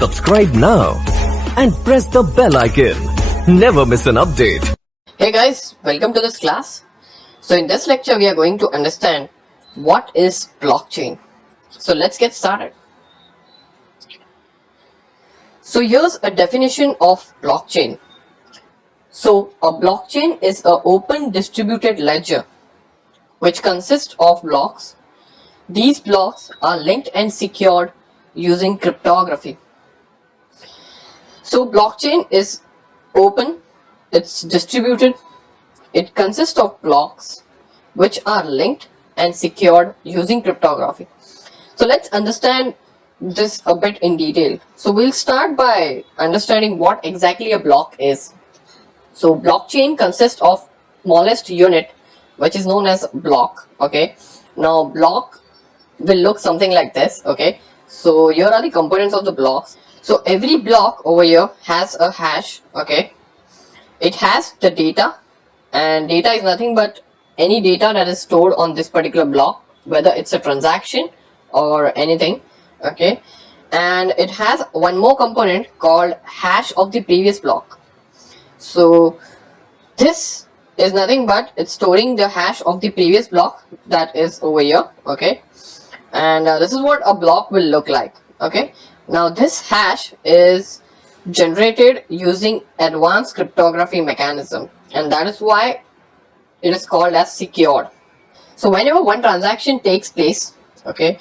Subscribe now and press the bell icon. Never miss an update. Hey guys, welcome to this class. So in this lecture we are going to understand what is blockchain. So let's get started. So here's a definition of blockchain. So a blockchain is an open distributed ledger which consists of blocks. These blocks are linked and secured using cryptography. So blockchain is open, it's distributed, it consists of blocks which are linked and secured using cryptography. So let's understand this a bit in detail. So we'll start by understanding what exactly a block is. So blockchain consists of smallest unit which is known as block. Okay, now block will look something like this. Okay, so here are the components of the blocks. So every block over here has a hash. Okay, it has the data, and data is nothing but any data that is stored on this particular block, whether it's a transaction or anything. Okay, and it has one more component called hash of the previous block. So this is nothing but it's storing the hash of the previous block that is over here. Okay, and this is what a block will look like. Okay, now this hash is generated using advanced cryptography mechanism, and that is why it is called as secured. So whenever one transaction takes place, okay,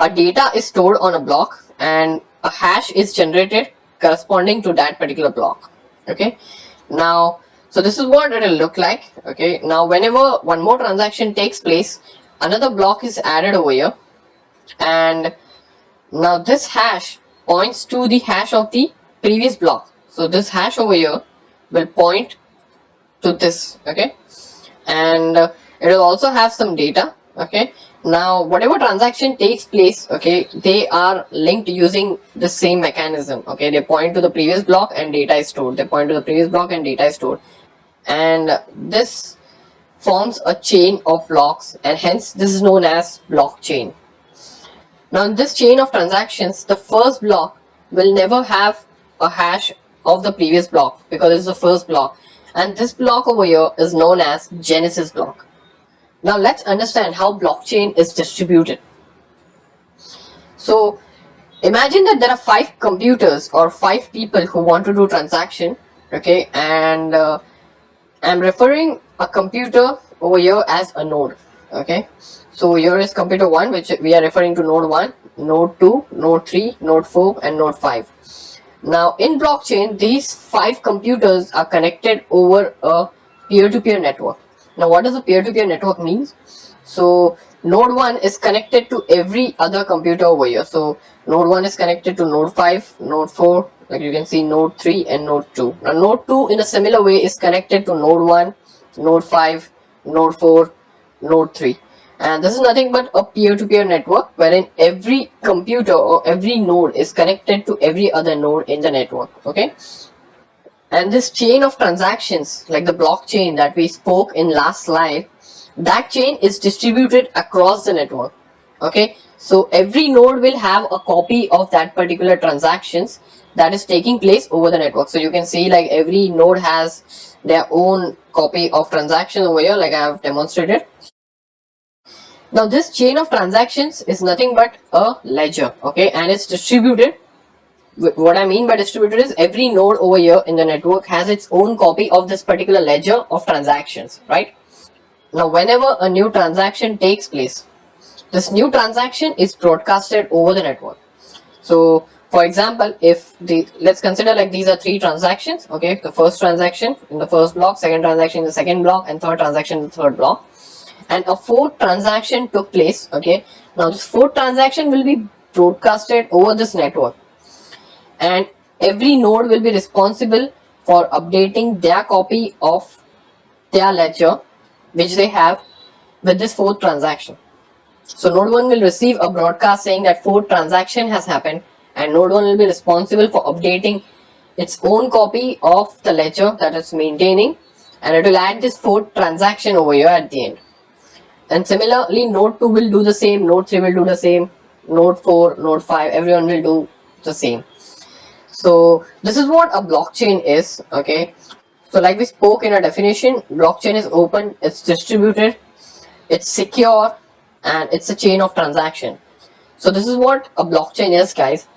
a data is stored on a block and a hash is generated corresponding to that particular block. Okay, now so this is what it will look like. Okay, now whenever one more transaction takes place, another block is added over here, and now this hash points to the hash of the previous block. So this hash over here will point to this. Okay, and it will also have some data. Okay, now whatever transaction takes place, okay, they are linked using the same mechanism. Okay, they point to the previous block and data is stored, they point to the previous block and data is stored, and this forms a chain of blocks, and hence this is known as blockchain. Now in this chain of transactions, the first block will never have a hash of the previous block because it's the first block, and this block over here is known as genesis block. Now let's understand how blockchain is distributed. So imagine that there are 5 computers or 5 people who want to do transaction. Okay, and I'm referring a computer over here as a node. Okay, so here is computer 1, which we are referring to node 1, node 2, node 3, node 4 and node 5. Now in blockchain, these 5 computers are connected over a peer-to-peer network. Now what does a peer-to-peer network means? So node 1 is connected to every other computer over here. So node 1 is connected to node 5, node 4, like you can see node 3 and node 2. Now node 2 in a similar way is connected to node 1, node 5, node 4, node 3. And this is nothing but a peer-to-peer network wherein every computer or every node is connected to every other node in the network. Okay, and this chain of transactions, like the blockchain that we spoke in last slide, that chain is distributed across the network. Okay, so every node will have a copy of that particular transactions that is taking place over the network. So you can see like every node has their own copy of transaction over here, like I have demonstrated. Now this chain of transactions is nothing but a ledger. Okay, and it's distributed. What I mean by distributed is every node over here in the network has its own copy of this particular ledger of transactions, right? Now whenever a new transaction takes place, this new transaction is broadcasted over the network. So for example, if let's consider like these are 3 transactions. Okay, the first transaction in the first block, second transaction in the second block, and third transaction in the third block, and a 4th transaction took place. Okay, now this 4th transaction will be broadcasted over this network, and every node will be responsible for updating their copy of their ledger which they have with this 4th transaction. So node 1 will receive a broadcast saying that 4th transaction has happened, and node 1 will be responsible for updating its own copy of the ledger that it's maintaining, and it will add this 4th transaction over here at the end. And similarly, node 2 will do the same, node 3 will do the same, node 4, node 5, everyone will do the same. So this is what a blockchain is. Okay, so like we spoke in a definition, blockchain is open, it's distributed, it's secure, and it's a chain of transaction. So this is what a blockchain is, guys.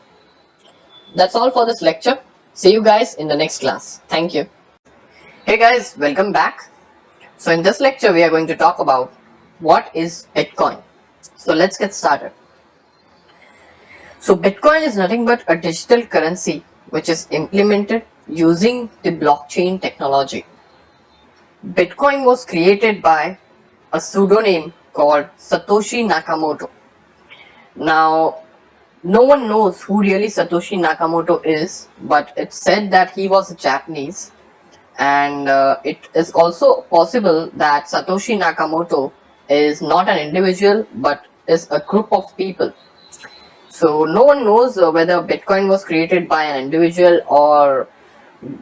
That's all for this lecture. See you guys in the next class. Thank you. Hey guys, welcome back. So in this lecture we are going to talk about what is Bitcoin. So let's get started. So Bitcoin is nothing but a digital currency which is implemented using the blockchain technology. Bitcoin was created by a pseudonym called Satoshi Nakamoto. Now, no one knows who really Satoshi Nakamoto is, but it's said that he was Japanese, and it is also possible that Satoshi Nakamoto is not an individual but is a group of people. So no one knows whether Bitcoin was created by an individual or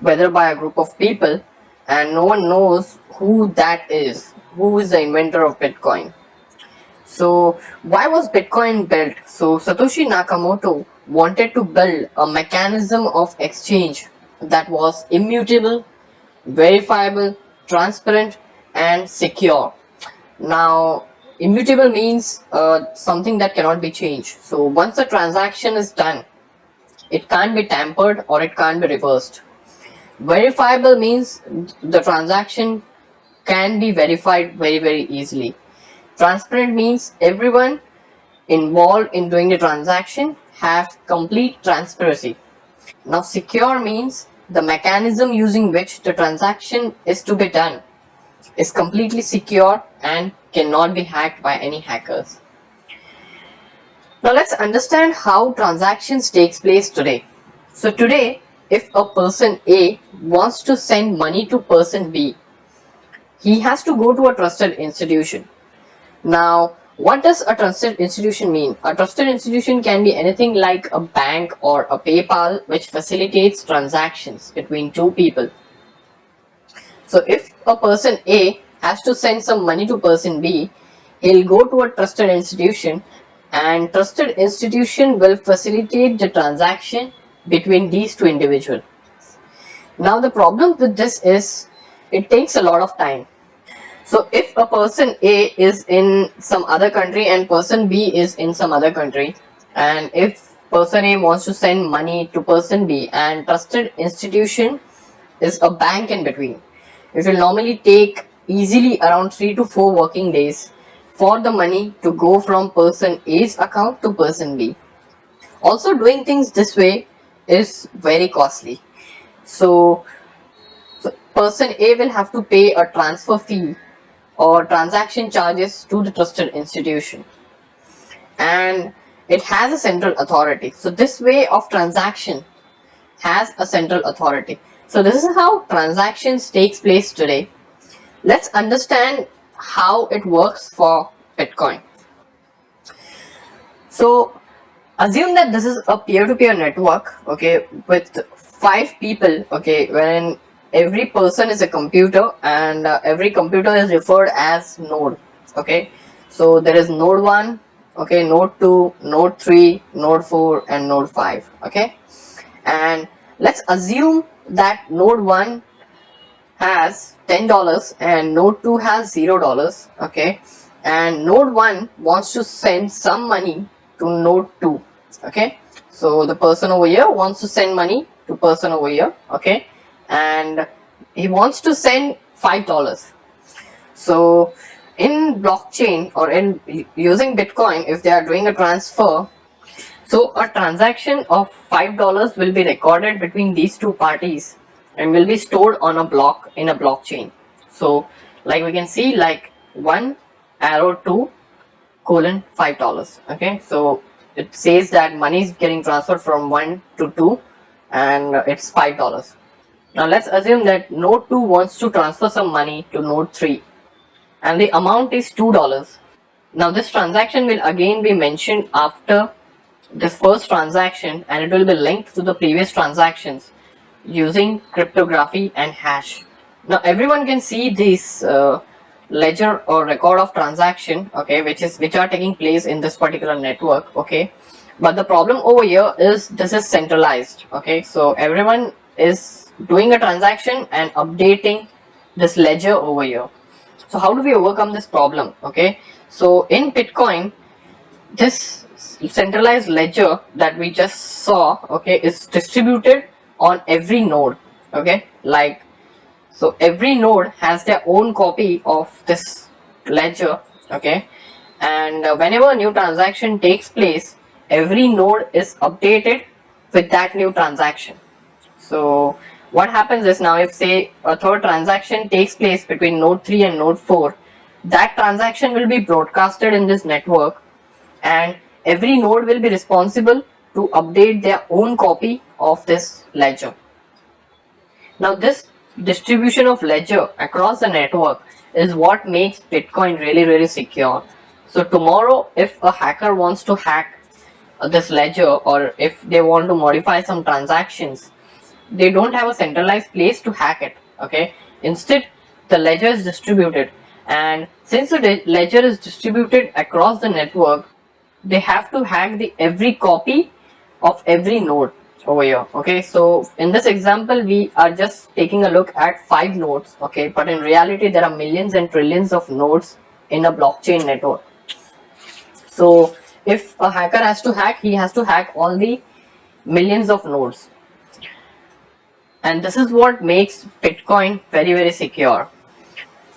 whether by a group of people, and no one knows who that is, who is the inventor of Bitcoin. So why was Bitcoin built? So Satoshi Nakamoto wanted to build a mechanism of exchange that was immutable, verifiable, transparent, and secure. Now, immutable means something that cannot be changed. So once a transaction is done, it can't be tampered or it can't be reversed. Verifiable means the transaction can be verified very easily. Transparent means everyone involved in doing the transaction have complete transparency. Now secure means the mechanism using which the transaction is to be done is completely secure and cannot be hacked by any hackers. Now let's understand how transactions takes place today. So today, if a person A wants to send money to person B, he has to go to a trusted institution. Now, what does a trusted institution mean? A trusted institution can be anything like a bank or a PayPal, which facilitates transactions between two people. So if a person A has to send some money to person B, he'll go to a trusted institution, and trusted institution will facilitate the transaction between these two individuals. Now the problem with this is it takes a lot of time. So if a person A is in some other country and person B is in some other country, and if person A wants to send money to person B and trusted institution is a bank in between, it will normally take easily around 3 to 4 working days for the money to go from person A's account to person B. Also, doing things this way is very costly. So person A will have to pay a transfer fee or transaction charges to the trusted institution, and it has a central authority. So this way of transaction has a central authority. So this is how transactions takes place today. Let's understand how it works for Bitcoin. So assume that this is a peer-to-peer network, okay, with 5 people, okay, wherein every person is a computer, and every computer is referred as node. Okay, so there is node 1, okay, node 2, node 3, node 4, and node 5. Okay, and let's assume that node 1 has $10 and node 2 has $0. Okay, and node 1 wants to send some money to node 2. Okay, so the person over here wants to send money to person over here. Okay, and he wants to send $5. So in blockchain or in using Bitcoin, if they are doing a transfer, so a transaction of $5 will be recorded between these two parties and will be stored on a block in a blockchain. So like we can see, like 1 arrow 2 colon $5. Okay, so it says that money is getting transferred from 1 to 2 and it's $5. Now let's assume that node 2 wants to transfer some money to node 3 and the amount is $2. Now this transaction will again be mentioned after this first transaction, and it will be linked to the previous transactions using cryptography and hash. Now everyone can see this ledger or record of transaction, okay, which are taking place in this particular network. Okay, But the problem over here is this is centralized. Okay, so everyone is doing a transaction and updating this ledger over here. So how do we overcome this problem? Okay, so in Bitcoin, this centralized ledger that we just saw, okay, is distributed on every node. Okay, like, so every node has their own copy of this ledger. Okay, and whenever a new transaction takes place, every node is updated with that new transaction. So what happens is, now if say a third transaction takes place between node 3 and node 4, that transaction will be broadcasted in this network, and every node will be responsible to update their own copy of this ledger. Now this distribution of ledger across the network is what makes Bitcoin really secure. So tomorrow, if a hacker wants to hack this ledger, or if they want to modify some transactions, they don't have a centralized place to hack it. Okay, instead the ledger is distributed, and since the ledger is distributed across the network, they have to hack the every copy of every node over here. Okay, so in this example we are just taking a look at 5 nodes. Okay, but in reality there are millions and trillions of nodes in a blockchain network. So if a hacker has to hack, he has to hack all the millions of nodes, and this is what makes Bitcoin very secure.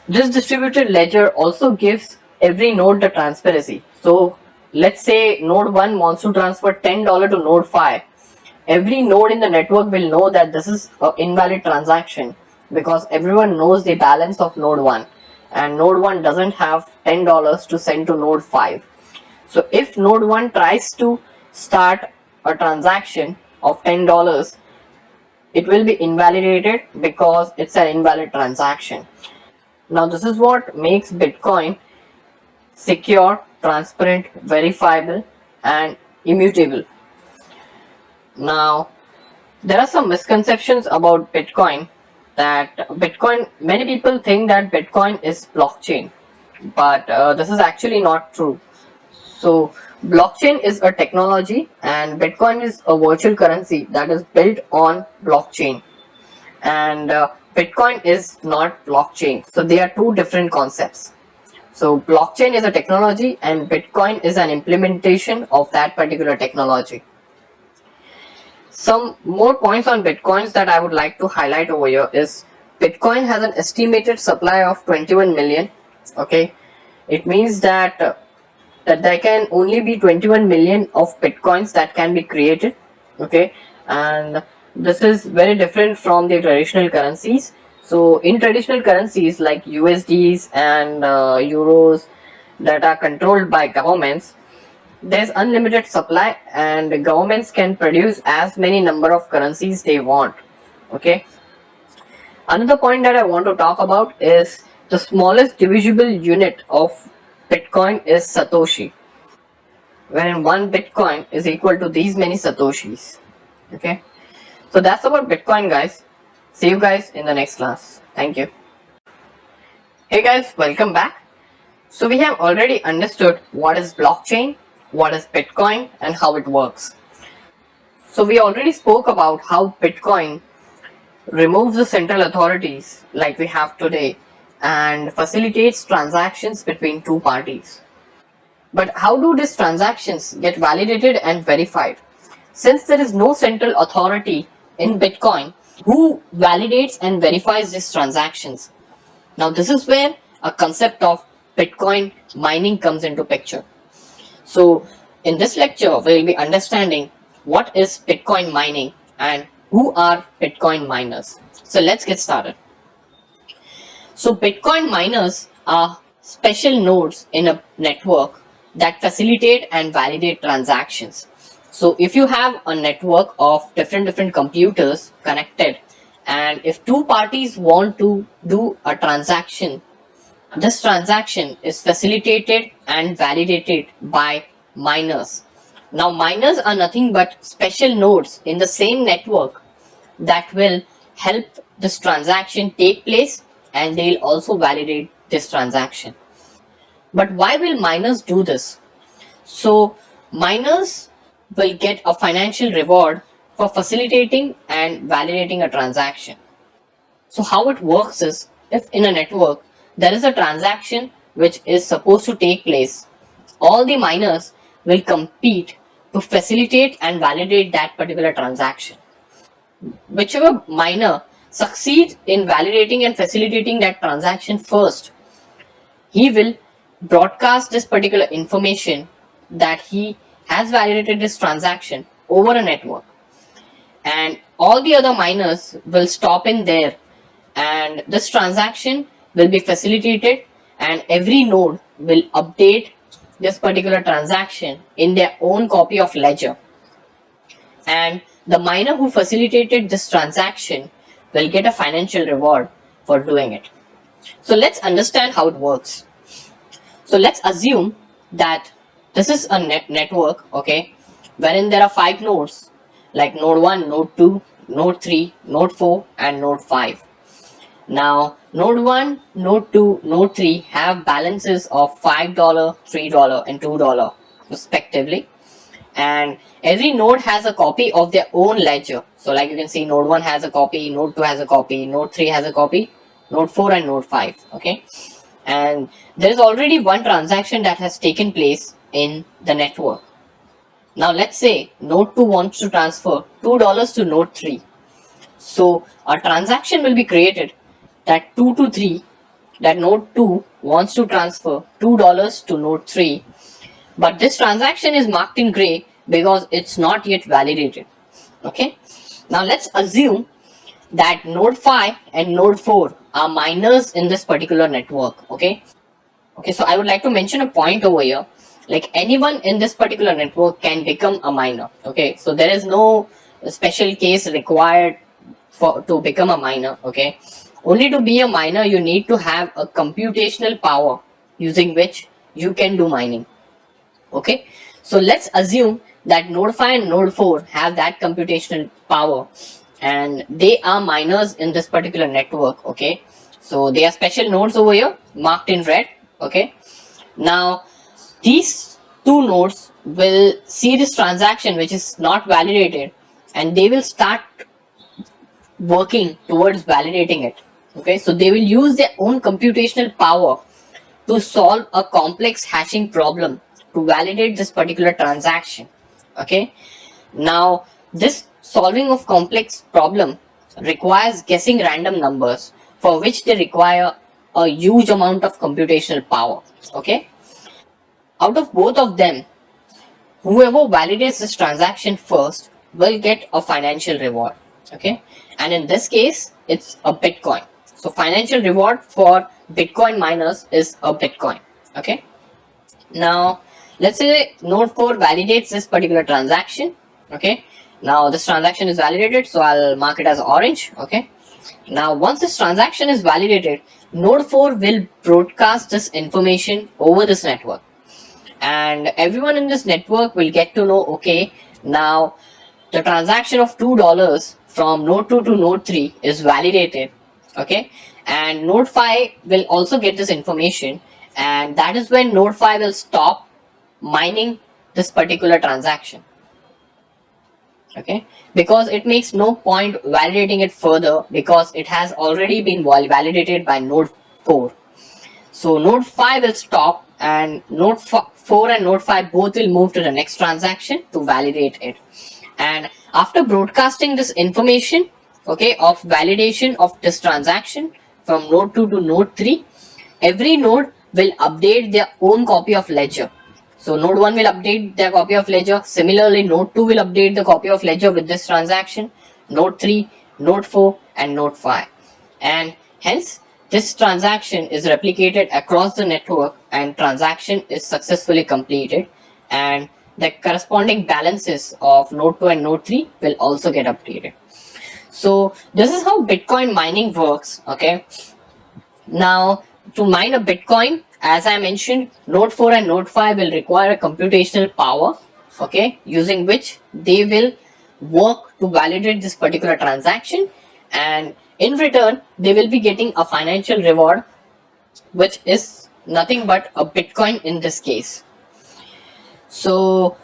This distributed ledger also gives every node the transparency. So let's say node 1 wants to transfer $10 to node 5. Every node in the network will know that this is an invalid transaction, because everyone knows the balance of node 1, and node 1 doesn't have $10 to send to node 5. So if node 1 tries to start a transaction of $10, it will be invalidated because it's an invalid transaction. Now this is what makes Bitcoin secure, transparent, verifiable, and immutable. Now there are some misconceptions about Bitcoin. Many people think that Bitcoin is blockchain, but this is actually not true. So blockchain is a technology, and Bitcoin is a virtual currency that is built on blockchain, and Bitcoin is not blockchain. So they are two different concepts. So blockchain is a technology and Bitcoin is an implementation of that particular technology. Some more points on Bitcoins that I would like to highlight over here is Bitcoin has an estimated supply of 21 million. Okay, it means that there can only be 21 million of Bitcoins that can be created. Okay, and this is very different from the traditional currencies. So in traditional currencies like USDs and euros that are controlled by governments, there's unlimited supply and governments can produce as many number of currencies they want. Okay, another point that I want to talk about is the smallest divisible unit of Bitcoin is Satoshi, wherein 1 Bitcoin is equal to these many Satoshis. Okay, so that's about Bitcoin, guys. See you guys in the next class. Thank you. Hey guys, welcome back. So we have already understood what is blockchain, what is Bitcoin, and how it works. So we already spoke about how Bitcoin removes the central authorities like we have today and facilitates transactions between two parties. But how do these transactions get validated and verified? Since there is no central authority in Bitcoin, who validates and verifies these transactions? Now this is where a concept of Bitcoin mining comes into picture. So in this lecture, we'll be understanding what is Bitcoin mining and who are Bitcoin miners. So let's get started. So Bitcoin miners are special nodes in a network that facilitate and validate transactions. So if you have a network of different computers connected, and if two parties want to do a transaction, this transaction is facilitated and validated by miners. Now miners are nothing but special nodes in the same network that will help this transaction take place, and they'll also validate this transaction. But why will miners do this? So miners will get a financial reward for facilitating and validating a transaction. So how it works is, if in a network there is a transaction which is supposed to take place, all the miners will compete to facilitate and validate that particular transaction. Whichever miner succeeds in validating and facilitating that transaction first, he will broadcast this particular information that he has validated this transaction over a network, and all the other miners will stop in there, and this transaction will be facilitated, and every node will update this particular transaction in their own copy of ledger, and the miner who facilitated this transaction will get a financial reward for doing it. So let's understand how it works. So let's assume that this is a network, okay, wherein there are 5 nodes, like node 1, node 2, node 3, node 4, and node 5. Now, node 1, node 2, node 3 have balances of $5, $3, and $2 respectively. And every node has a copy of their own ledger. So like you can see, node 1 has a copy, node 2 has a copy, node 3 has a copy, node 4 and node 5, okay. And there is already one transaction that has taken place in the network. Now let's say node 2 wants to transfer $2 to node 3. So a transaction will be created that 2 to 3, that node 2 wants to transfer $2 to node 3, but this transaction is marked in gray because it's not yet validated. Okay, now let's assume that node 5 and node 4 are miners in this particular network. Okay, so I would like to mention a point over here, like anyone in this particular network can become a miner. Okay, so there is no special case required for to become a miner. Okay, only to be a miner you need to have a computational power using which you can do mining. Okay, so let's assume that node 5 and node 4 have that computational power and they are miners in this particular network. Okay, so they are special nodes over here marked in red. Okay, now these two nodes will see this transaction which is not validated, and they will start working towards validating it. Okay, so they will use their own computational power to solve a complex hashing problem to validate this particular transaction. Okay, now this solving of complex problem requires guessing random numbers, for which they require a huge amount of computational power. Okay, out of both of them, whoever validates this transaction first will get a financial reward. Okay, and in this case it's a Bitcoin. So financial reward for Bitcoin miners is a Bitcoin. Okay, now let's say node 4 validates this particular transaction. Okay, now this transaction is validated, so I'll mark it as orange. Okay, now once this transaction is validated, node 4 will broadcast this information over this network, and everyone in this network will get to know, okay, now the transaction of $2 from node 2 to node 3 is validated. Okay, and node 5 will also get this information, and that is when node 5 will stop mining this particular transaction. Okay, because it makes no point validating it further because it has already been validated by node 4. So node 5 will stop, and node 4 and node 5 both will move to the next transaction to validate it. And after broadcasting this information, okay, of validation of this transaction from node 2 to node 3, every node will update their own copy of ledger. So node 1 will update their copy of ledger. Similarly, node 2 will update the copy of ledger with this transaction, node 3, node 4, and node 5. And hence, this transaction is replicated across the network and transaction is successfully completed, and the corresponding balances of node 2 and node 3 will also get updated. So this is how Bitcoin mining works. Okay, now to mine a Bitcoin, as I mentioned, node 4 and node 5 will require a computational power, okay, using which they will work to validate this particular transaction, and in return they will be getting a financial reward, which is nothing but a Bitcoin in this case. So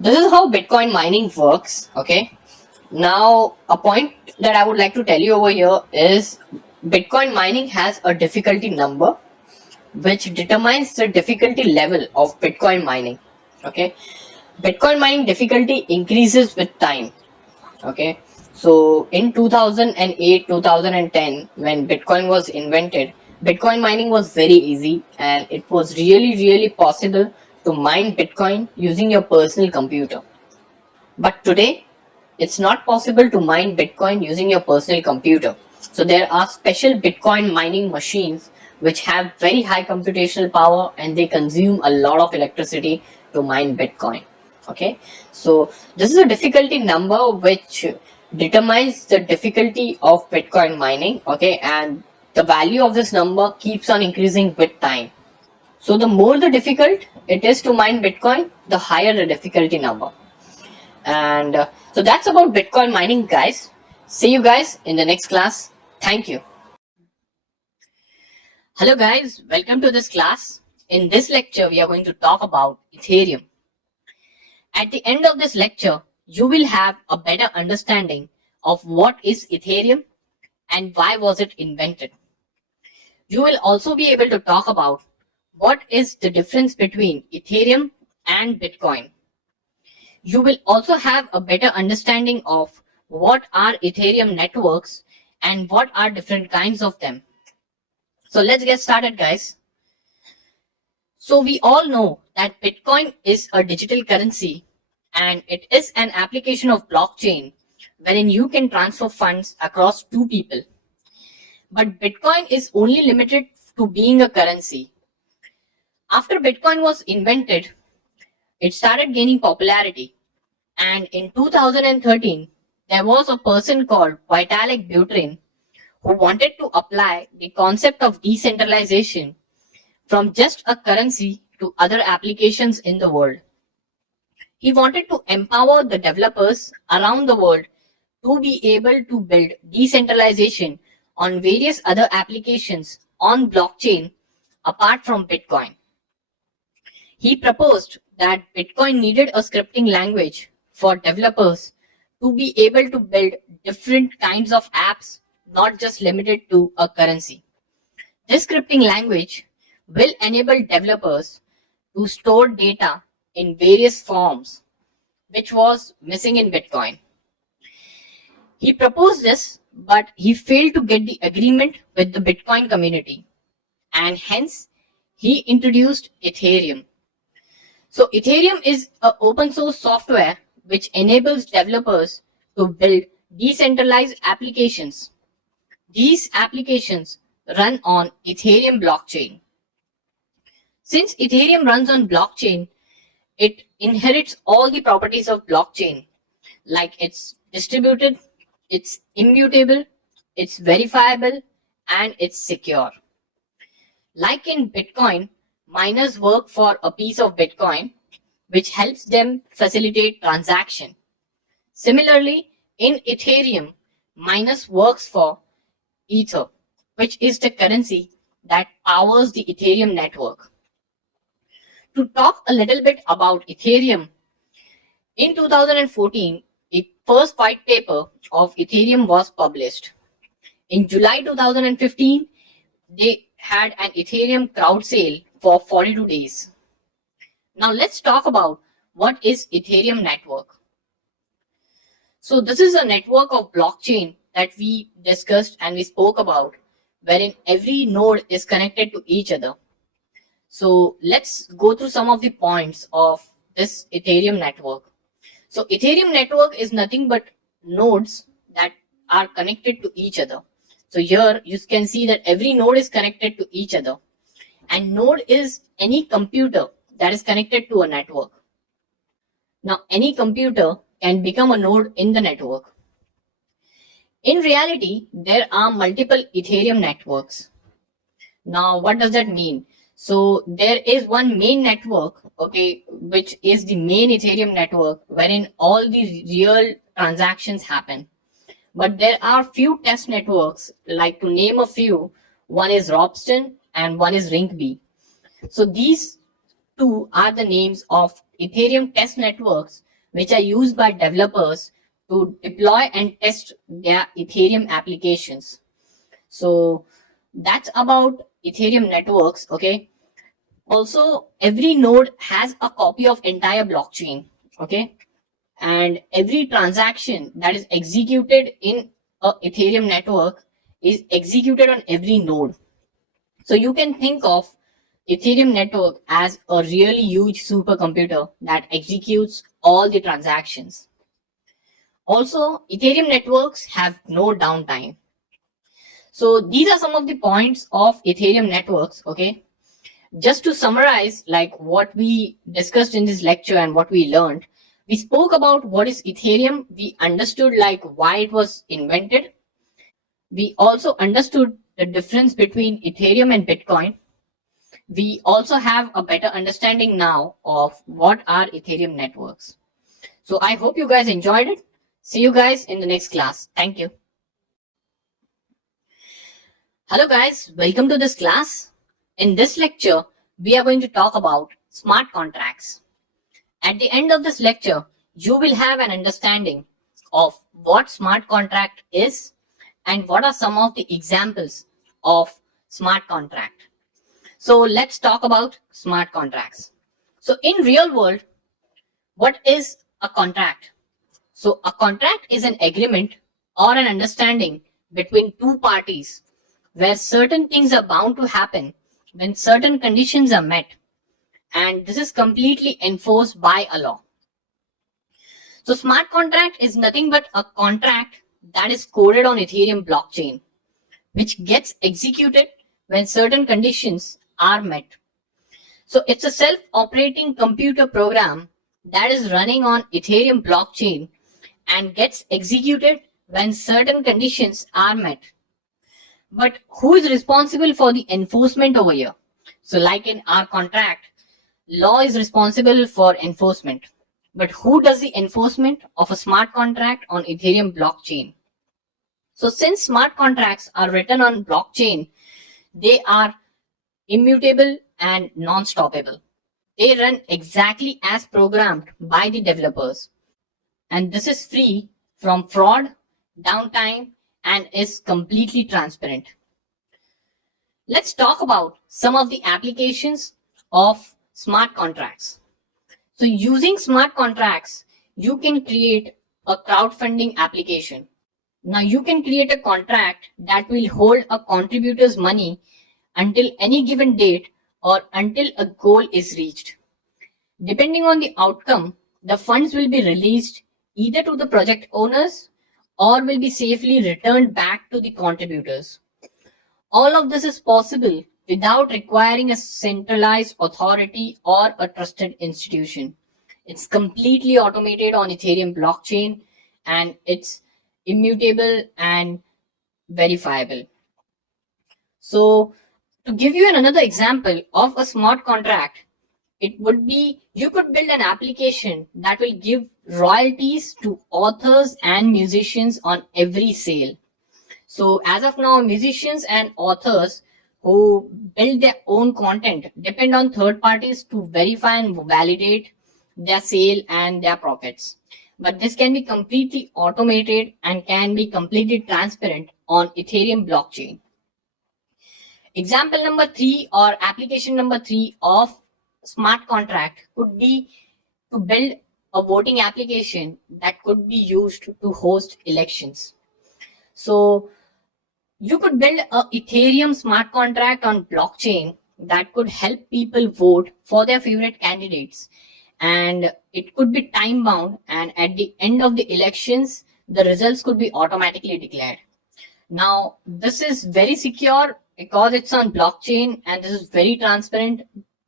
This is how Bitcoin mining works. Okay. Now, a point that I would like to tell you over here is Bitcoin mining has a difficulty number which determines the difficulty level of Bitcoin mining. Okay. Bitcoin mining difficulty increases with time. Okay. So in 2008, 2010, when Bitcoin was invented, Bitcoin mining was very easy and it was really possible to mine Bitcoin using your personal computer. But today, it's not possible to mine Bitcoin using your personal computer. So there are special Bitcoin mining machines which have very high computational power and they consume a lot of electricity to mine Bitcoin. Okay, so this is a difficulty number which determines the difficulty of Bitcoin mining. Okay, and the value of this number keeps on increasing with time. So the more the difficult it is to mine Bitcoin, the higher the difficulty number. And so that's about Bitcoin mining, guys. See you guys in the next class. Thank you. Hello, guys. Welcome to this class. In this lecture, we are going to talk about Ethereum. At the end of this lecture, you will have a better understanding of what is Ethereum and why was it invented. You will also be able to talk about what is the difference between Ethereum and Bitcoin. You will also have a better understanding of what are Ethereum networks and what are different kinds of them. So let's get started, guys. So we all know that Bitcoin is a digital currency and it is an application of blockchain wherein you can transfer funds across two people. But Bitcoin is only limited to being a currency. After Bitcoin was invented, it started gaining popularity. And in 2013, there was a person called Vitalik Buterin who wanted to apply the concept of decentralization from just a currency to other applications in the world. He wanted to empower the developers around the world to be able to build decentralization on various other applications on blockchain apart from Bitcoin. He proposed that Bitcoin needed a scripting language for developers to be able to build different kinds of apps, not just limited to a currency. This scripting language will enable developers to store data in various forms, which was missing in Bitcoin. He proposed this, but he failed to get the agreement with the Bitcoin community, and hence he introduced Ethereum. So Ethereum is an open source software which enables developers to build decentralized applications. These applications run on Ethereum blockchain. Since Ethereum runs on blockchain, it inherits all the properties of blockchain, like it's distributed, it's immutable, it's verifiable, and it's secure. Like in Bitcoin, miners work for a piece of Bitcoin, which helps them facilitate transaction. Similarly, in Ethereum, miners works for Ether, which is the currency that powers the Ethereum network. To talk a little bit about Ethereum, in 2014, the first white paper of Ethereum was published. In July 2015, they had an Ethereum crowd sale for 42 days. Now let's talk about what is Ethereum network. So this is a network of blockchain that we discussed and we spoke about, wherein every node is connected to each other. So let's go through some of the points of this Ethereum network. So Ethereum network is nothing but nodes that are connected to each other. So here you can see that every node is connected to each other, and node is any computer that is connected to a network. Now any computer can become a node in the network. In reality, there are multiple Ethereum networks. Now what does that mean? So there is one main network, okay, which is the main Ethereum network wherein all the real transactions happen. But there are few test networks, like to name a few, one is Robston and one is Rinkeby. So these two are the names of Ethereum test networks which are used by developers to deploy and test their Ethereum applications. So that's about Ethereum networks. Okay. Also, every node has a copy of entire blockchain. Okay. And every transaction that is executed in a Ethereum network is executed on every node. So you can think of Ethereum network as a really huge supercomputer that executes all the transactions. Also, Ethereum networks have no downtime. So these are some of the points of Ethereum networks. Okay. Just to summarize, like what we discussed in this lecture and what we learned, we spoke about what is Ethereum. We understood like why it was invented. We also understood the difference between Ethereum and Bitcoin. We also have a better understanding now of what are Ethereum networks. So I hope you guys enjoyed it. See you guys in the next class. Thank you. Hello guys, welcome to this class. In this lecture, we are going to talk about smart contracts. At the end of this lecture, you will have an understanding of what smart contract is and what are some of the examples of smart contract. So let's talk about smart contracts. So in real world, what is a contract? So a contract is an agreement or an understanding between two parties where certain things are bound to happen when certain conditions are met, and this is completely enforced by a law. So smart contract is nothing but a contract that is coded on Ethereum blockchain, which gets executed when certain conditions are met. So it's a self-operating computer program that is running on Ethereum blockchain and gets executed when certain conditions are met. But who is responsible for the enforcement over here? So like in our contract, law is responsible for enforcement. But who does the enforcement of a smart contract on Ethereum blockchain? So since smart contracts are written on blockchain, they are immutable and non-stoppable. They run exactly as programmed by the developers. And this is free from fraud, downtime, and is completely transparent. Let's talk about some of the applications of smart contracts. So using smart contracts, you can create a crowdfunding application. Now you can create a contract that will hold a contributor's money until any given date or until a goal is reached. Depending on the outcome, the funds will be released either to the project owners or will be safely returned back to the contributors. All of this is possible without requiring a centralized authority or a trusted institution. It's completely automated on Ethereum blockchain and it's immutable and verifiable. So to give you another example of a smart contract, it would be you could build an application that will give royalties to authors and musicians on every sale. So as of now, musicians and authors who build their own content depend on third parties to verify and validate their sale and their profits. But this can be completely automated and can be completely transparent on Ethereum blockchain. Example number 3 or application number 3 of smart contract could be to build a voting application that could be used to host elections. So you could build a Ethereum smart contract on blockchain that could help people vote for their favorite candidates, and it could be time bound, and at the end of the elections the results could be automatically declared. Now this is very secure because it's on blockchain, and this is very transparent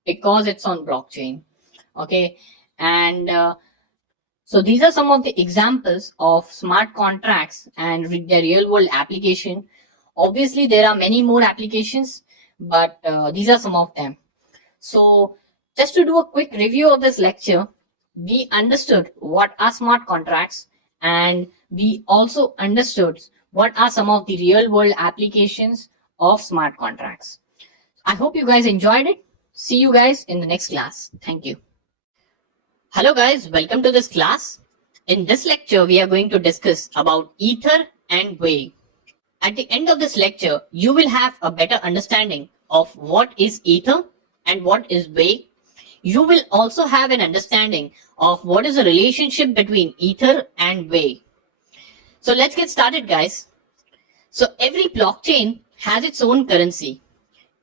because it's on blockchain. Okay. And so these are some of the examples of smart contracts and their real world application. Obviously, there are many more applications, but these are some of them. So just to do a quick review of this lecture, we understood what are smart contracts, and we also understood what are some of the real world applications of smart contracts. I hope you guys enjoyed it. See you guys in the next class. Thank you. Hello guys, welcome to this class. In this lecture, we are going to discuss about Ether and Wave. At the end of this lecture, you will have a better understanding of what is Ether and what is Wave. You will also have an understanding of what is the relationship between Ether and Wave. So let's get started guys. So every blockchain has its own currency.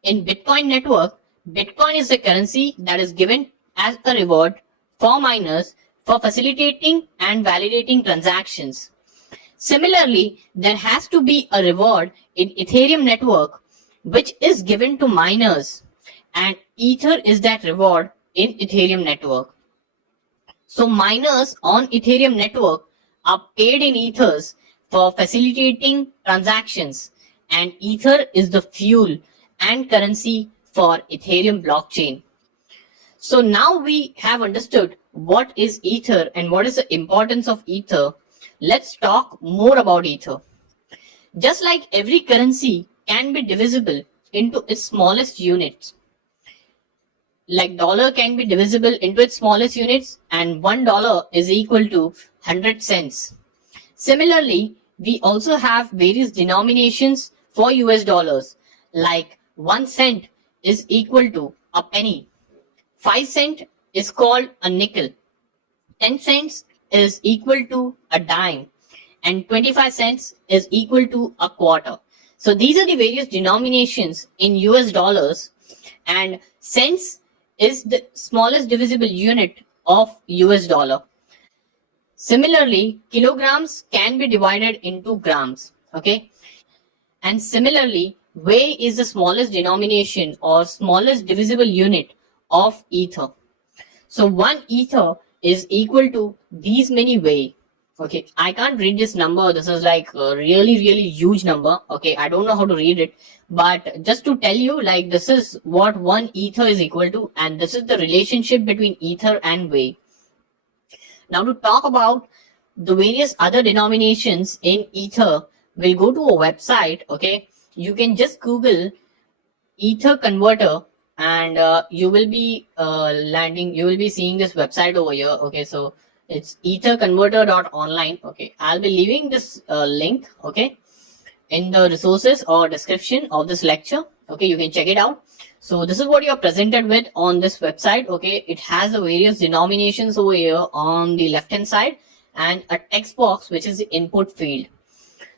In Bitcoin network, Bitcoin is the currency that is given as a reward for miners for facilitating and validating transactions. Similarly, there has to be a reward in Ethereum network which is given to miners, and Ether is that reward in Ethereum network. So miners on Ethereum network are paid in ethers for facilitating transactions, and Ether is the fuel and currency for Ethereum blockchain. So now we have understood what is Ether and what is the importance of Ether. Let's talk more about Ether. Just like every currency can be divisible into its smallest units, like dollar can be divisible into its smallest units, and $1 is equal to 100 cents. Similarly, we also have various denominations for US dollars, like 1 cent is equal to a penny, 5 cent is called a nickel, 10 cents is equal to a dime, and 25 cents is equal to a quarter. So these are the various denominations in US dollars, and cents is the smallest divisible unit of US dollar. Similarly, kilograms can be divided into grams, okay? And similarly, weight is the smallest denomination or smallest divisible unit of ether. So 1 ether is equal to these many weight. Okay, I can't read this number. This is like a really huge number. Okay, I don't know how to read it, but just to tell you, like, this is what 1 ether is equal to, and this is the relationship between ether and weight. Now to talk about the various other denominations in ether, we'll go to a website. Okay, you can just Google ether converter, and you will be you will be seeing this website over here. Okay, so it's etherconverter.online. Okay, I'll be leaving this link, okay, in the resources or description of this lecture. Okay, you can check it out. So this is what you're presented with on this website. Okay, it has the various denominations over here on the left hand side, and a text box which is the input field.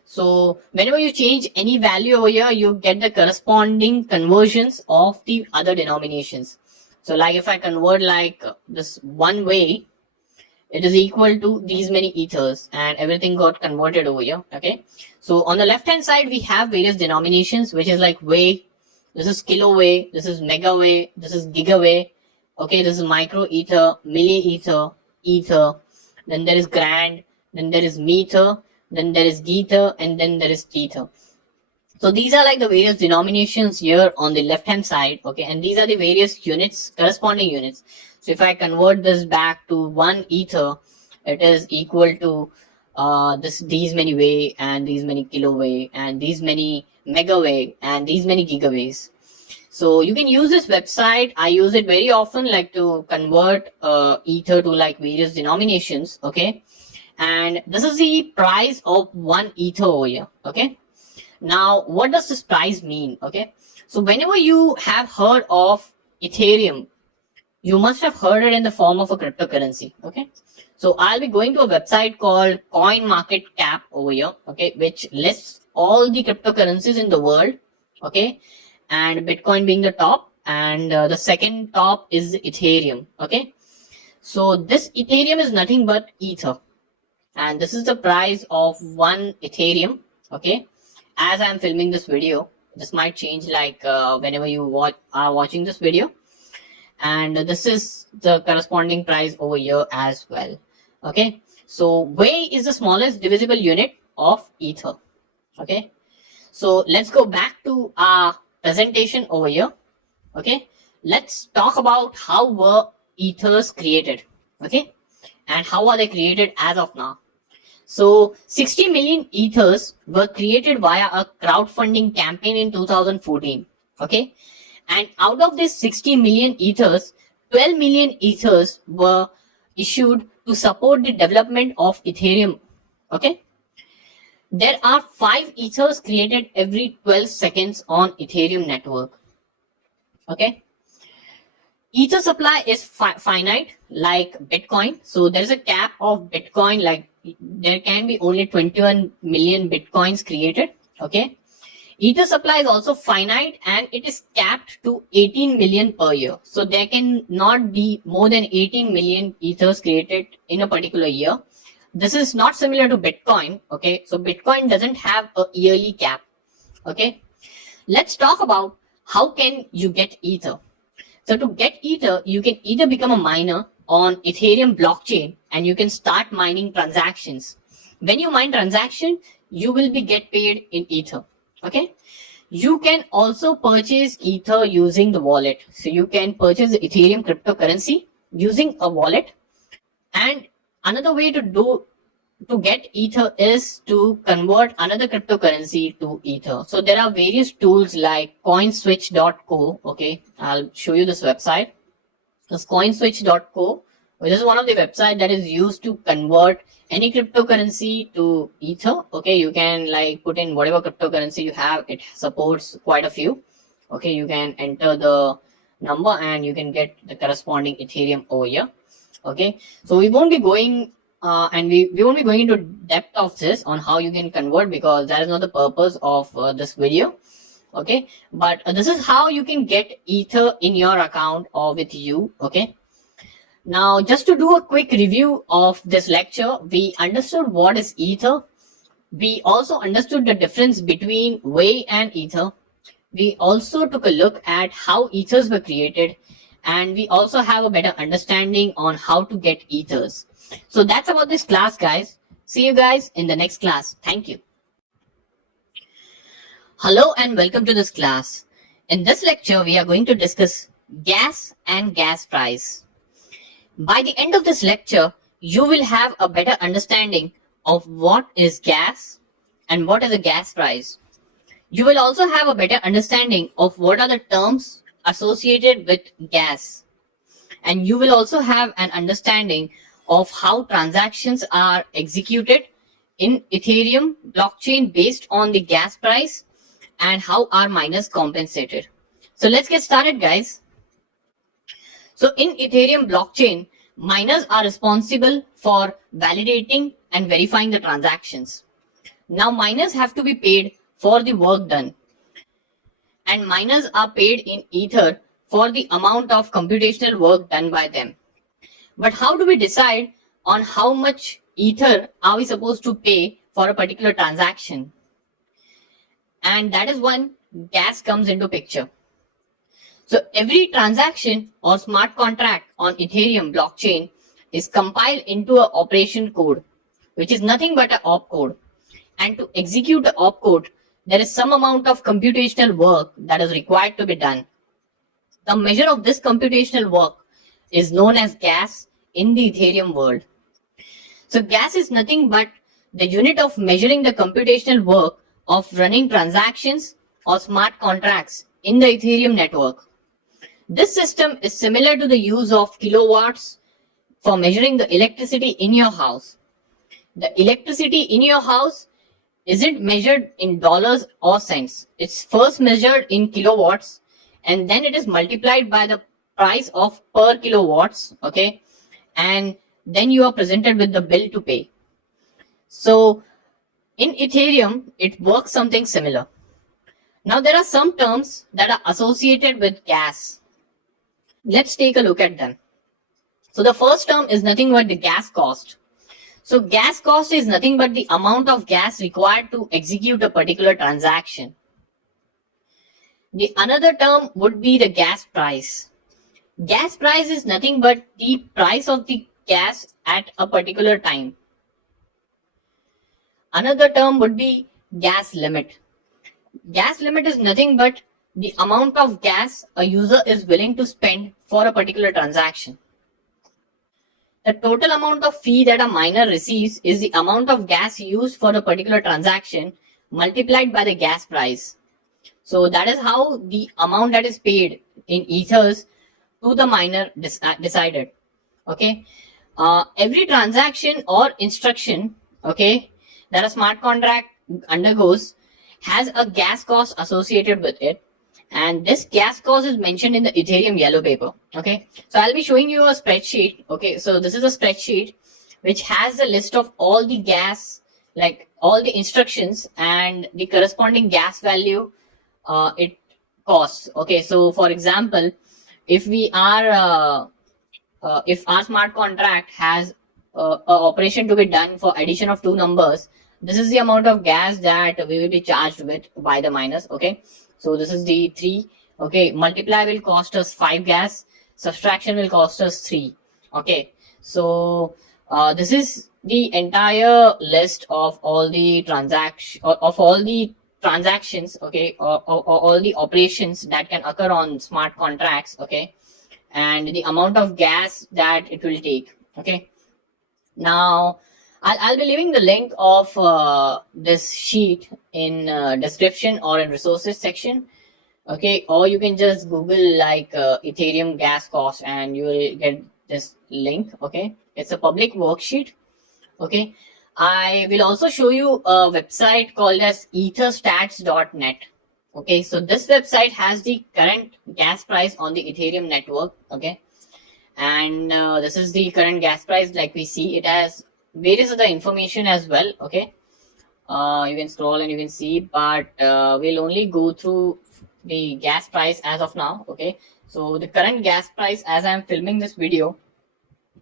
So whenever you change any value over here, you get the corresponding conversions of the other denominations. So like if I convert like this one way, it is equal to these many ethers, and everything got converted over here. Okay, so on the left hand side we have various denominations, which is like way, this is kilo way, this is mega way, this is giga way. Okay, this is micro ether, milli ether, ether, then there is grand, then there is meter, then there is ether, and then there is tether. So these are like the various denominations here on the left hand side. Okay, and these are the various units, corresponding units. So if I convert this back to 1 ether, it is equal to these many way, and these many kilo way, and these many mega way, and these many gigaways. So you can use this website. I use it very often, like to convert ether to like various denominations. Okay, and this is the price of 1 ether over here. Okay, now what does this price mean? Okay, so whenever you have heard of Ethereum, you must have heard it in the form of a cryptocurrency. Okay, so I'll be going to a website called Coin Market Cap over here. Okay, which lists all the cryptocurrencies in the world. Okay, and Bitcoin being the top, and the second top is Ethereum. Okay, so this Ethereum is nothing but ether, and this is the price of 1 Ethereum. Okay, as I'm filming this video, this might change like whenever you are watching this video, and this is the corresponding price over here as well. Okay, so way is the smallest divisible unit of ether. Okay, so let's go back to our presentation over here. Okay, let's talk about how were ethers created. Okay, and how are they created as of now. So 60 million ethers were created via a crowdfunding campaign in 2014. Okay, and out of this 60 million ethers, 12 million ethers were issued to support the development of Ethereum. Okay. There are 5 ethers created every 12 seconds on Ethereum network. Okay. Ether supply is finite like Bitcoin. So there's a cap of Bitcoin, like there can be only 21 million Bitcoins created. Okay. Ether supply is also finite and it is capped to 18 million per year. So there can not be more than 18 million ethers created in a particular year. This is not similar to Bitcoin. Okay. So Bitcoin doesn't have a yearly cap. Okay. Let's talk about how can you get Ether. So to get Ether, you can either become a miner on Ethereum blockchain and you can start mining transactions. When you mine transaction, you will be get paid in Ether. Okay. You can also purchase Ether using the wallet. So you can purchase the Ethereum cryptocurrency using a wallet. And another way to get Ether is to convert another cryptocurrency to Ether. So there are various tools like coinswitch.co. Okay, I'll show you this website. This coinswitch.co, which is one of the website that is used to convert any cryptocurrency to Ether. Okay, you can like put in whatever cryptocurrency you have. It supports quite a few. Okay, you can enter the number and you can get the corresponding Ethereum over here. Okay, so we won't be going and we won't be going into depth of this on how you can convert, because that is not the purpose of this video. Okay, but this is how you can get Ether in your account or with you. Okay, now just to do a quick review of this lecture, we understood what is Ether. We also understood the difference between Wei and Ether. We also took a look at how ethers were created, and we also have a better understanding on how to get ethers. So that's about this class, guys. See you guys in the next class. Thank you. Hello and welcome to this class. In this lecture, we are going to discuss gas and gas price. By the end of this lecture, you will have a better understanding of what is gas and what is a gas price. You will also have a better understanding of what are the terms associated with gas. And you will also have an understanding of how transactions are executed in Ethereum blockchain based on the gas price and how are miners compensated. So let's get started, guys. So in Ethereum blockchain, miners are responsible for validating and verifying the transactions. Now miners have to be paid for the work done, and miners are paid in Ether for the amount of computational work done by them. But how do we decide on how much Ether are we supposed to pay for a particular transaction? And that is when gas comes into picture. So every transaction or smart contract on Ethereum blockchain is compiled into an operation code, which is nothing but an opcode. And to execute the opcode, there is some amount of computational work that is required to be done. The measure of this computational work is known as gas in the Ethereum world. So gas is nothing but the unit of measuring the computational work of running transactions or smart contracts in the Ethereum network. This system is similar to the use of kilowatts for measuring the electricity in your house. The electricity in your house isn't measured in dollars or cents. It's first measured in kilowatts, and then it is multiplied by the price of per kilowatts. Okay, and then you are presented with the bill to pay. So in Ethereum, it works something similar. Now there are some terms that are associated with gas. Let's take a look at them. So the first term is nothing but the gas cost. So gas cost is nothing but the amount of gas required to execute a particular transaction. The another term would be the gas price. Gas price is nothing but the price of the gas at a particular time. Another term would be gas limit. Gas limit is nothing but the amount of gas a user is willing to spend for a particular transaction. The total amount of fee that a miner receives is the amount of gas used for a particular transaction multiplied by the gas price. So that is how the amount that is paid in ethers to the miner decided. Okay. every transaction or instruction, okay, that a smart contract undergoes has a gas cost associated with it, and this gas cost is mentioned in the Ethereum yellow paper. Okay, so I'll be showing you a spreadsheet. Okay, so this is a spreadsheet which has a list of all the gas, like all the instructions and the corresponding gas value it costs. Okay, so for example, if we are if our smart contract has a operation to be done for addition of two numbers, this is the amount of gas that we will be charged with by the miners. Okay, so this is the 3. Okay, multiply will cost us 5 gas, subtraction will cost us 3. Okay, so this is the entire list of all the transactions, okay, or all the operations that can occur on smart contracts. Okay, and the amount of gas that it will take. Okay, now I'll be leaving the link of this sheet in description or in resources section. Okay, or you can just Google like Ethereum gas cost and you will get this link. Okay, it's a public worksheet. Okay, I will also show you a website called as etherstats.net. Okay, so this website has the current gas price on the Ethereum network. Okay, and this is the current gas price. Like we see, it has various other information as well. Okay, you can scroll and you can see, but we'll only go through the gas price as of now. Okay, so the current gas price as I'm filming this video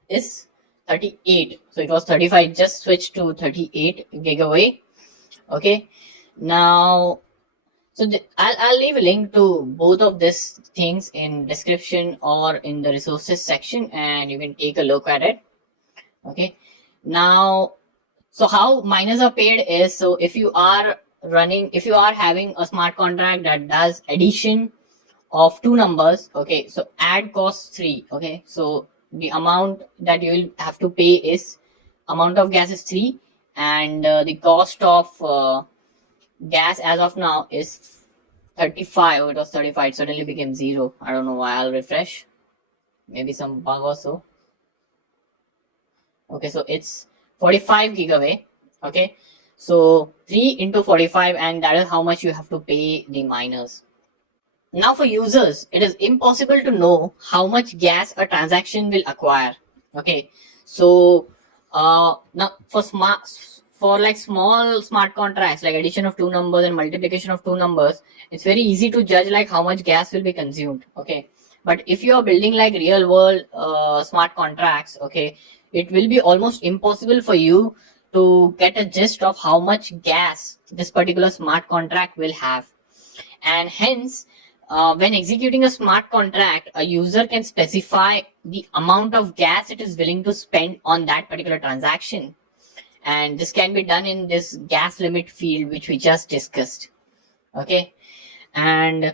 is 38. So it was 35, just switched to 38 gigawatt. Okay, now so I'll leave a link to both of these things in description or in the resources section, and you can take a look at it. Okay, now so how miners are paid is, so if you are having a smart contract that does addition of two numbers, okay, so add costs 3. Okay, so the amount that you will have to pay is, amount of gas is 3, and the cost of gas as of now is 35. Oh, it was 35, it suddenly became 0. I don't know why. I'll refresh, maybe some bug or so. Okay, so it's 45 gigawatt. Okay, so 3 into 45, and that is how much you have to pay the miners. Now for users, it is impossible to know how much gas a transaction will acquire. Okay, so now for small smart contracts like addition of two numbers and multiplication of two numbers, it's very easy to judge like how much gas will be consumed. Okay, but if you are building like real world smart contracts, okay, it will be almost impossible for you to get a gist of how much gas this particular smart contract will have. And hence, when executing a smart contract, a user can specify the amount of gas it is willing to spend on that particular transaction. And this can be done in this gas limit field, which we just discussed. Okay, and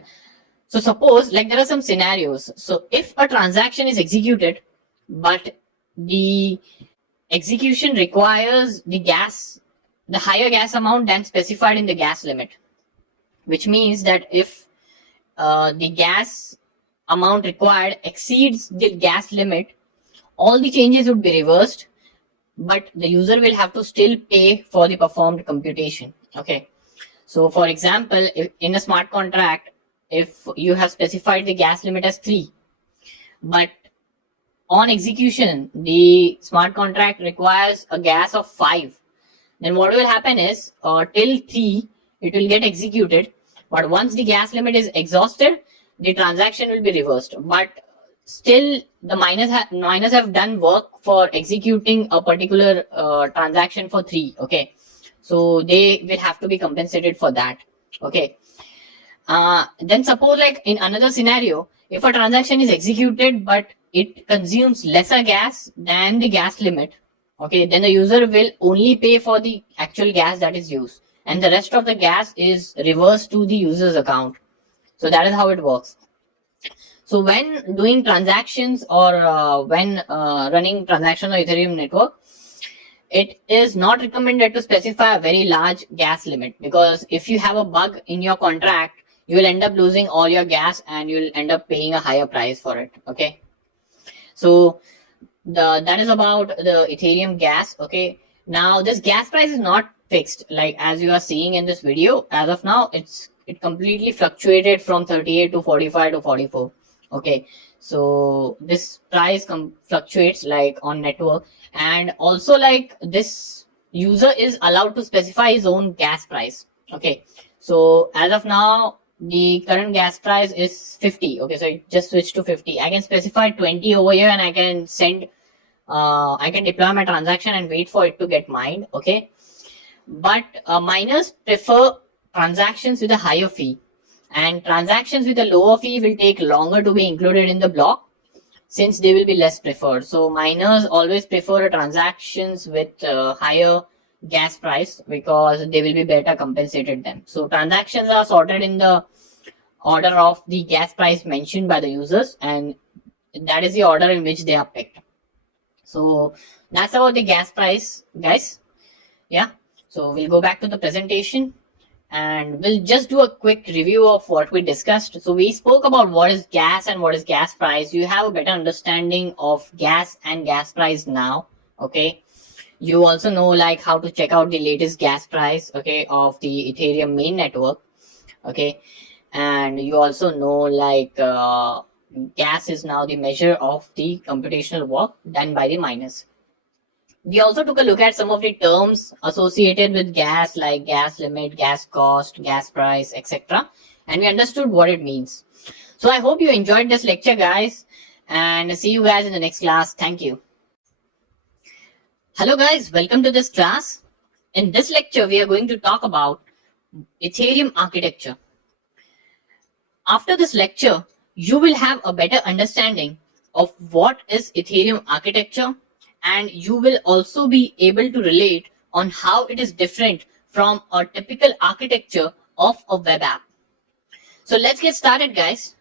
so suppose like there are some scenarios. So if a transaction is executed, but the execution requires the higher gas amount than specified in the gas limit, which means that if the gas amount required exceeds the gas limit, all the changes would be reversed, but the user will have to still pay for the performed computation. Okay, so for example, if in a smart contract, if you have specified the gas limit as 3, but on execution the smart contract requires a gas of 5, then what will happen is till 3 it will get executed, but once the gas limit is exhausted, the transaction will be reversed. But still the miners have done work for executing a particular transaction for 3. Okay, so they will have to be compensated for that. Okay, then suppose like in another scenario, if a transaction is executed but it consumes lesser gas than the gas limit, okay, then the user will only pay for the actual gas that is used, and the rest of the gas is reversed to the user's account. So that is how it works. So when doing transactions or when running transactions on Ethereum network, it is not recommended to specify a very large gas limit, because if you have a bug in your contract, you will end up losing all your gas and you will end up paying a higher price for it. Okay, so that is about the Ethereum gas. Okay, now this gas price is not fixed, like as you are seeing in this video. As of now, it completely fluctuated from 38 to 45 to 44. Okay, so this price fluctuates like on network, and also like this user is allowed to specify his own gas price. Okay, so as of now the current gas price is 50. Okay, so it just switched to 50. I can specify 20 over here, and I can send I can deploy my transaction and wait for it to get mined. Okay, but miners prefer transactions with a higher fee, and transactions with a lower fee will take longer to be included in the block, since they will be less preferred. So miners always prefer transactions with higher gas price because they will be better compensated them. So transactions are sorted in the order of the gas price mentioned by the users, and that is the order in which they are picked. So that's about the gas price, guys. Yeah, so we'll go back to the presentation and we'll just do a quick review of what we discussed. So we spoke about what is gas and what is gas price. You have a better understanding of gas and gas price now. Okay, you also know like how to check out the latest gas price, okay, of the Ethereum main network. Okay, and you also know like gas is now the measure of the computational work done by the miners. We also took a look at some of the terms associated with gas, like gas limit, gas cost, gas price, etc., and we understood what it means. So I hope you enjoyed this lecture, guys, and see you guys in the next class. Thank you. Hello guys, welcome to this class. In this lecture we are going to talk about Ethereum architecture. After this lecture, you will have a better understanding of what is Ethereum architecture, and you will also be able to relate on how it is different from a typical architecture of a web app. So let's get started, guys.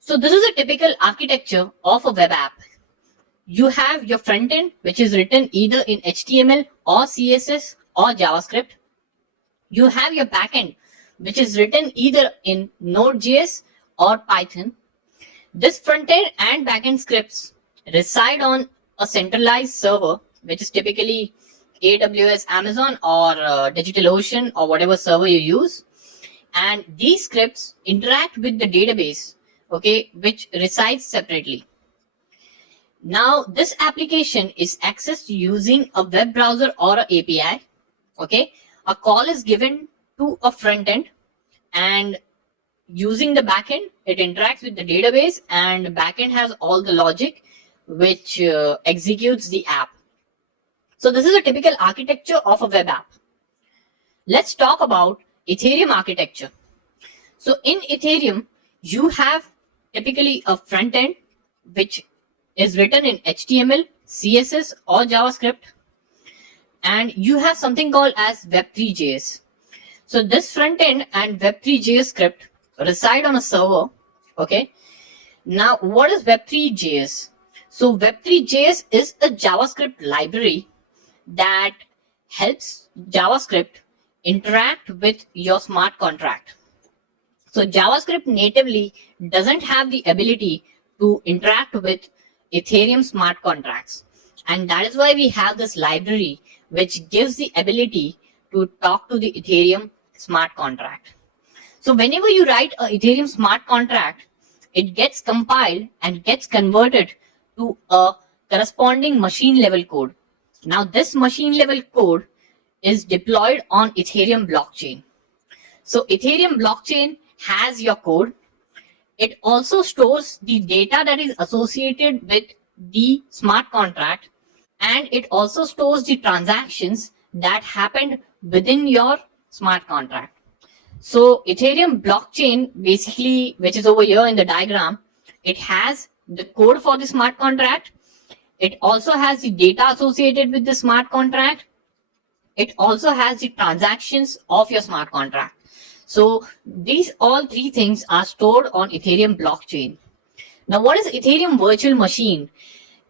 So this is a typical architecture of a web app. You have your front end, which is written either in HTML or CSS or JavaScript. You have your backend, which is written either in Node.js or Python. This front-end and backend scripts reside on a centralized server, which is typically AWS, Amazon, or DigitalOcean, or whatever server you use. And these scripts interact with the database, okay, which resides separately. Now, this application is accessed using a web browser or an API. Okay, a call is given to a front end, and using the backend, it interacts with the database, and the backend has all the logic which executes the app. So this is a typical architecture of a web app. Let's talk about Ethereum architecture. So in Ethereum, you have typically a front end which is written in HTML, CSS, or JavaScript, and you have something called as Web3.js. So this front end and Web3.js script reside on a server. Okay, now what is Web3.js? So Web3.js is a JavaScript library that helps JavaScript interact with your smart contract. So JavaScript natively doesn't have the ability to interact with Ethereum smart contracts, and that is why we have this library which gives the ability to talk to the Ethereum smart contract. So whenever you write a Ethereum smart contract, it gets compiled and gets converted to a corresponding machine level code. Now this machine level code is deployed on Ethereum blockchain. So Ethereum blockchain has your code. It also stores the data that is associated with the smart contract, and it also stores the transactions that happened within your smart contract. So Ethereum blockchain, basically, which is over here in the diagram, it has the code for the smart contract. It also has the data associated with the smart contract. It also has the transactions of your smart contract. So these all three things are stored on Ethereum blockchain. Now, what is Ethereum virtual machine?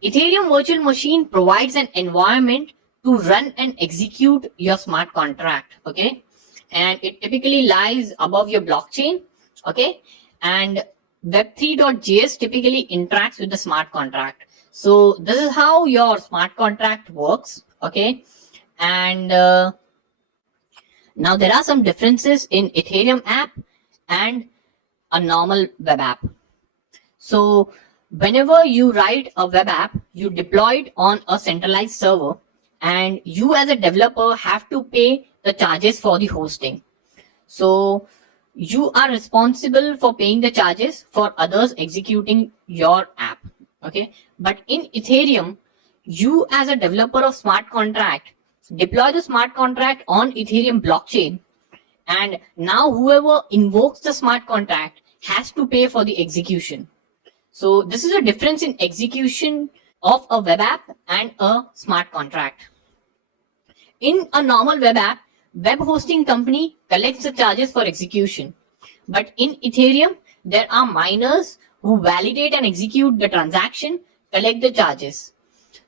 Ethereum virtual machine provides an environment to run and execute your smart contract. Okay, and it typically lies above your blockchain. Okay, and Web3.js typically interacts with the smart contract. So this is how your smart contract works. Okay, and now there are some differences in Ethereum app and a normal web app. So whenever you write a web app, you deploy it on a centralized server, and you as a developer have to pay the charges for the hosting. So you are responsible for paying the charges for others executing your app. Okay. But in Ethereum, you as a developer of smart contract deploy the smart contract on Ethereum blockchain, and now whoever invokes the smart contract has to pay for the execution. So this is a difference in execution of a web app and a smart contract. In a normal web app, web hosting company collects the charges for execution. But in Ethereum, there are miners who validate and execute the transaction, collect the charges.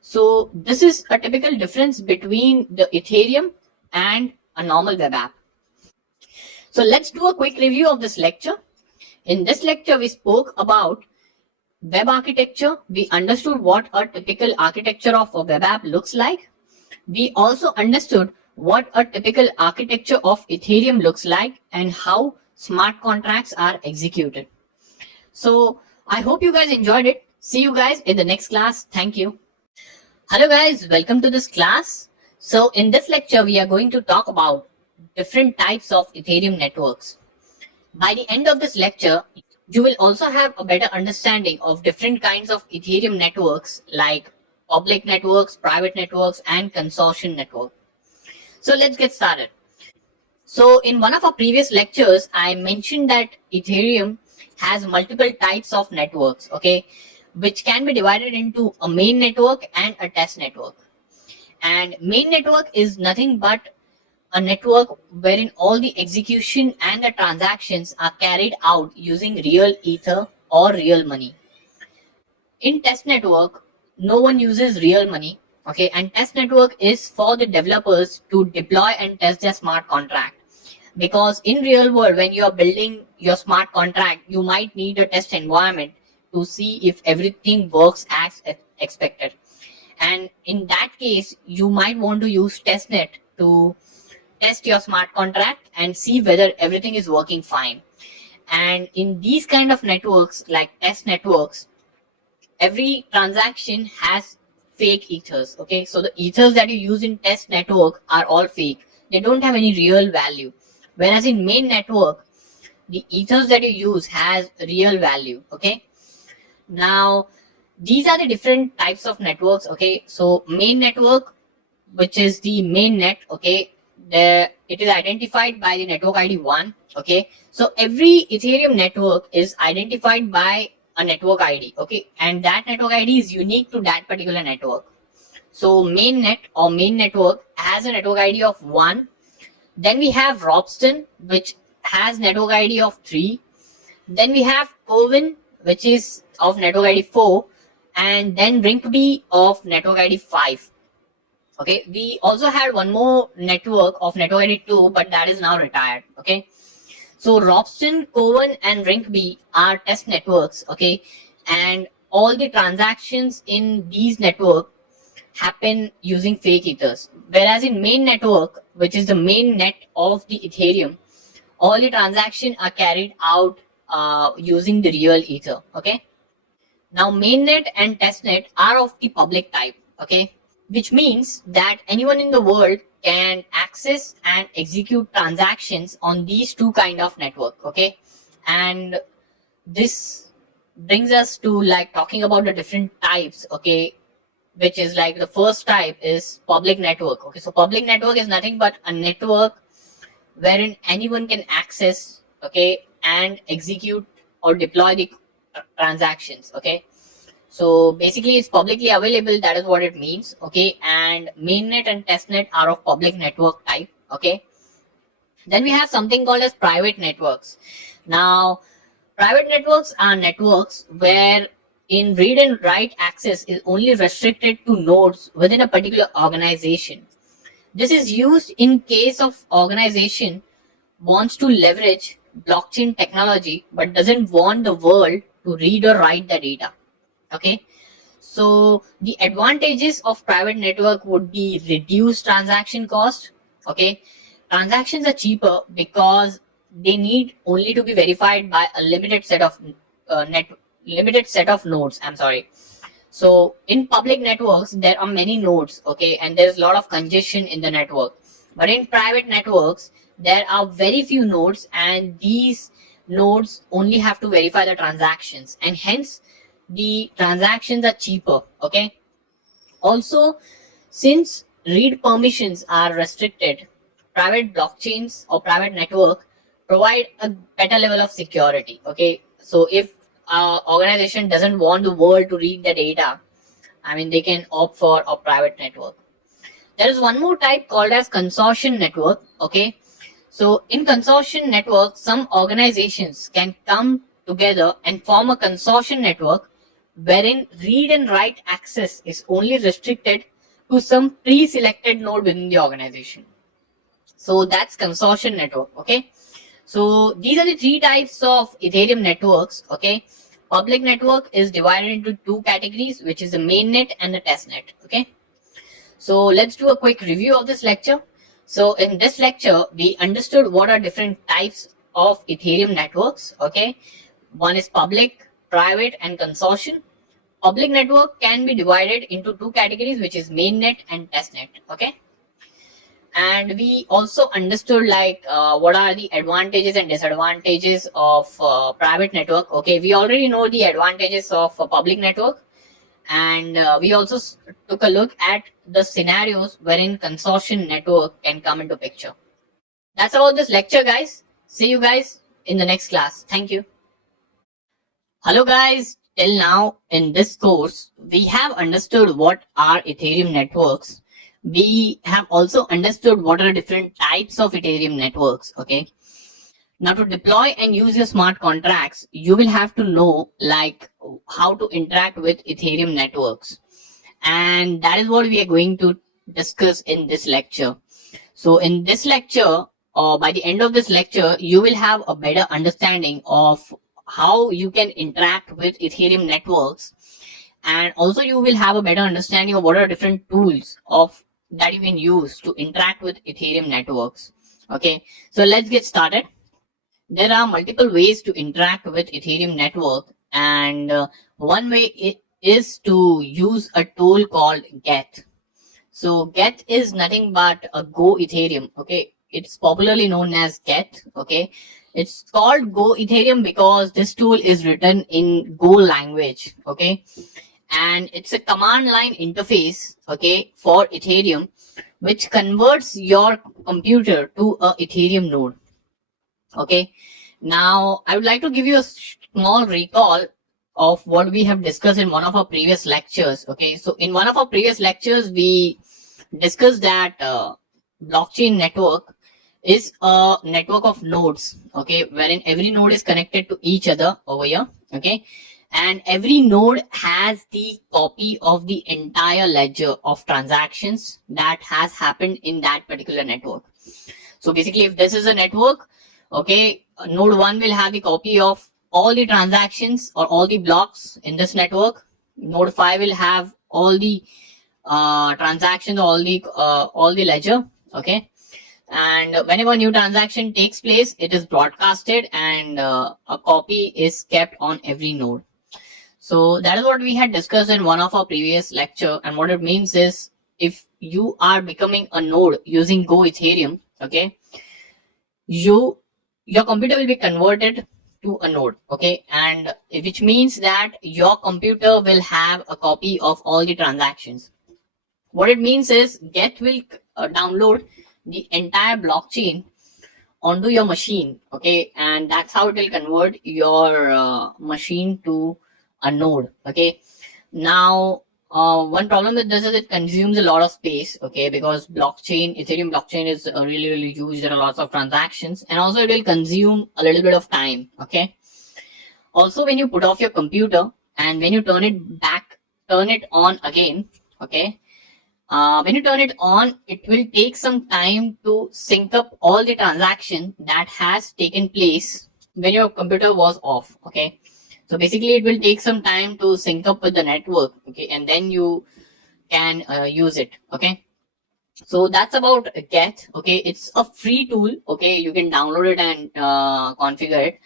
So this is a typical difference between the Ethereum and a normal web app. So let's do a quick review of this lecture. In this lecture, we spoke about web architecture. We understood what a typical architecture of a web app looks like. We also understood what a typical architecture of Ethereum looks like and how smart contracts are executed. So I hope you guys enjoyed it. See you guys in the next class. Thank you. Hello guys, welcome to this class. So in this lecture, we are going to talk about different types of Ethereum networks. By the end of this lecture, you will also have a better understanding of different kinds of Ethereum networks like public networks, private networks, and consortium network. So let's get started. So in one of our previous lectures, I mentioned that Ethereum has multiple types of networks, okay, which can be divided into a main network and a test network. And main network is nothing but a network wherein all the execution and the transactions are carried out using real ether or real money. In test network, no one uses real money, okay, and test network is for the developers to deploy and test their smart contract. Because in real world, when you are building your smart contract, you might need a test environment to see if everything works as expected. And in that case, you might want to use testnet to test your smart contract and see whether everything is working fine. And in these kind of networks like test networks, every transaction has fake ethers. Okay, so the ethers that you use in test network are all fake. They don't have any real value. Whereas in main network, the ethers that you use has real value. Okay, now these are the different types of networks. Okay, so main network, which is the main net, okay, it is identified by the network ID 1. Okay, so every Ethereum network is identified by a network ID, okay, and that network ID is unique to that particular network. So main net or main network has a network ID of 1. Then we have Robston, which has network ID of 3. Then we have Coven, which is of network ID 4, and then Rinkeby of network ID 5. Okay, we also had one more network of network ID 2, but that is now retired. Okay, so Robston, Coven, and Rinkeby are test networks. Okay, and all the transactions in these network happen using fake ethers. Whereas in main network, which is the main net of the Ethereum, all the transactions are carried out using the real ether. Okay, now mainnet and testnet are of the public type. Okay, which means that anyone in the world can access and execute transactions on these two kind of network. Okay, and this brings us to like talking about the different types. Okay, which is like the first type is public network. Okay, so public network is nothing but a network wherein anyone can access, okay, and execute or deploy the transactions. Okay, so basically it's publicly available. That is what it means. Okay, and mainnet and testnet are of public network type. Okay, then we have something called as private networks. Now private networks are networks where in read and write access is only restricted to nodes within a particular organization. This is used in case of organization wants to leverage blockchain technology but doesn't want the world to read or write the data. Okay, So the advantages of private network would be reduced transaction cost. Okay, transactions are cheaper because they need only to be verified by a limited set of limited set of nodes. I'm sorry. So in public networks, there are many nodes, okay, and there's a lot of congestion in the network. But in private networks, there are very few nodes, and these nodes only have to verify the transactions, and hence the transactions are cheaper, okay. Also, since read permissions are restricted, private blockchains or private network provide a better level of security, okay. So if organization doesn't want the world to read the data, I mean, they can opt for a private network. There is one more type called as consortium network. Okay, so in consortium network, some organizations can come together and form a consortium network wherein read and write access is only restricted to some pre-selected node within the organization. So that's consortium network. Okay, so these are the three types of Ethereum networks. Okay, public network is divided into two categories, which is the mainnet and the testnet. Okay, so let's do a quick review of this lecture. So in this lecture, we understood what are different types of Ethereum networks. Okay, one is public, private, and consortium. Public network can be divided into two categories, which is mainnet and testnet. Okay, and we also understood like what are the advantages and disadvantages of private network. Okay, we already know the advantages of a public network, and we also took a look at the scenarios wherein consortium network can come into picture. That's about this lecture, guys. See you guys in the next class. Thank you. Hello guys, till now in this course, we have understood what are Ethereum networks. We have also understood what are different types of Ethereum networks. Okay, now to deploy and use your smart contracts, you will have to know like how to interact with Ethereum networks, and that is what we are going to discuss in this lecture. So in this lecture, or by the end of this lecture, you will have a better understanding of how you can interact with Ethereum networks, and also you will have a better understanding of what are different tools of that you can use to interact with Ethereum networks. Okay, so let's get started. There are multiple ways to interact with Ethereum network, and one way is to use a tool called Get. So Get is nothing but a Go Ethereum. Okay, it's popularly known as Get. Okay, it's called Go Ethereum because this tool is written in Go language. Okay, and it's a command line interface. Okay, for Ethereum, which converts your computer to a Ethereum node. Okay, now I would like to give you a small recall of what we have discussed in one of our previous lectures. Okay, so in one of our previous lectures, we discussed that blockchain network is a network of nodes, okay, wherein every node is connected to each other over here. Okay, and every node has the copy of the entire ledger of transactions that has happened in that particular network. So basically, if this is a network, okay, node 1 will have the copy of all the transactions or all the blocks in this network. Node 5 will have all the transactions, all the ledger. Okay, and whenever a new transaction takes place, it is broadcasted, and a copy is kept on every node. So that is what we had discussed in one of our previous lecture, and what it means is if you are becoming a node using Go Ethereum, okay, your computer will be converted to a node. Okay, and which means that your computer will have a copy of all the transactions. What it means is Get will download the entire blockchain onto your machine. Okay, and that's how it will convert your machine to a node. Okay, now one problem with this is it consumes a lot of space. Okay, because Ethereum blockchain is really huge. There are lots of transactions, and also it will consume a little bit of time. Okay, also when you put off your computer and when you turn it on again. Okay, when you turn it on, it will take some time to sync up all the transaction that has taken place when your computer was off. Okay, So basically it will take some time to sync up with the network, okay, and then you can use it, okay. So that's about Get, okay. It's a free tool, okay. You can download it and configure it,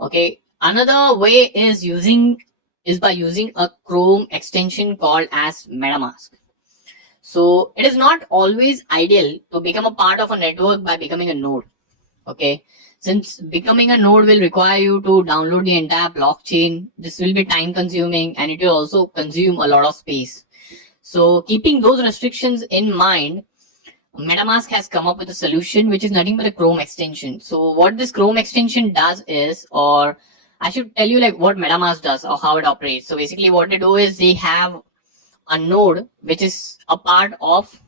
okay. Another way is by using a Chrome extension called as MetaMask. So it is not always ideal to become a part of a network by becoming a node, okay. Since becoming a node will require you to download the entire blockchain, this will be time consuming and it will also consume a lot of space. So keeping those restrictions in mind, MetaMask has come up with a solution which is nothing but a Chrome extension. So what this Chrome extension does is, or I should tell you like what MetaMask does or how it operates. So basically what they do is they have a node which is a part of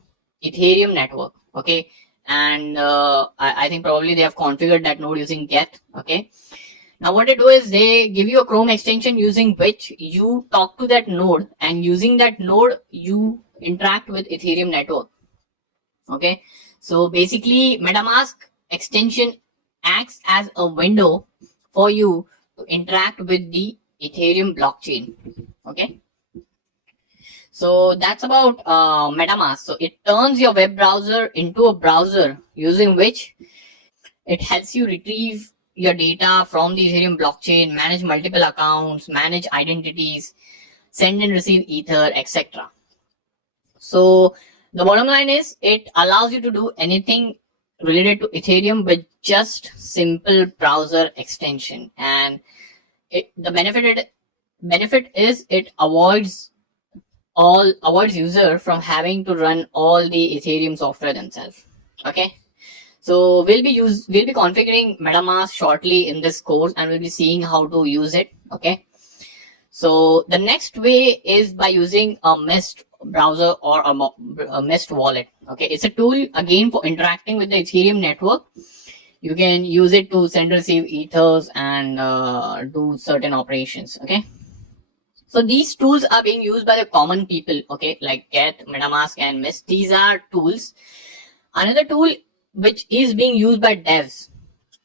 Ethereum network, okay. And I think probably they have configured that node using Get, okay. Now what they do is they give you a Chrome extension using which you talk to that node, and using that node you interact with Ethereum network, okay. So basically MetaMask extension acts as a window for you to interact with the Ethereum blockchain, okay. So that's about MetaMask. So it turns your web browser into a browser using which it helps you retrieve your data from the Ethereum blockchain, manage multiple accounts, manage identities, send and receive Ether, etc. So the bottom line is it allows you to do anything related to Ethereum with just simple browser extension, and the benefit is it avoids user from having to run all the Ethereum software themselves, okay. So we'll be configuring MetaMask shortly in this course, and we'll be seeing how to use it, okay. So the next way is by using a Mist browser or a Mist wallet, okay. It's a tool again for interacting with the Ethereum network. You can use it to send receive ethers and do certain operations, okay. So these tools are being used by the common people, okay, like Get, MetaMask, and Mist. These are tools. Another tool which is being used by devs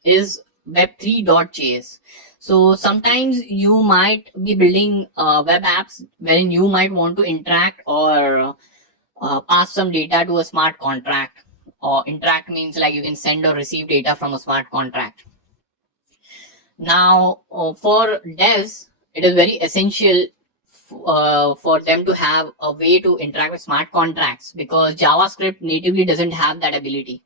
is web3.js. So sometimes you might be building web apps wherein you might want to interact or pass some data to a smart contract. Or interact means like you can send or receive data from a smart contract. Now, for devs, it is very essential for them to have a way to interact with smart contracts, because JavaScript natively doesn't have that ability.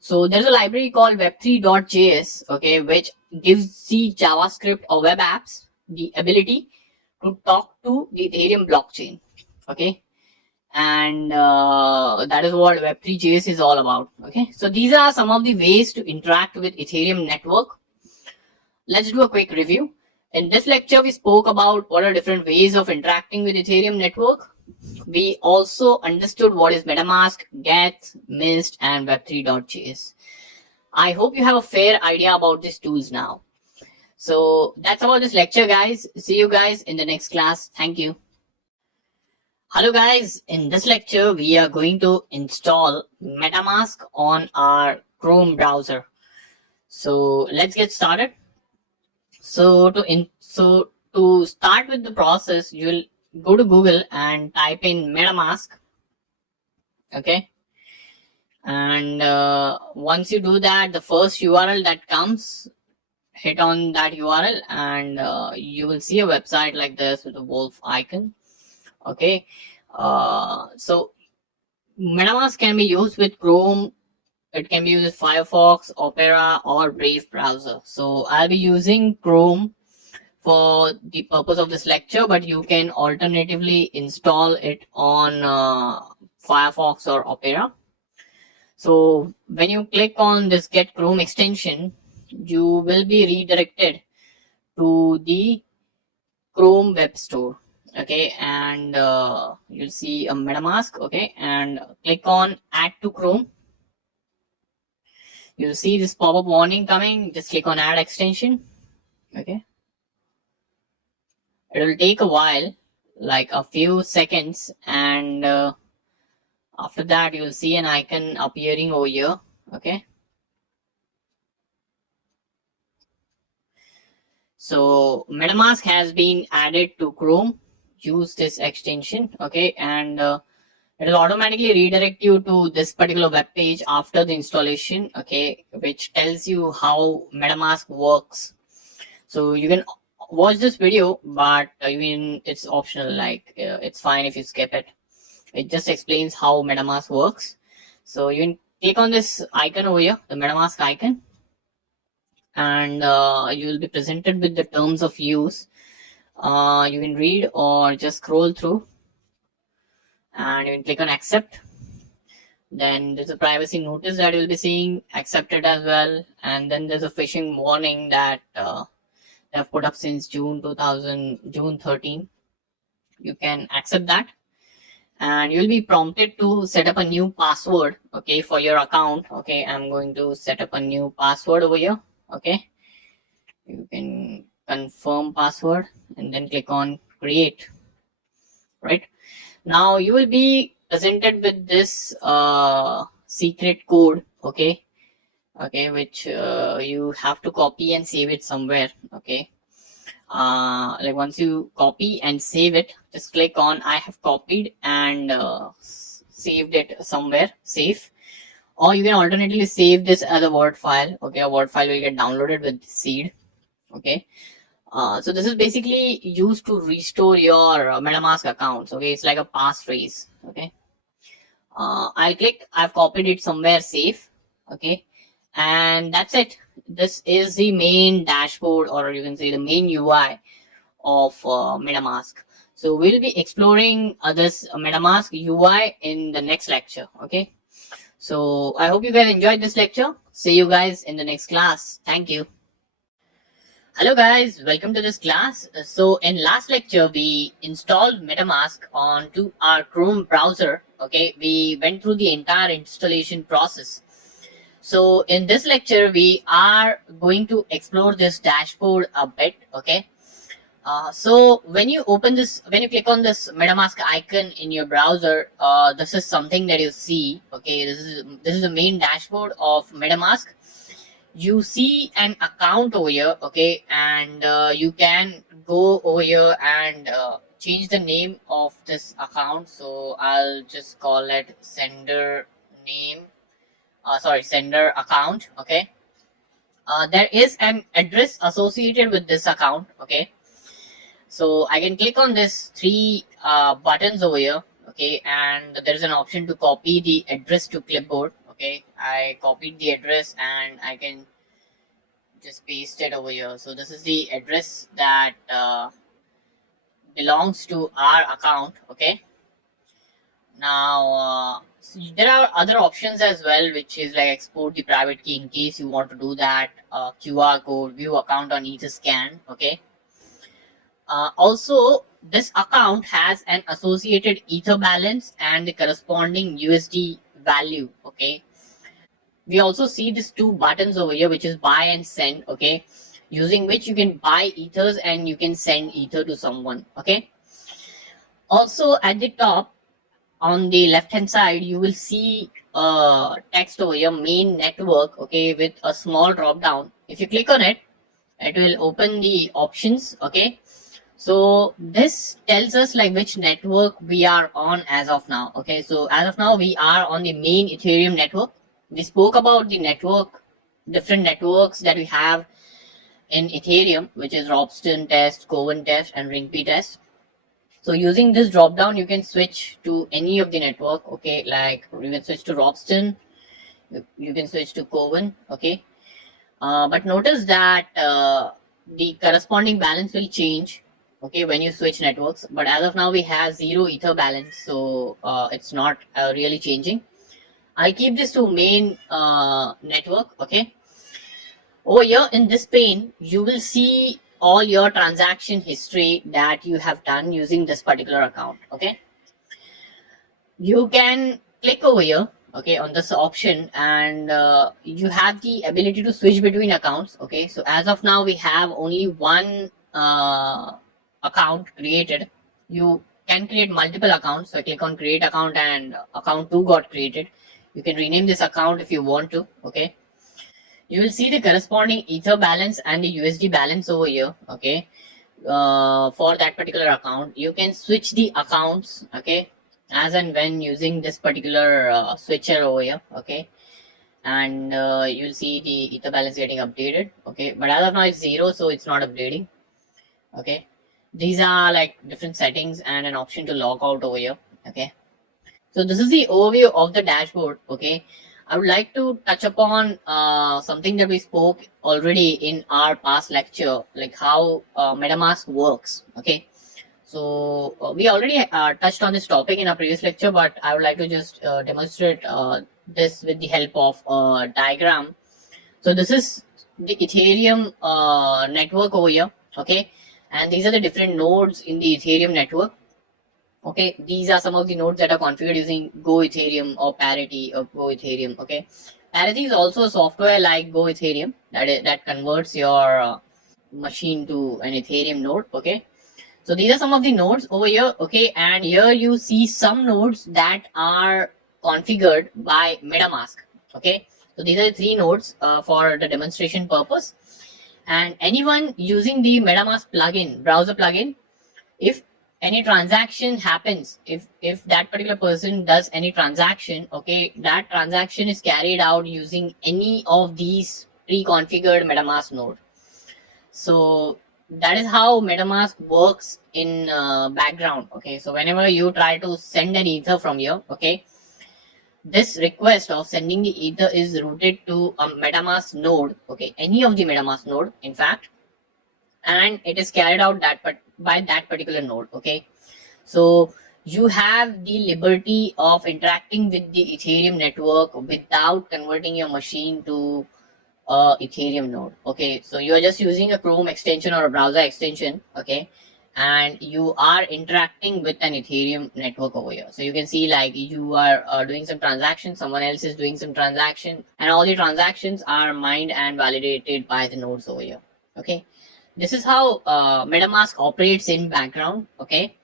So there's a library called web3.js, okay, which gives the JavaScript or web apps the ability to talk to the Ethereum blockchain, okay. And that is what web3.js is all about, okay. So these are some of the ways to interact with Ethereum network. Let's do a quick review. In this lecture, we spoke about what are different ways of interacting with Ethereum network. We also understood what is MetaMask, Get, Mist, and web3.js. I hope you have a fair idea about these tools now. So that's about this lecture, guys. See you guys in the next class. Thank you. Hello guys, in this lecture, we are going to install MetaMask on our Chrome browser. So let's get started. So to start with the process, you'll go to Google and type in MetaMask, okay. And once you do that, the first URL that comes, hit on that URL, and you will see a website like this with a wolf icon, okay. So MetaMask can be used with Chrome. It can be used with Firefox, Opera, or Brave browser. So I'll be using Chrome for the purpose of this lecture, but you can alternatively install it on Firefox or Opera. So when you click on this Get Chrome extension, you will be redirected to the Chrome web store, okay. And you'll see a MetaMask, okay, and click on Add to Chrome. You'll see this pop-up warning coming. Just click on Add Extension, okay. It will take a while, like a few seconds, and after that you'll see an icon appearing over here, okay. So MetaMask has been added to Chrome. Use this extension, okay, and it will automatically redirect you to this particular web page after the installation, okay, which tells you how MetaMask works. So you can watch this video, but it's optional. Like it's fine if you skip it. It just explains how MetaMask works. So you can click on this icon over here, the MetaMask icon, and you will be presented with the terms of use. You can read or just scroll through, and you can click on accept. Then there's a privacy notice that you'll be seeing, accept it as well. And then there's a phishing warning that they've put up since June 13. You can accept that, and you'll be prompted to set up a new password, okay, for your account. Okay, I'm going to set up a new password over here. Okay, you can confirm password and then click on create. Right now you will be presented with this secret code, okay, which you have to copy and save it somewhere. Okay, like once you copy and save it, just click on I have copied and saved it somewhere safe, or you can alternatively save this as a Word file. Okay, a Word file will get downloaded with seed. Okay, so this is basically used to restore your MetaMask accounts. Okay, it's like a passphrase. Okay, I've copied it somewhere safe. Okay, and that's it. This is the main dashboard, or you can say the main UI of MetaMask. So we'll be exploring this MetaMask UI in the next lecture. Okay, so I hope you guys enjoyed this lecture. See you guys in the next class. Thank you. Hello guys, welcome to this class. So in last lecture, we installed MetaMask onto our Chrome browser. Okay, we went through the entire installation process. So in this lecture, we are going to explore this dashboard a bit. Okay, so when you click on this MetaMask icon in your browser, this is something that you see. Okay, this is the main dashboard of MetaMask. You see an account over here, okay, and you can go over here and change the name of this account. So I'll just call it sender name, sender account. Okay, there is an address associated with this account. Okay, so I can click on this three buttons over here. Okay, and there is an option to copy the address to clipboard. Okay, I copied the address and I can just paste it over here. So this is the address that belongs to our account. Okay, now there are other options as well, which is like export the private key in case you want to do that, QR code, view account on Etherscan. Okay, also this account has an associated Ether balance and the corresponding USD value. Okay, we also see these two buttons over here, which is buy and send. Okay, using which you can buy ethers and you can send ether to someone. Okay, also at the top on the left hand side, you will see text over here, main network. Okay, with a small drop down. If you click on it, it will open the options. Okay, so this tells us like which network we are on as of now. Okay, so as of now we are on the main Ethereum network. We spoke about the different networks that we have in Ethereum, which is Robston test, Coven test, and Ringp test. So using this drop down, you can switch to any of the network. Okay, like you can switch to Robston, you can switch to Coven. Okay, but notice that the corresponding balance will change. Okay, when you switch networks, but as of now we have 0 ether balance, so it's not really changing. I'll keep this to main network. Okay, over here in this pane, you will see all your transaction history that you have done using this particular account. Okay, you can click over here, okay, on this option, and you have the ability to switch between accounts. Okay, so as of now we have only one account created. You can create multiple accounts. So I click on create account and account 2 got created. You can rename this account if you want to. Okay, you will see the corresponding Ether balance and the USD balance over here. Okay, for that particular account, you can switch the accounts. Okay, as and when using this particular switcher over here. Okay, and you'll see the Ether balance getting updated. Okay, but as of now it's 0, so it's not updating. Okay, these are like different settings and an option to log out over here. Okay, so this is the overview of the dashboard. Okay, I would like to touch upon something that we spoke already in our past lecture, like how MetaMask works. Okay, so we already touched on this topic in our previous lecture, but I would like to just demonstrate this with the help of a diagram. So this is the Ethereum network over here. Okay, and these are the different nodes in the Ethereum network. Okay, these are some of the nodes that are configured using Go Ethereum or Parity or Go Ethereum. Okay, Parity is also a software like Go Ethereum that converts your machine to an Ethereum node. Okay, so these are some of the nodes over here. Okay, and here you see some nodes that are configured by MetaMask. Okay, so these are the 3 nodes for the demonstration purpose. And anyone using the MetaMask plugin, browser plugin, if any transaction happens, if that particular person does any transaction, okay, that transaction is carried out using any of these pre-configured MetaMask node. So that is how MetaMask works in background. Okay, so whenever you try to send an Ether from here, okay, this request of sending the Ether is routed to a MetaMask node. Okay, any of the MetaMask node, in fact, and it is carried out by that particular node. Okay, so you have the liberty of interacting with the Ethereum network without converting your machine to a Ethereum node. Okay, so you are just using a Chrome extension or a browser extension. Okay, and you are interacting with an Ethereum network over here. So you can see like you are doing some transaction, someone else is doing some transaction, and all the transactions are mined and validated by the nodes over here. Okay, this is how MetaMask operates in background. Okay,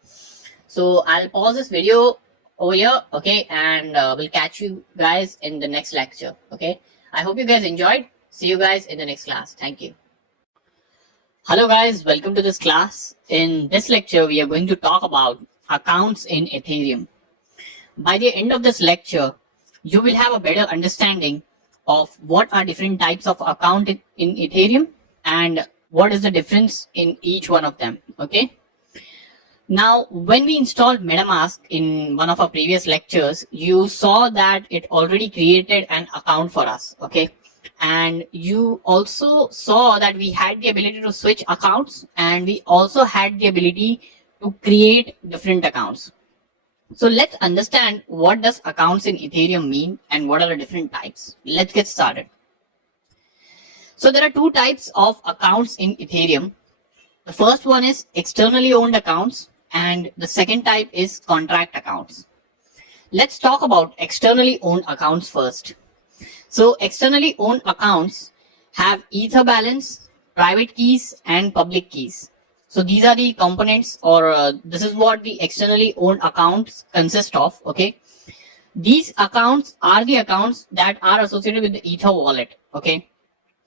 so I'll pause this video over here. Okay, and we'll catch you guys in the next lecture. Okay, I hope you guys enjoyed. See you guys in the next class. Thank you. Hello guys, welcome to this class. In this lecture, we are going to talk about accounts in Ethereum. By the end of this lecture, you will have a better understanding of what are different types of account in Ethereum and what is the difference in each one of them. Okay. Now, when we installed MetaMask in one of our previous lectures, you saw that it already created an account for us. Okay. And you also saw that we had the ability to switch accounts, and we also had the ability to create different accounts. So let's understand what does accounts in Ethereum mean and what are the different types. Let's get started. So there are 2 types of accounts in Ethereum. The first one is externally owned accounts, and the second type is contract accounts. Let's talk about externally owned accounts first. So externally owned accounts have Ether balance, private keys, and public keys. So these are the components, or this is what the externally owned accounts consist of. Okay, these accounts are the accounts that are associated with the Ether wallet. Okay,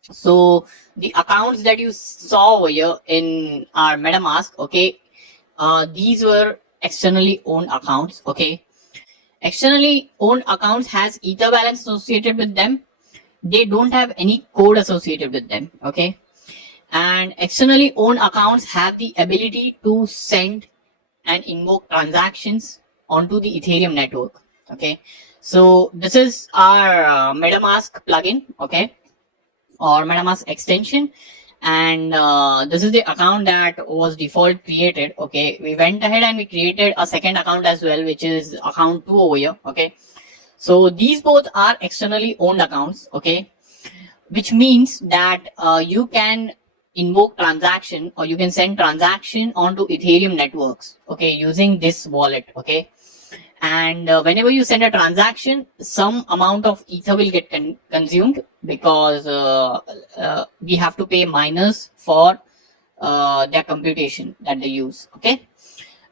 so the accounts that you saw over here in our MetaMask, okay, these were externally owned accounts. Okay, externally owned accounts has Ether balance associated with them. They don't have any code associated with them. Okay, and externally owned accounts have the ability to send and invoke transactions onto the Ethereum network. Okay, so this is our MetaMask plugin. Okay, or MetaMask extension, and this is the account that was default created. Okay, we went ahead and we created a second account as well, which is account 2 over here. Okay, so these both are externally owned accounts. Okay, which means that you can invoke transaction, or you can send transaction onto Ethereum networks, okay, using this wallet. Okay, and whenever you send a transaction, some amount of Ether will get consumed, because we have to pay miners for their computation that they use. Okay,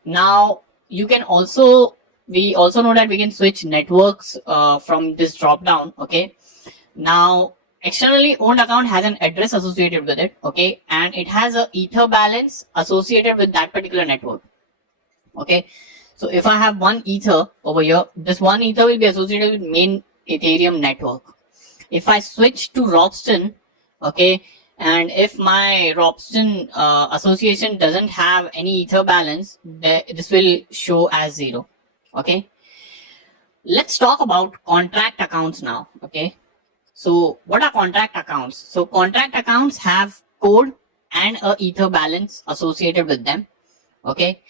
now you can also, we also know that we can switch networks from this drop down. Okay, now externally owned account has an address associated with it, okay, and it has a ether balance associated with that particular network. Okay, so if I have one ether over here, this one ether will be associated with main Ethereum network. If I switch to Robston, okay, and if my Robston association doesn't have any ether balance, this will show as 0. Okay, let's talk about contract accounts now. Okay, so what are contract accounts? So contract accounts have code and a ether balance associated with them. Okay,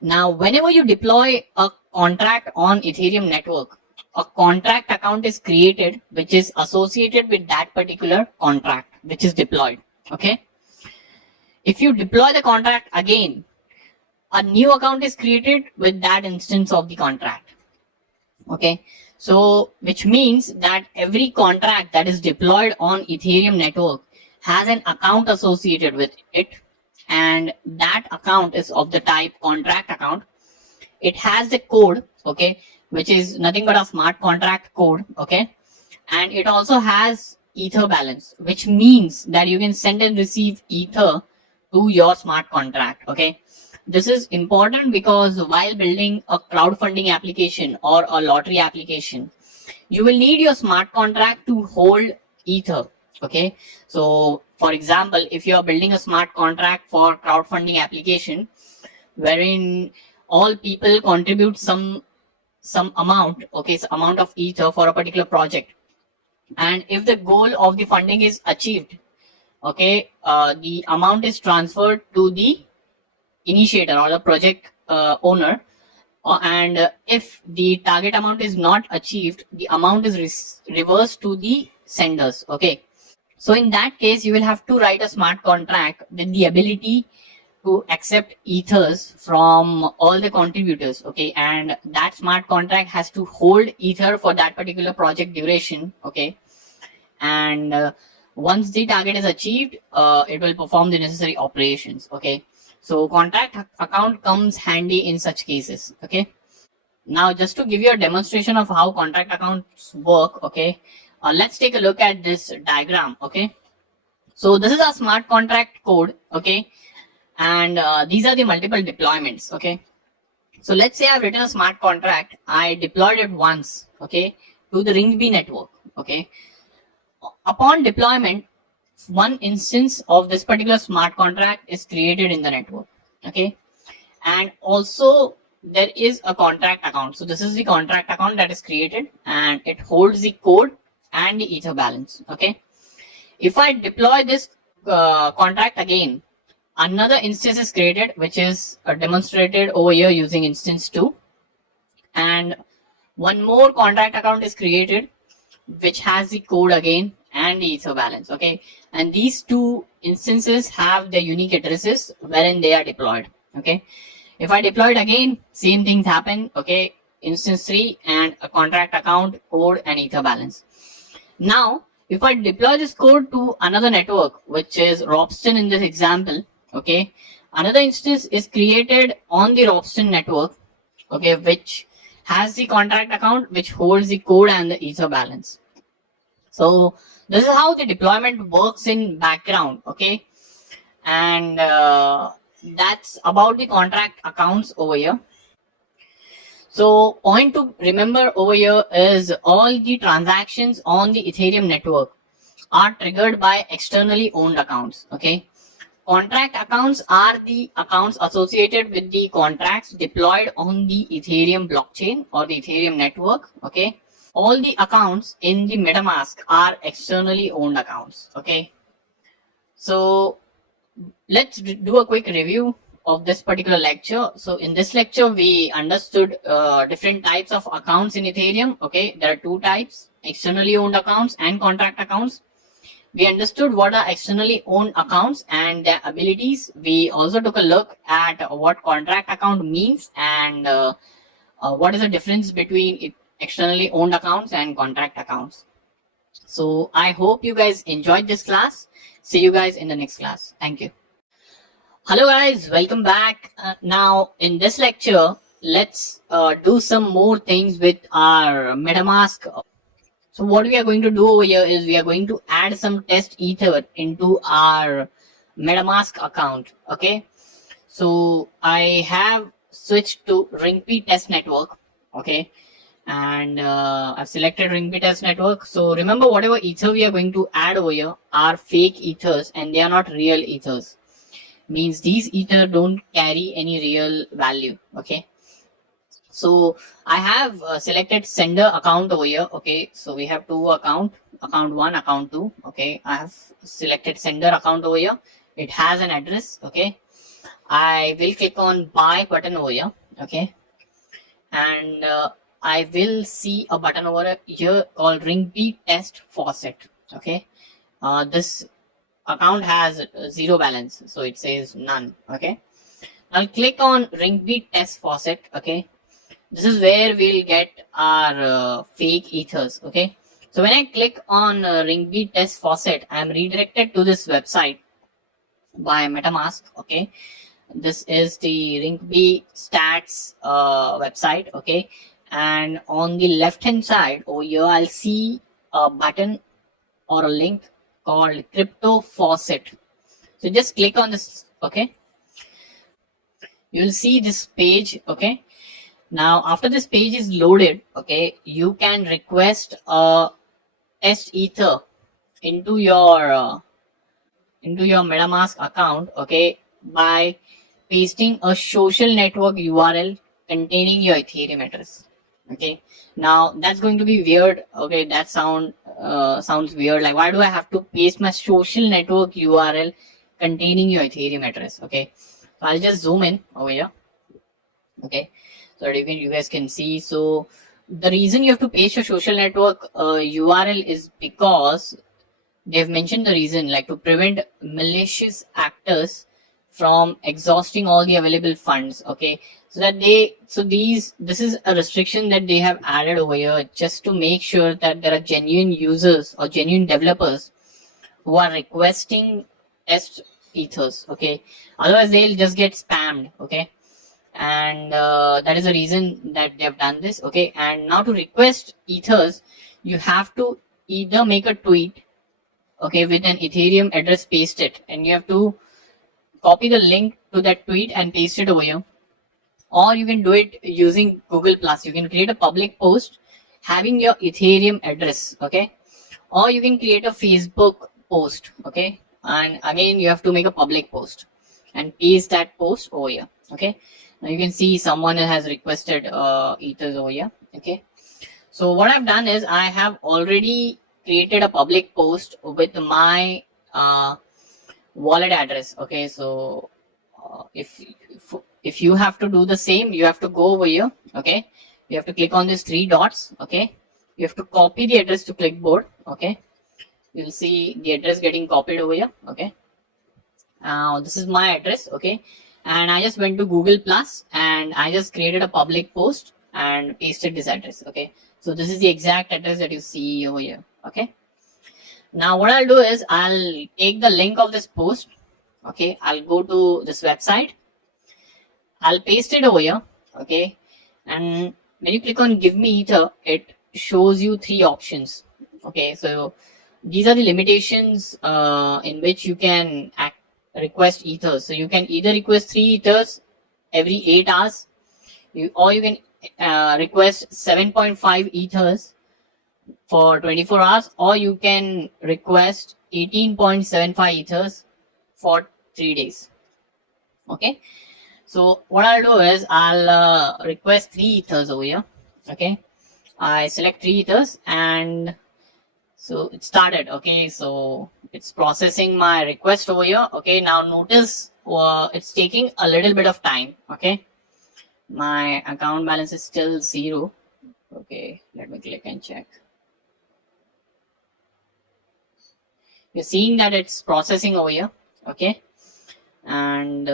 now whenever you deploy a contract on Ethereum network, a contract account is created which is associated with that particular contract which is deployed. Okay, if you deploy the contract again, a new account is created with that instance of the contract. Okay, so which means that every contract that is deployed on Ethereum network has an account associated with it, and that account is of the type contract account. It has the code, okay, which is nothing but a smart contract code, okay, and it also has ether balance, which means that you can send and receive ether to your smart contract. Okay, this is important because while building a crowdfunding application or a lottery application, you will need your smart contract to hold ether. Okay, so for example, if you are building a smart contract for crowdfunding application wherein all people contribute some amount, okay, so amount of ether for a particular project, and if the goal of the funding is achieved, okay, the amount is transferred to the initiator or the project owner, and if the target amount is not achieved, the amount is reversed to the senders. Okay, so in that case you will have to write a smart contract with the ability to accept ethers from all the contributors. Okay, and that smart contract has to hold ether for that particular project duration. Okay, and once the target is achieved, it will perform the necessary operations. Okay, so contract account comes handy in such cases. Okay, now just to give you a demonstration of how contract accounts work, okay, let's take a look at this diagram. Okay, so this is a smart contract code. Okay, and these are the multiple deployments. Okay, so let's say I've written a smart contract, I deployed it once, okay, to the Ringby network. Okay, upon deployment, one instance of this particular smart contract is created in the network. Okay, and also there is a contract account. So this is the contract account that is created, and it holds the code and the ether balance. Okay, if I deploy this contract again, another instance is created which is demonstrated over here using instance 2, and one more contract account is created which has the code again and the ether balance. Okay, and these two instances have their unique addresses wherein they are deployed. Okay, if I deploy it again, same things happen. Okay, instance 3 and a contract account, code and ether balance. Now if I deploy this code to another network, which is Robston in this example, okay, another instance is created on the Robston network, okay, which has the contract account which holds the code and the ether balance. So this is how the deployment works in background. Okay, and that's about the contract accounts over here. So point to remember over here is all the transactions on the Ethereum network are triggered by externally owned accounts. Okay, contract accounts are the accounts associated with the contracts deployed on the Ethereum blockchain or the Ethereum network. Okay, all the accounts in the MetaMask are externally owned accounts. Okay, so let's do a quick review of this particular lecture. So in this lecture we understood different types of accounts in Ethereum. Okay, there are two types: externally owned accounts and contract accounts. We understood what are externally owned accounts and their abilities. We also took a look at what contract account means and what is the difference between externally owned accounts and contract accounts. So I hope you guys enjoyed this class. See you guys in the next class. Thank you. Hello guys, welcome back. Now in this lecture, let's do some more things with our MetaMask. So what we are going to do over here is we are going to add some test ether into our MetaMask account. Okay, so I have switched to ringp test network. Okay, and I've selected ringp test network. So remember, whatever ether we are going to add over here are fake ethers and they are not real ethers. Means these ether don't carry any real value. Okay, so I have selected sender account over here. Okay, so we have two account 1, account 2. Okay, I have selected sender account over here. It has an address. Okay, I will click on buy button over here. Okay, and I will see a button over here called ringp test faucet. Okay, this account has 0 balance, so it says none. Okay, I'll click on ringp test faucet. Okay, this is where we'll get our fake ethers. Okay, so when I click on ringp test faucet, I am redirected to this website by MetaMask. Okay, this is the ringp stats website. Okay, and on the left hand side over here I'll see a button or a link called crypto faucet. So just click on this. Okay, you'll see this page. Okay, now after this page is loaded, okay, you can request a test ether into your MetaMask account. Okay, by pasting a social network URL containing your Ethereum address. Okay, now that's going to be weird. Okay, that sounds weird. Like, why do I have to paste my social network URL containing your Ethereum address? Okay, so I'll just zoom in over here. Okay, so that you guys can see. So the reason you have to paste your social network URL is because they've mentioned the reason, like to prevent malicious actors from exhausting all the available funds. Okay, so that this is a restriction that they have added over here just to make sure that there are genuine users or genuine developers who are requesting test ethers. Okay, otherwise they'll just get spammed. Okay, and that is the reason that they have done this. Okay, and now to request ethers, you have to either make a tweet, okay, with an Ethereum address pasted, and you have to copy the link to that tweet and paste it over here, or you can do it using Google Plus. You can create a public post having your Ethereum address. Okay, or you can create a Facebook post. Okay, and again you have to make a public post and paste that post over here. Okay, now you can see someone has requested ethers over here. Okay, so what I've done is I have already created a public post with my wallet address. Okay, so if you have to do the same, you have to go over here. Okay, you have to click on these 3 dots. Okay, you have to copy the address to clipboard. Okay, you'll see the address getting copied over here. Okay, now this is my address. Okay, and I just went to Google Plus and I just created a public post and pasted this address. Okay, so this is the exact address that you see over here. Okay, now what I'll do is I'll take the link of this post. Okay, I'll go to this website, I'll paste it over here. Okay, and when you click on give me ether, it shows you 3 options. Okay, so these are the limitations in which you can request ethers. So you can either request 3 ethers every 8 hours, or you can request 7.5 ethers for 24 hours, or you can request 18.75 ethers for 3 days. Okay, so what I'll do is I'll request 3 ethers over here. Okay, I select 3 ethers and so it started. Okay, so it's processing my request over here. Okay, now notice it's taking a little bit of time. Okay, my account balance is still 0. Okay, let me click and check. You're seeing that it's processing over here. Okay, and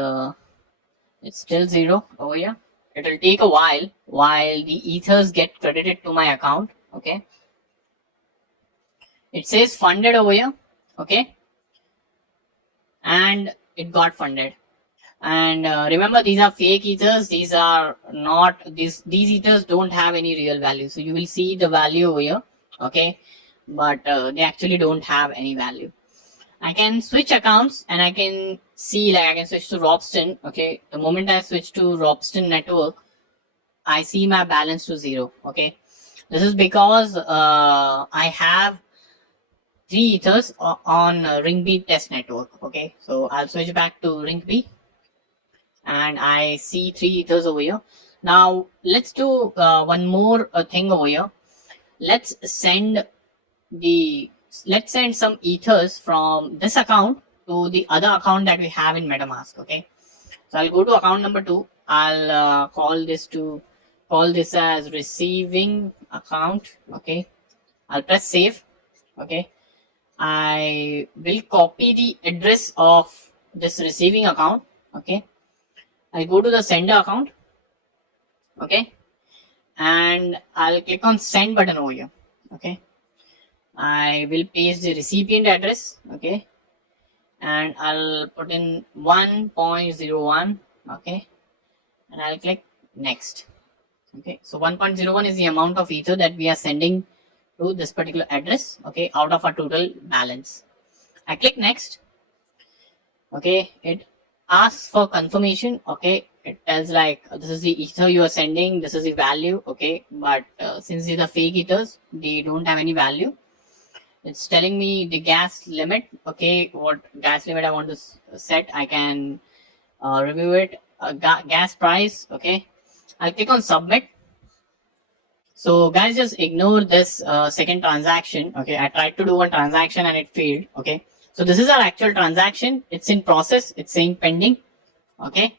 it's still 0 over here. It will take a while the ethers get credited to my account. Okay, it says funded over here. Okay, and it got funded. And remember, these are fake ethers. These are not these ethers don't have any real value. So you will see the value over here okay, but they actually don't have any value. I can switch accounts and I can see, like, I can switch to Robston. Okay, the moment I switch to Robston network, I see my balance to 0. Okay, this is because I have 3 ethers on ring B test network. Okay, so I'll switch back to ring B and I see 3 ethers over here. Now let's do one more thing over here. Let's send some ethers from this account to the other account that we have in MetaMask. Okay, so I'll go to account number 2. I'll call this as receiving account. Okay, I'll press save. Okay, I will copy the address of this receiving account. Okay, I'll go to the sender account. Okay, and I'll click on send button over here. Okay, I will paste the recipient address. Okay, and I'll put in 1.01. Okay, and I'll click next. Okay, so 1.01 is the amount of ether that we are sending to this particular address, okay, out of our total balance. I click next. Okay, it asks for confirmation. Okay, it tells like this is the ether you are sending, this is the value. Okay, but since these are fake ethers, they don't have any value. It's telling me the gas limit. Okay, what gas limit I want to set, I can review it. Gas price. Okay, I'll click on submit. So guys, just ignore this second transaction. Okay, I tried to do one transaction and it failed. Okay, so this is our actual transaction. It's in process. It's saying pending. Okay,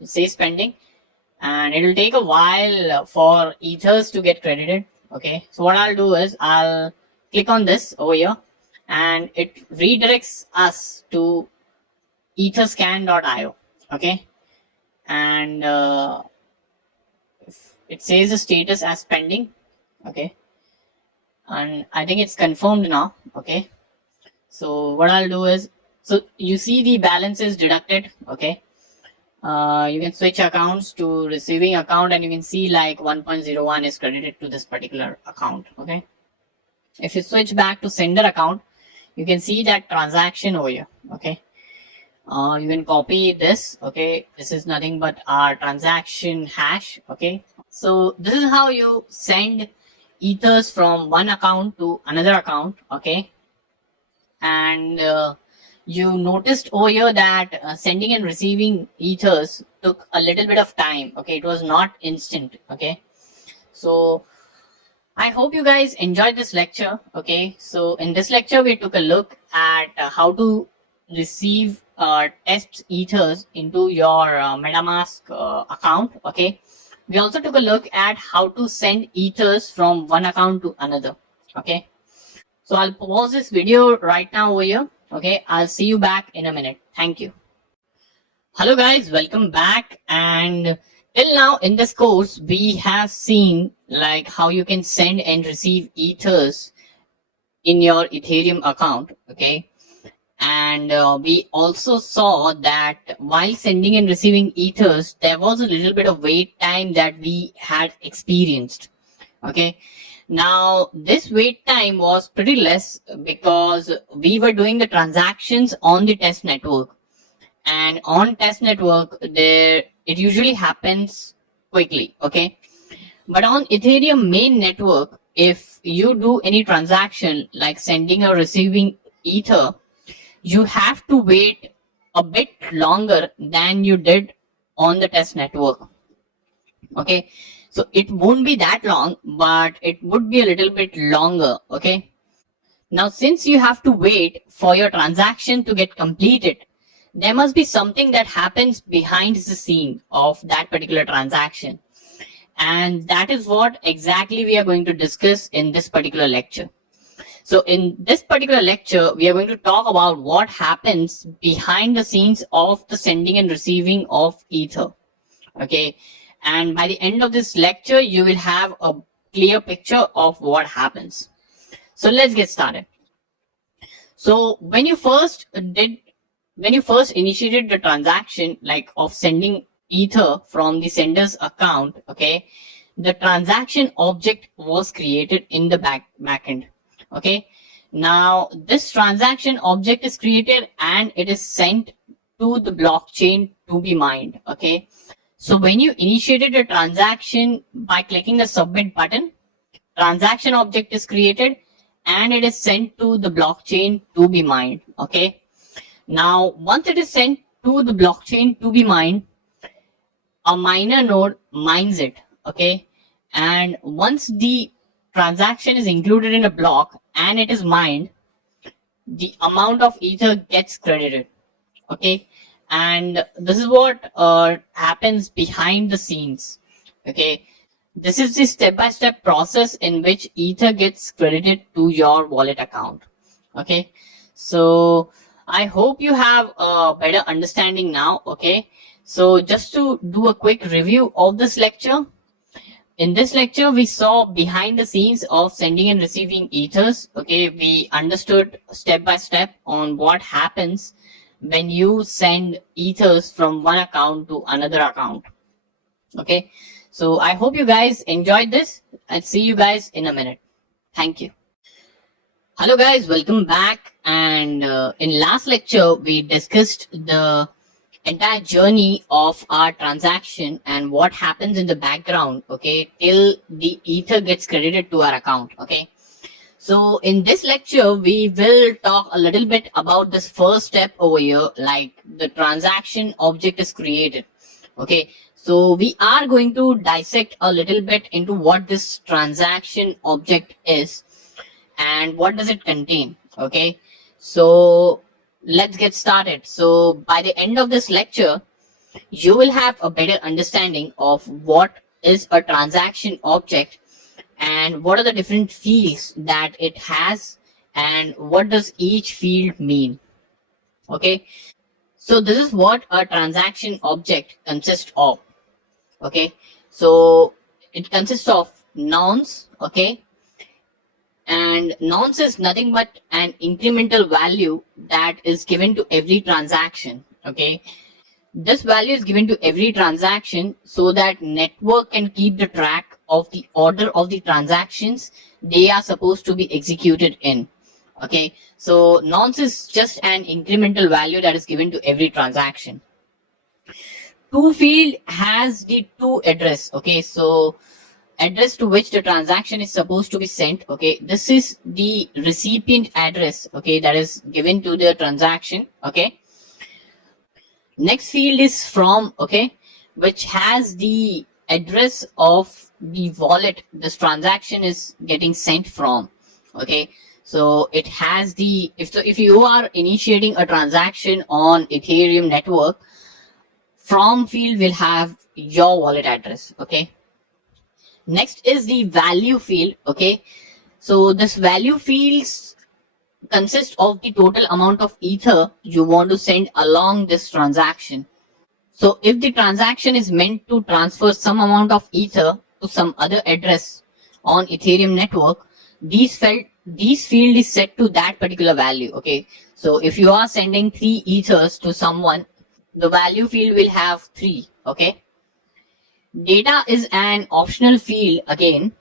it says pending, and it will take a while for ethers to get credited. Okay, so what I'll do is I'll click on this over here, and it redirects us to etherscan.io. Okay, and it says the status as pending. Okay, and I think it's confirmed now. Okay, so what I'll do is, so you see the balance is deducted. Okay, you can switch accounts to receiving account and you can see like 1.01 is credited to this particular account. Okay, if you switch back to sender account, you can see that transaction over here. Okay, you can copy this. Okay, this is nothing but our transaction hash. Okay, so this is how you send ethers from one account to another account. Okay, and you noticed over here that sending and receiving ethers took a little bit of time. Okay, it was not instant. Okay, so I hope you guys enjoyed this lecture. Okay, so in this lecture we took a look at how to receive test ethers into your MetaMask account. Okay, we also took a look at how to send ethers from one account to another. Okay, so I'll pause this video right now over here. Okay, I'll see you back in a minute. Thank you. Hello guys, welcome back. And till now in this course, we have seen like how you can send and receive ethers in your Ethereum account. Okay, and we also saw that while sending and receiving ethers, there was a little bit of wait time that we had experienced. Okay, now this wait time was pretty less because we were doing the transactions on the test network, and on test network there it usually happens quickly. Okay, but on Ethereum main network, if you do any transaction like sending or receiving ether, you have to wait a bit longer than you did on the test network. Okay, so it won't be that long, but it would be a little bit longer. Okay, now since you have to wait for your transaction to get completed, there must be something that happens behind the scene of that particular transaction, and that is what exactly we are going to discuss in this particular lecture. So in this particular lecture, we are going to talk about what happens behind the scenes of the sending and receiving of ether. Okay, and by the end of this lecture, you will have a clear picture of what happens. So let's get started. So when you first initiated the transaction like of sending ether from the sender's account, okay, the transaction object was created in the backend. Okay, now this transaction object is created and it is sent to the blockchain to be mined. Okay, so when you initiated a transaction by clicking the submit button, transaction object is created and it is sent to the blockchain to be mined. Okay, now once it is sent to the blockchain to be mined, a miner node mines it. Okay, and once the transaction is included in a block and it is mined, the amount of ether gets credited. Okay, and this is what happens behind the scenes. Okay, this is the step-by-step process in which ether gets credited to your wallet account. Okay, so I hope you have a better understanding now. Okay, so just to do a quick review of this lecture, in this lecture we saw behind the scenes of sending and receiving ethers. Okay, we understood step by step on what happens when you send ethers from one account to another account. Okay, so I hope you guys enjoyed this. I'll see you guys in a minute. Thank you. Hello guys, welcome back. And in last lecture we discussed the entire journey of our transaction and what happens in the background, okay, till the ether gets credited to our account. Okay, so in this lecture we will talk a little bit about this first step over here, like the transaction object is created. Okay, so we are going to dissect a little bit into what this transaction object is and what does it contain. Okay, so let's get started. So by the end of this lecture you will have a better understanding of what is a transaction object and what are the different fields that it has and what does each field mean. Okay, so this is what a transaction object consists of. Okay, so it consists of nonce. Okay, and nonce is nothing but an incremental value that is given to every transaction. Okay, this value is given to every transaction so that network can keep the track of the order of the transactions they are supposed to be executed in. Okay, so nonce is just an incremental value that is given to every transaction. To field has the to address. Okay, so address to which the transaction is supposed to be sent. Okay, this is the recipient address, okay, that is given to the transaction. Okay, next field is from, okay, which has the address of the wallet this transaction is getting sent from. Okay, so it has the, if you are initiating a transaction on Ethereum network, from field will have your wallet address. Okay, next is the value field. Okay, so this value fields consist of the total amount of ether you want to send along this transaction. So if the transaction is meant to transfer some amount of ether to some other address on Ethereum network, these field is set to that particular value. Okay, so if you are sending 3 ethers to someone, the value field will have 3. Okay, data is an optional field again.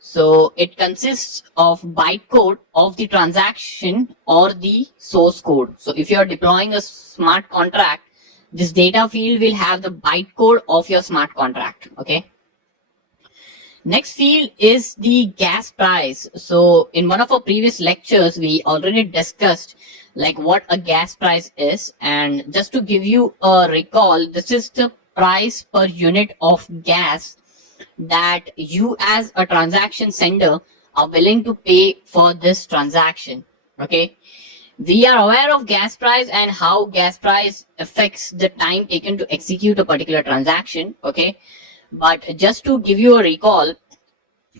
So it consists of bytecode of the transaction or the source code. So if you are deploying a smart contract, this data field will have the bytecode of your smart contract. Okay, next field is the gas price. So in one of our previous lectures we already discussed like what a gas price is, and just to give you a recall, this is the price per unit of gas that you as a transaction sender are willing to pay for this transaction. Okay, we are aware of gas price and how gas price affects the time taken to execute a particular transaction. Okay, but just to give you a recall,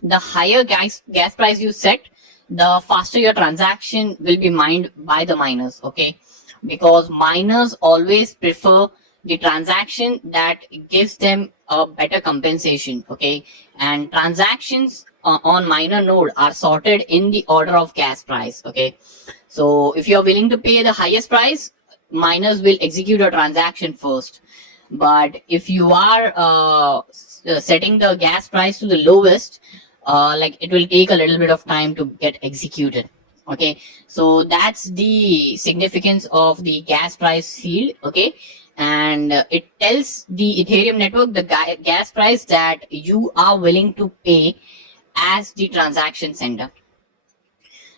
the higher gas price you set, the faster your transaction will be mined by the miners. Okay, because miners always prefer the transaction that gives them a better compensation. Okay, and transactions on miner node are sorted in the order of gas price. Okay, so if you're willing to pay the highest price, miners will execute a transaction first. But if you are setting the gas price to the lowest, like it will take a little bit of time to get executed. Okay, so that's the significance of the gas price field. Okay, and it tells the Ethereum network the gas price that you are willing to pay as the transaction sender.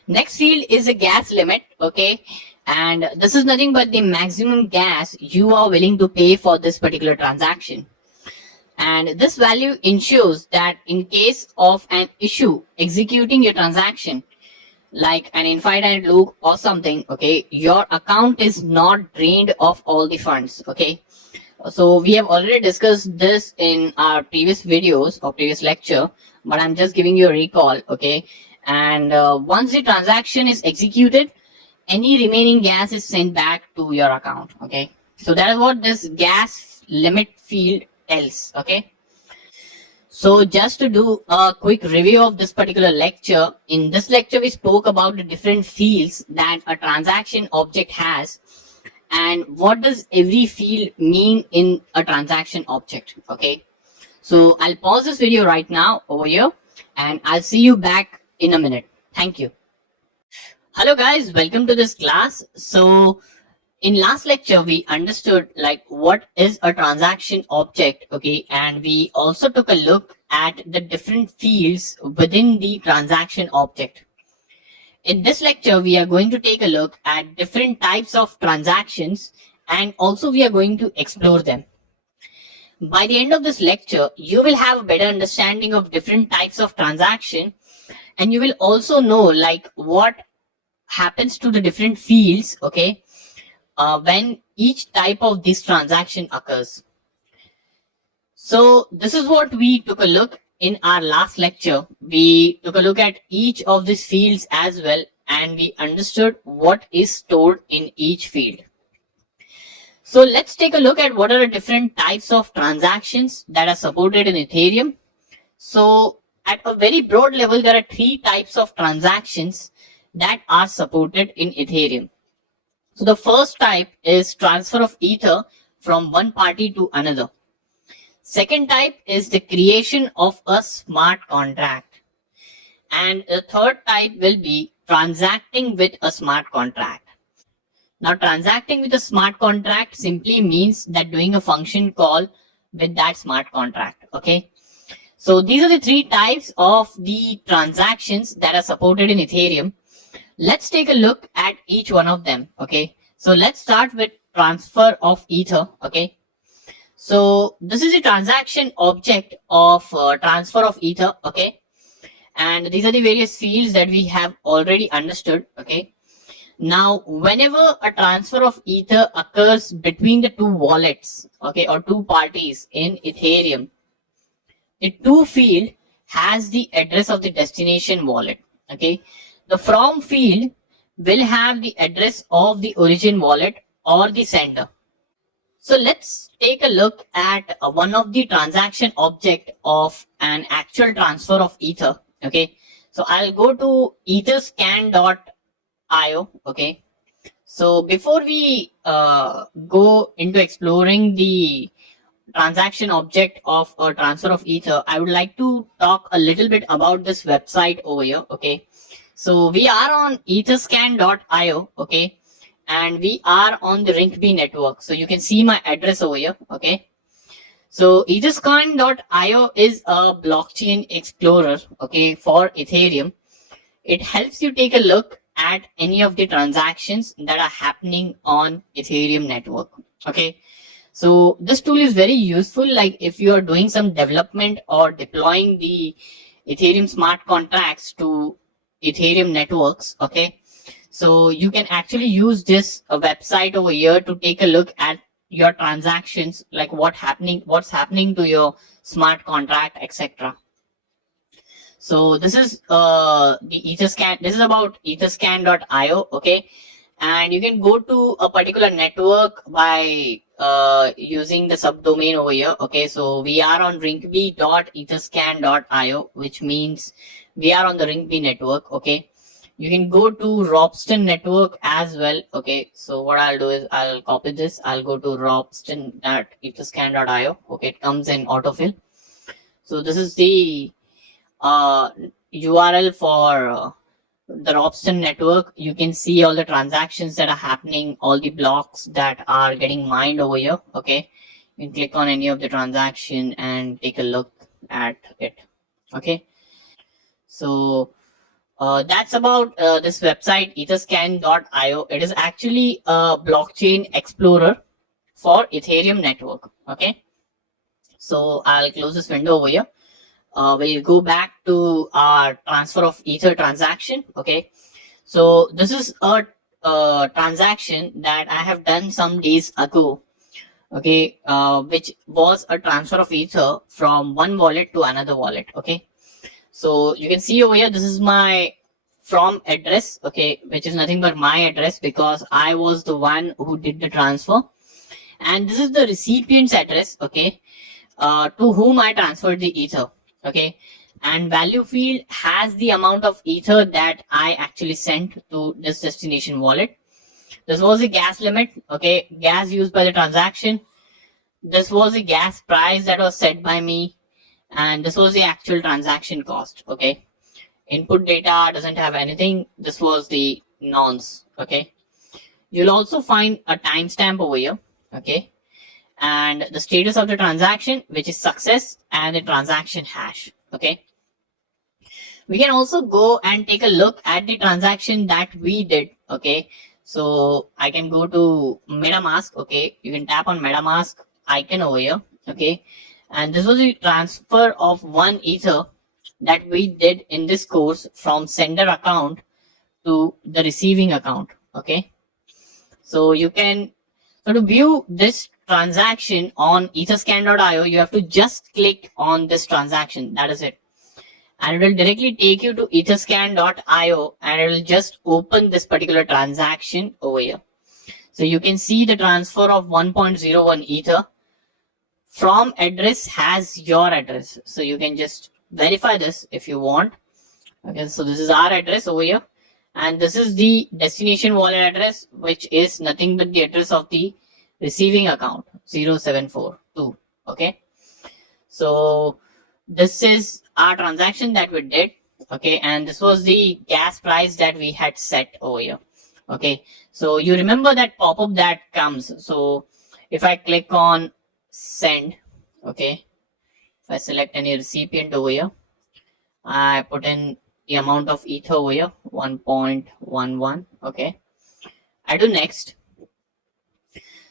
Next field is a gas limit. Okay, and this is nothing but the maximum gas you are willing to pay for this particular transaction. And this value ensures that in case of an issue executing your transaction, like an infinite loop or something, okay, your account is not drained of all the funds. Okay, so we have already discussed this in our previous videos or previous lecture, but I'm just giving you a recall. Okay, and once the transaction is executed, any remaining gas is sent back to your account. Okay, so that is what this gas limit field tells. Okay, so just to do a quick review of this particular lecture, in this lecture we spoke about the different fields that a transaction object has and what does every field mean in a transaction object. Okay, so I'll pause this video right now over here and I'll see you back in a minute. Thank you. Hello guys, welcome to this class. So in last lecture we understood like what is a transaction object. Okay, and we also took a look at the different fields within the transaction object. In this lecture we are going to take a look at different types of transactions and also we are going to explore them. By the end of this lecture you will have a better understanding of different types of transaction, and you will also know like what happens to the different fields. Okay, when each type of this transaction occurs. So this is what we took a look in our last lecture. We took a look at each of these fields as well, and we understood what is stored in each field. So let's take a look at what are the different types of transactions that are supported in Ethereum. So at a very broad level, there are three types of transactions that are supported in Ethereum. So the first type is transfer of Ether from one party to another. Second type is the creation of a smart contract. And the third type will be transacting with a smart contract. Now transacting with a smart contract simply means that doing a function call with that smart contract. Okay. So these are the three types of the transactions that are supported in Ethereum. Let's take a look at each one of them. Okay, so let's start with transfer of Ether. Okay, so this is the transaction object of transfer of Ether. Okay, and these are the various fields that we have already understood. Okay, now whenever a transfer of Ether occurs between the two wallets, okay, or two parties in Ethereum, the to field has the address of the destination wallet. Okay, the from field will have the address of the origin wallet or the sender. So let's take a look at one of the transaction object of an actual transfer of Ether. Okay, so I'll go to etherscan.io. Okay, so before we go into exploring the transaction object of a transfer of Ether, I would like to talk a little bit about this website over here. Okay, so we are on etherscan.io. Okay, and we are on the Rinkeby network. So you can see my address over here. Okay, so etherscan.io is a blockchain explorer. Okay, for Ethereum. It helps you take a look at any of the transactions that are happening on Ethereum network. Okay, so this tool is very useful, like if you are doing some development or deploying the Ethereum smart contracts to Ethereum networks. Okay, so you can actually use this website over here to take a look at your transactions, like what's happening to your smart contract, etc. So this is the Etherscan. This is about etherscan.io. Okay, and you can go to a particular network by using the subdomain over here. Okay, so we are on rinkeby.etherscan.io, which means we are on the Rinkeby network. Okay, you can go to Robston network as well. Okay, so what I'll do is I'll copy this. I'll go to robston.etherscan.io. Okay, it comes in autofill. So this is the URL for the Robson network. You can see all the transactions that are happening, all the blocks that are getting mined over here. Okay, you can click on any of the transaction and take a look at it. Okay, so that's about this website, etherscan.io. It is actually a blockchain explorer for Ethereum network. Okay, so I'll close this window over here. We'll go back to our transfer of ether transaction. Okay, so this is a transaction that I have done some days ago. Okay, which was a transfer of ether from one wallet to another wallet. Okay, so you can see over here, this is my from address. Okay, which is nothing but my address because I was the one who did the transfer, and this is the recipient's address. Okay, to whom I transferred the ether. Okay, and value field has the amount of ether that I actually sent to this destination wallet. This was the gas limit. Okay, gas used by the transaction. This was the gas price that was set by me, and this was the actual transaction cost. Okay, input data doesn't have anything. This was the nonce. Okay, you'll also find a timestamp over here. Okay, and the status of the transaction, which is success, and the transaction hash. Okay, we can also go and take a look at the transaction that we did. Okay, so I can go to MetaMask. Okay, you can tap on MetaMask icon over here. Okay, and this was the transfer of 1 ether that we did in this course from sender account to the receiving account. Okay, so you can, so to view this transaction on etherscan.io, you have to just click on this transaction. That is it. And it will directly take you to etherscan.io, and it will just open this particular transaction over here. So you can see the transfer of 1.01 ether from address has your address. So you can just verify this if you want. Okay, so this is our address over here, and this is the destination wallet address, which is nothing but the address of the receiving account 0742. Okay, so this is our transaction that we did. Okay, and this was the gas price that we had set over here. Okay, so you remember that pop-up that comes. So if I click on send, okay, if I select any recipient over here, I put in the amount of ether over here, 1.11. Okay, I do next.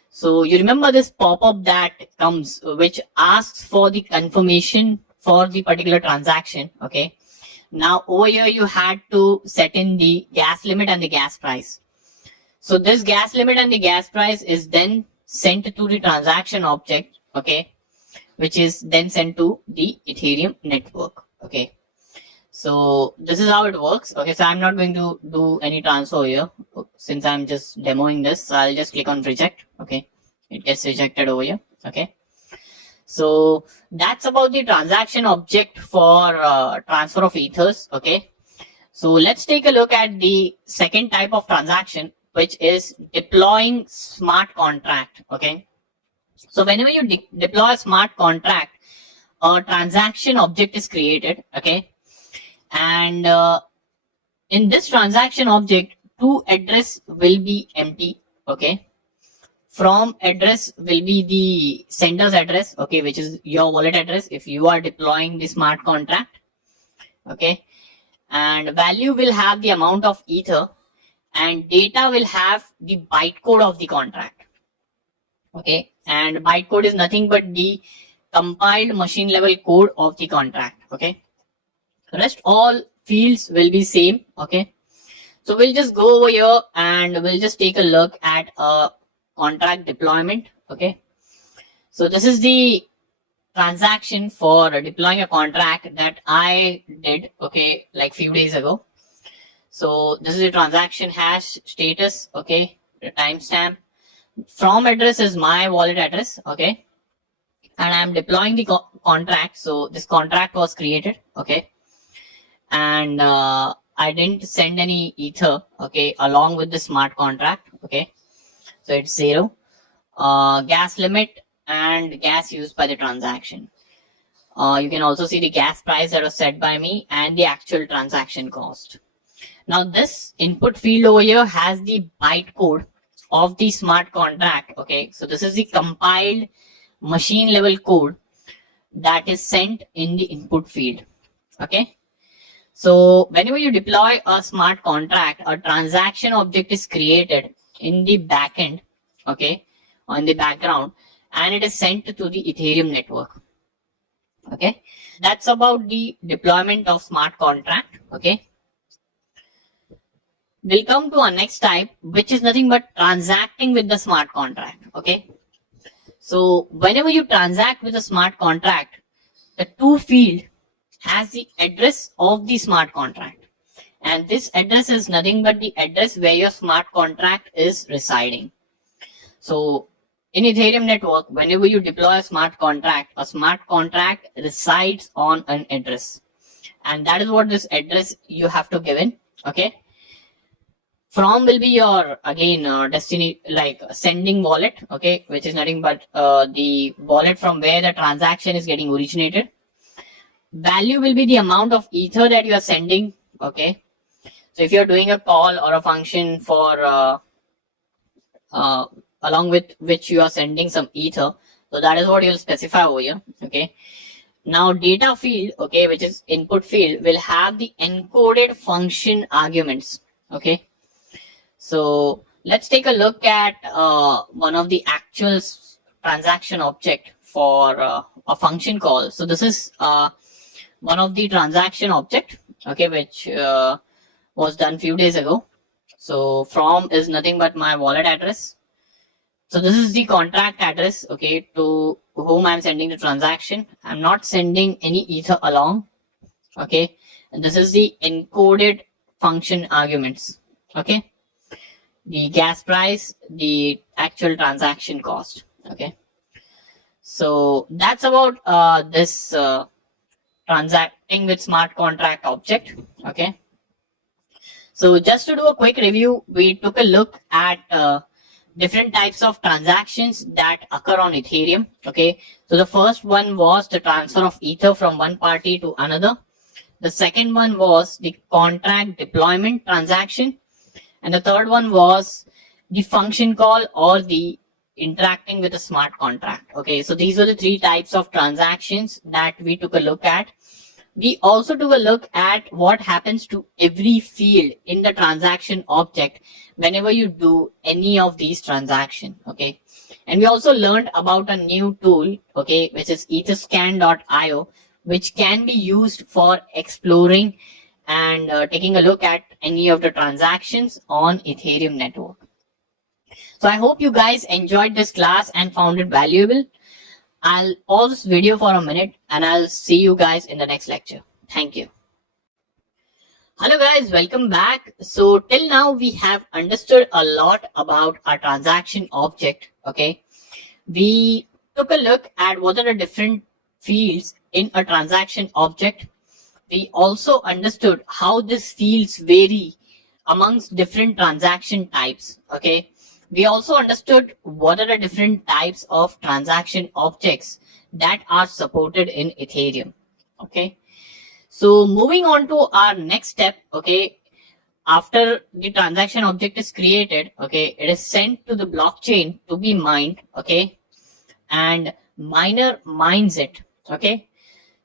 So you remember this pop-up that comes, which asks for the confirmation for the particular transaction. Okay, now over here you had to set in the gas limit and the gas price. So this gas limit and the gas price is then sent to the transaction object. Okay, which is then sent to the Ethereum network. Okay, so this is how it works. Okay, so I'm not going to do any transfer here since I'm just demoing this. So I'll just click on reject. Okay, it gets rejected over here. Okay, so that's about the transaction object for transfer of ethers. Okay, so let's take a look at the second type of transaction, which is deploying smart contract. Okay, so whenever you deploy a smart contract, a transaction object is created. Okay, and in this transaction object, to address will be empty. Okay, from address will be the sender's address. Okay, which is your wallet address if you are deploying the smart contract. Okay, and value will have the amount of ether, and data will have the bytecode of the contract. Okay, and bytecode is nothing but the compiled machine level code of the contract. Okay, rest all fields will be same. Okay, so we'll just go over here and we'll just take a look at a contract deployment. Okay, so this is the transaction for deploying a contract that I did, okay, like few days ago. So this is the transaction hash status. Okay, the timestamp. From address is my wallet address. Okay, and I'm deploying the contract. So this contract was created. Okay, and I didn't send any ether. Okay, along with the smart contract. Okay, so it's 0. Gas limit and gas used by the transaction. You can also see the gas price that was set by me and the actual transaction cost. Now this input field over here has the bytecode of the smart contract. Okay, so this is the compiled machine level code that is sent in the input field. Okay, so whenever you deploy a smart contract, a transaction object is created in the backend, okay, on the background, and it is sent to the Ethereum network. Okay, that's about the deployment of smart contract. Okay, we'll come to our next type, which is nothing but transacting with the smart contract. Okay, so whenever you transact with a smart contract, the to field has the address of the smart contract, and this address is nothing but the address where your smart contract is residing. So in Ethereum network, whenever you deploy a smart contract resides on an address, and that is what this address you have to give in. Okay, from will be your again destiny, like sending wallet, okay, which is nothing but the wallet from where the transaction is getting originated. Value will be the amount of ether that you are sending. Okay, so if you're doing a call or a function for along with which you are sending some ether, so that is what you'll specify over here. Okay, now data field, okay, which is input field, will have the encoded function arguments. Okay, so let's take a look at one of the actual transaction object for a function call. So this is one of the transaction object, okay, which was done few days ago. So from is nothing but my wallet address. So this is the contract address, okay, to whom I'm sending the transaction. I'm not sending any ether along, okay, and this is the encoded function arguments. Okay, the gas price, the actual transaction cost. Okay, so that's about this transacting with smart contract object. Okay, so just to do a quick review, we took a look at different types of transactions that occur on Ethereum. Okay, so the first one was the transfer of ether from one party to another. The second one was the contract deployment transaction, and the third one was the function call or the interacting with a smart contract. Okay, so these were the three types of transactions that we took a look at. We also took a look at what happens to every field in the transaction object whenever you do any of these transactions. Okay, and we also learned about a new tool, okay, which is etherscan.io, which can be used for exploring and taking a look at any of the transactions on Ethereum network. So I hope you guys enjoyed this class and found it valuable. I'll pause this video for a minute and I'll see you guys in the next lecture. Thank you. Hello guys, welcome back. So till now we have understood a lot about our transaction object. Okay, we took a look at what are the different fields in a transaction object. We also understood how these fields vary amongst different transaction types. Okay, we also understood what are the different types of transaction objects that are supported in Ethereum. Okay, so moving on to our next step. Okay, after the transaction object is created, okay, it is sent to the blockchain to be mined. Okay, and miner mines it. Okay,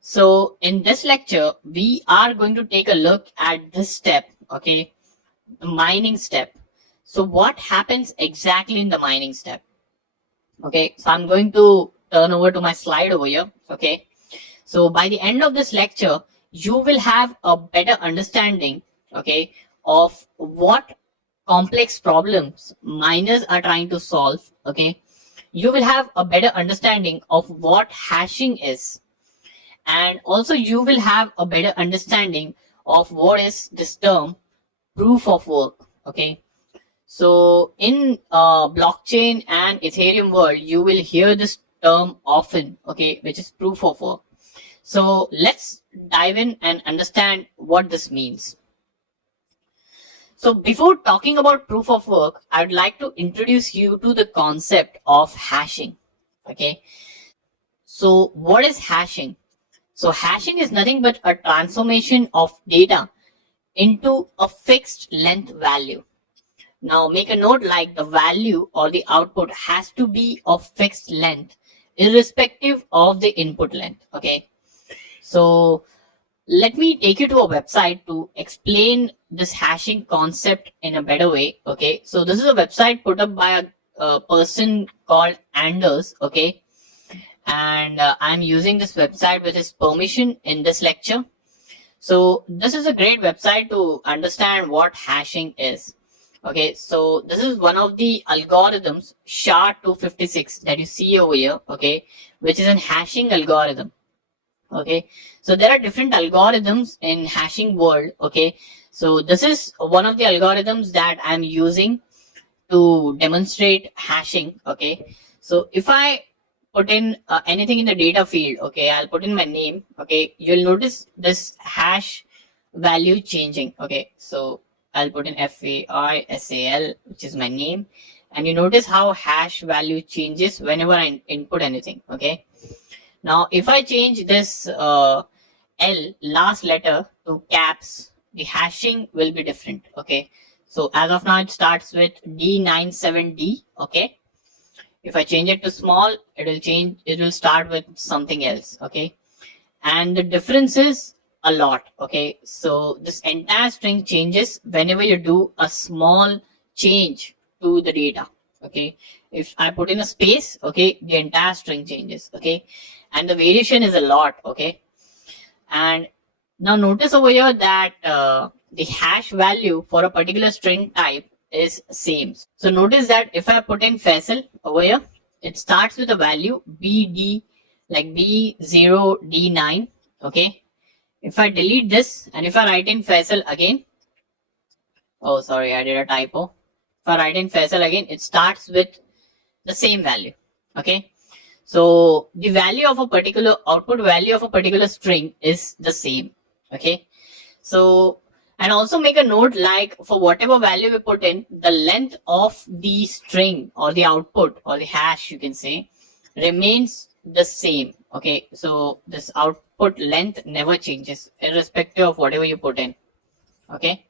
so in this lecture we are going to take a look at this step. Okay, the mining step. So what happens exactly in the mining step? Okay, so I'm going to turn over to my slide over here. Okay, so by the end of this lecture, you will have a better understanding, okay, of what complex problems miners are trying to solve. Okay, you will have a better understanding of what hashing is, and also you will have a better understanding of what is this term proof of work. Okay, so in blockchain and Ethereum world, you will hear this term often, okay, which is proof of work. So let's dive in and understand what this means. So before talking about proof of work, I would like to introduce you to the concept of hashing. Okay, so what is hashing? So hashing is nothing but a transformation of data into a fixed length value. Now make a note, like the value or the output has to be of fixed length irrespective of the input length. Okay. So let me take you to a website to explain this hashing concept in a better way. Okay. So this is a website put up by a person called Anders. Okay. And I'm using this website with his permission in this lecture. So this is a great website to understand what hashing is. Okay, so this is one of the algorithms, SHA-256, that you see over here, okay, which is a hashing algorithm. Okay, so there are different algorithms in hashing world. Okay, so this is one of the algorithms that I'm using to demonstrate hashing. Okay, so if I put in anything in the data field, okay, I'll put in my name. Okay, you'll notice this hash value changing. Okay, so I'll put in FAISAL, which is my name, and you notice how hash value changes whenever I input anything. Okay, now if I change this L last letter to caps, the hashing will be different. Okay, so as of now it starts with D97D. Okay, if I change it to small, it will start with something else. Okay, and the difference is a lot. Okay, so this entire string changes whenever you do a small change to the data. Okay, if I put in a space, okay, the entire string changes. Okay, and the variation is a lot. Okay, and now notice over here that the hash value for a particular string type is same. So notice that if I put in Faisal over here, it starts with a value BD, like B0D9. Okay, if I delete this and if I write in Faisal again, oh sorry, I did a typo. If I write in Faisal again, it starts with the same value. Okay, so the value of a particular output value of a particular string is the same. Okay, so and also make a note, like for whatever value we put in, the length of the string or the output or the hash, you can say, remains the same. Okay, so this output length never changes irrespective of whatever you put in. Okay,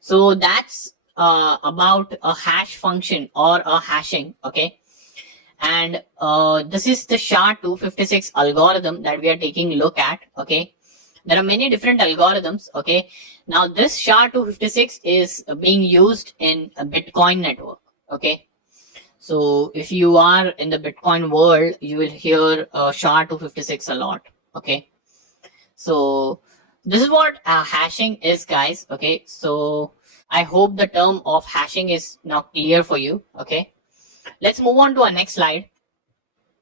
so that's about a hash function or a hashing. Okay, and this is the SHA-256 algorithm that we are taking a look at. Okay, there are many different algorithms. Okay, now this SHA-256 is being used in a Bitcoin network. Okay, so if you are in the Bitcoin world, you will hear SHA-256 a lot. Okay, so this is what hashing is, guys. Okay, so I hope the term of hashing is now clear for you. Okay, let's move on to our next slide.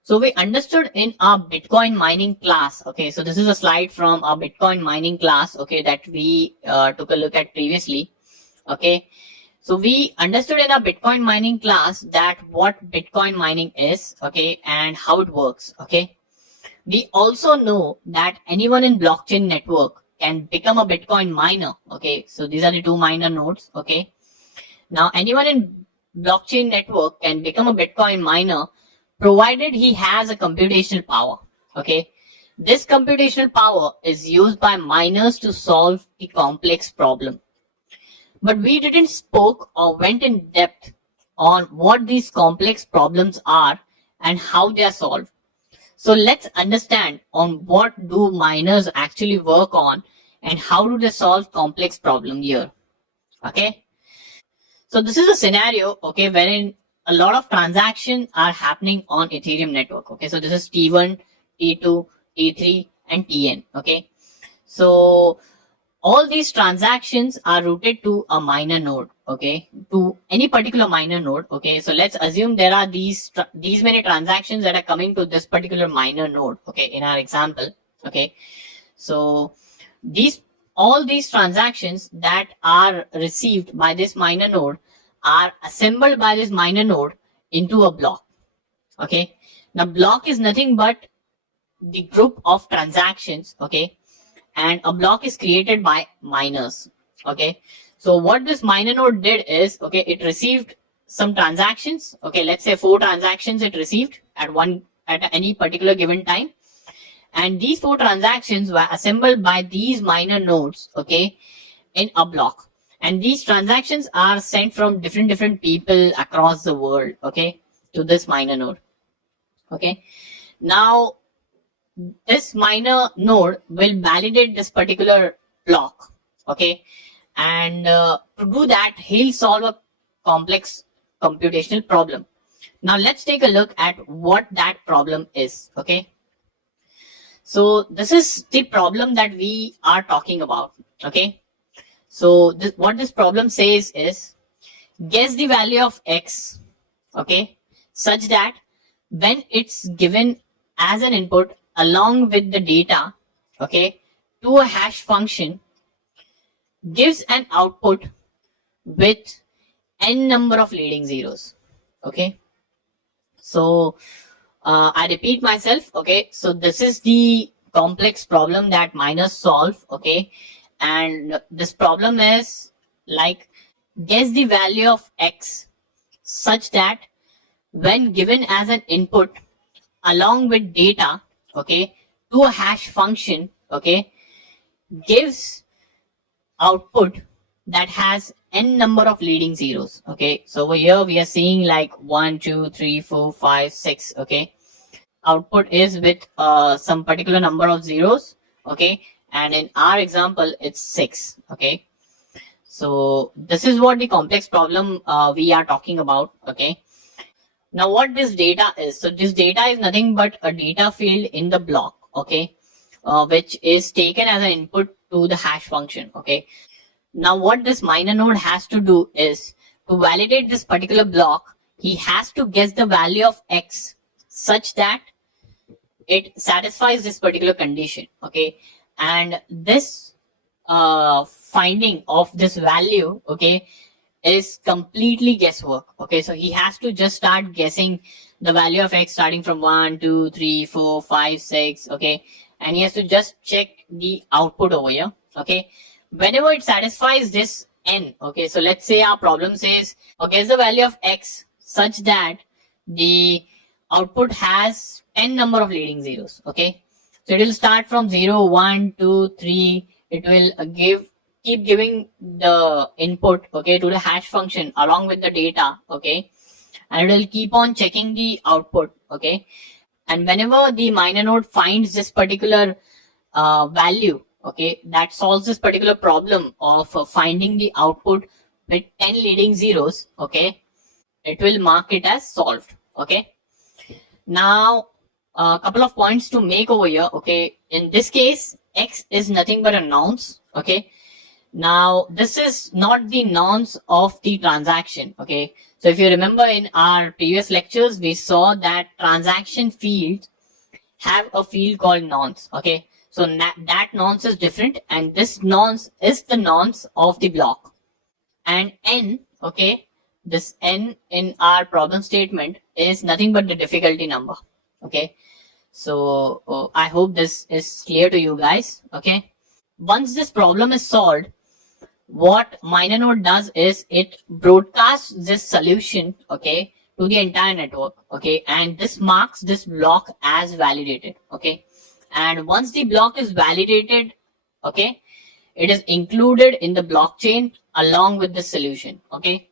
So we understood in our Bitcoin mining class. Okay, so this is a slide from our Bitcoin mining class. Okay, that we took a look at previously. Okay, so we understood in our Bitcoin mining class that what Bitcoin mining is. Okay, and how it works. Okay, we also know that anyone in blockchain network can become a Bitcoin miner. Okay, so these are the two miner nodes. Okay, now anyone in blockchain network can become a Bitcoin miner provided he has a computational power. Okay, this computational power is used by miners to solve the complex problem. But we didn't spoke or went in depth on what these complex problems are and how they are solved. So let's understand on what do miners actually work on and how do they solve complex problem here. Okay, so this is a scenario, okay, wherein a lot of transactions are happening on Ethereum network. Okay, so this is T1, T2, T3, and Tn. Okay, so all these transactions are routed to a miner node. Okay, to any particular miner node. Okay, so let's assume there are these many transactions that are coming to this particular miner node. Okay, in our example. Okay, so all these transactions that are received by this miner node are assembled by this miner node into a block. Okay, now block is nothing but the group of transactions. Okay, and a block is created by miners. Okay, so what this miner node did is, okay, it received some transactions. Okay, let's say 4 transactions it received at any particular given time, And these 4 transactions were assembled by these minor nodes, okay, in a block. And these transactions are sent from different people across the world, okay, to this minor node. Okay. Now this minor node will validate this particular block, okay, and to do that he'll solve a complex computational problem. Now let's take a look at what that problem is. Okay, so this is the problem that we are talking about. Okay, so what this problem says is, guess the value of x, okay, such that when it's given as an input along with the data, okay, to a hash function, gives an output with n number of leading zeros. Okay, so I repeat myself. Okay, so this is the complex problem that miners solve. Okay, and this problem is like, guess the value of x such that when given as an input along with data, okay, to a hash function, okay, gives output that has n number of leading zeros. Okay, so over here we are seeing like 1 2 3 4 5 6. Okay, output is with some particular number of zeros. Okay, and in our example it's 6. Okay, so this is what the complex problem we are talking about. Okay, now what this data is, so this data is nothing but a data field in the block, okay, which is taken as an input to the hash function. Okay, now what this minor node has to do is, to validate this particular block, he has to guess the value of x such that it satisfies this particular condition. Okay, and this finding of this value, okay, is completely guesswork. Okay, so he has to just start guessing the value of x starting from 1 2 3 4 5 6. Okay, and he has to just check the output over here. Okay, whenever it satisfies this n, okay, so let's say our problem says, guess the value of x such that the output has n number of leading zeros. Okay, so it will start from 0 1 2 3. It will keep giving the input, okay, to the hash function along with the data. Okay, and it will keep on checking the output. Okay, and whenever the minor node finds this particular value, okay, that solves this particular problem of finding the output with 10 leading zeros, okay, it will mark it as solved. Okay, now a couple of points to make over here. Okay, in this case x is nothing but a nonce. Okay, now this is not the nonce of the transaction. Okay, so if you remember in our previous lectures we saw that transaction fields have a field called nonce. Okay, so that nonce is different, and this nonce is the nonce of the block. And n, okay, this n in our problem statement is nothing but the difficulty number. Okay, so I hope this is clear to you guys. Okay, once this problem is solved, what minor node does is it broadcasts this solution, okay, to the entire network. Okay, and this marks this block as validated. Okay, and once the block is validated, okay, it is included in the blockchain along with the solution. Okay,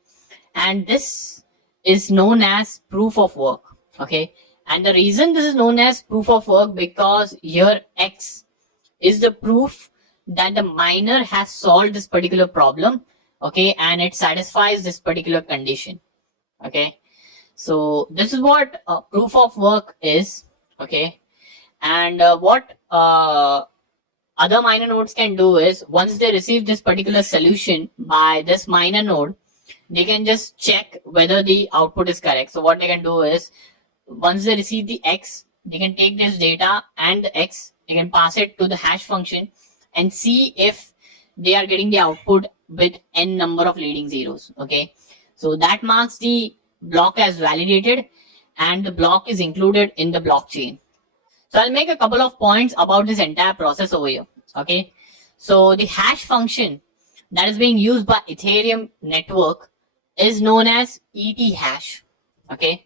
and this is known as proof of work. Okay, and the reason this is known as proof of work, because here x is the proof that the miner has solved this particular problem. Okay, and it satisfies this particular condition. Okay, so this is what proof of work is. Okay, and what other minor nodes can do is, once they receive this particular solution by this minor node, they can just check whether the output is correct. So what they can do is, once they receive the x, they can take this data and the x, they can pass it to the hash function and see if they are getting the output with n number of leading zeros. Okay, so that marks the block as validated and the block is included in the blockchain. So I'll make a couple of points about this entire process over here. Okay, so the hash function that is being used by Ethereum network is known as ET hash. Okay,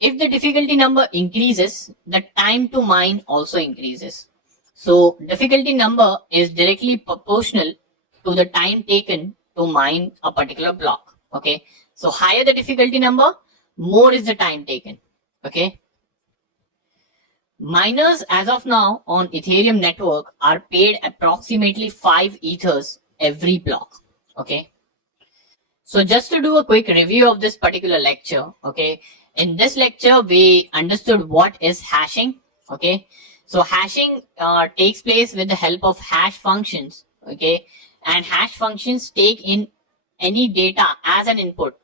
If the difficulty number increases, the time to mine also increases. So difficulty number is directly proportional to the time taken to mine a particular block. Okay. So higher the difficulty number, more is the time taken. Okay. Miners as of now on Ethereum network are paid approximately 5 ethers every block. Okay. So just to do a quick review of this particular lecture, okay, in this lecture we understood what is hashing, okay. So hashing takes place with the help of hash functions, okay, and hash functions take in any data as an input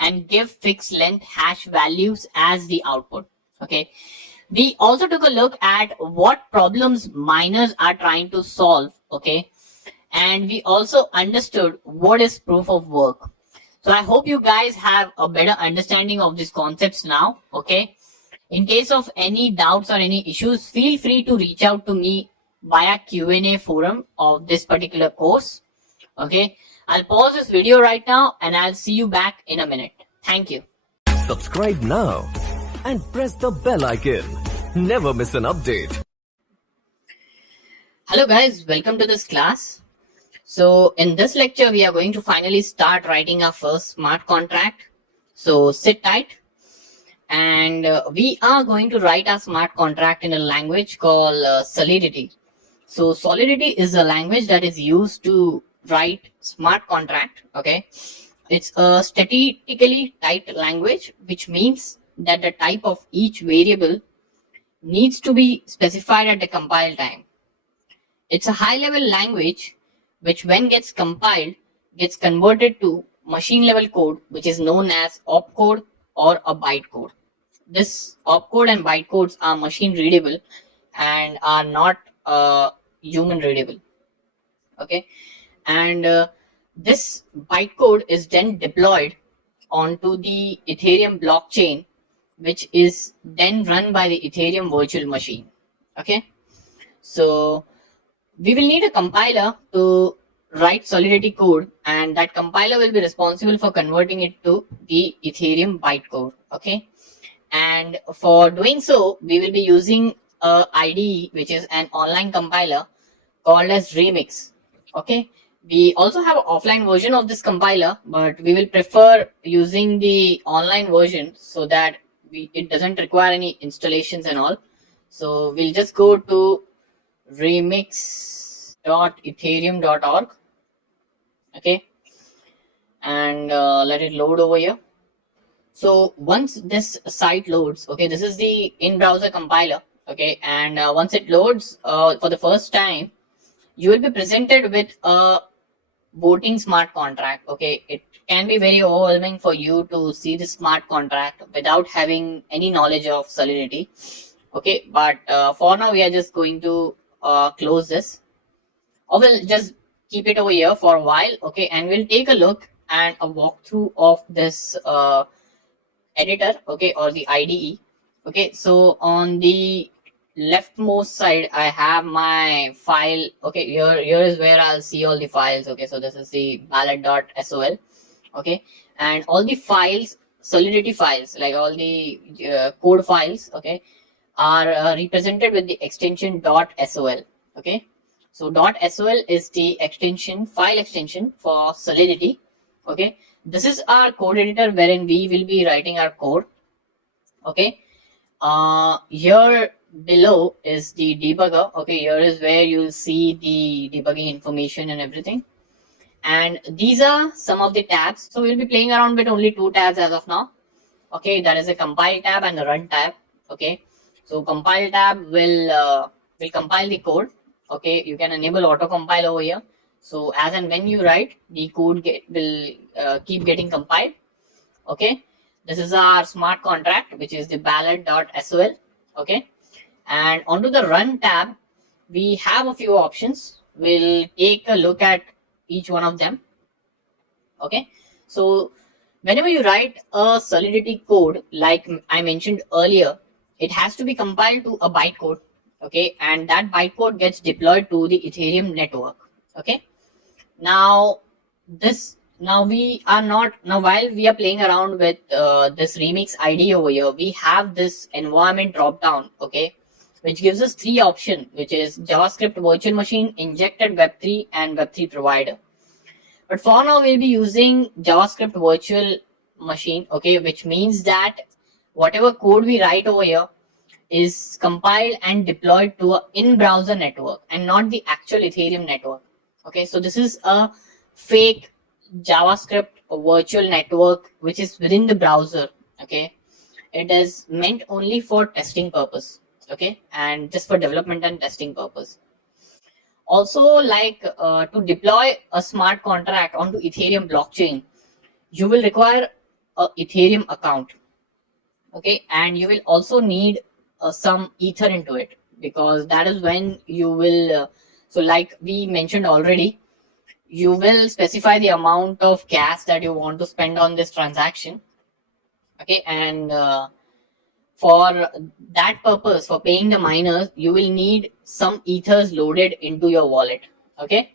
and give fixed length hash values as the output, okay. We also took a look at what problems miners are trying to solve, okay, and we also understood what is proof of work. So I hope you guys have a better understanding of these concepts now, okay? In case of any doubts or any issues, feel free to reach out to me via Q&A forum of this particular course, okay? I'll pause this video right now and I'll see you back in a minute. Thank you. Subscribe now and press the bell icon. Never miss an update. Hello guys, welcome to this class. So in this lecture, we are going to finally start writing our first smart contract. So sit tight, and we are going to write our smart contract in a language called Solidity. So Solidity is a language that is used to write smart contract. Okay, it's a statically typed language, which means that the type of each variable needs to be specified at the compile time. It's a high level language which when gets compiled gets converted to machine level code, which is known as opcode or a bytecode. This opcode and bytecodes are machine readable and are not human readable. Okay, and this bytecode is then deployed onto the Ethereum blockchain, which is then run by the Ethereum virtual machine. Okay, so we will need a compiler to write Solidity code, and that compiler will be responsible for converting it to the Ethereum bytecode. Okay, and for doing so, we will be using a IDE, which is an online compiler called as Remix. Okay, we also have an offline version of this compiler, but we will prefer using the online version so that it doesn't require any installations and all. So we'll just go to remix.ethereum.org, okay, and let it load over here. So once this site loads, okay, this is the in-browser compiler, okay, and once it loads for the first time, you will be presented with a voting smart contract. Okay, it can be very overwhelming for you to see the smart contract without having any knowledge of Solidity. Okay, but for now we are just going to close this, or we'll just keep it over here for a while. Okay, and we'll take a look and a walkthrough of this editor, okay, or the IDE. Okay, so on the leftmost side I have my file. Okay, here is where I'll see all the files. Okay, so this is the ballot.sol. okay, and all the files, Solidity files, like all the code files, okay, are represented with the extension .sol. Okay, so .sol is the file extension for Solidity. Okay, this is our code editor wherein we will be writing our code. Okay, here below is the debugger. Okay, here is where you'll see the debugging information and everything, and these are some of the tabs. So we'll be playing around with only 2 tabs as of now. Okay, that is a compile tab and the run tab. Okay, so compile tab will compile the code. Okay, you can enable auto compile over here. So as and when you write, the code will keep getting compiled. Okay, this is our smart contract, which is the ballot.sol. Okay, and onto the run tab, we have a few options. We'll take a look at each one of them. Okay, so whenever you write a Solidity code, like I mentioned earlier, it has to be compiled to a bytecode. Okay, and that bytecode gets deployed to the Ethereum network. Okay, now this now while we are playing around with this remix ID over here, we have this environment drop down, okay, which gives us three options, which is JavaScript virtual machine, injected web3, and web3 provider. But for now we'll be using JavaScript virtual machine, okay, which means that whatever code we write over here is compiled and deployed to a in-browser network and not the actual Ethereum network. Okay, so this is a fake JavaScript virtual network which is within the browser. Okay, it is meant only for testing purpose. Okay, and just for development and testing purpose. Also, like to deploy a smart contract onto Ethereum blockchain, you will require a Ethereum account. Okay, and you will also need some ether into it, because that is when you will so like we mentioned already, you will specify the amount of gas that you want to spend on this transaction. Okay, and for that purpose, for paying the miners, you will need some ethers loaded into your wallet. Okay,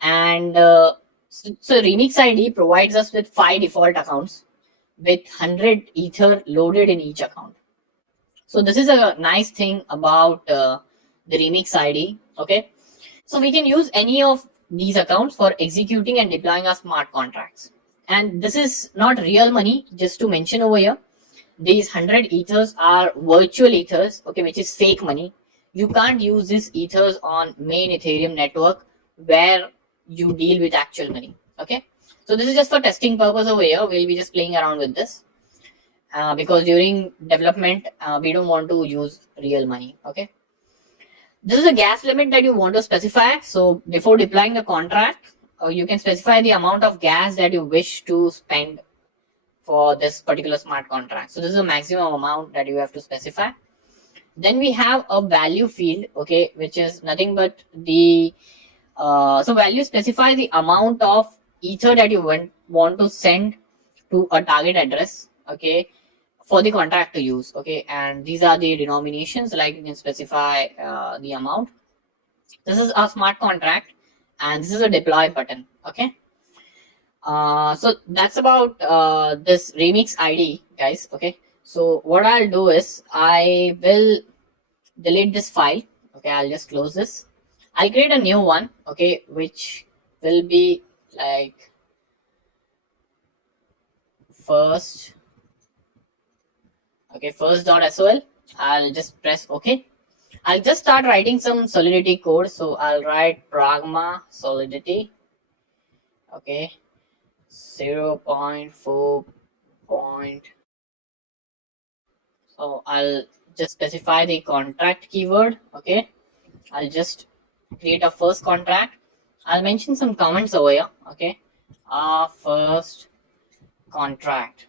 and so Remix ID provides us with 5 default accounts with 100 ether loaded in each account. So this is a nice thing about the Remix ID. Okay, so we can use any of these accounts for executing and deploying our smart contracts. And this is not real money, just to mention over here. These 100 ethers are virtual ethers, okay, which is fake money. You can't use these ethers on main Ethereum network where you deal with actual money. Okay, so this is just for testing purpose over here. We'll be just playing around with this. Because during development we don't want to use real money. Okay, this is a gas limit that you want to specify. So before deploying the contract, you can specify the amount of gas that you wish to spend for this particular smart contract. So this is a maximum amount that you have to specify. Then we have a value field, okay, which is nothing but the so value specify the amount of ether that you want to send to a target address, okay, for the contract to use. Okay, and these are the denominations, like you can specify the amount. This is a smart contract, and this is a deploy button. Okay, so that's about this Remix ID, guys. Okay, so what I'll do is I will delete this file. Okay, I'll just close this. I'll create a new one, okay, which will be like first .sol. I'll just press OK. I'll just start writing some Solidity code. So I'll write pragma solidity, okay, 0.4 point. So I'll just specify the contract keyword. Okay, I'll just create a first contract. I'll mention some comments over here. Okay, first contract.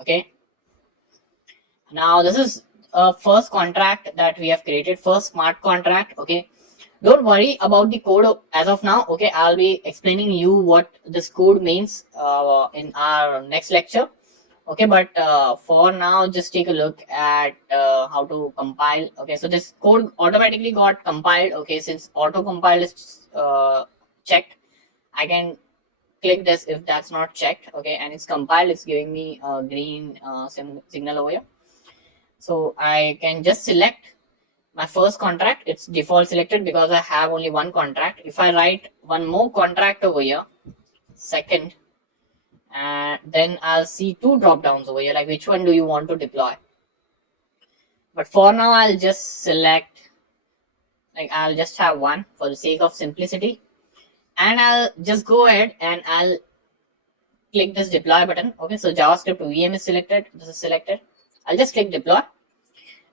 Okay, now this is a first contract that we have created, first smart contract. Okay, don't worry about the code as of now. Okay, I'll be explaining you what this code means in our next lecture. Okay, but for now, just take a look at how to compile. Okay, so this code automatically got compiled. Okay, since auto compile is checked, I can click this if that's not checked. Okay, and it's compiled. It's giving me a green signal over here. So I can just select my first contract. It's default selected because I have only one contract. If I write one more contract over here, second, and then I'll see two drop downs over here, like which one do you want to deploy. But for now, I'll just select, like I'll just have one for the sake of simplicity, and I'll just go ahead and I'll click this deploy button. Okay, so JavaScript VM is selected. This is selected. I'll just click deploy,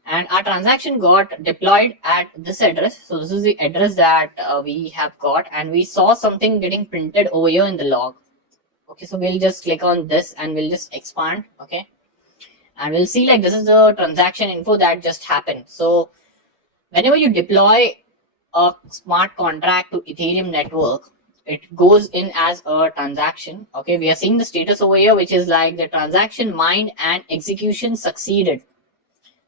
and our transaction got deployed at this address. So this is the address that we have got, and we saw something getting printed over here in the log. Okay, so we'll just click on this and we'll just expand. Okay, and we'll see like this is the transaction info that just happened. So whenever you deploy a smart contract to Ethereum network, it goes in as a transaction. Okay, we are seeing the status over here, which is like the transaction mined and execution succeeded.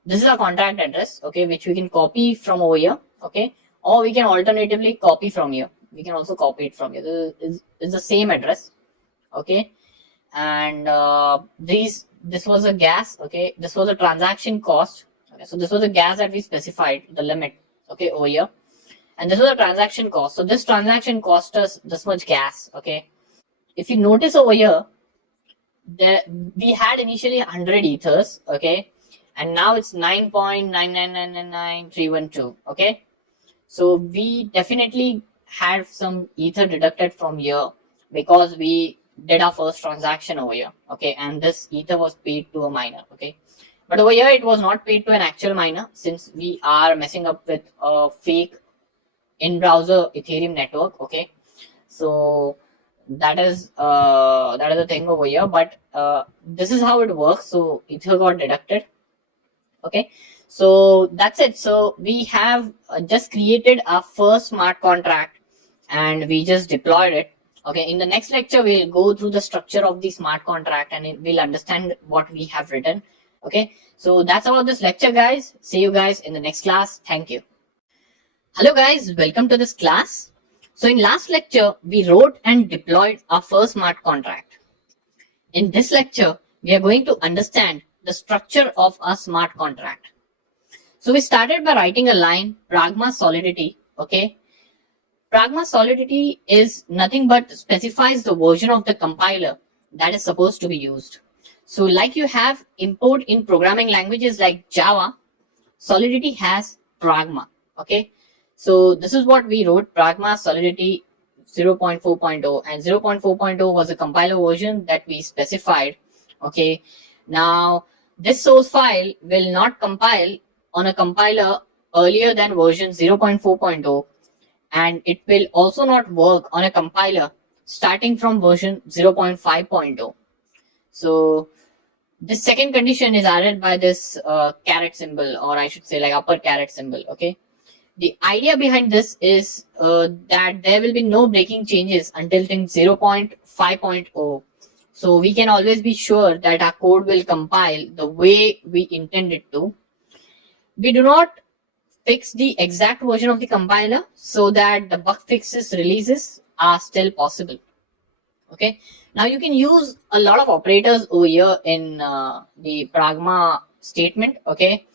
This is our contract address, okay, which we can copy from over here. Okay, or we can alternatively copy from here. we can also copy it from here. This is the same address, okay. And this was a gas, okay. This was a transaction cost, okay. So this was a gas that we specified the limit, okay, over here, and this was a transaction cost. So this transaction cost us this much gas, okay. If you notice over here, there we had initially 100 ethers, okay, and now it's 9.999999312, okay. So we definitely had some ether deducted from here because we did our first transaction over here, okay, and this ether was paid to a miner, okay. But over here it was not paid to an actual miner, since we are messing up with a fake in-browser Ethereum network, okay. So that is the thing over here, but this is how it works. So ether got deducted, okay. So that's it. So we have just created our first smart contract and we just deployed it, okay. In the next lecture we'll go through the structure of the smart contract and we'll understand what we have written, okay. So that's all of this lecture, guys. See you guys in the next class. Thank you. Hello guys, welcome to this class. So in last lecture, we wrote and deployed our first smart contract. In this lecture, we are going to understand the structure of a smart contract. So we started by writing a line, pragma solidity, okay. Pragma solidity is nothing but specifies the version of the compiler that is supposed to be used. So like you have import in programming languages like Java, Solidity has pragma, okay. So this is what we wrote, pragma solidity 0.4.0, and 0.4.0 was a compiler version that we specified, okay. Now this source file will not compile on a compiler earlier than version 0.4.0, and it will also not work on a compiler starting from version 0.5.0. So this second condition is added by this caret symbol, or I should say like upper caret symbol, okay. The idea behind this is that there will be no breaking changes until thing 0.5.0. So we can always be sure that our code will compile the way we intend it to. We do not fix the exact version of the compiler so that the bug fixes releases are still possible, okay. Now you can use a lot of operators over here in the pragma statement, okay.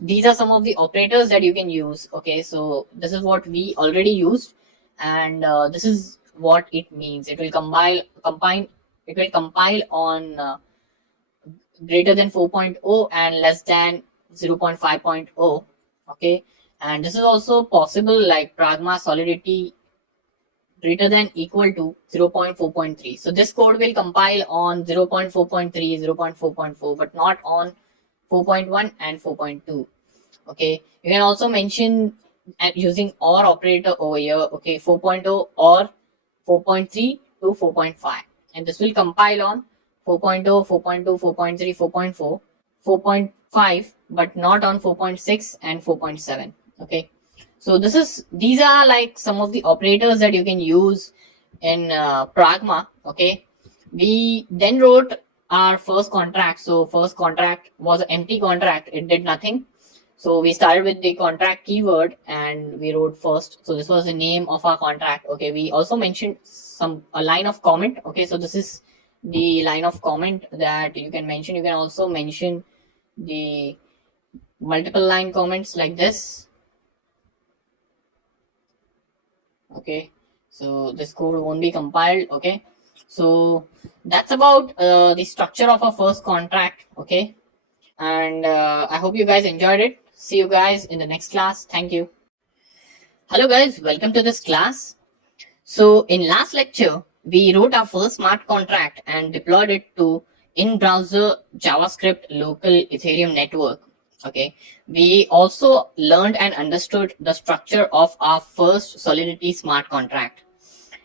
These are some of the operators that you can use, okay. So this is what we already used, and this is what it means. It will compile on greater than 4.0 and less than 0.5.0, okay. And this is also possible, like pragma solidity greater than equal to 0.4.3. So this code will compile on 0.4.3, 0.4.4, but not on 4.1 and 4.2, okay. You can also mention using OR operator over here, okay, 4.0 or 4.3 to 4.5, and this will compile on 4.0, 4.2, 4.3, 4.4, 4.5, but not on 4.6 and 4.7, okay. So these are like some of the operators that you can use in pragma, okay. We then wrote our first contract. So first contract was an empty contract, it did nothing. So we started with the contract keyword and we wrote first. So this was the name of our contract, okay. We also mentioned a line of comment, okay. So this is the line of comment that you can mention. You can also mention the multiple line comments like this, okay. So this code won't be compiled, okay. So that's about the structure of our first contract, okay. And I hope you guys enjoyed it. See you guys in the next class. Thank you. Hello guys, welcome to this class. So in last lecture, we wrote our first smart contract and deployed it to in-browser JavaScript local Ethereum network, okay. We also learned and understood the structure of our first Solidity smart contract.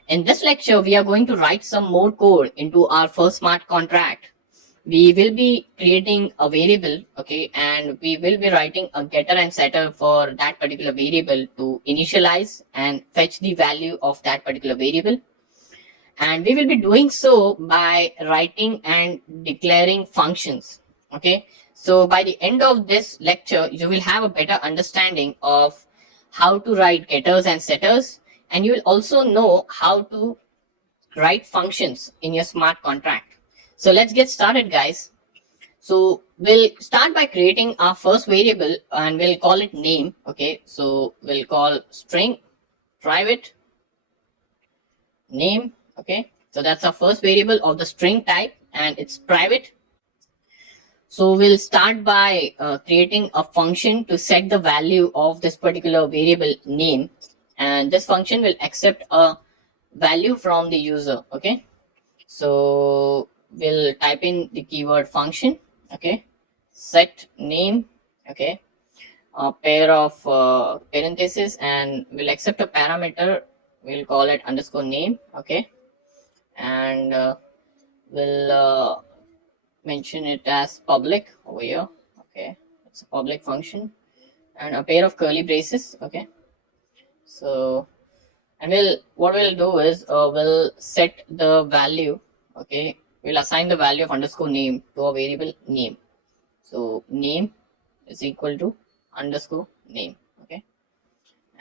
In this lecture, we are going to write some more code into our first smart contract. We will be creating a variable, okay, and we will be writing a getter and setter for that particular variable to initialize and fetch the value of that particular variable. And we will be doing so by writing and declaring functions, okay. So by the end of this lecture, you will have a better understanding of how to write getters and setters and you will also know how to write functions in your smart contract. So let's get started, guys. So we'll start by creating our first variable and we'll call it name. Okay, so we'll call string private name. Okay, so that's our first variable of the string type and it's private. So we'll start by creating a function to set the value of this particular variable name, and this function will accept a value from the user. Okay, so we'll type in the keyword function. Okay, set name. Okay, a pair of parentheses, and we'll accept a parameter. We'll call it underscore name. Okay, and we'll mention it as public over here. Okay, it's a public function, and a pair of curly braces. Okay, so and what we'll do is we'll set the value. Okay, we'll assign the value of underscore name to a variable name. So name is equal to underscore name. Okay,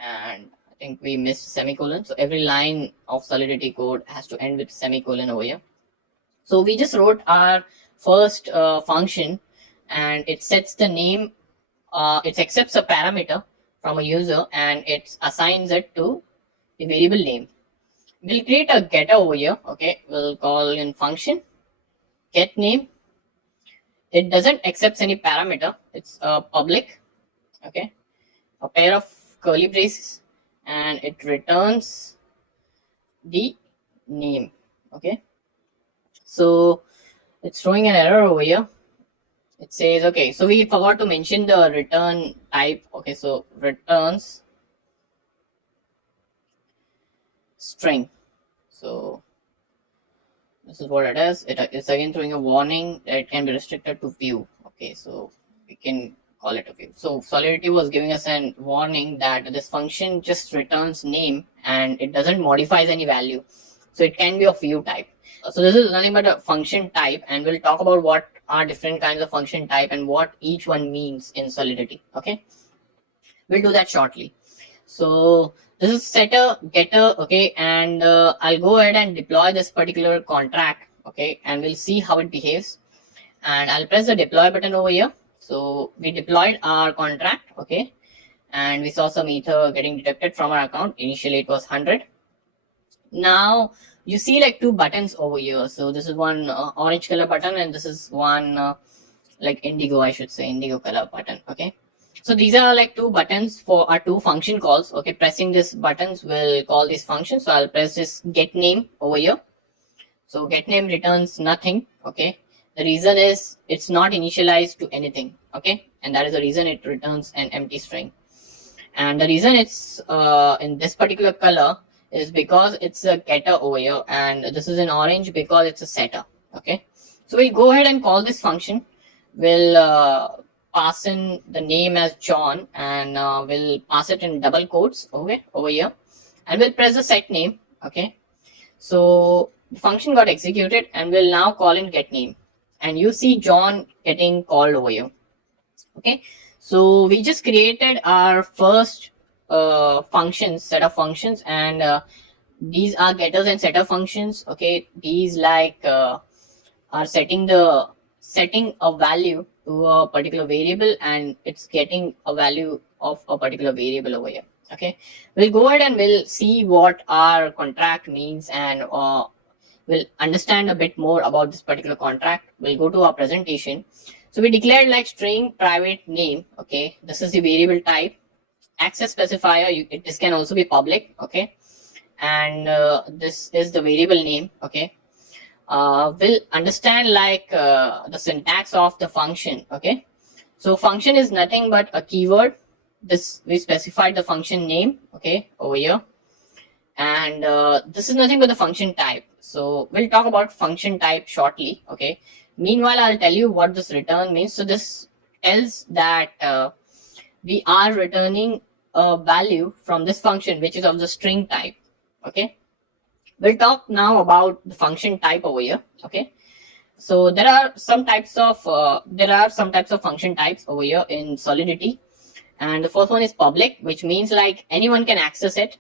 and I think we missed semicolon, so every line of Solidity code has to end with semicolon over here. So we just wrote our first function, and it sets the name. It accepts a parameter from a user and it assigns it to the variable name. We'll create a getter over here. Okay, we'll call in function get name. It doesn't accept any parameter. It's public. Okay, a pair of curly braces, and it returns the name. Okay, so it's throwing an error over here. It says, okay, so we forgot to mention the return type. Okay, so returns string. So this is what it is. It's again throwing a warning that it can be restricted to view. Okay, so we can call it a view. So Solidity was giving us a warning that this function just returns name and it doesn't modify any value. So it can be of view type. So this is nothing but a function type, and we'll talk about what are different kinds of function type and what each one means in Solidity. Okay, we'll do that shortly. So this is setter getter. Okay, and I'll go ahead and deploy this particular contract. Okay, and we'll see how it behaves, and I'll press the deploy button over here. So we deployed our contract. Okay, and we saw some ether getting detected from our account. Initially it was 100. Now you see like two buttons over here. So this is one orange color button, and this is one like indigo, I should say, indigo color button. Okay, so these are like two buttons for our two function calls. Okay, pressing these buttons will call these functions. So I'll press this get name over here. So get name returns nothing. Okay, the reason is it's not initialized to anything. Okay, and that is the reason it returns an empty string. And the reason it's in this particular color is because it's a getter over here, and this is in orange because it's a setter. Okay, so we'll go ahead and call this function. We'll pass in the name as John, and we'll pass it in double quotes. Okay, over here, and we'll press the set name. Okay, so the function got executed, and we'll now call in get name, and you see John getting called over here. Okay, so we just created our first set of functions, and these are getters and setter functions. Okay, these like are setting a value to a particular variable, and it's getting a value of a particular variable over here. Okay, we'll go ahead and we'll see what our contract means, and we'll understand a bit more about this particular contract. We'll go to our presentation. So we declared like string private name. Okay, this is the variable type. Access specifier, this can also be public. Okay, and this is the variable name. Okay, we'll understand like the syntax of the function. Okay, so function is nothing but a keyword. This we specified the function name. Okay, over here, and this is nothing but the function type. So we'll talk about function type shortly. Okay, meanwhile I'll tell you what this return means. So this tells that we are returning a value from this function which is of the string type. Okay, we'll talk now about the function type over here. Okay, so there are some types of function types over here in Solidity, and the first one is public, which means like anyone can access it.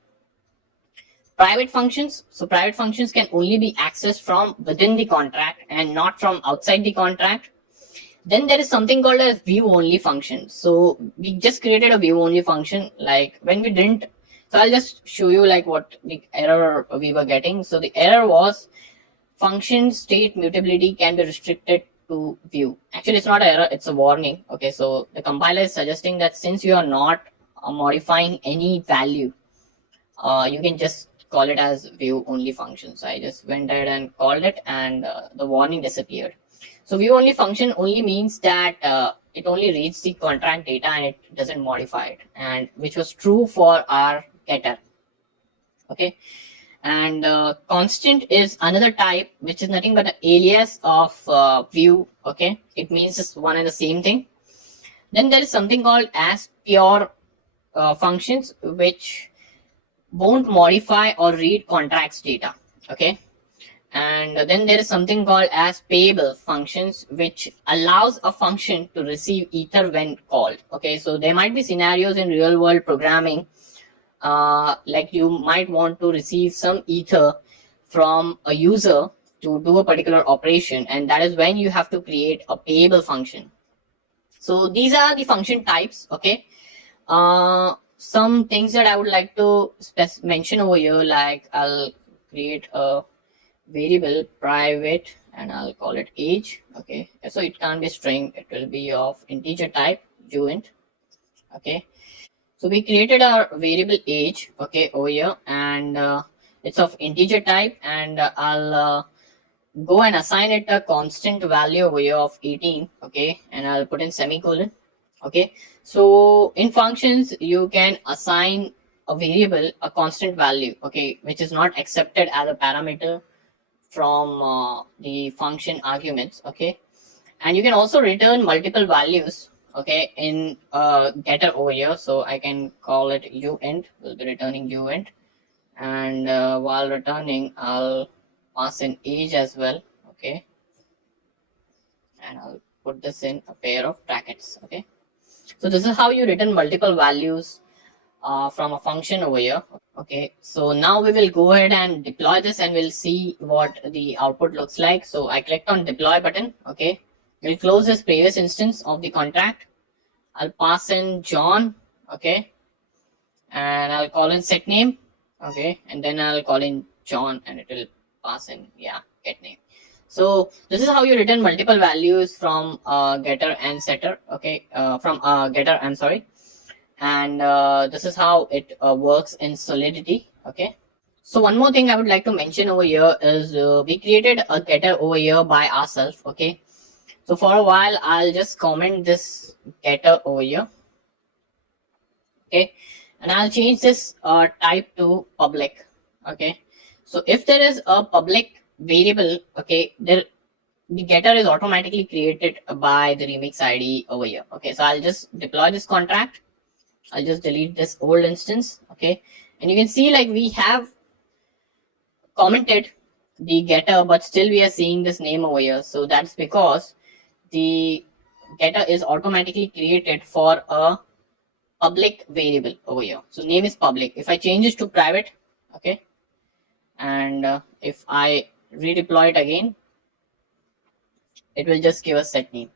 private functions. So private functions can only be accessed from within the contract and not from outside the contract. Then there is something called a view only function. So we just created a view only function, like when we didn't. So I'll just show you like what the error we were getting. So the error was function state mutability can be restricted to view. Actually, it's not an error, it's a warning. Okay, so the compiler is suggesting that since you are not modifying any value, you can just call it as view only function. So I just went ahead and called it, and the warning disappeared. So view only function only means that it only reads the contract data and it doesn't modify it, and which was true for our getter. Okay, and constant is another type, which is nothing but an alias of view. Okay, it means it's one and the same thing. Then there is something called as pure functions, which won't modify or read contracts data. Okay, and then there is something called as payable functions, which allows a function to receive ether when called. Okay, so there might be scenarios in real world programming, like you might want to receive some ether from a user to do a particular operation, and that is when you have to create a payable function. So these are the function types. Okay, some things that I would like to mention over here, like I'll create a variable private and I'll call it age. Okay, so it can't be string, it will be of integer type, uint. Okay, so we created our variable age, okay, over here, and it's of integer type, and I'll go and assign it a constant value over here of 18. Okay, and I'll put in semicolon. Okay, so in functions you can assign a variable a constant value, okay, which is not accepted as a parameter from the function arguments. Okay, and you can also return multiple values, okay, in getter over here. So I can call it uint, will be returning uint, and while returning I'll pass in age as well. Okay, and I'll put this in a pair of brackets. Okay, so this is how you return multiple values from a function over here. Okay, so now we will go ahead and deploy this and we'll see what the output looks like. So I clicked on deploy button. Okay, we'll close this previous instance of the contract. I'll pass in John. Okay, and I'll call in set name. Okay, and then I'll call in John and it will pass in, yeah, get name. So this is how you return multiple values from getter and setter. Okay, from getter, I'm sorry. And this is how it works in Solidity. Okay, so one more thing I would like to mention over here is we created a getter over here by ourselves. Okay, so for a while I'll just comment this getter over here. Okay, and I'll change this type to public. Okay, so if there is a public variable, okay, the getter is automatically created by the remix ID over here. Okay, so I'll just deploy this contract. I'll just delete this old instance. Okay, and you can see like we have commented the getter, but still we are seeing this name over here. So that's because the getter is automatically created for a public variable over here. So name is public. If I change this to private, okay, and if I redeploy it again, it will just give us set name.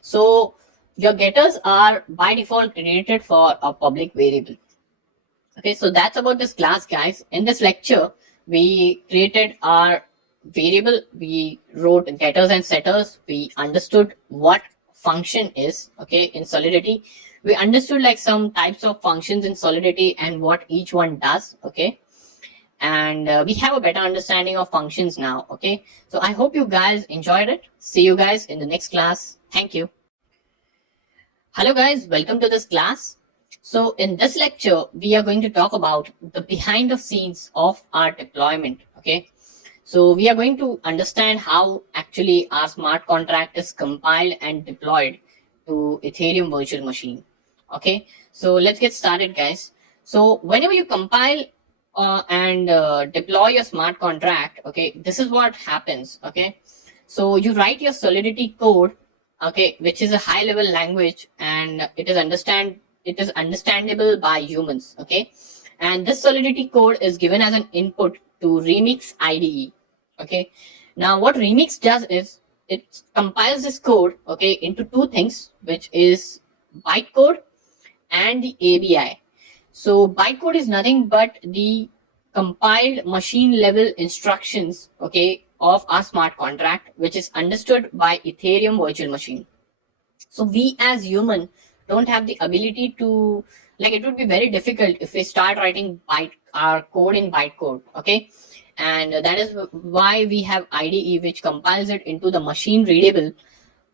So your getters are by default created for a public variable. Okay, so that's about this class, guys. In this lecture, we created our variable, we wrote getters and setters, we understood what function is, okay, in Solidity. We understood like some types of functions in Solidity and what each one does. Okay, and we have a better understanding of functions now. Okay, so I hope you guys enjoyed it. See you guys in the next class. Thank you. Hello guys, welcome to this class. So in this lecture, we are going to talk about the behind the scenes of our deployment. Okay, so we are going to understand how actually our smart contract is compiled and deployed to Ethereum virtual machine. Okay, so let's get started, guys. So whenever you compile and deploy your smart contract, okay, this is what happens. Okay, so you write your Solidity code, okay, which is a high level language, and it is understandable by humans. Okay, and this Solidity code is given as an input to Remix IDE. Okay, now what Remix does is it compiles this code, okay, into two things, which is bytecode and the ABI. So bytecode is nothing but the compiled machine level instructions, okay, of our smart contract, which is understood by Ethereum virtual machine. So we as human don't have the ability to, like, it would be very difficult if we start writing our code in bytecode, okay, and that is why we have IDE, which compiles it into the machine readable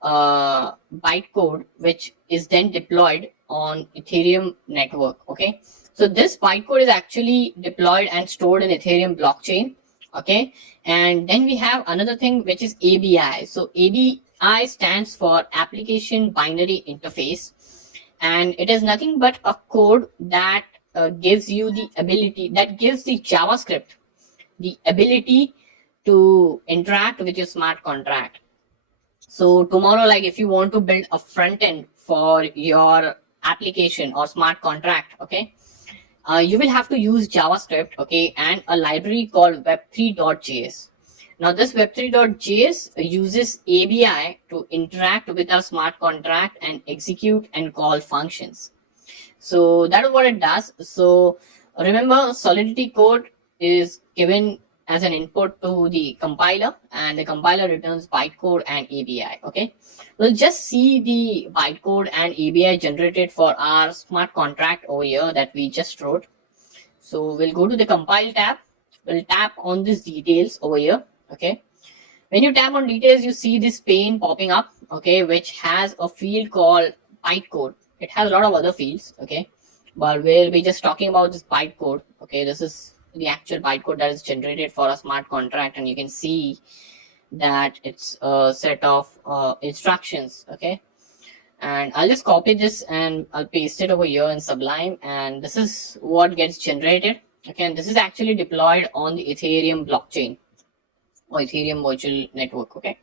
bytecode, which is then deployed on Ethereum network. Okay, so this bytecode is actually deployed and stored in Ethereum blockchain. Okay, and then we have another thing, which is ABI. So ABI stands for Application Binary Interface, and it is nothing but a code that gives you the ability, that gives the JavaScript the ability to interact with your smart contract. So tomorrow, like, if you want to build a front end for your application or smart contract, okay, you will have to use JavaScript, okay, and a library called web3.js. Now this web3.js uses ABI to interact with our smart contract and execute and call functions. So that is what it does. So remember, Solidity code is given as an input to the compiler, and the compiler returns bytecode and ABI. Okay, we'll just see the bytecode and ABI generated for our smart contract over here that we just wrote. So we'll go to the compile tab, we'll tap on these details over here. Okay, when you tap on details, you see this pane popping up, okay, which has a field called bytecode. It has a lot of other fields, okay, but we'll be just talking about this bytecode. Okay, this is the actual bytecode that is generated for a smart contract, and you can see that it's a set of instructions. Okay, and I'll just copy this and I'll paste it over here in Sublime, and this is what gets generated. Okay, and this is actually deployed on the Ethereum blockchain or Ethereum virtual network. Okay,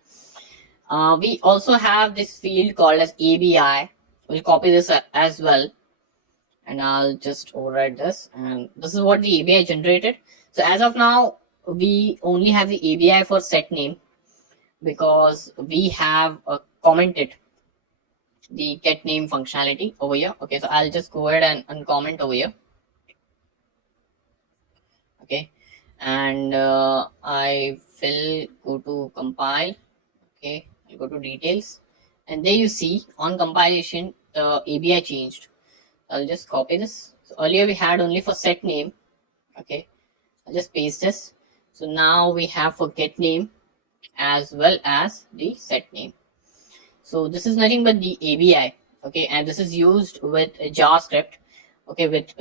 we also have this field called as ABI. We'll copy this as well, and I'll just override this, and this is what the ABI generated. So as of now, we only have the ABI for set name because we have commented the get name functionality over here. Okay, so I'll just go ahead and uncomment over here. Okay, and I will go to compile. Okay, I'll go to details, and there you see on compilation the ABI changed. I'll just copy this. So earlier we had only for set name. Okay, I'll just paste this. So now we have for get name as well as the set name. So this is nothing but the ABI. Okay, and this is used with JavaScript. Okay, with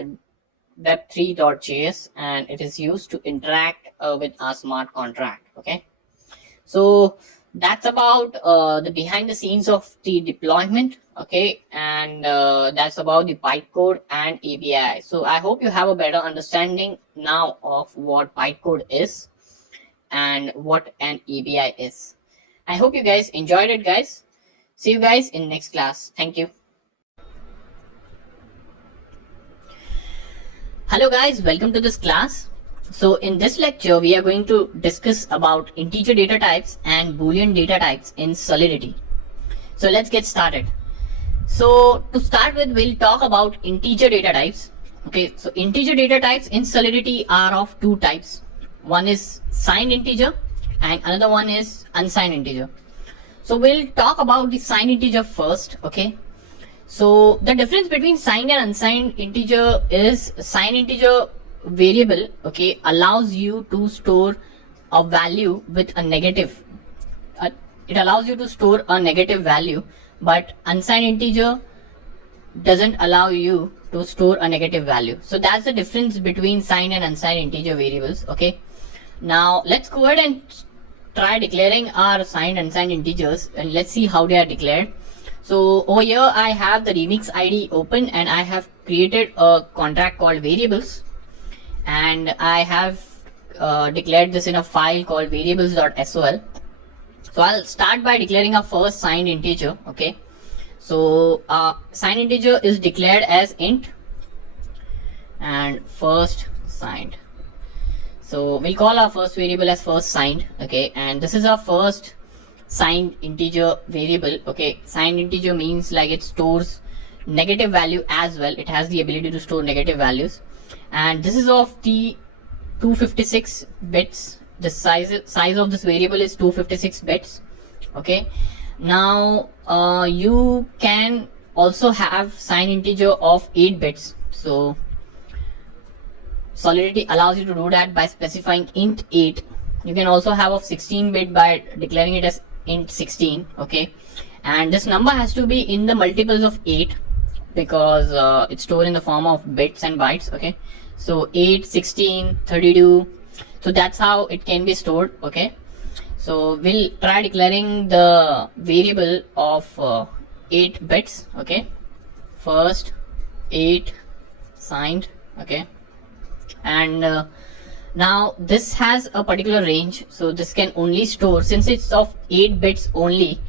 web3.js, and it is used to interact with our smart contract. Okay, so that's about the behind the scenes of the deployment. Okay, and that's about the bytecode and ABI. So I hope you have a better understanding now of what bytecode is and what an ABI is. I hope you guys enjoyed it, guys. See you guys in next class. Thank you. Hello guys, welcome to this class. So in this lecture, we are going to discuss about integer data types and Boolean data types in Solidity. So let's get started. So to start with, we'll talk about integer data types. Okay, so integer data types in Solidity are of two types. One is signed integer and another one is unsigned integer. So we'll talk about the signed integer first. Okay, so the difference between signed and unsigned integer is signed integer variable, okay, allows you to store a value with a negative. It allows you to store a negative value, but unsigned integer doesn't allow you to store a negative value. So that's the difference between signed and unsigned integer variables. Okay, now let's go ahead and try declaring our signed and unsigned integers, and let's see how they are declared. So over here I have the Remix ID open, and I have created a contract called variables, and I have declared this in a file called variables.sol. So I'll start by declaring a first signed integer. Okay, so signed integer is declared as int, and first signed. So we'll call our first variable as first signed, okay, and this is our first signed integer variable. Okay, signed integer means like it stores negative value as well. It has the ability to store negative values, and this is of the 256 bits. The size of this variable is 256 bits. Okay, now you can also have signed integer of 8 bits. So Solidity allows you to do that by specifying int 8. You can also have of 16-bit by declaring it as int 16. Okay, and this number has to be in the multiples of 8 because it's stored in the form of bits and bytes. Okay, so 8, 16, 32. So that's how it can be stored. Okay, so we'll try declaring the variable of 8 bits. Okay, first 8 signed. Okay, and now this has a particular range, so this can only store, since it's of 8 bits only,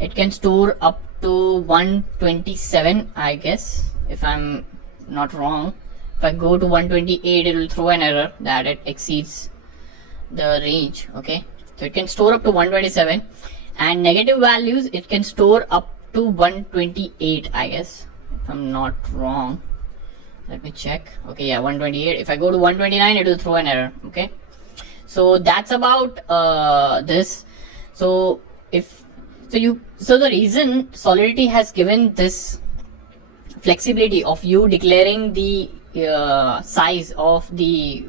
it can store up to 127, I guess, if I'm not wrong. If I go to 128, it will throw an error that it exceeds the range. Okay, so it can store up to 127, and negative values it can store up to 128, I guess, if I'm not wrong. Let me check. Okay, yeah, 128. If I go to 129, it will throw an error. Okay, so that's about this. So the reason Solidity has given this flexibility of you declaring the size of the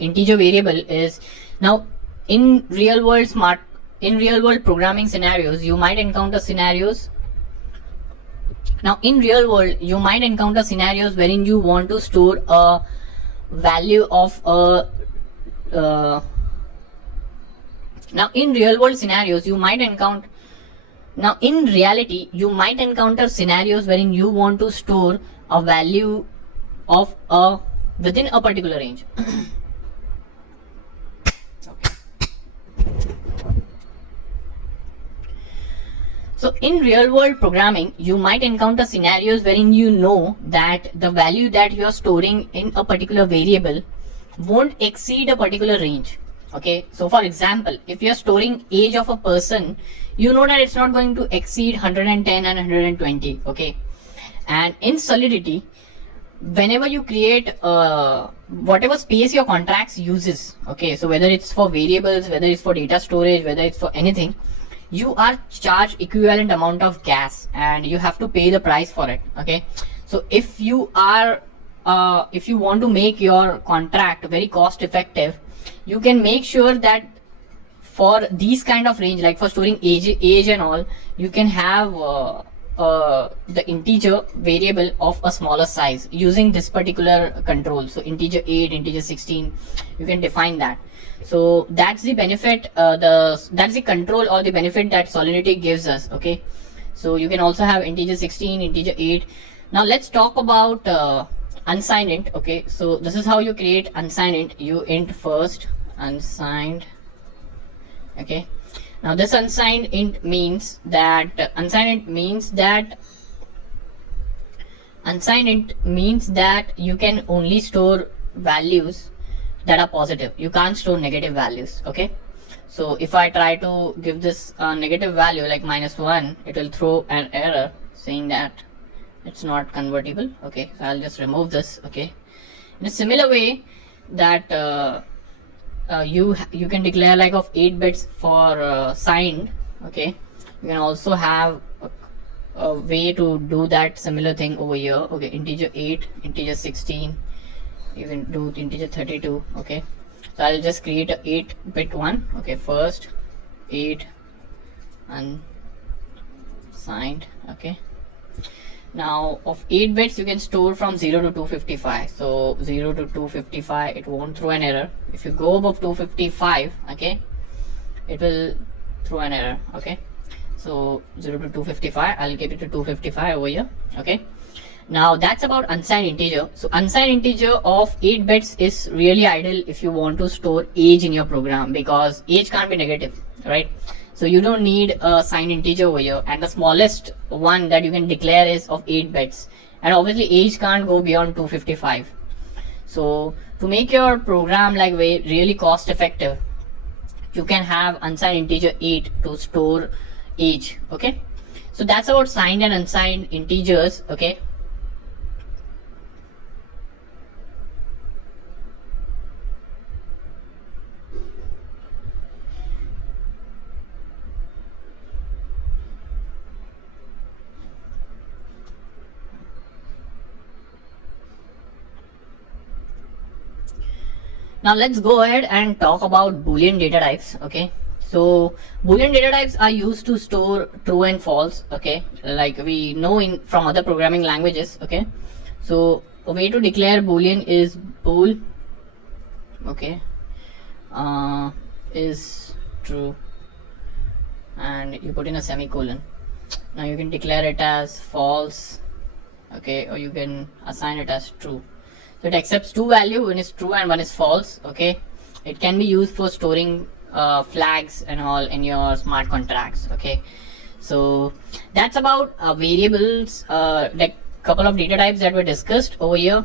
integer variable is, now in real world programming scenarios, you might encounter scenarios. Now in real world, you might encounter scenarios wherein you want to store a value of a now in real world scenarios, you might encounter in reality, you might encounter scenarios wherein you want to store a value of within a particular range. So in real world programming, you might encounter scenarios wherein you know that the value that you are storing in a particular variable won't exceed a particular range. Okay, so for example, if you are storing age of a person, you know that it's not going to exceed 110 and 120. Okay, and in Solidity, whenever you create whatever space your contracts uses, okay, so whether it's for variables, whether it's for data storage, whether it's for anything, you are charged equivalent amount of gas and you have to pay the price for it. Okay, so if you are if you want to make your contract very cost effective, you can make sure that for these kind of range, like for storing age and all, you can have the integer variable of a smaller size using this particular control. So integer 8, integer 16, you can define that. So that's the benefit, that's the control or the benefit that Solidity gives us. Okay, so you can also have integer 16, integer 8. Now let's talk about unsigned int. Okay, so this is how you create unsigned int. You int first unsigned. Okay, now this unsigned int means that you can only store values that are positive. You can't store negative values. Okay, so if I try to give this negative value like -1, it will throw an error saying that it's not convertible. Okay, so I'll just remove this. Okay, in a similar way that you can declare like of 8 bits for signed. Okay, you can also have a way to do that similar thing over here. Okay, integer 8, integer 16, you can do integer 32. Okay, so I'll just create a 8-bit one. Okay, first 8 unsigned. Okay, now of 8 bits you can store from 0 to 255. So 0 to 255, it won't throw an error. If you go above 255, okay, it will throw an error. Okay, so 0 to 255, I'll keep it to 255 over here. Okay, now that's about unsigned integer. So unsigned integer of 8 bits is really ideal if you want to store age in your program, because age can't be negative, right? So you don't need a signed integer over here, and the smallest one that you can declare is of 8 bits, and obviously age can't go beyond 255. So to make your program like really cost effective, you can have unsigned integer 8 to store age. Okay, so that's about signed and unsigned integers. Okay, now let's go ahead and talk about Boolean data types. Okay, so Boolean data types are used to store true and false. Okay, like we know in from other programming languages. Okay, so a way to declare Boolean is bool. Okay, is true, and you put in a semicolon. Now you can declare it as false. Okay, or you can assign it as true. So it accepts two values, one is true and one is false. Okay, it can be used for storing flags and all in your smart contracts. Okay, so that's about variables, like couple of data types that were discussed over here.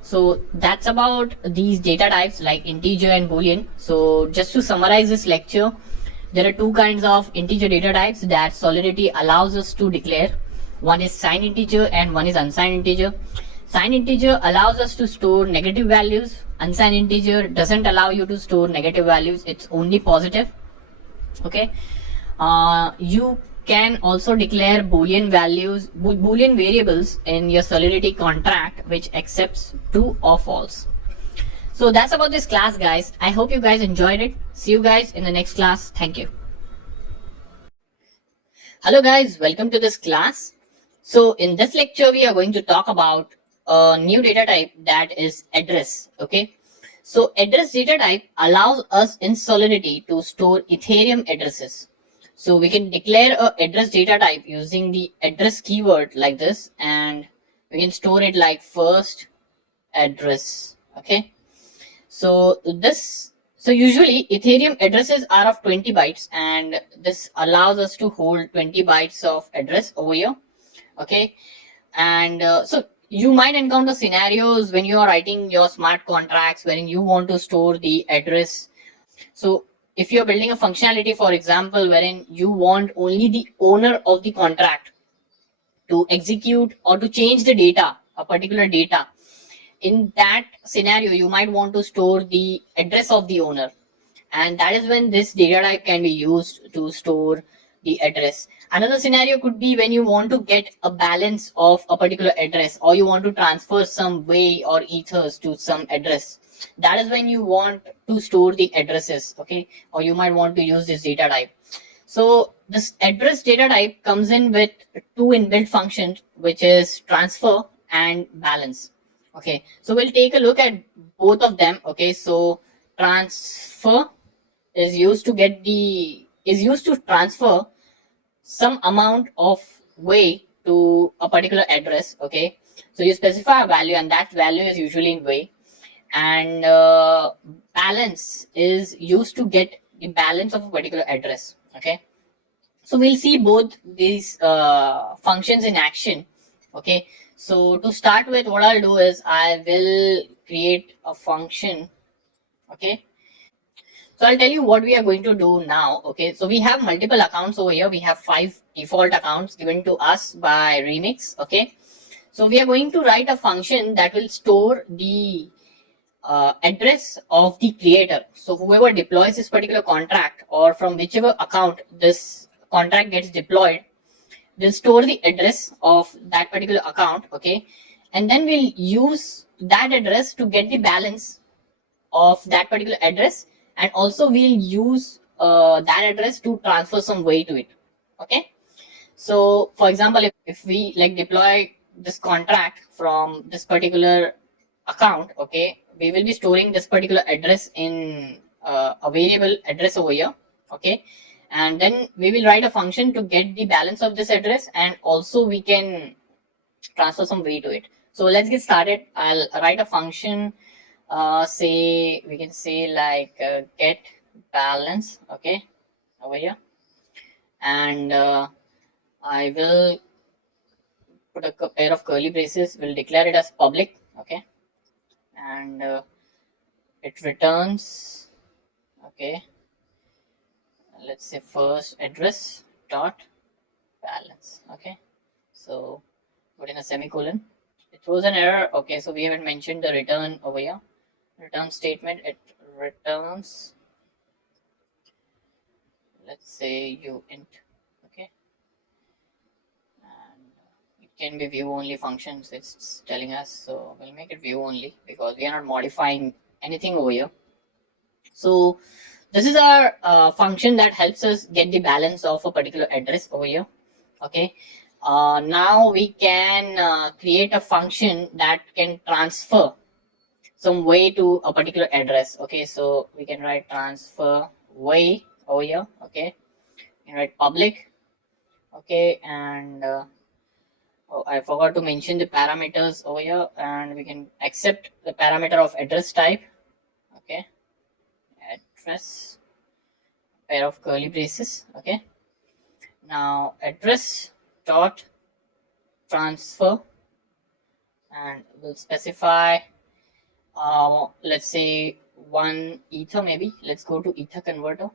So that's about these data types like integer and boolean. So just to summarize this lecture, there are two kinds of integer data types that Solidity allows us to declare. One is signed integer and one is unsigned integer. Signed integer allows us to store negative values. Unsigned integer doesn't allow you to store negative values. It's only positive. Okay. You can also declare boolean values, boolean variables in your Solidity contract which accepts true or false. So that's about this class, guys. I hope you guys enjoyed it. See you guys in the next class. Thank you. Hello guys, welcome to this class. So in this lecture we are going to talk about a new data type that is address. Okay, so address data type allows us in Solidity to store Ethereum addresses. So we can declare a address data type using the address keyword like this, and we can store it like first address. Okay, so usually Ethereum addresses are of 20 bytes, and this allows us to hold 20 bytes of address over here. Okay, and so you might encounter scenarios when you are writing your smart contracts wherein you want to store the address. So if you're building a functionality, for example, wherein you want only the owner of the contract to execute or to change the data, a particular data, in that scenario you might want to store the address of the owner, and that is when this data type can be used to store the address. Another scenario could be when you want to get a balance of a particular address, or you want to transfer some way or ethers to some address. That is when you want to store the addresses. Okay, or you might want to use this data type. So this address data type comes in with two inbuilt functions, which is transfer and balance. Okay, so we'll take a look at both of them. Okay, so transfer is used to transfer some amount of way to a particular address. Okay, so you specify a value, and that value is usually in way. And balance is used to get the balance of a particular address. Okay, so we'll see both these functions in action. Okay, so to start with, what I'll do is I will create a function. Okay, so I'll tell you what we are going to do now. Okay, so we have multiple accounts over here. We have 5 default accounts given to us by Remix. Okay, so we are going to write a function that will store the address of the creator. So whoever deploys this particular contract, or from whichever account this contract gets deployed, will store the address of that particular account. Okay, and then we'll use that address to get the balance of that particular address, and also we'll use that address to transfer some way to it. Okay, so for example, if we like deploy this contract from this particular account, okay, we will be storing this particular address in a variable address over here. Okay, and then we will write a function to get the balance of this address, and also we can transfer some way to it. So let's get started. I'll write a function, say we can say like get balance. Okay, over here, and I will put a pair of curly braces. We'll declare it as public. Okay, and it returns, okay, let's say first address dot balance. Okay, so put in a semicolon. It throws an error. Okay, so we haven't mentioned the return over here. Return statement, it returns, let's say uint. Okay, and it can be view only functions, it's telling us, so we'll make it view only because we are not modifying anything over here. So this is our function that helps us get the balance of a particular address over here. Okay, now we can create a function that can transfer some way to a particular address. Okay, so we can write transfer way over here. Okay, you can write public. Okay, and oh, I forgot to mention the parameters over here, and we can accept the parameter of address type. Okay, address, pair of curly braces. Okay, now address dot transfer, and we'll specify let's say 1 ether, maybe. Let's go to ether converter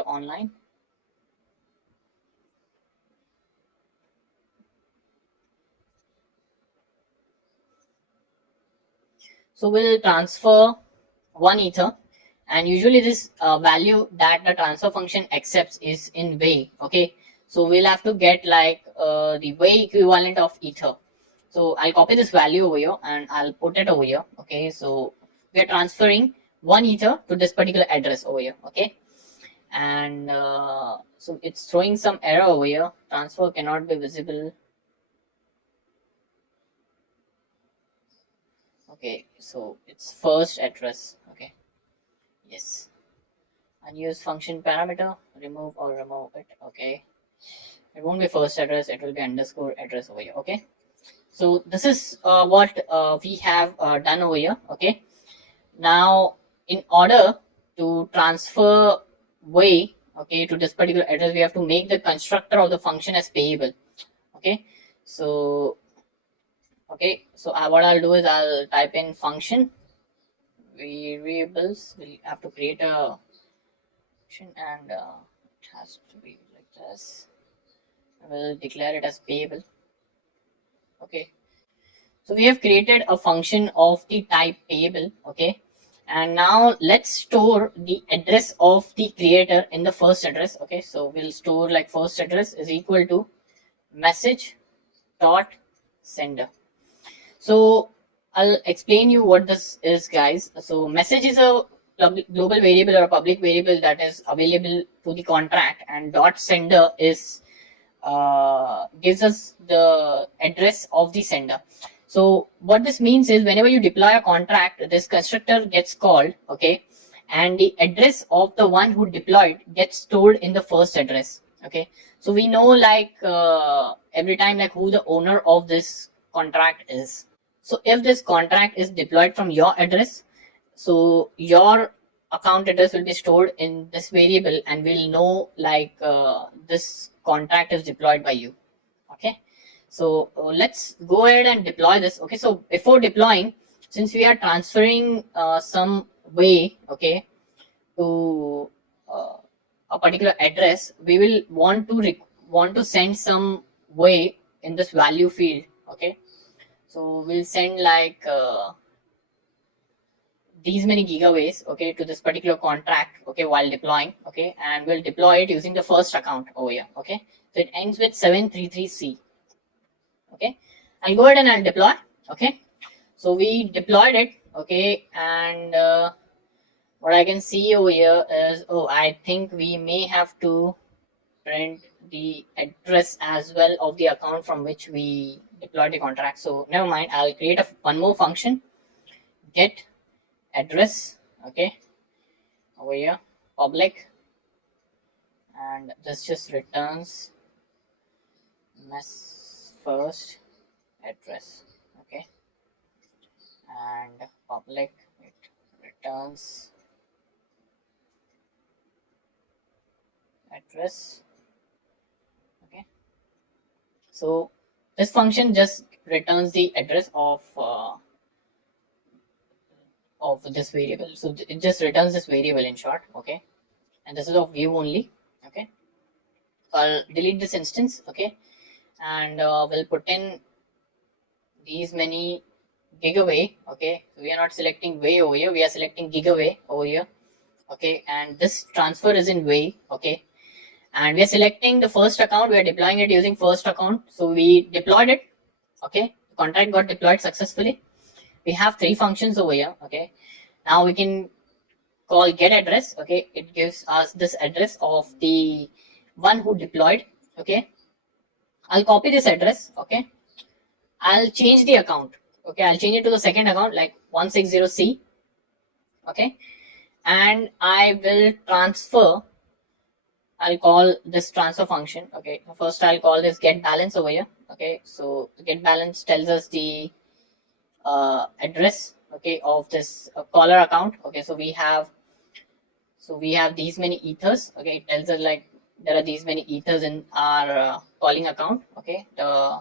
online. So we'll transfer 1 ether, and usually this value that the transfer function accepts is in way. Okay, so we'll have to get like the way equivalent of ether. So I'll copy this value over here and I'll put it over here. Okay, so we're transferring 1 ether to this particular address over here. Okay, and so it's throwing some error over here. Transfer cannot be visible. Okay, so it's first address. Okay, yes, unused function parameter, remove or remove it. Okay, it won't be first address, it will be underscore address over here. Okay, so this is what we have done over here. Okay, now in order to transfer way, okay, to this particular address, we have to make the constructor of the function as payable. Okay, so what I'll do is I'll type in function variables. We'll have to create a function, and it has to be like this. We'll declare it as payable. Okay, so we have created a function of the type payable. Okay, and now let's store the address of the creator in the first address. Okay, so we'll store like first address is equal to message dot sender. So I'll explain you what this is, guys. So message is a global variable or a public variable that is available to the contract, and dot sender is gives us the address of the sender. So what this means is whenever you deploy a contract, this constructor gets called. Okay, and the address of the one who deployed gets stored in the first address. Okay, so we know like every time like who the owner of this contract is. So if this contract is deployed from your address, so your account address will be stored in this variable, and we'll know like this contract is deployed by you. Okay, so let's go ahead and deploy this. Okay, so before deploying, since we are transferring some way, okay, to a particular address, we will want to send some way in this value field. Okay, so we'll send like these many gigaways, okay, to this particular contract, okay, while deploying. Okay, and we'll deploy it using the first account over here. Okay, so it ends with 733C. Okay, I'll go ahead and I'll deploy. Okay, so we deployed it. Okay, and what I can see over here is, oh, I think we may have to print the address as well of the account from which we deployed the contract. So never mind, I'll create one more function, get address. Okay, over here, public, and this just returns first address. Okay, and public, it returns address. Okay, so this function just returns the address of of this variable. So it just returns this variable in short, okay, and this is of view only, okay. So I'll delete this instance, okay, and we'll put in these many gigaway, okay. So we are not selecting way over here, we are selecting gigaway over here, okay, and this transfer is in way, okay, and we are selecting the first account, we are deploying it using first account. So we deployed it, okay, the contract got deployed successfully. We have 3 functions over here, okay. Now we can call get address, okay, it gives us this address of the one who deployed, okay. I'll copy this address, okay, I'll change the account, okay, I'll change it to the second account like 160C, okay, and I will transfer. I'll call this transfer function, okay. First I'll call this get balance over here, okay. So the get balance tells us the address, okay, of this caller account, okay. So we have these many ethers, okay. It tells us like there are these many ethers in our calling account, okay, the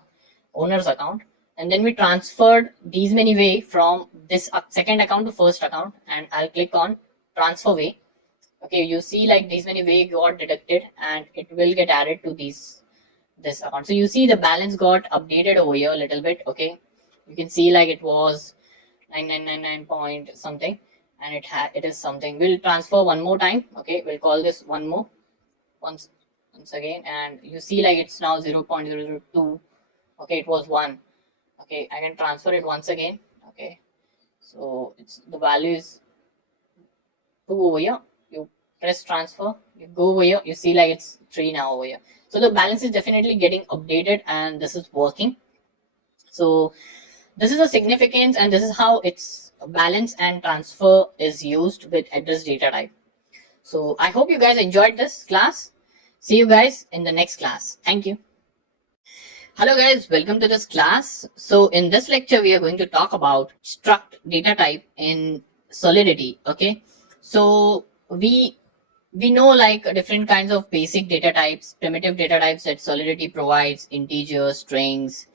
owner's account, and then we transferred these many way from this second account to first account, and I'll click on transfer way, okay. You see like these many way got deducted and it will get added to this account. So you see the balance got updated over here a little bit, okay. You can see like it was 9999 point something, and it is something. We'll transfer one more time, okay. We'll call this one more once again, and you see like it's now 0.002, okay. It was 1, okay. I can transfer it once again, okay. So it's the value is 2 over here. You press transfer, you go over here, you see like it's 3 now over here. So the balance is definitely getting updated and this is working. So this is the significance, and this is how its balance and transfer is used with address data type. So I hope you guys enjoyed this class. See you guys in the next class. Thank you. Hello guys, welcome to this class. So in this lecture we are going to talk about struct data type in Solidity, okay. So we know like different kinds of basic data types, primitive data types that Solidity provides: integers, strings,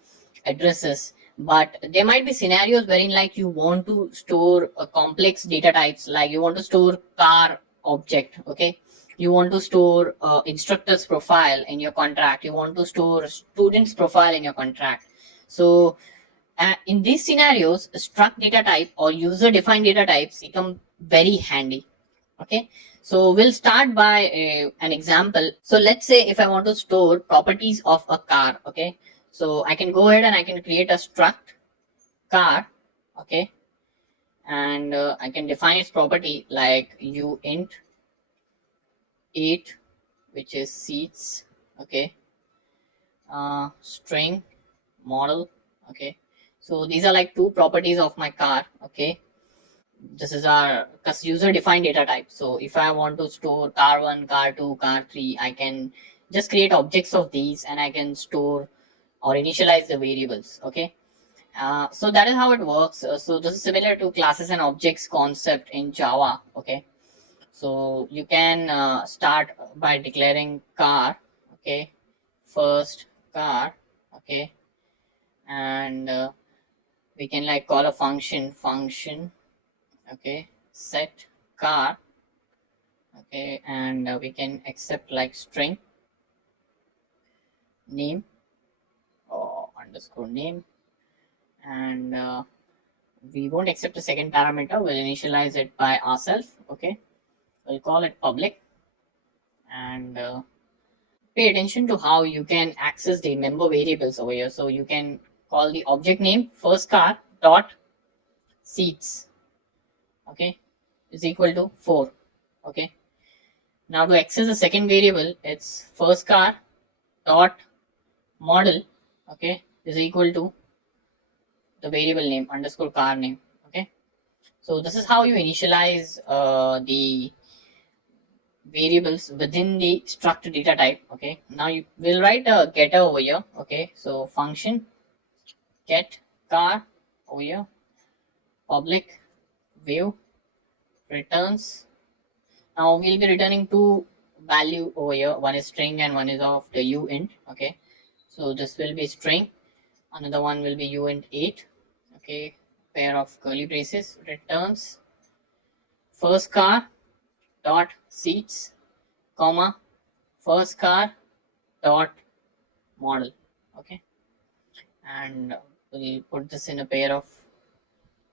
addresses. But there might be scenarios wherein like you want to store a complex data types, like you want to store car object, okay. You want to store instructor's profile in your contract, you want to store student's profile in your contract. So in these scenarios, struct data type or user defined data types become very handy, okay. So we'll start by an example. So let's say if I want to store properties of a car, okay. So I can go ahead and I can create a struct car, okay, and I can define its property like uint 8, which is seats, okay, string model, okay. So these are like 2 properties of my car, okay. This is our user defined data type. So if I want to store car 1, car 2, car 3, I can just create objects of these and I can store or initialize the variables, okay. So that is how it works. So this is similar to classes and objects concept in Java, okay. So you can start by declaring car, okay, first car, okay, and we can like call a function, okay, set car, okay, and we can accept like string name or underscore name, and we won't accept a second parameter, we'll initialize it by ourselves, okay. We'll call it public, and pay attention to how you can access the member variables over here. So you can call the object name first car dot seats, okay, is equal to 4, okay. Now to access the second variable, it's first car dot model, okay, is equal to the variable name underscore car name, okay. So this is how you initialize the variables within the struct data type, okay. Now you will write a getter over here, okay. So function get car over here, public view returns. Now we'll be returning 2 value over here, one is string and one is of the uint, okay. So this will be string, another one will be uint 8, okay, pair of curly braces, returns first car dot seats, comma, first car dot model. Okay, and we'll put this in a pair of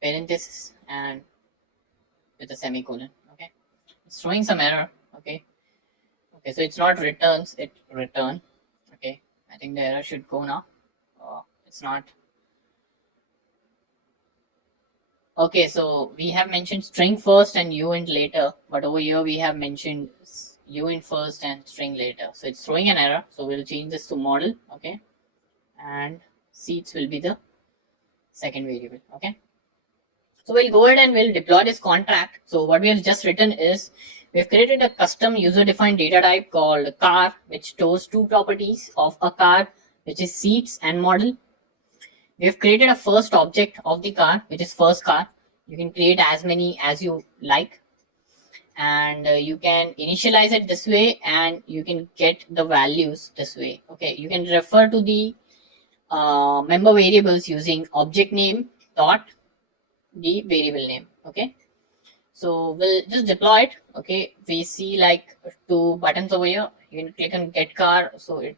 parentheses and with a semicolon. Okay, it's throwing some error. Okay, so it's not returns, it return. Okay, I think the error should go now. It's not. Okay, so we have mentioned string first and uint later, but over here we have mentioned uint first and string later. So it's throwing an error. So we'll change this to model. Okay, and seats will be the second variable. Okay, so we'll go ahead and we'll deploy this contract. So what we have just written is we've created a custom user defined data type called car, which stores two properties of a car, which is seats and model. We have created a first object of the car, which is first car. You can create as many as you like, and you can initialize it this way, and you can get the values this way. Okay, you can refer to the member variables using object name dot the variable name. Okay, so we'll just deploy it. Okay, we see like two buttons over here. You can click on get car, so it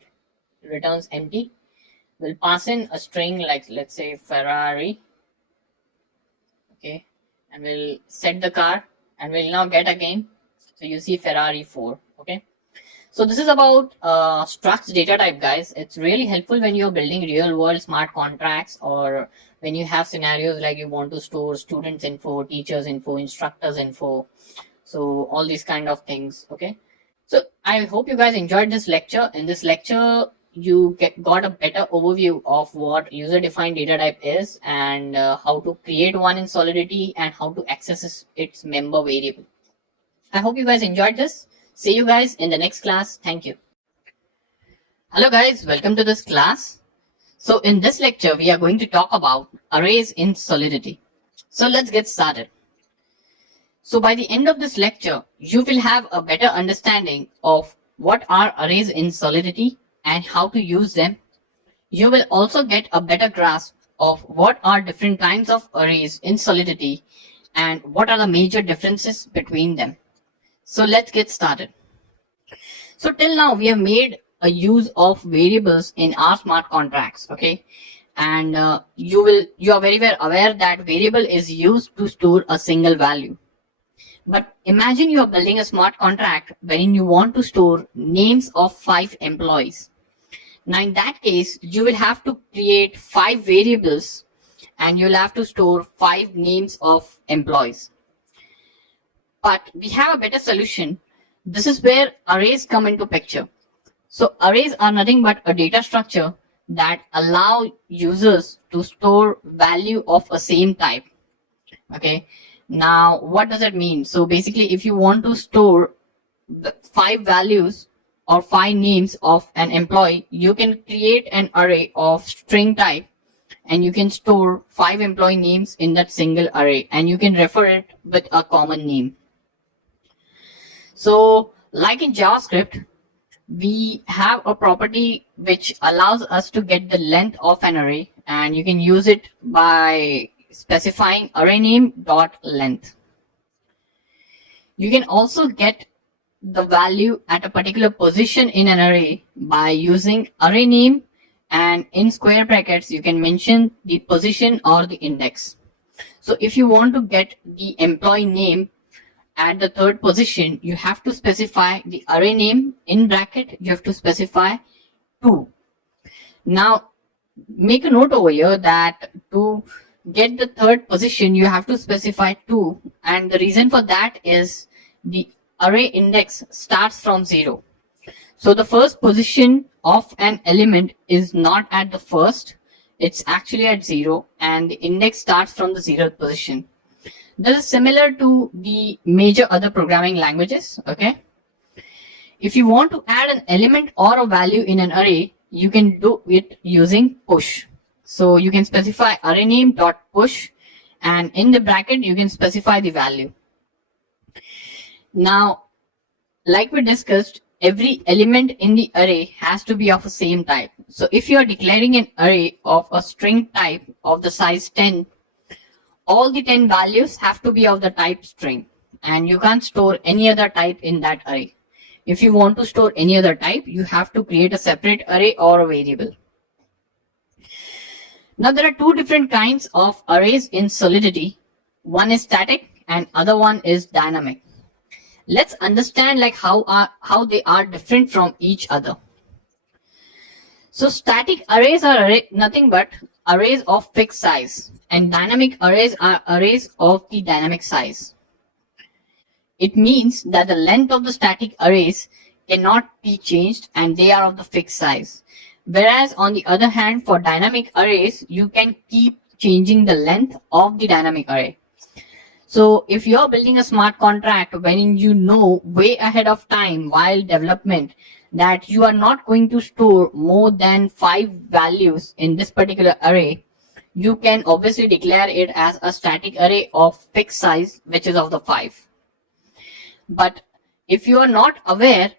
returns empty. We'll pass in a string like, let's say, Ferrari. Okay, and we'll set the car, and we'll now get again. So you see Ferrari 4. Okay, so this is about structs data type, guys. It's really helpful when you're building real world smart contracts, or when you have scenarios like you want to store students info, teachers info, instructors info, so all these kind of things. Okay, so I hope you guys enjoyed this lecture. In this lecture you got a better overview of what user defined data type is, and how to create one in Solidity, and how to access its member variable. I hope you guys enjoyed this. See you guys in the next class. Thank you. Hello guys, welcome to this class. So in this lecture we are going to talk about arrays in Solidity. So let's get started. So by the end of this lecture you will have a better understanding of what are arrays in Solidity and how to use them. You will also get a better grasp of what are different kinds of arrays in Solidity and what are the major differences between them. So let's get started. So till now we have made a use of variables in our smart contracts. Okay, and you are very well aware that variable is used to store a single value. But imagine you are building a smart contract wherein you want to store names of 5 employees. Now in that case, you will have to create 5 variables, and you'll have to store 5 names of employees. But we have a better solution. This is where arrays come into picture. So arrays are nothing but a data structure that allow users to store value of a same type. Okay, now what does it mean? So basically, if you want to store the 5 values or 5 names of an employee, you can create an array of string type, and you can store 5 employee names in that single array, and you can refer it with a common name. So like in JavaScript, we have a property which allows us to get the length of an array, and you can use it by specifying array name dot length. You can also get the value at a particular position in an array by using array name, and in square brackets you can mention the position or the index. So if you want to get the employee name at the 3rd position, you have to specify the array name in bracket, you have to specify 2. Now make a note over here that to get the 3rd position you have to specify 2, and the reason for that is the array index starts from 0. So the first position of an element is not at the first, it's actually at 0, and the index starts from the 0th position. This is similar to the major other programming languages. Okay, if you want to add an element or a value in an array, you can do it using push. So you can specify array name dot push, and in the bracket you can specify the value. Now, like we discussed, every element in the array has to be of the same type. So if you are declaring an array of a string type of the size 10, all the 10 values have to be of the type string, and you can't store any other type in that array. If you want to store any other type, you have to create a separate array or a variable. Now there are two different kinds of arrays in Solidity. One is static and other one is dynamic. Let's understand like how they are different from each other. So static arrays are nothing but arrays of fixed size, and dynamic arrays are arrays of the dynamic size. It means that the length of the static arrays cannot be changed and they are of the fixed size. Whereas on the other hand, for dynamic arrays, you can keep changing the length of the dynamic array. So if you're building a smart contract when you know way ahead of time while development that you are not going to store more than 5 values in this particular array, you can obviously declare it as a static array of fixed size, which is of the 5. But if you are not aware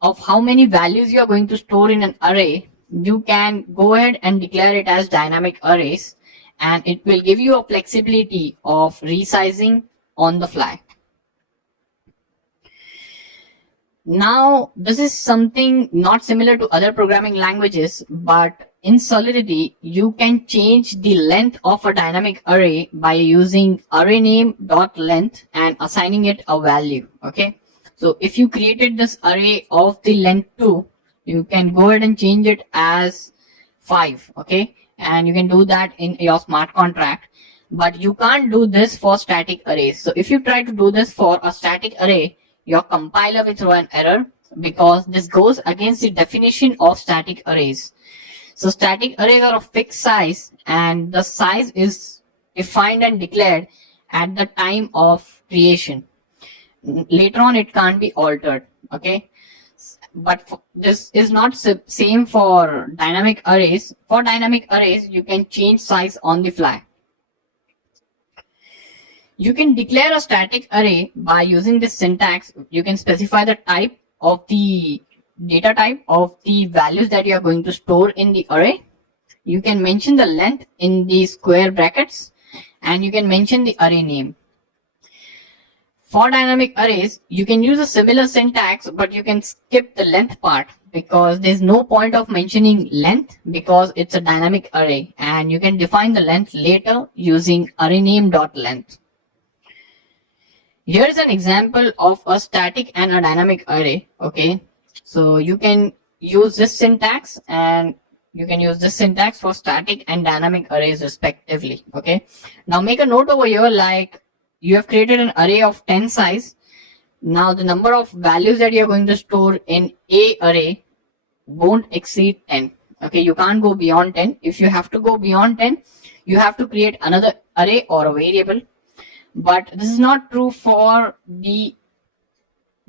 of how many values you are going to store in an array, you can go ahead and declare it as dynamic arrays, and it will give you a flexibility of resizing on the fly. Now, this is something not similar to other programming languages, but in Solidity, you can change the length of a dynamic array by using array name dot length and assigning it a value. Okay. So if you created this array of the length 2, you can go ahead and change it as 5. Okay. And you can do that in your smart contract, but you can't do this for static arrays. So if you try to do this for a static array, your compiler will throw an error because this goes against the definition of static arrays. So static arrays are of fixed size and the size is defined and declared at the time of creation. Later on it can't be altered. Okay. But this is not same for dynamic arrays. For dynamic arrays, you can change size on the fly. You can declare a static array by using this syntax. You can specify the type of the data type of the values that you are going to store in the array. You can mention the length in the square brackets, and you can mention the array name. For dynamic arrays, you can use a similar syntax, but you can skip the length part because there's no point of mentioning length because it's a dynamic array, and you can define the length later using array name dot length. Here is an example of a static and a dynamic array. Okay, so you can use this syntax, and you can use this syntax for static and dynamic arrays respectively. Okay, now make a note over here, like you have created an array of 10 size. Now the number of values that you are going to store in a array won't exceed 10. Okay, you can't go beyond 10. If you have to go beyond 10, you have to create another array or a variable. But this is not true for the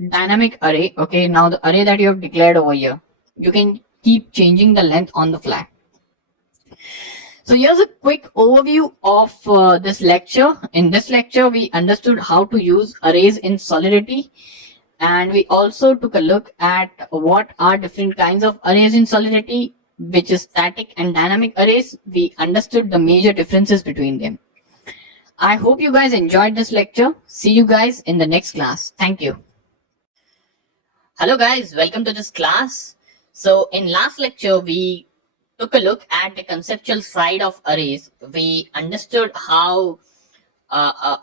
dynamic array. Okay, now the array that you have declared over here, you can keep changing the length on the fly. So here's a quick overview of this lecture. In this lecture, we understood how to use arrays in Solidity, and we also took a look at what are different kinds of arrays in Solidity, which is static and dynamic arrays. We understood the major differences between them. I hope you guys enjoyed this lecture. See you guys in the next class. Thank you. Hello guys, welcome to this class. So in last lecture, we took a look at the conceptual side of arrays. We understood how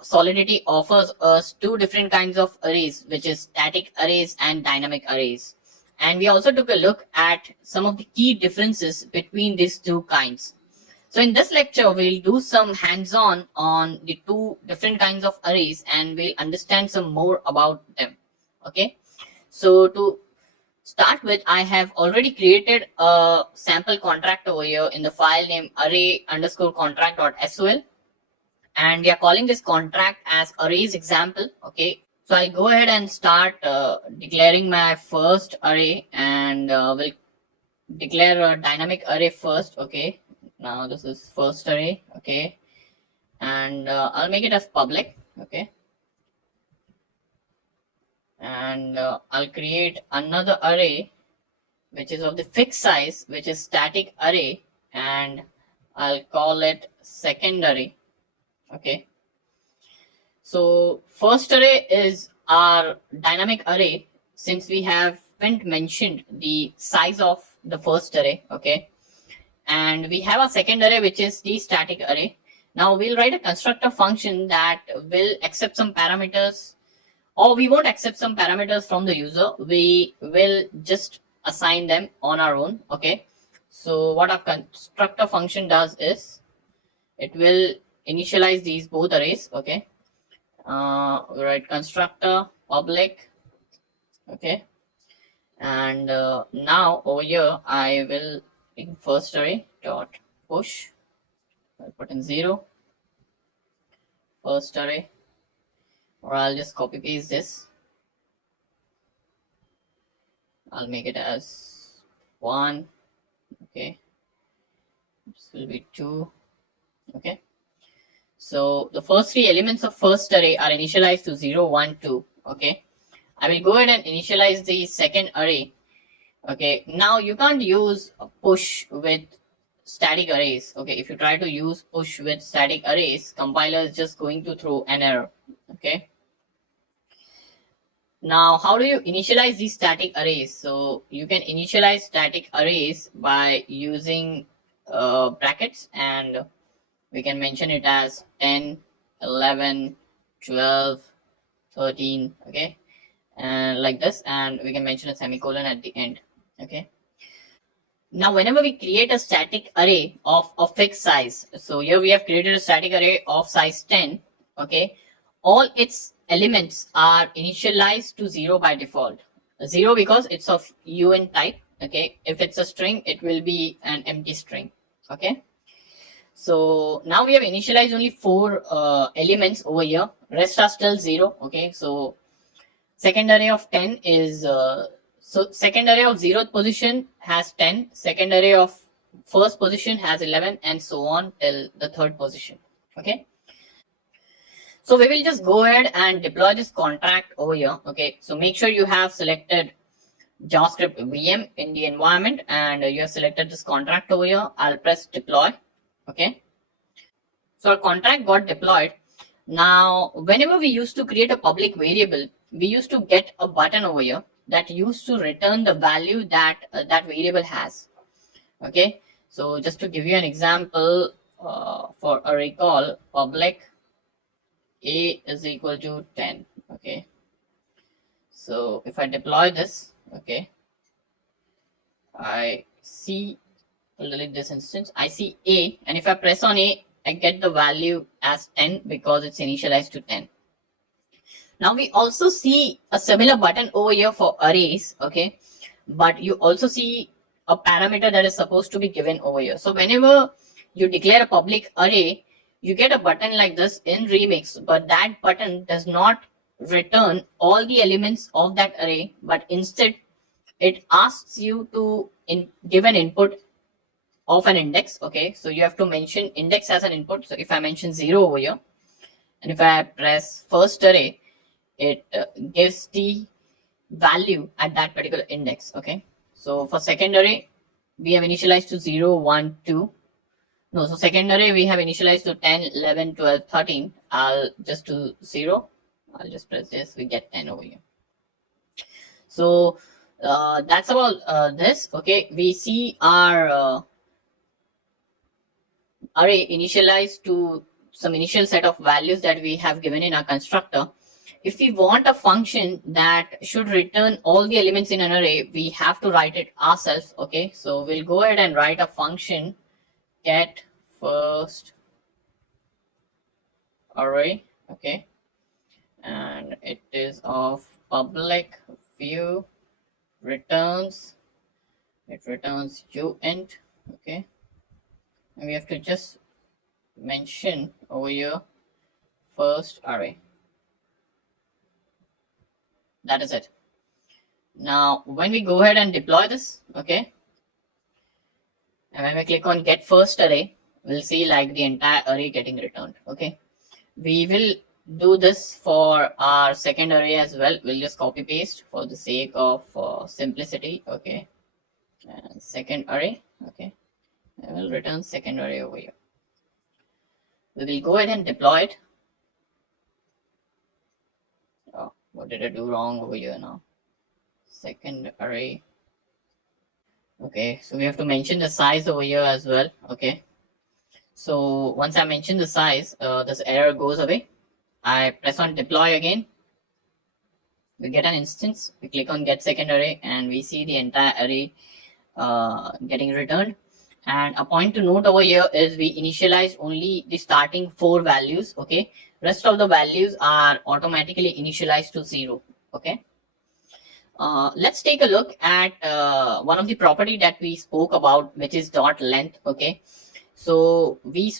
Solidity offers us two different kinds of arrays, which is static arrays and dynamic arrays. And we also took a look at some of the key differences between these two kinds. So in this lecture, we'll do some hands-on on the two different kinds of arrays, and we'll understand some more about them. Okay. So to start with, I have already created a sample contract over here in the file name array_contract.sol, and we are calling this contract as arrays example. Okay, so I'll go ahead and start declaring my first array, and we'll declare a dynamic array first. Okay, now this is first array. Okay, and I'll make it as public. Okay, and I'll create another array which is of the fixed size, which is static array, and I'll call it second array. Okay, So first array is our dynamic array, since we haven't mentioned the size of the first array, okay? And we have a second array, which is the static array. Now we'll write a constructor function that will accept some parameters, or we won't accept some parameters from the user. We will just assign them on our own, okay? So what our constructor function does is it will initialize these both arrays, okay? Write constructor public, okay? And now over here I will in first array dot push, I'll put in 0 first array, or I'll just copy paste this. I'll make it as 1, okay? This will be 2, okay? So the first three elements of first array are initialized to 0, 1, 2, okay? I will go ahead and initialize the second array, okay? Now you can't use a push with static arrays, okay? If you try to use push with static arrays, compiler is just going to throw an error, okay? Now, how do you initialize these static arrays? So you can initialize static arrays by using brackets, and we can mention it as 10, 11, 12, 13, okay? And like this, and we can mention a semicolon at the end, okay? Now, whenever we create a static array of a fixed size, so here we have created a static array of size 10, okay? All its elements are initialized to 0 by default. 0 because it's of UN type, okay? If it's a string, it will be an empty string, okay? So now we have initialized only 4 elements over here. Rest are still 0, okay? So second array of 10 is so second array of 0th position has 10, second array of first position has 11, and so on till the third position, okay? So we will just go ahead and deploy this contract over here, okay? So make sure you have selected JavaScript VM in the environment, and you have selected this contract over here. I'll press deploy, okay? So our contract got deployed. Now, whenever we used to create a public variable, we used to get a button over here that used to return the value that that variable has. Okay, so just to give you an example, for a recall, public a is equal to 10. Okay, so if I deploy this, okay, I see, I'll delete this instance, I see a, and if I press on a, I get the value as 10 because it's initialized to 10. Now we also see a similar button over here for arrays, okay? But you also see a parameter that is supposed to be given over here. So whenever you declare a public array, you get a button like this in Remix, but that button does not return all the elements of that array, but instead it asks you to give an input of an index, okay? So you have to mention index as an input. So if I mention 0 over here, and if I press first array, it gives the value at that particular index, okay? So for second array, we have initialized to 0, 1, 2. No, so second array, we have initialized to 10, 11, 12, 13. I'll just do 0. I'll just press this, we get 10 over here. So that's about this, okay? We see our array initialized to some initial set of values that we have given in our constructor. If we want a function that should return all the elements in an array, we have to write it ourselves, okay? So we'll go ahead and write a function get first array, okay? And it is of public view returns, it returns uint, okay? And we have to just mention over here first array. That is it. Now, when we go ahead and deploy this, okay, and when we click on get first array, we'll see like the entire array getting returned, okay. We will do this for our second array as well. We'll just copy paste for the sake of simplicity, okay. And second array, okay, and we'll return second array over here. We will go ahead and deploy it. what did I do wrong over here now? Second array. Okay, so we have to mention the size over here as well. Okay, so once I mention the size, this error goes away. I press on deploy again. We get an instance. We click on get second array, and we see the entire array getting returned. And a point to note over here is we initialize only the starting 4 values. Okay, rest of the values are automatically initialized to 0. Okay, let's take a look at one of the property that we spoke about, which is dot length. Okay, so we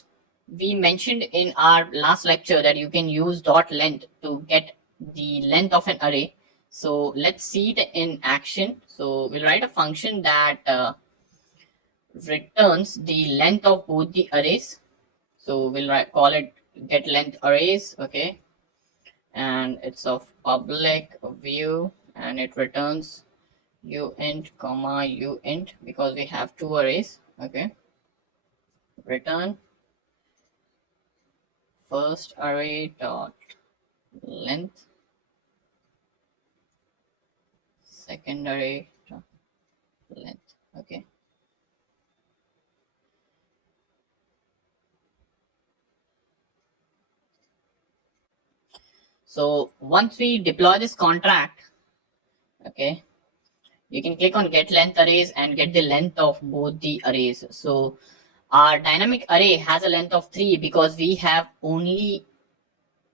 mentioned in our last lecture that you can use dot length to get the length of an array. So let's see it in action. So we'll write a function that returns the length of both the arrays. So we'll call it get length arrays. Okay, and it's of public view, and it returns uint comma uint because we have 2 arrays. Okay, return first array dot length, second array dot length. Okay, so once we deploy this contract, okay, you can click on get length arrays and get the length of both the arrays. So our dynamic array has a length of 3 because we have only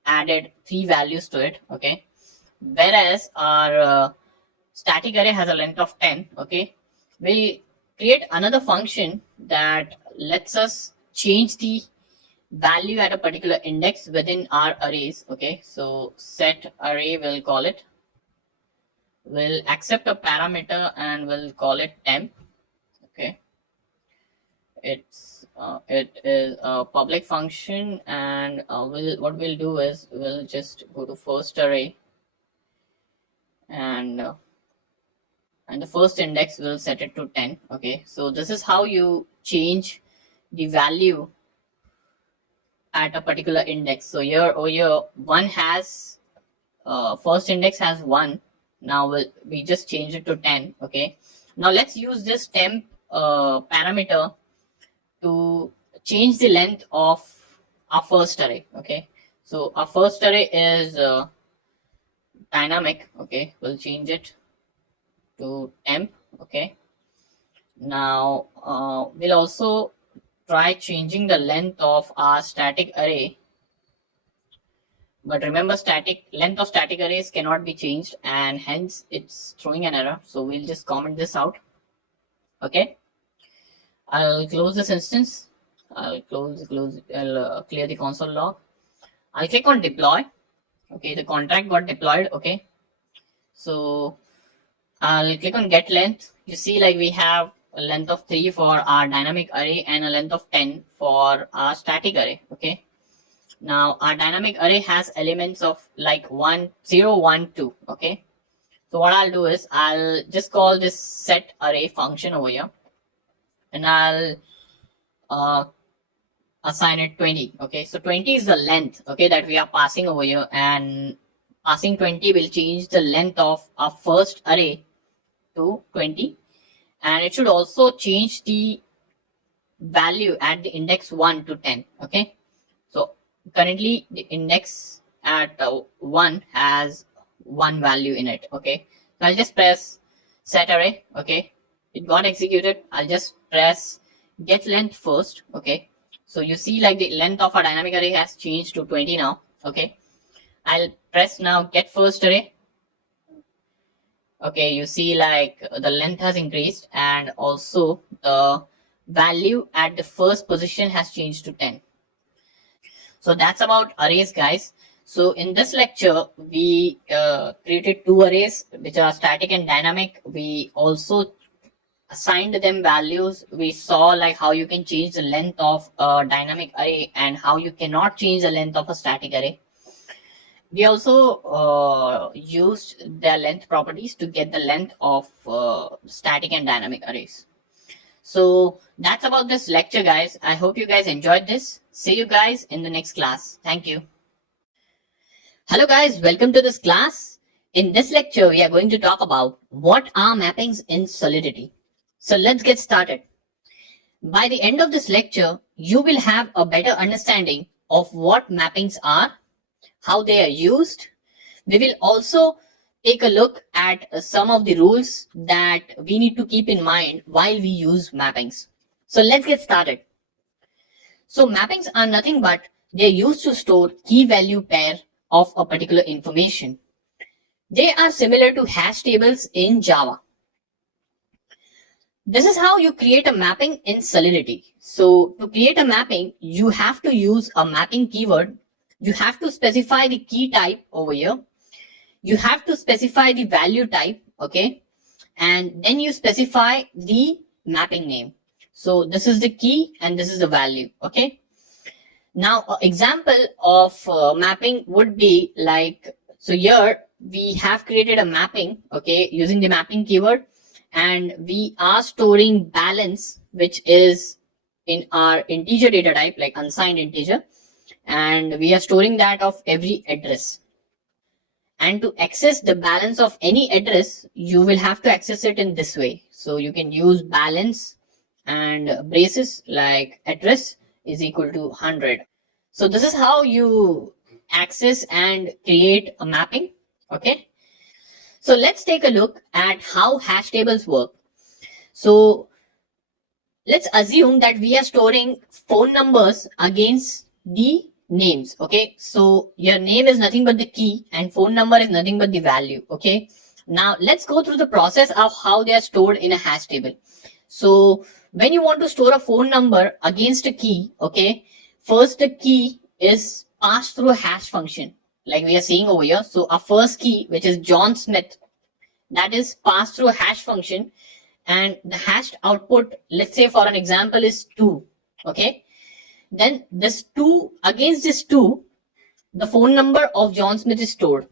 added 3 values to it. Okay, whereas our static array has a length of 10. Okay, we'll create another function that lets us change the value at a particular index within our arrays. Okay, so set array, we'll call it, we'll accept a parameter and we'll call it temp. Okay, it is a public function, and what we'll do is we'll just go to first array, and the first index will set it to 10. Okay, so this is how you change the value at a particular index. So here over here, one has first index has 1. Now we just change it to 10. Okay, now let's use this temp parameter to change the length of our first array. Okay, so our first array is dynamic. Okay, we'll change it to temp. Okay, now we'll also try changing the length of our static array, but remember, length of static arrays cannot be changed, and hence it's throwing an error. So we'll just comment this out. Okay, I'll close this instance. I'll clear the console log. I'll click on deploy. Okay, the contract got deployed. Okay, so I'll click on get length. You see, like, we have a length of 3 for our dynamic array and a length of 10 for our static array. Okay, now our dynamic array has elements of like 1, 0, 1, 2. Okay, so what I'll do is I'll just call this set array function over here, and I'll assign it 20. Okay, so 20 is the length, okay, that we are passing over here, and passing 20 will change the length of our first array to 20, and it should also change the value at the index 1 to 10. Okay, so currently the index at 1 has 1 value in it. Okay, so I'll just press set array. Okay, it got executed. I'll just press get length first. Okay, so you see, like, the length of our dynamic array has changed to 20 now. Okay, I'll press now get first array. Okay, you see, like, the length has increased, and also the value at the first position has changed to 10. So that's about arrays, guys. So in this lecture, we created 2 arrays, which are static and dynamic. We also assigned them values. We saw, like, how you can change the length of a dynamic array and how you cannot change the length of a static array. We also used their length properties to get the length of static and dynamic arrays. So that's about this lecture, guys. I hope you guys enjoyed this. See you guys in the next class. Thank you. Hello guys, welcome to this class. In this lecture, we are going to talk about what are mappings in Solidity. So let's get started. By the end of this lecture, you will have a better understanding of what mappings are, how they are used. We will also take a look at some of the rules that we need to keep in mind while we use mappings. So let's get started. So mappings are nothing but they're used to store key value pair of a particular information. They are similar to hash tables in Java. This is how you create a mapping in Solidity. So to create a mapping, you have to use a mapping keyword. You have to specify the key type over here. You have to specify the value type, okay? And then you specify the mapping name. So this is the key and this is the value, okay? Now, an example of mapping would be like, so here we have created a mapping, okay, using the mapping keyword, and we are storing balance, which is in our integer data type, like unsigned integer, and we are storing that of every address. And to access the balance of any address, you will have to access it in this way. So you can use balance and braces like address is equal to 100. So this is how you access and create a mapping, okay? So let's take a look at how hash tables work. So let's assume that we are storing phone numbers against the names, okay? So your name is nothing but the key and phone number is nothing but the value, okay? Now let's go through the process of how they are stored in a hash table. So when you want to store a phone number against a key, okay, first the key is passed through a hash function like we are seeing over here. So our first key, which is John Smith, that is passed through a hash function, and the hashed output, let's say for an example, is 2, okay? Then this 2, against this 2, the phone number of John Smith is stored,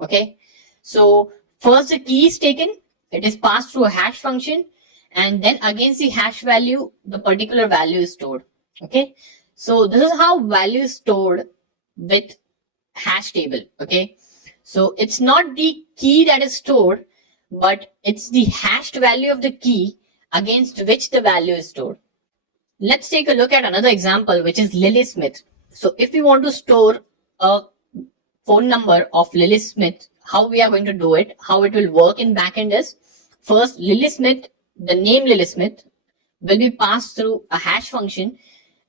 okay? So first the key is taken, it is passed through a hash function, and then against the hash value, the particular value is stored, okay? So this is how value is stored with hash table, okay? So it's not the key that is stored, but it's the hashed value of the key against which the value is stored. Let's take a look at another example, which is Lily Smith. So if we want to store a phone number of Lily Smith, how we are going to do it, how it will work in backend is, first Lily Smith, the name Lily Smith will be passed through a hash function,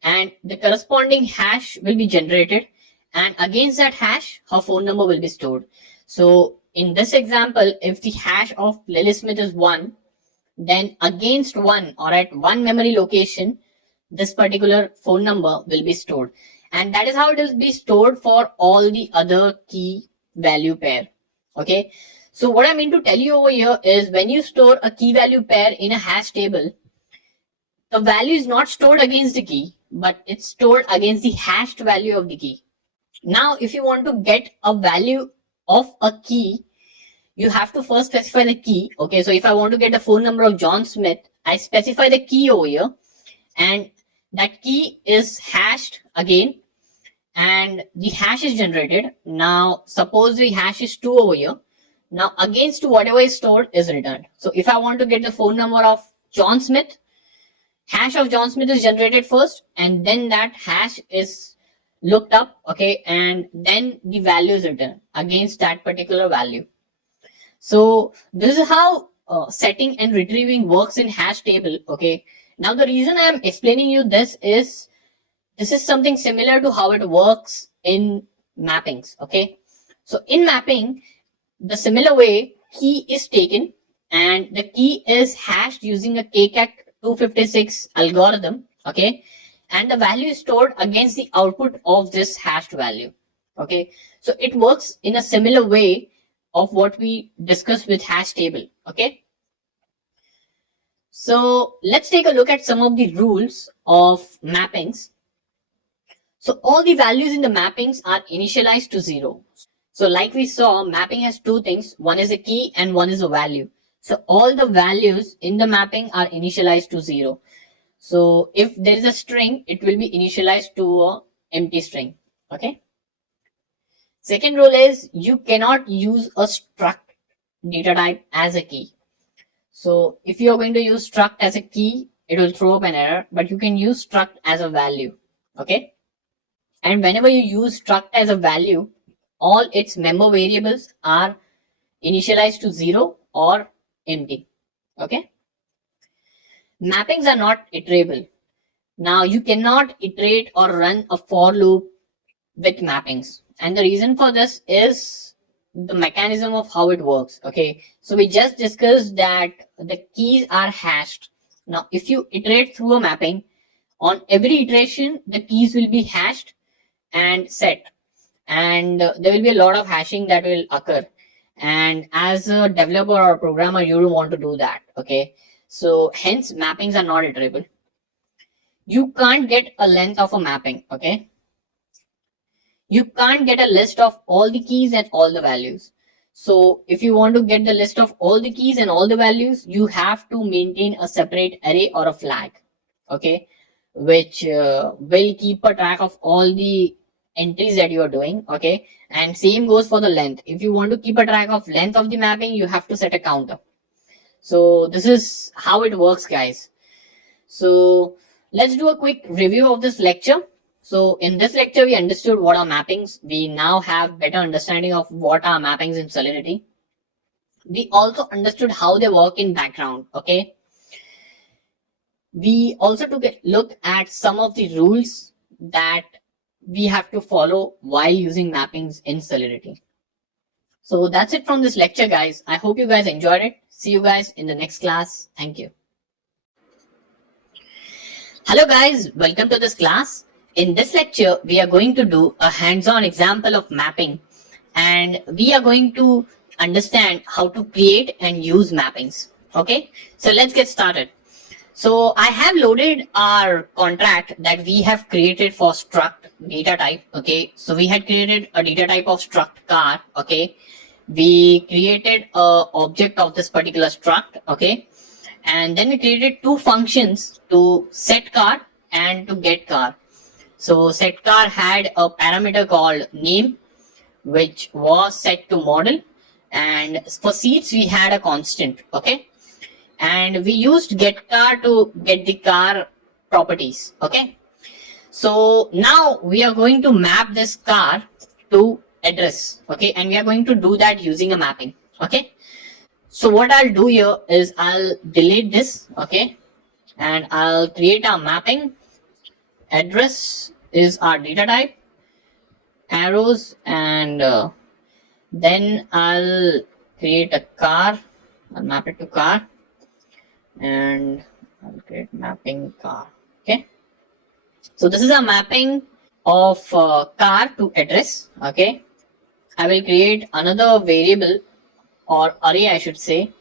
and the corresponding hash will be generated, and against that hash, her phone number will be stored. So in this example, if the hash of Lily Smith is 1, then against 1 or at one memory location, this particular phone number will be stored. And that is how it will be stored for all the other key value pair. Okay. So what I mean to tell you over here is when you store a key value pair in a hash table, the value is not stored against the key, but it's stored against the hashed value of the key. Now, if you want to get a value of a key, you have to first specify the key. Okay, so if I want to get the phone number of John Smith, I specify the key over here, and that key is hashed again, and the hash is generated. Now, suppose the hash is 2 over here. Now, against whatever is stored is returned. So if I want to get the phone number of John Smith, hash of John Smith is generated first, and then that hash is looked up, okay, and then the value is returned against that particular value. So this is how setting and retrieving works in hash table, okay. Now the reason I am explaining you this is something similar to how it works in mappings, okay. So in mapping, the similar way, key is taken and the key is hashed using a KCAC 256 algorithm, okay, and the value is stored against the output of this hashed value, okay. So it works in a similar way of what we discussed with hash table, okay. So let's take a look at some of the rules of mappings. So all the values in the mappings are initialized to 0. So like we saw, mapping has two things. One is a key and one is a value. So all the values in the mapping are initialized to 0. So if there is a string, it will be initialized to an empty string, okay. Second rule is you cannot use a struct data type as a key. So if you're going to use struct as a key, it will throw up an error, but you can use struct as a value. Okay. And whenever you use struct as a value, all its member variables are initialized to 0 or empty. Okay. Mappings are not iterable. Now you cannot iterate or run a for loop with mappings. And the reason for this is the mechanism of how it works. Okay. So we just discussed that the keys are hashed. Now, if you iterate through a mapping, on every iteration, the keys will be hashed and set. And there will be a lot of hashing that will occur. And as a developer or programmer, you don't want to do that. Okay. So hence mappings are not iterable. You can't get a length of a mapping. Okay. You can't get a list of all the keys and all the values. So if you want to get the list of all the keys and all the values, you have to maintain a separate array or a flag. Okay. Which will keep a track of all the entries that you are doing. Okay. And same goes for the length. If you want to keep a track of length of the mapping, you have to set a counter. So this is how it works, guys. So let's do a quick review of this lecture. So in this lecture, we understood what are mappings. We now have better understanding of what are mappings in Solidity. We also understood how they work in background. Okay. We also took a look at some of the rules that we have to follow while using mappings in Solidity. So that's it from this lecture, guys. I hope you guys enjoyed it. See you guys in the next class. Thank you. Hello guys, welcome to this class. In this lecture, we are going to do a hands-on example of mapping, and we are going to understand how to create and use mappings. Okay, so let's get started. So I have loaded our contract that we have created for struct data type. Okay, so we had created a data type of struct car. Okay, we created a object of this particular struct. Okay, and then we created two functions to set car and to get car. So set car had a parameter called name, which was set to model, and for seats we had a constant. Okay, and we used get car to get the car properties. Okay, so now we are going to map this car to address. Okay, and we are going to do that using a mapping. Okay, so what I'll do here is I'll delete this. Okay, and I'll create a mapping. Address is our data type, arrows, and then I'll create a car. I'll map it to car, and I'll create mapping car. Okay, so this is a mapping of car to address. Okay, I will create another variable or array, I should say,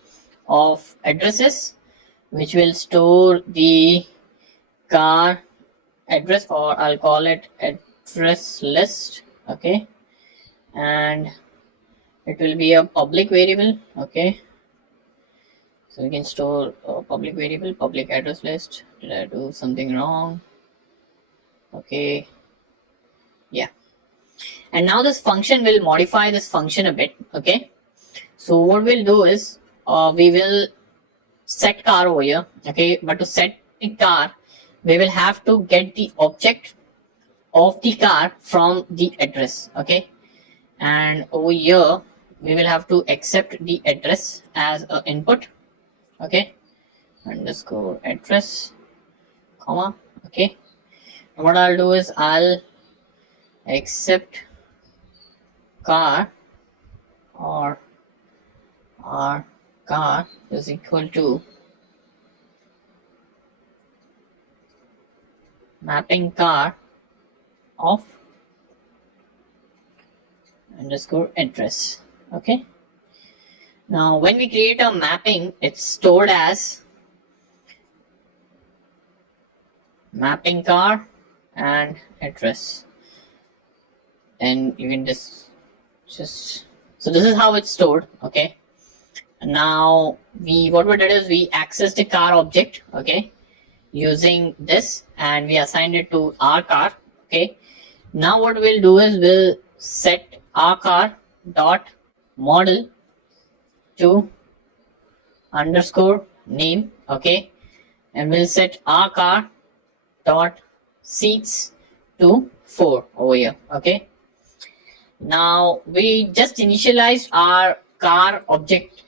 of addresses, which will store the car address, or I'll call it address list. Okay, and it will be a public variable. Okay, so we can store a public variable, public address list. Did I do something wrong? Okay, yeah. And now this function will modify this function a bit. Okay, so what we'll do is we will set car over here. Okay, but to set the car, we will have to get the object of the car from the address. Okay, and over here we will have to accept the address as an input. Okay, underscore address, comma. Okay, and what I'll do is I'll accept car, or our car is equal to mapping car of underscore address. Okay, now when we create a mapping, it's stored as mapping car and address, and you can just so this is how it's stored. Okay, now what we did is we accessed the car object. Okay, using this, and we assigned it to our car. Okay, now what we'll do is we'll set our car dot model to underscore name, okay, and we'll set our car dot seats to 4 over here, okay. Now we just initialized our car object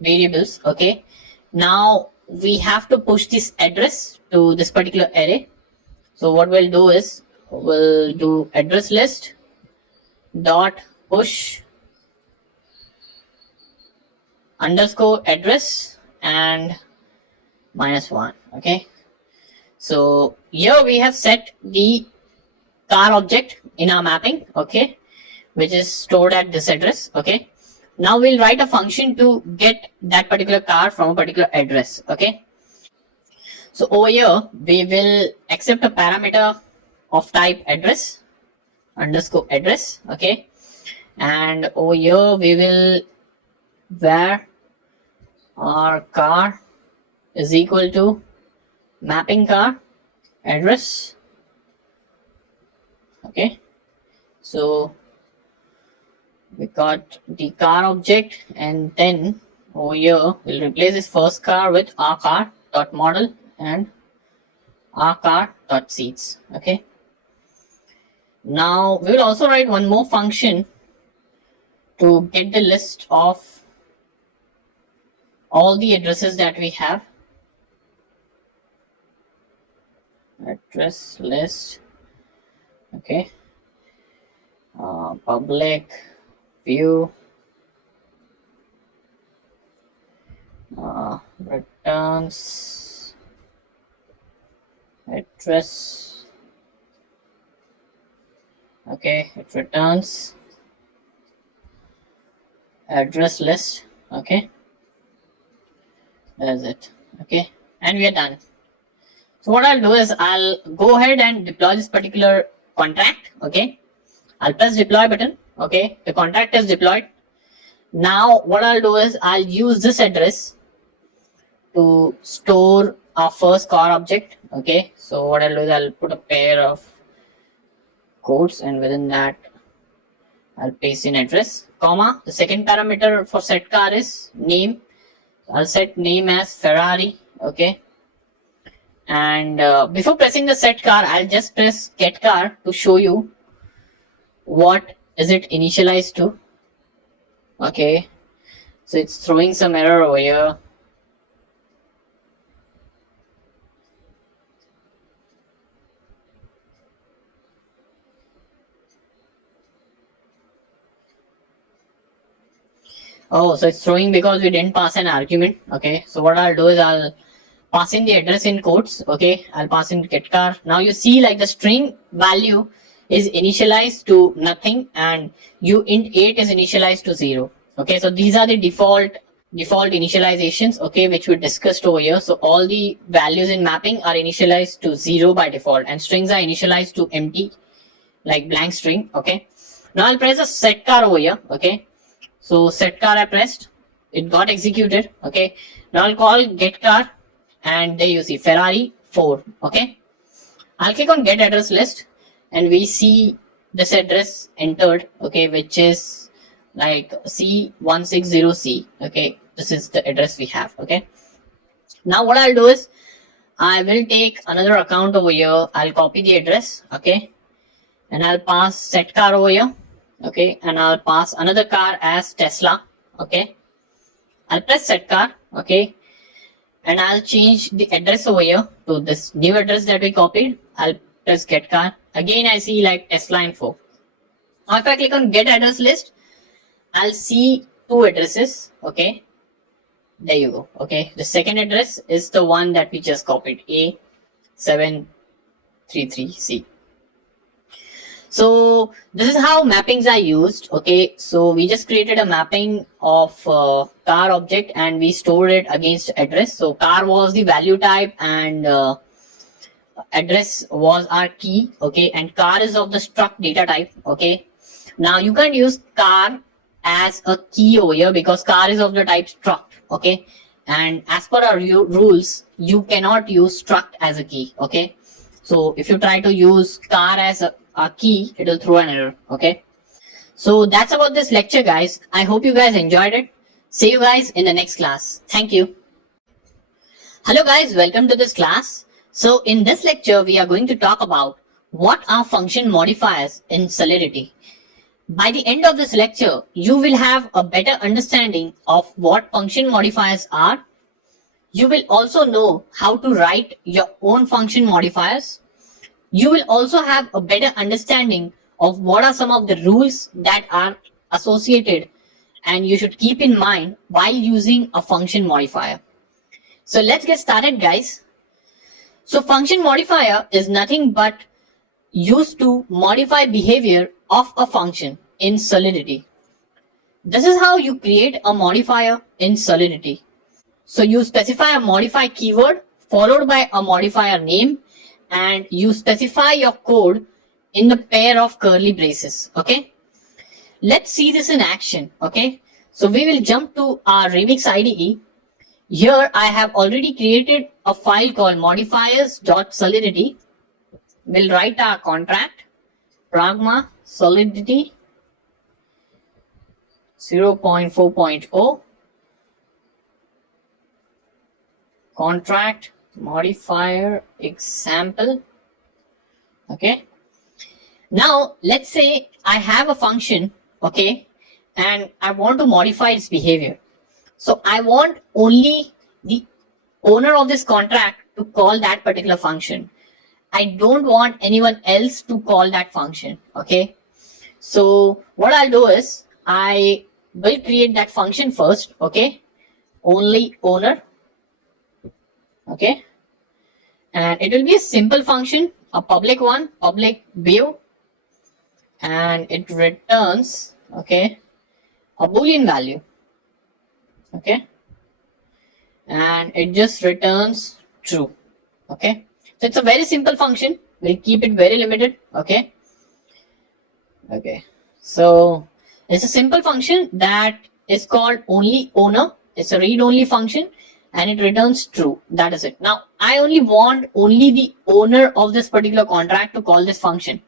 variables, okay. Now we have to push this address to this particular array. So what we'll do is we'll do address list dot push underscore address and -1, okay. So here we have set the car object in our mapping, okay, which is stored at this address, okay. Now we'll write a function to get that particular car from a particular address, okay. So over here we will accept a parameter of type address underscore address, okay, and over here we will where our car is equal to mapping car address, okay. So we got the car object, and then over here we'll replace this first car with our car dot model and our car dot seats, okay. Now we will also write one more function to get the list of all the addresses that we have. Address list, okay, public view returns address, okay, it returns address list, okay, that's it, okay, and we are done. So what I'll do is I'll go ahead and deploy this particular contract, okay. I'll press deploy button, okay, the contract is deployed. Now what I'll do is I'll use this address to store our first car object, okay. So what I'll do is I'll put a pair of quotes, and within that I'll paste in address, comma, the second parameter for set car is name. I'll set name as Ferrari, okay. And before pressing the set car, I'll just press get car to show you what is it initialized to, okay. So it's throwing some error over here. Oh, so it's throwing because we didn't pass an argument, okay. So what I'll do is I'll pass in the address in quotes, okay. I'll pass in get car. Now you see like the string value is initialized to nothing and uint8 is initialized to 0, okay. So these are the default initializations, okay, which we discussed over here. So all the values in mapping are initialized to 0 by default, and strings are initialized to empty, like blank string, okay. Now I'll press a set car over here, okay. So set car I pressed, it got executed, okay. Now I'll call get car, and there you see Ferrari 4, okay. I'll click on get address list, and we see this address entered, okay, which is like C160C, okay. This is the address we have, okay. Now what I'll do is I will take another account over here. I'll copy the address, okay, and I'll pass set car over here, okay, and I'll pass another car as Tesla, okay. I'll press set car, okay, and I'll change the address over here to this new address that we copied. I'll press get car. Again I see like Tesla info. Now if I click on get address list, I'll see two addresses, okay. There you go, okay. The second address is the one that we just copied, A733C. So this is how mappings are used, okay. So we just created a mapping of car object and we stored it against address. So car was the value type and address was our key, okay, and car is of the struct data type, okay. Now you can use car as a key over here because car is of the type struct, okay, and as per our rules you cannot use struct as a key, okay. So if you try to use car as a key, it will throw an error, okay. So that's about this lecture, guys. I hope you guys enjoyed it. See you guys in the next class. Thank you. Hello guys, welcome to this class. So in this lecture, we are going to talk about what are function modifiers in Solidity. By the end of this lecture, you will have a better understanding of what function modifiers are. You will also know how to write your own function modifiers. You will also have a better understanding of what are some of the rules that are associated and you should keep in mind while using a function modifier. So let's get started, guys. So function modifier is nothing but used to modify behavior of a function in Solidity. This is how you create a modifier in Solidity. So you specify a modify keyword followed by a modifier name, and you specify your code in the pair of curly braces. Okay, let's see this in action. Okay, so we will jump to our Remix IDE. Here I have already created a file called modifiers.solidity. We'll write our contract pragma solidity 0.4.0 contract modifier example. Okay, now let's say I have a function, okay, and I want to modify its behavior. So I want only the owner of this contract to call that particular function. I don't want anyone else to call that function. Okay, so what I'll do is I will create that function first. Okay, only owner. Okay, and it will be a simple function, a public one, public view, and it returns, okay, a boolean value. Okay, and it just returns true. Okay, so it's a very simple function. We'll keep it very limited. Okay, so it's a simple function that is called only owner. It's a read only function and it returns true. That is it. Now I only want only the owner of this particular contract to call this function.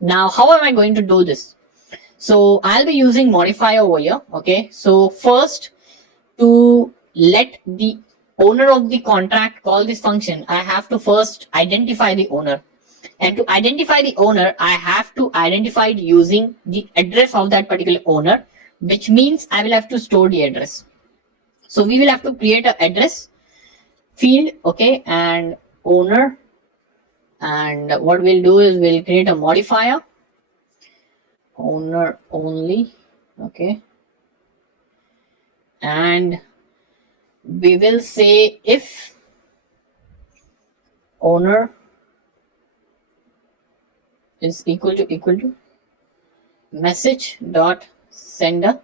Now how am I going to do this? So I'll be using modifier over here. Okay, so first, to let the owner of the contract call this function, I have to first identify the owner. And to identify the owner, I have to identify it using the address of that particular owner, which means I will have to store the address. So we will have to create an address field, okay, and owner. And what we'll do is we'll create a modifier, owner only, okay, and we will say if owner is equal to message dot sender,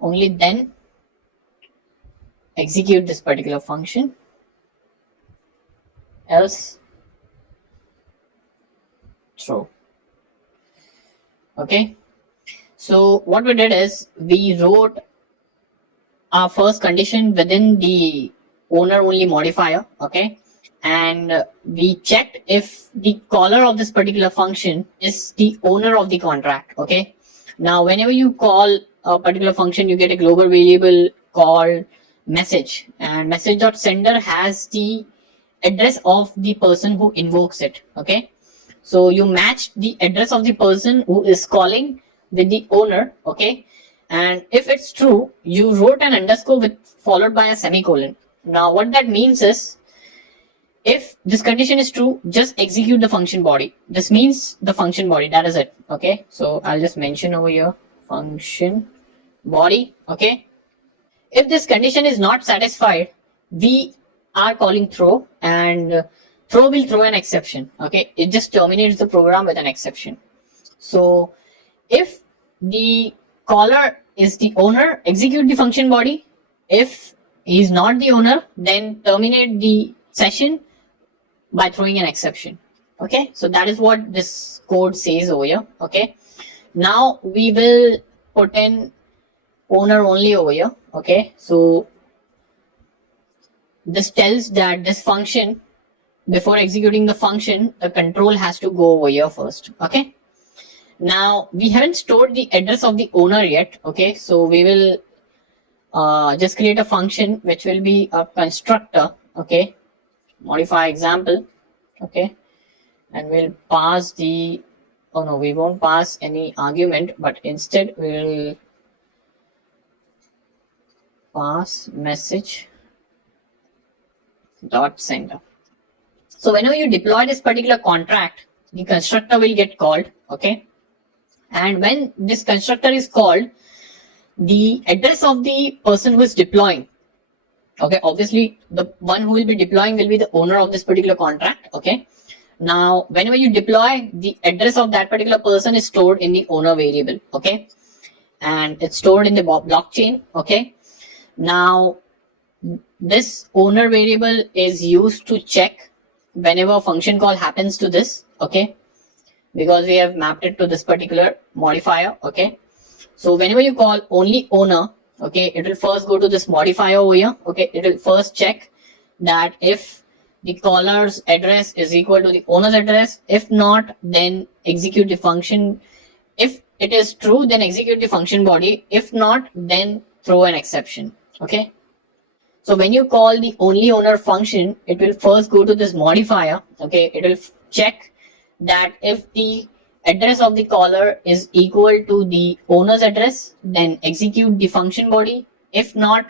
only then execute this particular function, else true. Okay, so what we did is we wrote our first condition within the owner only modifier. Okay, and we checked if the caller of this particular function is the owner of the contract. Okay, now whenever you call a particular function, you get a global variable called message, and message.sender has the address of the person who invokes it. Okay, so you match the address of the person who is calling with the owner. Okay, and if it's true, you wrote an underscore with followed by a semicolon. Now what that means is, if this condition is true, just execute the function body. This means the function body, that is it. Okay, so I'll just mention over here function body. Okay, if this condition is not satisfied, we are calling throw, and throw will throw an exception. Okay, it just terminates the program with an exception. So if the caller is the owner, execute the function body. If he is not the owner, then terminate the session by throwing an exception. Okay, so that is what this code says over here. Okay, now we will put in owner only over here. Okay, so this tells that this function before executing the function, the control has to go over here first. Okay. Now we haven't stored the address of the owner yet. Okay, so we will just create a function which will be a constructor. Okay, modify example. Okay, and we'll pass the, oh no, we won't pass any argument, but instead we will pass message dot sender. So whenever you deploy this particular contract, the constructor will get called. Okay, and when this constructor is called, the address of the person who is deploying, okay, obviously the one who will be deploying will be the owner of this particular contract. Okay, now whenever you deploy, the address of that particular person is stored in the owner variable. Okay, and it's stored in the blockchain. Okay, now this owner variable is used to check whenever a function call happens to this. Okay, because we have mapped it to this particular modifier. Okay, so whenever you call only owner, okay, it will first go to this modifier over here. Okay, it will first check that if the caller's address is equal to the owner's address. If not, then execute the function. If it is true, then execute the function body. If not, then throw an exception. Okay, so when you call the only owner function, it will first go to this modifier. Okay, it will check that if the address of the caller is equal to the owner's address, then execute the function body. If not,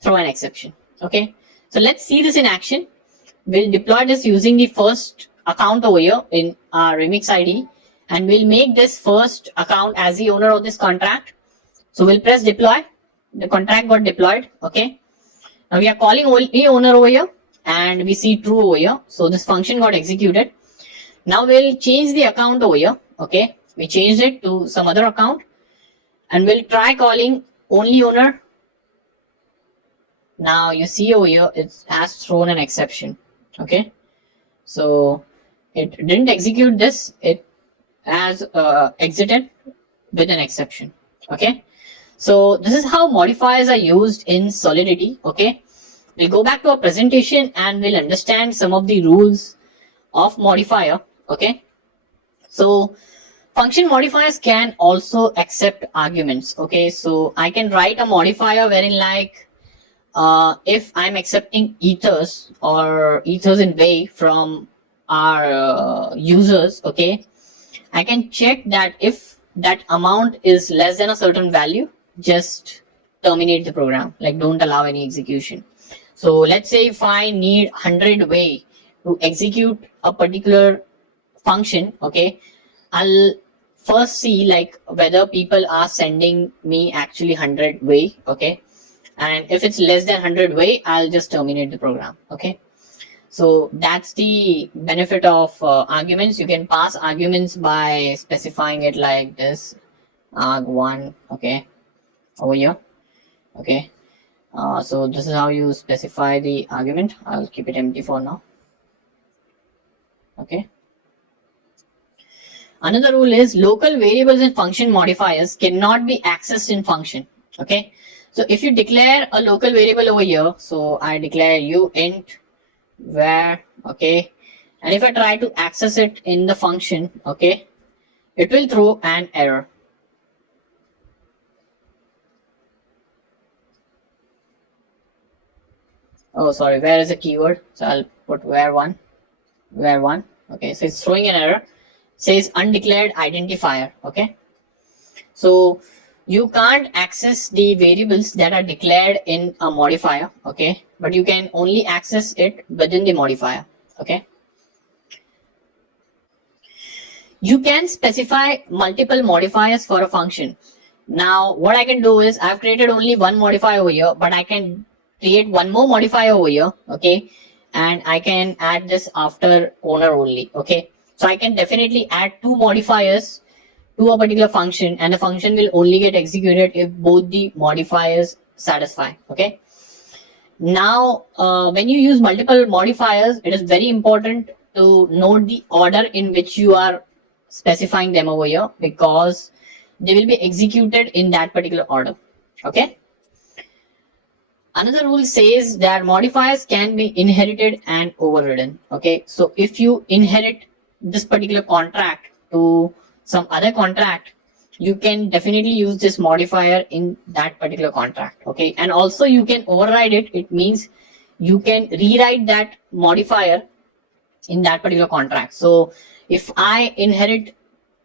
throw an exception. Okay, so let's see this in action. We'll deploy this using the first account over here in our Remix ID, and we'll make this first account as the owner of this contract. So we'll press deploy. The contract got deployed. Okay, now we are calling only owner over here, and we see true over here. So this function got executed. Now we'll change the account over here. Okay, we changed it to some other account, and we'll try calling only owner. Now you see over here it has thrown an exception. Okay, so it didn't execute this, it has exited with an exception. Okay, so this is how modifiers are used in Solidity. Okay, we'll go back to our presentation and we'll understand some of the rules of modifier. Okay, so function modifiers can also accept arguments. Okay, so I can write a modifier wherein, like, if I'm accepting ethers or ethers in Way from our users, okay, I can check that if that amount is less than a certain value, just terminate the program, like don't allow any execution. So let's say if I need 100 Way to execute a particular function, okay, I'll first see like whether people are sending me actually 100 Way. Okay, and if it's less than 100 Way, I'll just terminate the program. Okay, so that's the benefit of arguments. You can pass arguments by specifying it like this, arg1, okay, over here. Okay, so this is how you specify the argument. I'll keep it empty for now. Okay, another rule is local variables and function modifiers cannot be accessed in function. Okay, so if you declare a local variable over here, so I declare int var, okay, and if I try to access it in the function, okay, it will throw an error. Oh, sorry, where is the keyword? So I'll put var1, var1. Okay, so it's throwing an error. It says undeclared identifier. Okay, so you can't access the variables that are declared in a modifier. Okay, but you can only access it within the modifier. Okay, you can specify multiple modifiers for a function. Now what I can do is I've created only one modifier over here, but I can create one more modifier over here. Okay, and I can add this after owner only. Okay, so I can definitely add two modifiers to a particular function, and the function will only get executed if both the modifiers satisfy. Okay, now when you use multiple modifiers, it is very important to note the order in which you are specifying them over here, because they will be executed in that particular order. Okay, Another rule says that modifiers can be inherited and overridden. Okay, so if you inherit this particular contract to some other contract, you can definitely use this modifier in that particular contract. Okay, and also you can override it. It means you can rewrite that modifier in that particular contract. So if I inherit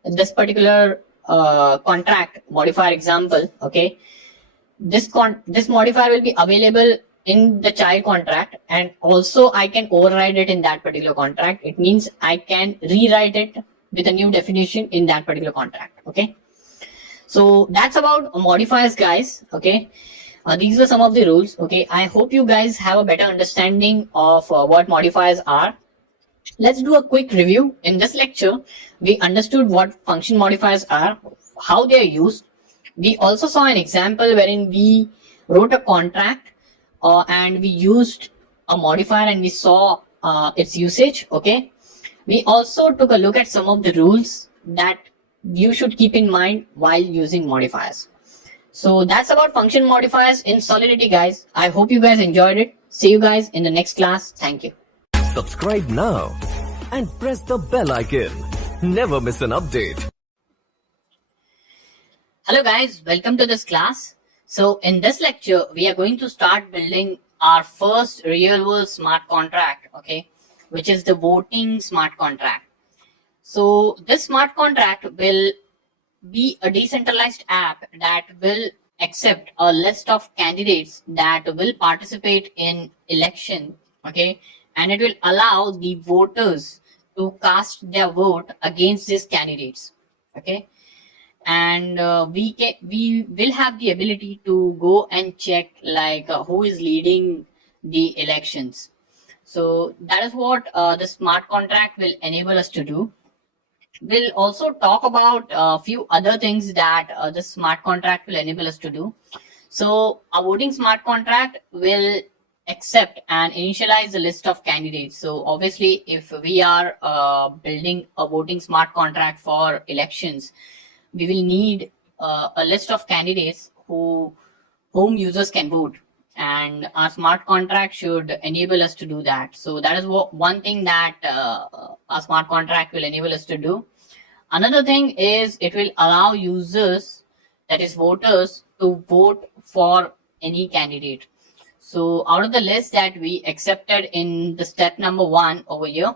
this particular contract modifier example, okay, this modifier will be available in the child contract, and also I can override it in that particular contract. It means I can rewrite it with a new definition in that particular contract. Okay, so that's about modifiers, guys. Okay, these were some of the rules. Okay, I hope you guys have a better understanding of what modifiers are. Let's do a quick review. In this lecture, we understood what function modifiers are, how they are used. We also saw an example wherein we wrote a contract and we used a modifier and we saw its usage. Okay. We also took a look at some of the rules that you should keep in mind while using modifiers. So that's about function modifiers in Solidity, guys. I hope you guys enjoyed it. See you guys in the next class. Thank you. Subscribe now and press the bell icon. Never miss an update. Hello guys, welcome to this class. So in this lecture, we are going to start building our first real world smart contract, okay, which is the voting smart contract. So this smart contract will be a decentralized app that will accept a list of candidates that will participate in election, okay, and it will allow the voters to cast their vote against these candidates, okay, and we will have the ability to go and check like who is leading the elections. So that is what the smart contract will enable us to do. We'll also talk about a few other things that the smart contract will enable us to do. So a voting smart contract will accept and initialize the list of candidates. So obviously, if we are building a voting smart contract for elections, we will need a list of candidates whom users can vote, and our smart contract should enable us to do that. So that is one thing that our smart contract will enable us to do. Another thing is it will allow users, that is voters, to vote for any candidate. So out of the list that we accepted in the step number 1 over here,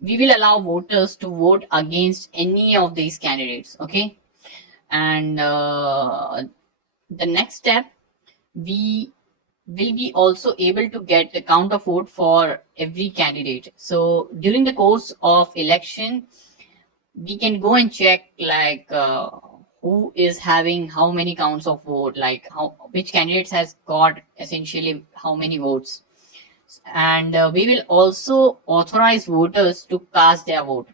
we will allow voters to vote against any of these candidates, okay. And the next step, we will be also able to get the count of vote for every candidate. So during the course of election, we can go and check like who is having how many counts of vote, like which candidates has got essentially how many votes. And we will also authorize voters to cast their vote.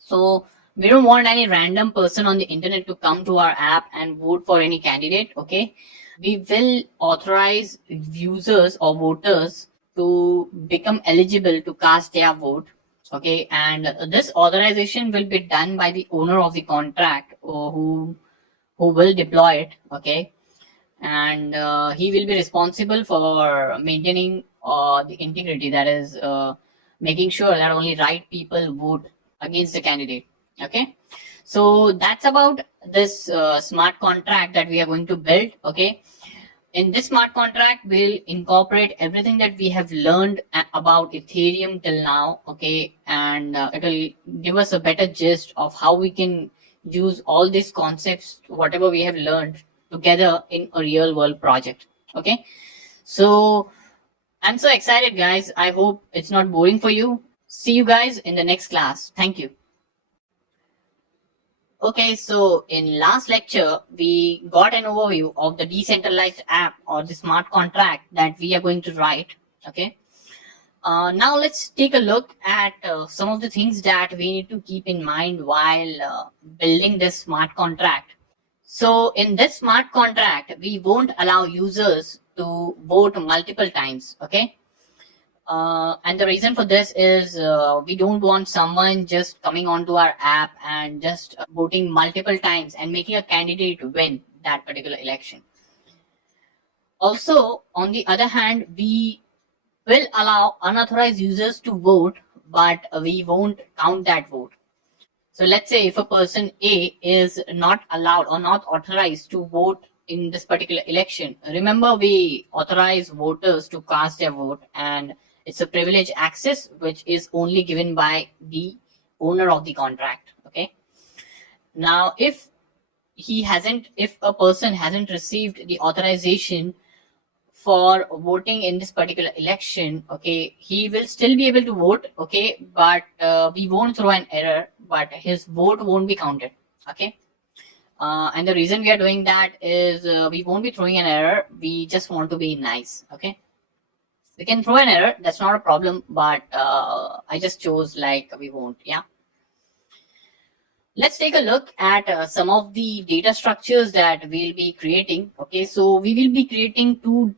So we don't want any random person on the internet to come to our app and vote for any candidate, okay. We will authorize users or voters to become eligible to cast their vote, okay, and this authorization will be done by the owner of the contract or who will deploy it, okay, and he will be responsible for maintaining the integrity, that is making sure that only right people vote against the candidate, okay. So that's about this smart contract that we are going to build, okay. In this smart contract, we'll incorporate everything that we have learned about Ethereum till now, okay, and it will give us a better gist of how we can use all these concepts, whatever we have learned, together in a real world project, okay. So I'm so excited, guys. I hope it's not boring for you. See you guys in the next class. Thank you. Okay, so in last lecture, we got an overview of the decentralized app or the smart contract that we are going to write, okay. Now let's take a look at some of the things that we need to keep in mind while building this smart contract. So in this smart contract, we won't allow users to vote multiple times, okay. And the reason for this is we don't want someone just coming onto our app and just voting multiple times and making a candidate win that particular election. Also, on the other hand, we will allow unauthorized users to vote, but we won't count that vote. So let's say if a person A is not allowed or not authorized to vote in this particular election, remember we authorize voters to cast their vote, and it's a privilege access which is only given by the owner of the contract. Okay. Now, if a person hasn't received the authorization for voting in this particular election, okay, he will still be able to vote, okay, but we won't throw an error, but his vote won't be counted, okay. And the reason we are doing that is we won't be throwing an error, we just want to be nice, okay. We can throw an error, that's not a problem, but I just chose like we won't. Yeah, let's take a look at some of the data structures that we'll be creating. Okay, so we will be creating two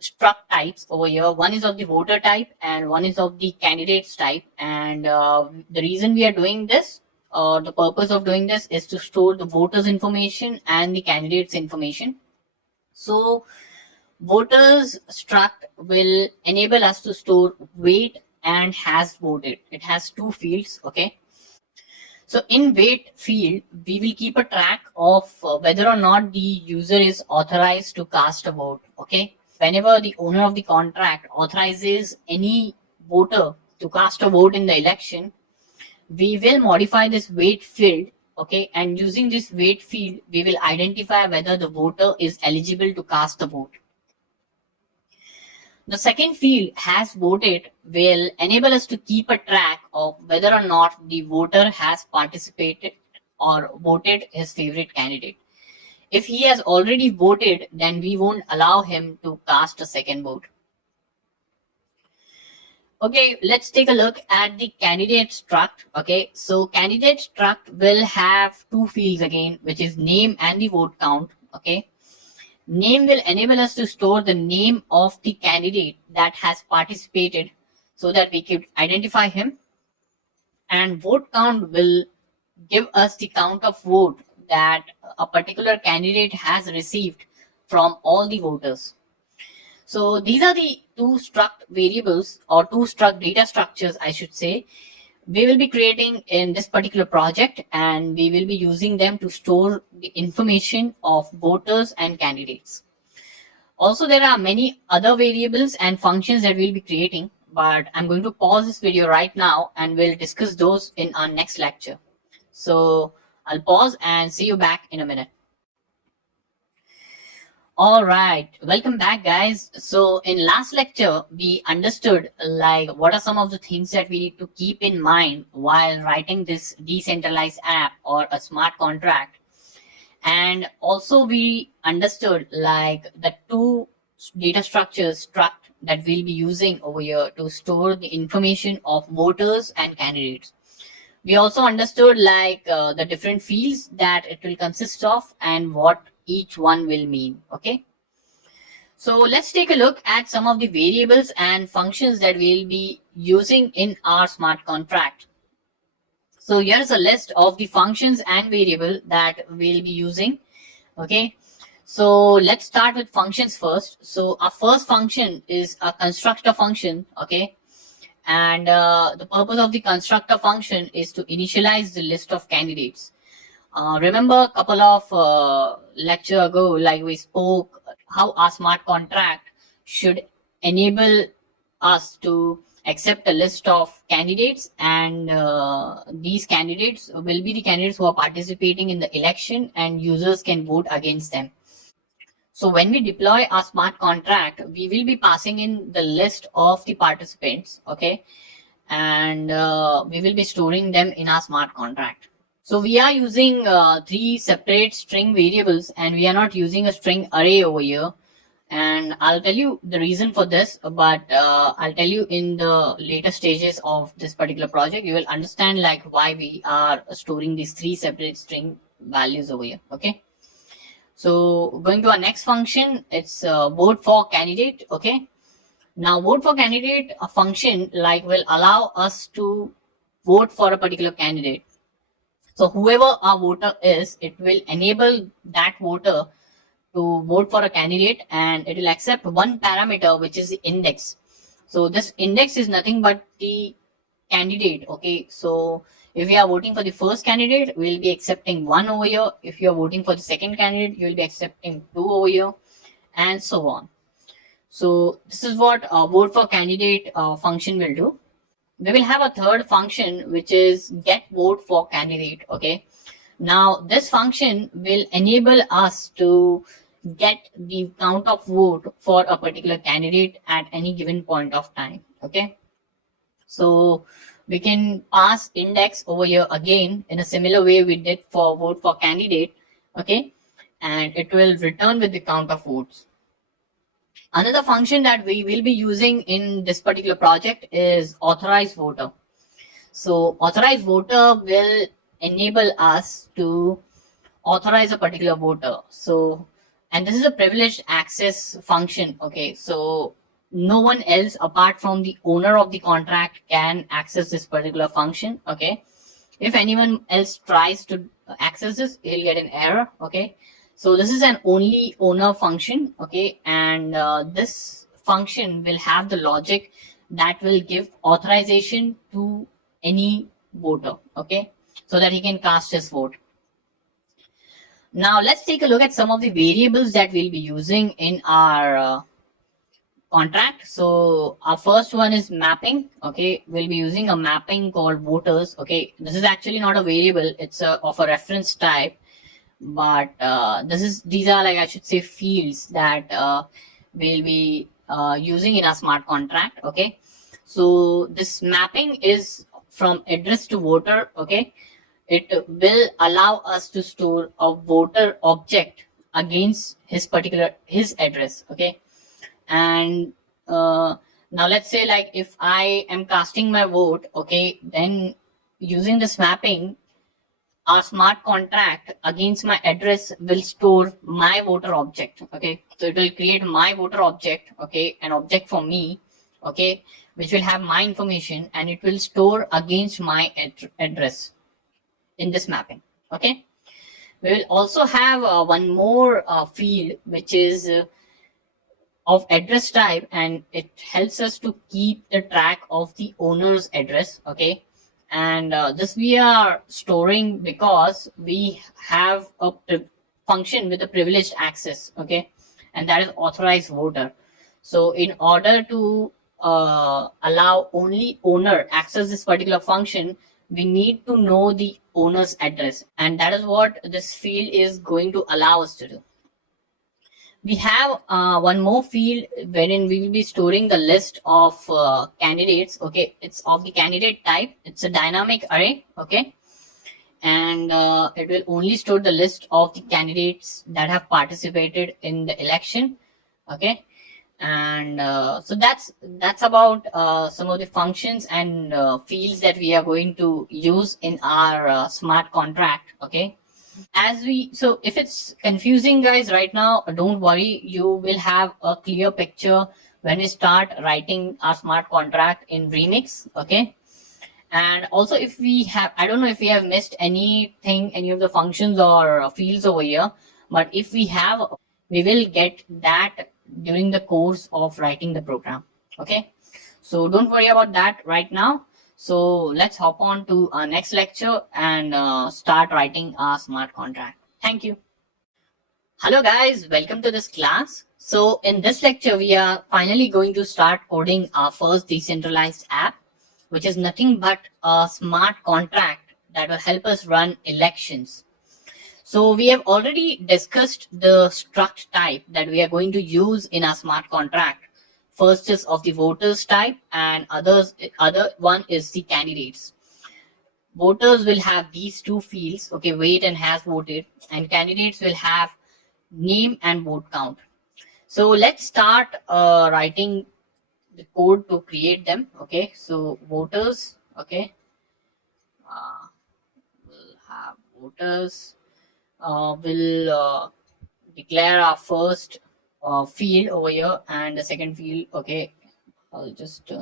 struct types over here. One is of the voter type and one is of the candidates type. And the reason we are doing this, or the purpose of doing this, is to store the voters information and the candidates information. So voters struct will enable us to store wait and has voted. It has two fields. Okay, so in wait field, we will keep a track of whether or not the user is authorized to cast a vote. Okay. Whenever the owner of the contract authorizes any voter to cast a vote in the election, we will modify this wait field. Okay. And using this wait field, we will identify whether the voter is eligible to cast the vote. The second field, has voted, will enable us to keep a track of whether or not the voter has participated or voted his favorite candidate. If he has already voted, then we won't allow him to cast a second vote. Okay, let's take a look at the candidate struct. Okay, so candidate struct will have two fields again, which is name and the vote count. Okay, name will enable us to store the name of the candidate that has participated so that we could identify him. And vote count will give us the count of vote that a particular candidate has received from all the voters. So these are the two struct variables, or two struct data structures, I should say, we will be creating in this particular project, and we will be using them to store the information of voters and candidates. Also, there are many other variables and functions that we'll be creating, but I'm going to pause this video right now and we'll discuss those in our next lecture. So I'll pause and see you back in a minute. All right, welcome back, guys. So in last lecture, we understood like what are some of the things that we need to keep in mind while writing this decentralized app or a smart contract. And also we understood like the two data structures struct that we'll be using over here to store the information of voters and candidates. We also understood like the different fields that it will consist of and what each one will mean. Okay, so let's take a look at some of the variables and functions that we'll be using in our smart contract. So here's a list of the functions and variable that we'll be using. Okay, so let's start with functions first. So our first function is a constructor function. Okay, and the purpose of the constructor function is to initialize the list of candidates. Remember a couple of lecture ago, like we spoke how our smart contract should enable us to accept a list of candidates, and these candidates will be the candidates who are participating in the election, and users can vote against them. So when we deploy our smart contract, we will be passing in the list of the participants, okay, and we will be storing them in our smart contract. So we are using three separate string variables, and we are not using a string array over here. And I'll tell you the reason for this, but I'll tell you in the later stages of this particular project. You will understand like why we are storing these three separate string values over here. Okay. So going to our next function, it's vote for candidate. Okay. Now vote for candidate, a function like will allow us to vote for a particular candidate. So whoever our voter is, it will enable that voter to vote for a candidate, and it will accept one parameter, which is the index. So this index is nothing but the candidate. Okay, so if you are voting for the first candidate, we'll be accepting 1 over here. If you are voting for the second candidate, you will be accepting 2 over here, and so on. So this is what vote for candidate function will do. We will have a third function, which is get vote for candidate. Okay, now this function will enable us to get the count of vote for a particular candidate at any given point of time. Okay, so we can pass index over here again in a similar way we did for vote for candidate. Okay, and it will return with the count of votes. Another function that we will be using in this particular project is authorized voter. So authorized voter will enable us to authorize a particular voter. So, and this is a privileged access function. Okay, so no one else apart from the owner of the contract can access this particular function. Okay, if anyone else tries to access this, he'll get an error. Okay, so this is an only owner function. Okay, and this function will have the logic that will give authorization to any voter. Okay, so that he can cast his vote. Now let's take a look at some of the variables that we'll be using in our contract. So our first one is mapping. Okay, we'll be using a mapping called voters. Okay, this is actually not a variable, it's of a reference type, but these are, like, I should say, fields that we'll be using in a smart contract. Okay, so this mapping is from address to voter. Okay, it will allow us to store a voter object against his address. Okay, and now let's say, like, if I am casting my vote, okay, then using this mapping, our smart contract against my address will store my voter object. Okay, so it will create my voter object, okay, an object for me, okay, which will have my information, and it will store against my address in this mapping. Okay, we will also have one more field, which is of address type, and it helps us to keep the track of the owner's address. Okay, and this we are storing because we have a function with a privileged access. Okay, and that is authorized voter. So in order to allow only owner access this particular function, we need to know the owner's address, and that is what this field is going to allow us to do. We have one more field wherein we will be storing the list of candidates. Okay, it's of the candidate type, it's a dynamic array. Okay, and it will only store the list of the candidates that have participated in the election. Okay, and so that's about some of the functions and fields that we are going to use in our smart contract. Okay, so if it's confusing, guys, right now, don't worry, you will have a clear picture when we start writing our smart contract in Remix. Okay, and also, if we have, I don't know if we have missed anything, any of the functions or fields over here, but if we have, we will get that during the course of writing the program. Okay, so don't worry about that right now. So let's hop on to our next lecture and start writing our smart contract. Thank you. Hello guys, welcome to this class. So in this lecture, we are finally going to start coding our first decentralized app, which is nothing but a smart contract that will help us run elections. So we have already discussed the struct type that we are going to use in our smart contract. First is of the voters type, and other one is the candidates. Voters will have these two fields, okay, wait and has voted, and candidates will have name and vote count. So let's start writing the code to create them. Okay, so voters, okay, we'll have voters, will declare our first field over here, and the second field. Okay, I'll just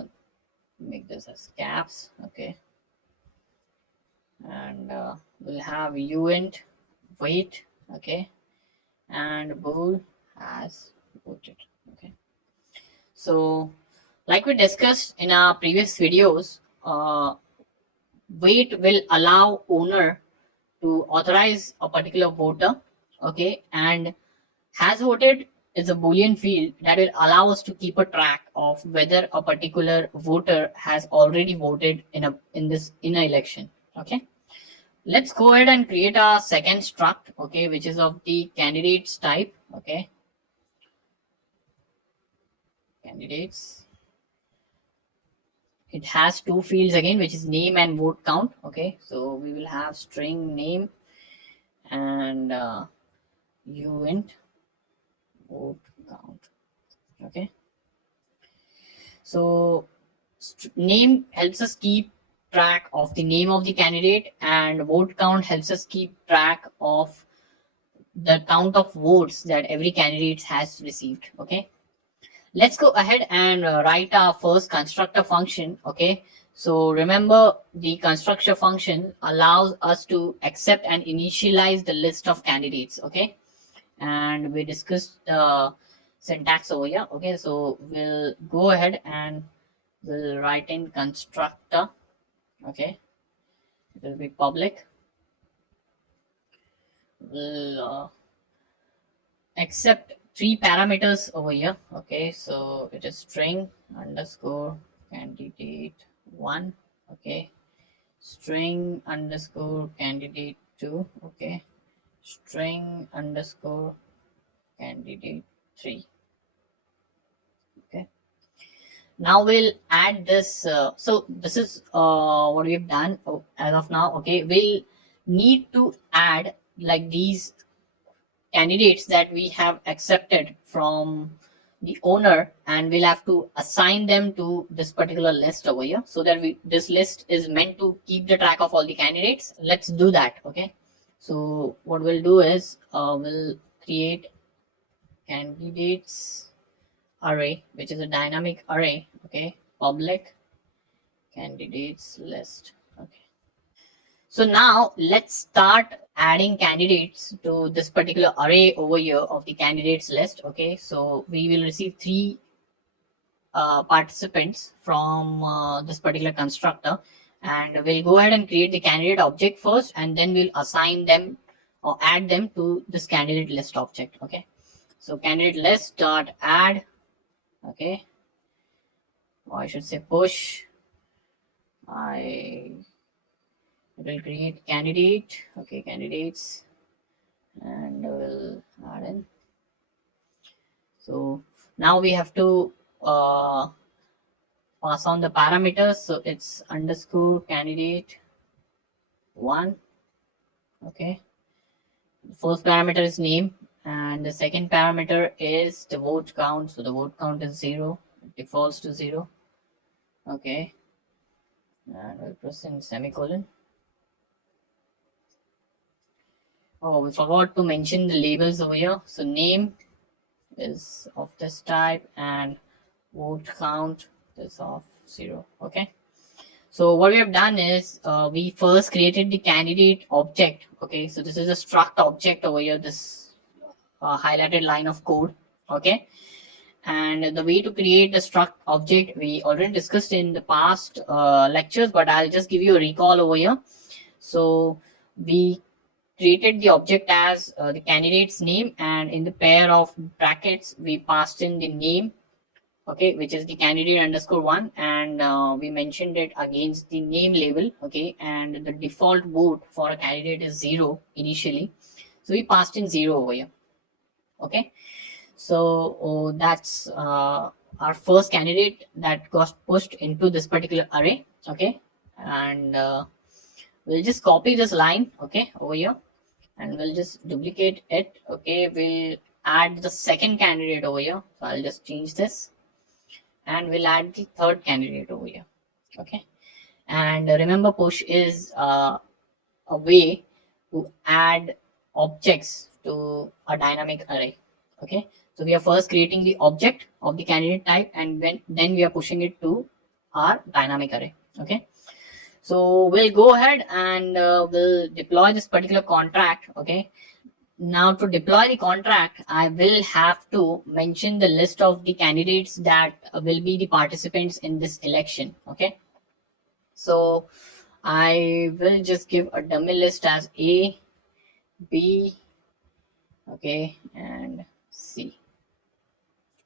make this as caps. Okay, and we'll have uint wait. Okay, and Bull has voted. Okay. So, like we discussed in our previous videos, wait will allow owner to authorize a particular voter, okay, and has voted is a boolean field that will allow us to keep a track of whether a particular voter has already voted in an election. Okay, let's go ahead and create a second struct, okay, which is of the candidates type. Okay, candidates, it has two fields again, which is name and vote count. Okay, so we will have string name and uint vote count. Okay, so name helps us keep track of the name of the candidate, and vote count helps us keep track of the count of votes that every candidate has received. Okay, let's go ahead and write our first constructor function. Okay, so remember, the constructor function allows us to accept and initialize the list of candidates. Okay, and we discussed the syntax over here. Okay, so we'll go ahead and we'll write in constructor. Okay, it will be public. We'll accept three parameters over here. Okay, so it is string underscore candidate 1. Okay, string underscore candidate 2. Okay, string underscore candidate 3. Okay, now we'll add this. So this is what we've done as of now. Okay, we'll need to add like these candidates that we have accepted from the owner, and we'll have to assign them to this particular list over here, so that this list is meant to keep the track of all the candidates. Let's do that. Okay, so what we'll do is we'll create candidates array, which is a dynamic array. Okay, public candidates list. Okay, so now let's start adding candidates to this particular array over here of the candidates list. Okay, so we will receive three participants from this particular constructor, and we'll go ahead and create the candidate object first, and then we'll assign them or add them to this candidate list object. Okay, so candidate list dot add. Okay, or I should say push. It will create candidate. Okay, candidates, and we'll add in. So now we have to pass on the parameters. So it's underscore candidate 1. Okay, the first parameter is name, and the second parameter is the vote count. So the vote count is 0, it defaults to 0. Okay, and we'll press in semicolon. Oh, we forgot to mention the labels over here. So name is of this type, and vote count is of 0. Okay, so what we have done is we first created the candidate object. Okay, so this is a struct object over here, this highlighted line of code. Okay, and the way to create the struct object we already discussed in the past lectures, but I'll just give you a recall over here. So we created the object as the candidate's name, and in the pair of brackets we passed in the name, okay, which is the candidate underscore 1, and we mentioned it against the name label. Okay, and the default vote for a candidate is 0 initially, so we passed in 0 over here. Okay, so that's our first candidate that got pushed into this particular array. Okay, and we'll just copy this line, okay, over here, and we'll just duplicate it. Okay, we'll add the second candidate over here, so I'll just change this, and we'll add the third candidate over here. Okay, and remember, push is a way to add objects to a dynamic array. Okay, so we are first creating the object of the candidate type, and then we are pushing it to our dynamic array. Okay, so we'll go ahead and we'll deploy this particular contract. Okay, Now to deploy the contract, I will have to mention the list of the candidates that will be the participants in this election. Okay. So I will just give a dummy list as A, B, okay, and C.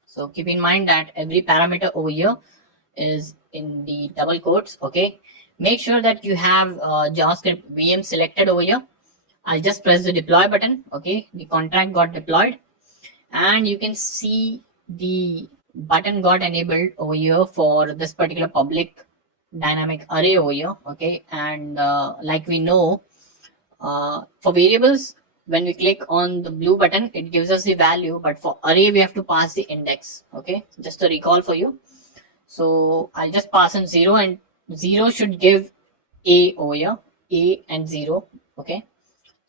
So keep in mind that every parameter over here is in the double quotes. Okay. Make sure that you have JavaScript VM selected over here. I'll just press the deploy button. Okay. The contract got deployed, and you can see the button got enabled over here for this particular public dynamic array over here. Okay. And like we know, for variables, when we click on the blue button, it gives us the value, but for array we have to pass the index. Okay, just a recall for you. So I'll just pass in 0, and 0 should give A over here, A and 0. Okay,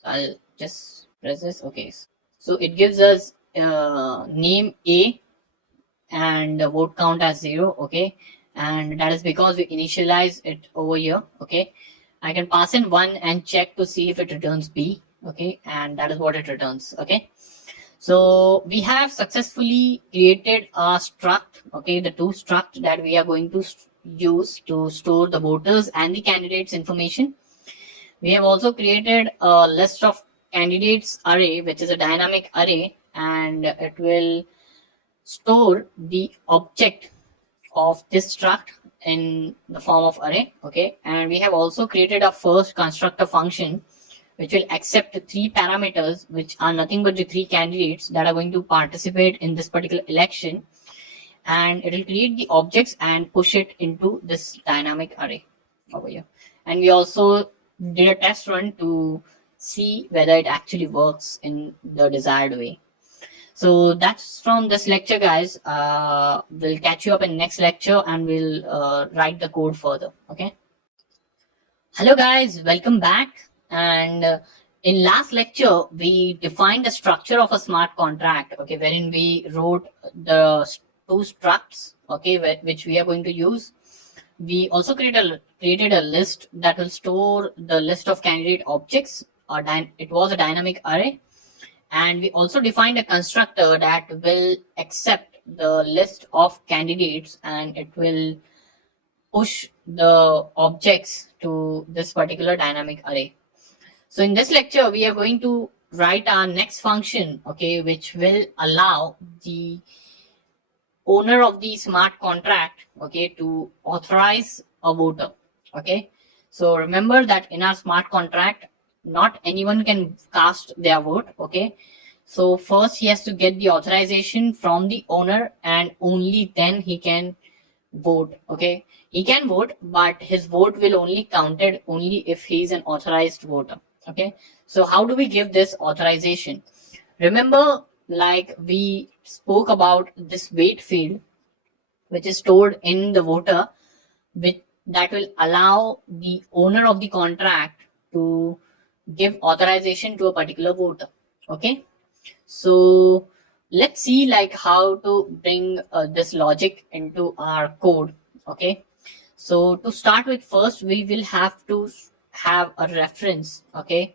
I'll just press this. Okay, so it gives us name A and vote count as 0. Okay, and that is because we initialize it over here. Okay, I can pass in 1 and check to see if it returns B. Okay, and that is what it returns. Okay, so we have successfully created a struct. Okay, the two struct that we are going to use to store the voters and the candidates information. We have also created a list of candidates array, which is a dynamic array, and it will store the object of this struct in the form of array. Okay, and we have also created a first constructor function which will accept 3 parameters, which are nothing but the 3 candidates that are going to participate in this particular election, and it will create the objects and push it into this dynamic array over here. And we also did a test run to see whether it actually works in the desired way. So that's from this lecture, guys. We'll catch you up in next lecture, and we'll write the code further. Okay. Hello, guys. Welcome back. And in last lecture, we defined the structure of a smart contract. Okay, wherein we wrote the 2 structs. Okay, which we are going to use. We also created a list that will store the list of candidate objects. It was a dynamic array. And we also defined a constructor that will accept the list of candidates, and it will push the objects to this particular dynamic array. So in this lecture, we are going to write our next function, okay, which will allow the owner of the smart contract, okay, to authorize a voter. Okay, so remember that in our smart contract, not anyone can cast their vote. Okay, so first he has to get the authorization from the owner, and only then he can vote. Okay, he can vote, but his vote will only counted only if he is an authorized voter. Okay, so how do we give this authorization? Remember, like we spoke about this wait field, which is stored in the voter, that will allow the owner of the contract to give authorization to a particular voter. Okay, so let's see like how to bring this logic into our code. Okay, so to start with, first we will have to have a reference. Okay,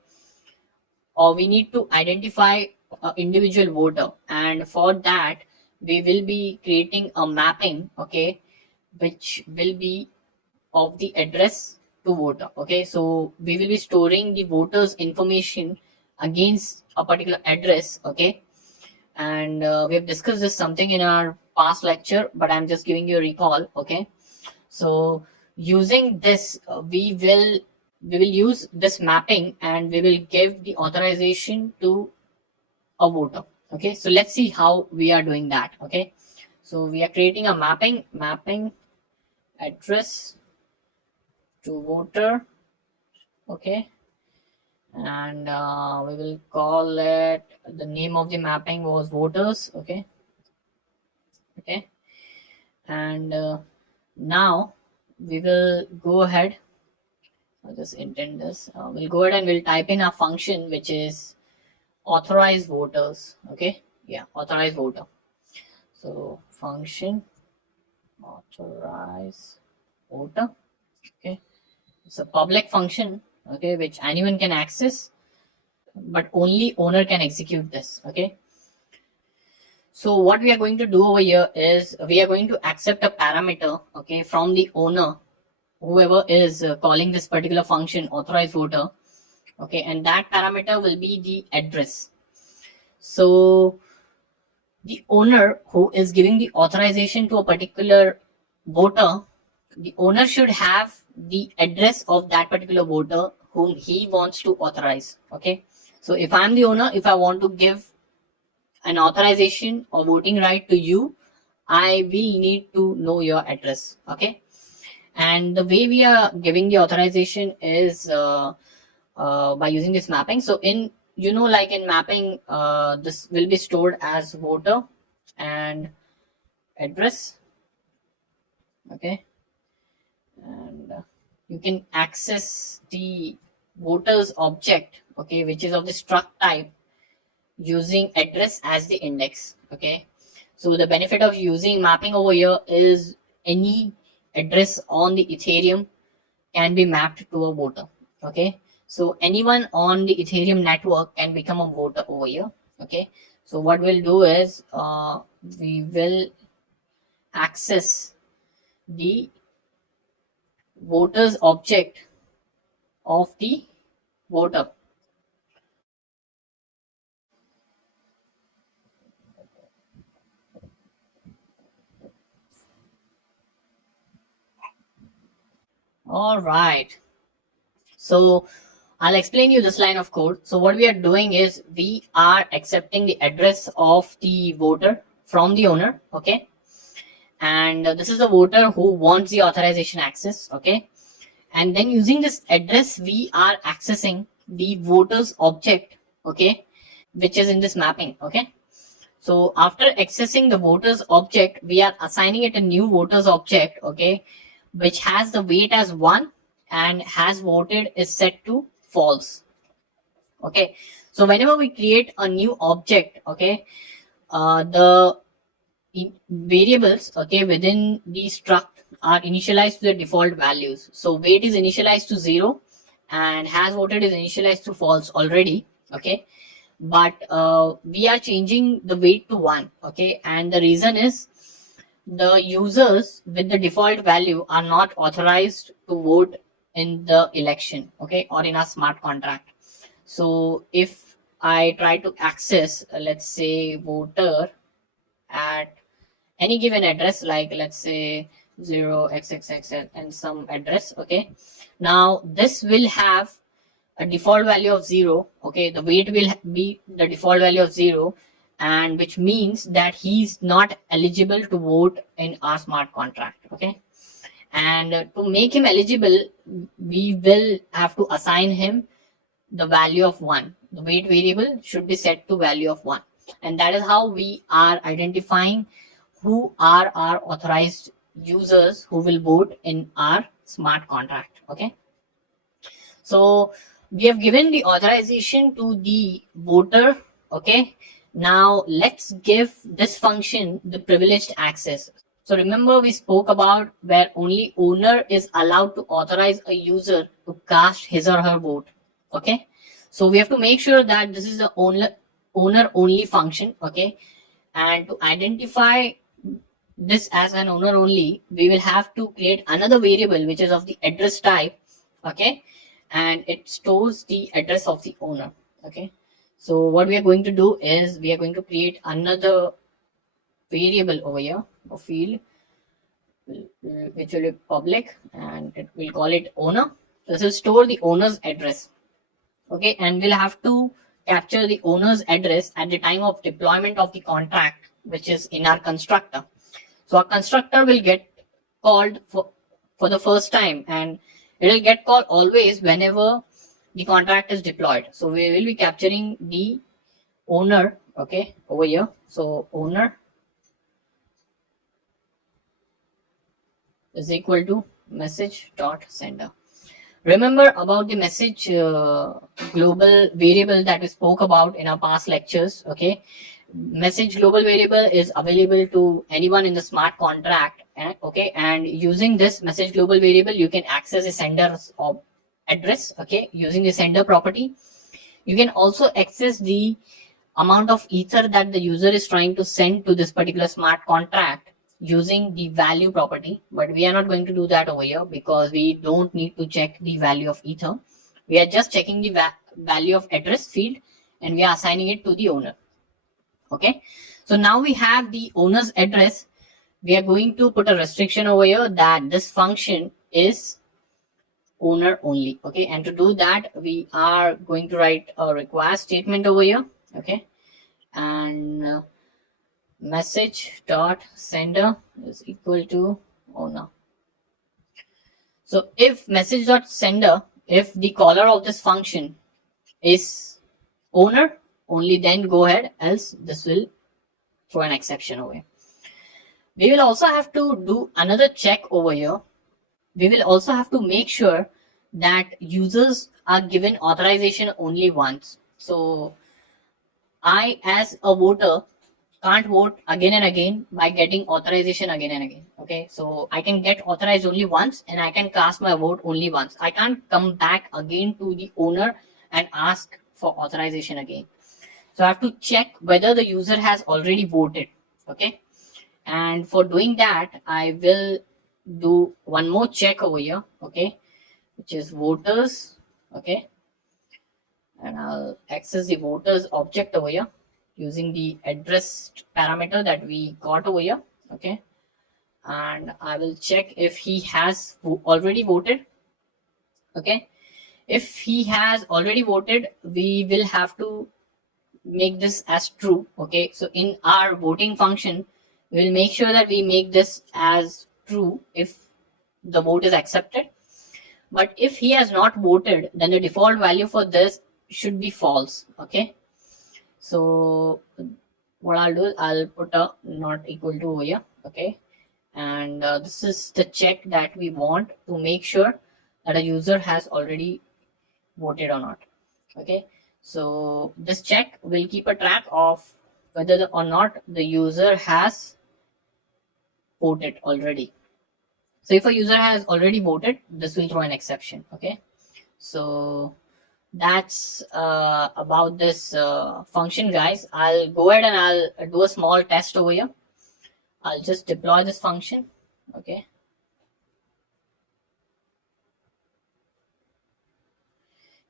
or we need to identify an individual voter, and for that we will be creating a mapping, okay, which will be of the address to voter. Okay, so we will be storing the voters information against a particular address. Okay, and we have discussed this something in our past lecture, but I'm just giving you a recall. Okay, so using this we will use this mapping, and we will give the authorization to a voter. Okay, so let's see how we are doing that. Okay, so we are creating a mapping address to voter. Okay, and we will call it, the name of the mapping was voters. Okay, and now we will go ahead. I'll just indent this. We'll go ahead and we'll type in a function which is authorize voters. Okay, yeah, authorize voter. So function authorize voter. Okay, it's a public function, okay, which anyone can access. but only owner can execute this. Okay. So what we are going to do over here is we are going to accept a parameter, okay, from the owner, whoever is calling this particular function, authorized voter, okay, and that parameter will be the address. So the owner who is giving the authorization to a particular voter, the owner should have the address of that particular voter whom he wants to authorize. Okay. So if I'm the owner, if I want to give an authorization or voting right to you, I will need to know your address. Okay. And the way we are giving the authorization is by using this mapping. So in, like in mapping, this will be stored as voter and address. Okay. And you can access the voters object, okay, which is of the struct type, using address as the index. Okay. So the benefit of using mapping over here is any address on the Ethereum can be mapped to a voter. Okay. So anyone on the Ethereum network can become a voter over here. Okay. So what we'll do is we will access the voters object of the voter. All right. So I'll explain you this line of code. So what we are doing is we are accepting the address of the voter from the owner. Okay. And this is the voter who wants the authorization access. Okay. And then using this address, we are accessing the voters object. Okay. Which is in this mapping. Okay. So after accessing the voters object, we are assigning it a new voters object. Okay. Which has the weight as 1 and has voted is set to false. Okay. So whenever we create a new object, okay, the variables, okay, within the struct are initialized to the default values. So weight is initialized to 0 and has voted is initialized to false already. Okay. But we are changing the weight to 1. Okay. And the reason is the users with the default value are not authorized to vote in the election, okay, or in a smart contract. So if I try to access, let's say, voter at any given address, like let's say 0xxx and some address, okay, now this will have a default value of 0. Okay, the weight will be the default value of 0, and which means that he's not eligible to vote in our smart contract. Okay. And to make him eligible, we will have to assign him the value of 1. The weight variable should be set to value of 1. And that is how we are identifying who are our authorized users who will vote in our smart contract. Okay. So we have given the authorization to the voter. Okay. Now let's give this function the privileged access. So remember we spoke about where only owner is allowed to authorize a user to cast his or her vote. Okay. So we have to make sure that this is a owner only function. Okay. And to identify this as an owner only, we will have to create another variable which is of the address type. Okay. And it stores the address of the owner. Okay. So what we are going to do is we are going to create another variable over here, a field, which will be public, and it will call it owner. This will store the owner's address. Okay. And we'll have to capture the owner's address at the time of deployment of the contract, which is in our constructor. So our constructor will get called for the first time, and it will get called always whenever the contract is deployed. So we will be capturing the owner, okay, over here. So owner is equal to message dot sender. Remember about the message global variable that we spoke about in our past lectures. Okay. Message global variable is available to anyone in the smart contract. Okay. And using this message global variable, you can access the sender's address. Okay. Using the sender property, You can also access the amount of ether that the user is trying to send to this particular smart contract using the value property, but we are not going to do that over here because we don't need to check the value of ether. We are just checking the value of address field and we are assigning it to the owner. Okay, so now we have the owner's address. We are going to put a restriction over here that this function is owner only. Okay, and to do that we are going to write a require statement over here. Okay, and message dot sender is equal to owner. So if message dot sender, if the caller of this function is owner, only then go ahead, else this will throw an exception away. We will also have to do another check over here. We will also have to make sure that users are given authorization only once. So I as a voter can't vote again and again by getting authorization again and again. Okay, so I can get authorized only once and I can cast my vote only once. I can't come back again to the owner and ask for authorization again. So I have to check whether the user has already voted. Okay, and for doing that I will do one more check over here. Okay, which is voters. Okay, and I'll access the voters object over here using the address parameter that we got over here. Okay, and I will check if he has already voted. Okay, if he has already voted, we will have to make this as true. Okay, so in our voting function we will make sure that we make this as true if the vote is accepted. But if he has not voted, then the default value for this should be false. Okay, so what I'll do is I'll put a not equal to over here. Okay, and this is the check that we want to make sure that a user has already voted or not. Okay, so this check will keep a track of whether or not the user has voted already. So if a user has already voted, this will throw an exception. Okay, so that's about this function, guys. I'll go ahead and I'll do a small test over here. I'll just deploy this function. Okay,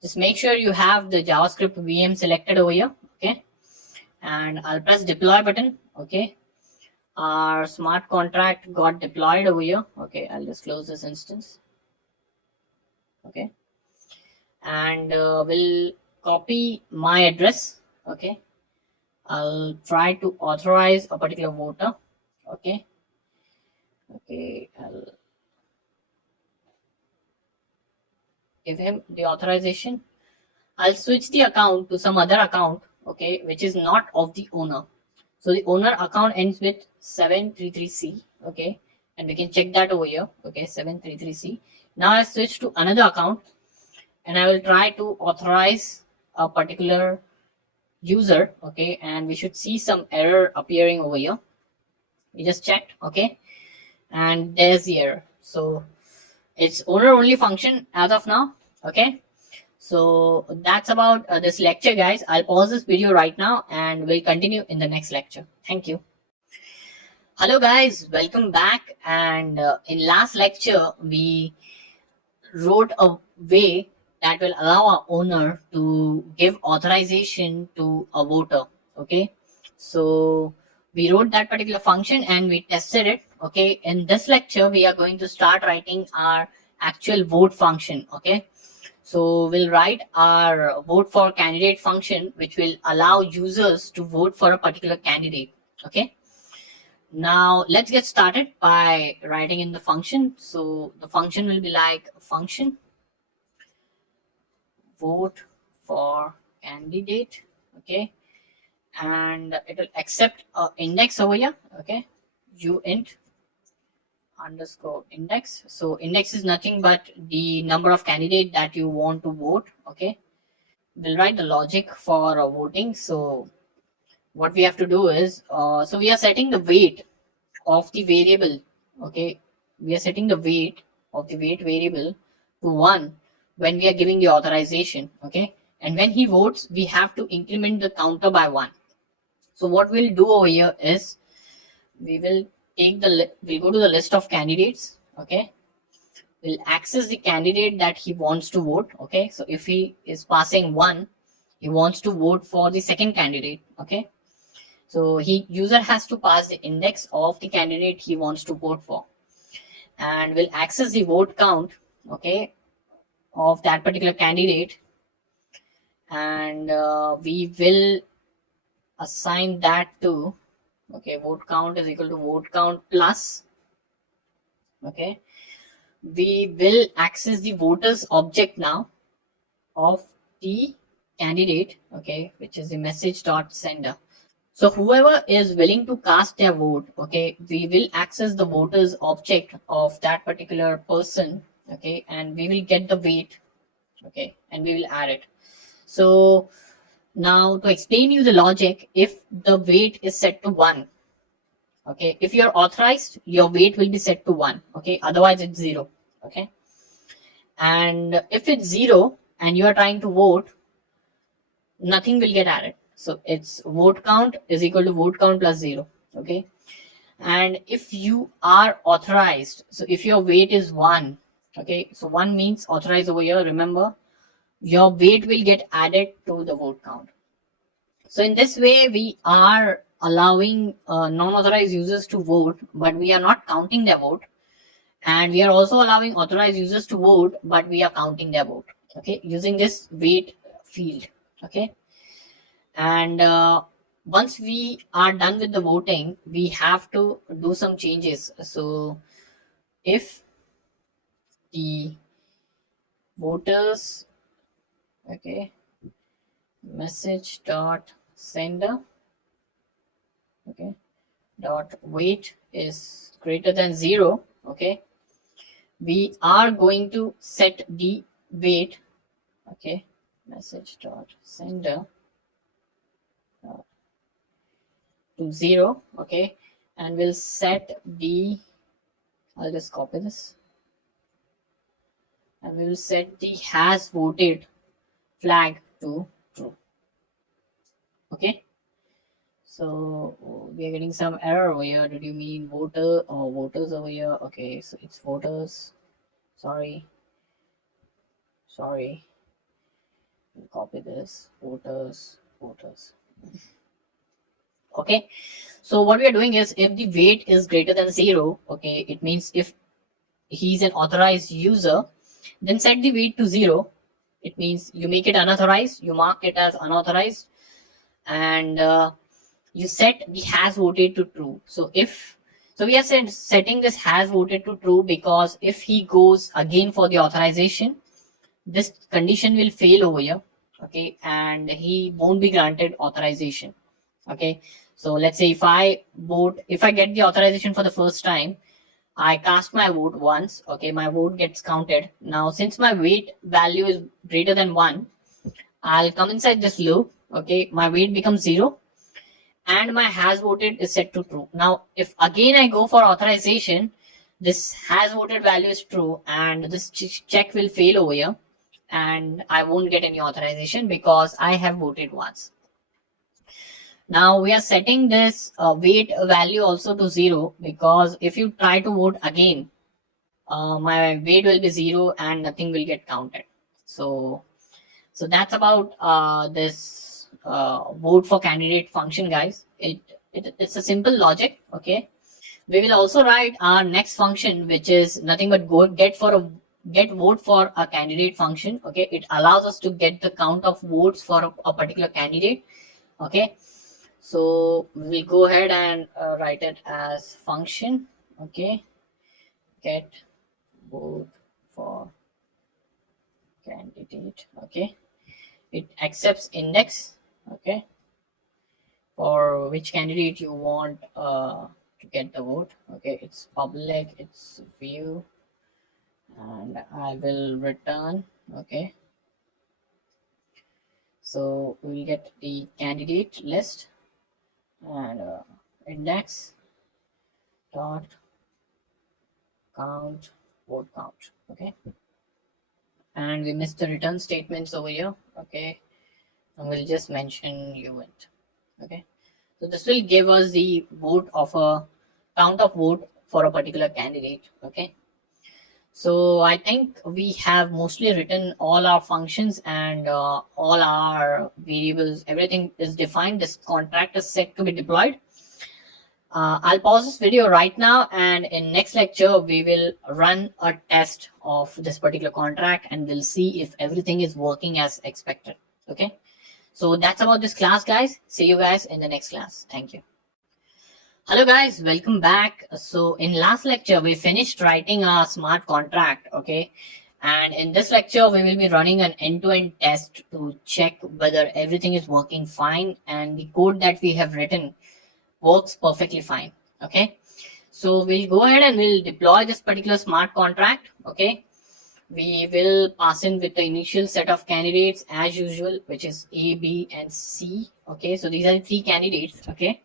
just make sure you have the JavaScript VM selected over here. Okay, and I'll press deploy button. Okay, our smart contract got deployed over here. Okay, I'll just close this instance. Okay, and we'll copy my address. Okay, I'll try to authorize a particular voter. Okay, I'll give him the authorization. I'll switch the account to some other account, okay, which is not of the owner. So the owner account ends with 733C, okay, and we can check that over here. Okay, 733C. Now I switch to another account and I will try to authorize a particular user. Okay, and we should see some error appearing over here. We just checked. Okay, and there's the error. So it's owner only function as of now. Okay, so that's about this lecture, guys. I'll pause this video right now and we'll continue in the next lecture. Thank you. Hello guys, welcome back. And in last lecture we wrote a way that will allow our owner to give authorization to a voter. Okay, so we wrote that particular function and we tested it. Okay, in this lecture we are going to start writing our actual vote function. Okay, so we'll write our vote for candidate function, which will allow users to vote for a particular candidate. Okay, now let's get started by writing in the function. So the function will be like function vote for candidate. Okay, and it will accept an index over here. Okay, uint underscore index. So index is nothing but the number of candidate that you want to vote. Okay, we'll write the logic for voting. So what we have to do is so we are setting the weight of the variable. Okay, we are setting the weight of the weight variable to 1 when we are giving the authorization. Okay, and when he votes, we have to increment the counter by 1. So what we'll do over here is we will we'll go to the list of candidates. Okay, we'll access the candidate that he wants to vote. Okay, so if he is passing 1, he wants to vote for the second candidate. Okay, so user has to pass the index of the candidate he wants to vote for, and we'll access the vote count, okay, of that particular candidate, and we will assign that to, okay, vote count is equal to vote count plus, okay, we will access the voters object now of the candidate, okay, which is the message dot sender. So whoever is willing to cast their vote, okay, we will access the voters object of that particular person, okay, and we will get the weight, okay, and we will add it. So now to explain you the logic, if the weight is set to 1, okay, if you're authorized, your weight will be set to 1, okay, otherwise it's 0, okay, and if it's 0 and you are trying to vote, nothing will get added. So it's vote count is equal to vote count plus 0, okay, and if you are authorized, so if your weight is 1, okay, so 1 means authorized over here, remember, your weight will get added to the vote count. So in this way, we are allowing non-authorized users to vote, but we are not counting their vote. And we are also allowing authorized users to vote, but we are counting their vote, okay, using this weight field, okay. And once we are done with the voting, we have to do some changes. So if the voters, okay, message dot sender, okay, dot weight is greater than 0, okay, we are going to set the weight, okay, message dot sender to 0, okay, and we'll set the, I'll just copy this, and we will set the has voted flag to true, okay. So we are getting some error over here. Did you mean voter or voters over here? Okay, so it's voters. Sorry. Copy this. Voters. Okay. So what we are doing is, if the weight is greater than 0, okay, it means if he's an authorized user, then set the weight to 0. It means you make it unauthorized, you mark it as unauthorized, and you set the has voted to true. So we are setting this has voted to true because if he goes again for the authorization, this condition will fail over here, okay, and he won't be granted authorization, okay. So let's say if I get the authorization for the first time, I cast my vote once, okay, my vote gets counted. Now since my weight value is greater than 1, I'll come inside this loop, okay, my weight becomes 0, and my has voted is set to true. Now if again I go for authorization, this has voted value is true, and this check will fail over here, and I won't get any authorization because I have voted once. Now we are setting this weight value also to 0, because if you try to vote again, my weight will be 0 and nothing will get counted. So that's about this vote for candidate function, guys. It's a simple logic, okay. We will also write our next function, which is nothing but get vote for a candidate function, okay. It allows us to get the count of votes for a particular candidate, okay. So we'll go ahead and write it as function, okay, get vote for candidate, okay. It accepts index, okay, for which candidate you want to get the vote, okay. It's public, it's view, and I will return, okay. So we'll get the candidate list and index dot count vote count, okay. And we missed the return statements over here, okay. and we'll just mention event. Okay, so this will give us the vote of a count of vote for a particular candidate. Okay, so I think we have mostly written all our functions and all our variables. Everything is defined. This contract is set to be deployed. I'll pause this video right now, and in next lecture we will run a test of this particular contract and we'll see if everything is working as expected. Okay, so that's about this class, guys. See you guys in the next class. Thank you. Hello guys, welcome back. So in last lecture we finished writing a smart contract. Okay, and in this lecture we will be running an end-to-end test to check whether everything is working fine and the code that we have written works perfectly fine. Okay, so we'll go ahead and we'll deploy this particular smart contract. Okay, we will pass in with the initial set of candidates as usual, which is A, B, and C. Okay, so these are the three candidates. Okay,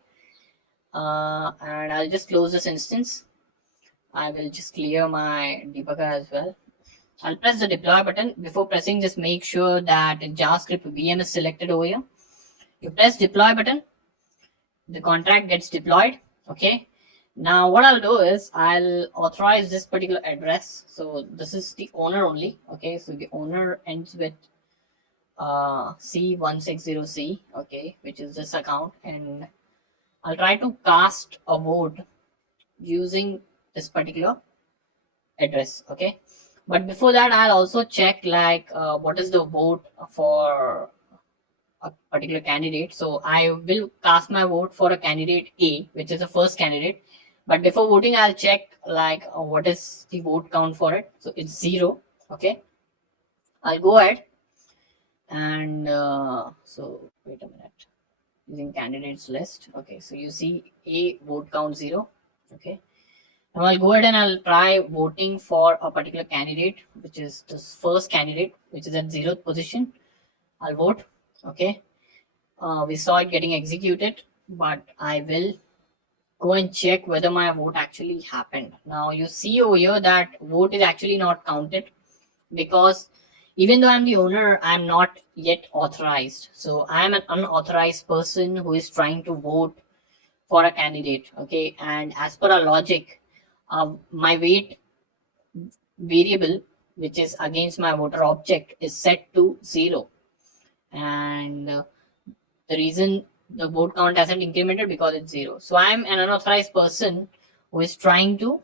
and I'll just close this instance. I will just clear my debugger as well. I'll press the deploy button. Before pressing, just make sure that JavaScript VM is selected over here. You press deploy button, the contract gets deployed. Okay, now what I'll do is I'll authorize this particular address. So this is the owner only. Okay, so the owner ends with C160C. Okay, which is this account, and I'll try to cast a vote using this particular address. Okay, but before that I'll also check like what is the vote for a particular candidate. So I will cast my vote for a candidate A, which is the first candidate. But before voting, I'll check like what is the vote count for it. So it's 0. Okay, I'll go ahead and so wait a minute, using candidates list. Okay, so you see A vote count 0. Okay, now I'll go ahead and I'll try voting for a particular candidate, which is this first candidate, which is at 0th position. I'll vote. Okay, we saw it getting executed, but I will go and check whether my vote actually happened. Now you see over here that vote is actually not counted because even though I'm the owner, I'm not yet authorized. So I'm an unauthorized person who is trying to vote for a candidate. Okay, and as per our logic, my weight variable, which is against my voter object, is set to 0. And the reason the vote count hasn't incremented because it's 0. So I'm an unauthorized person who is trying to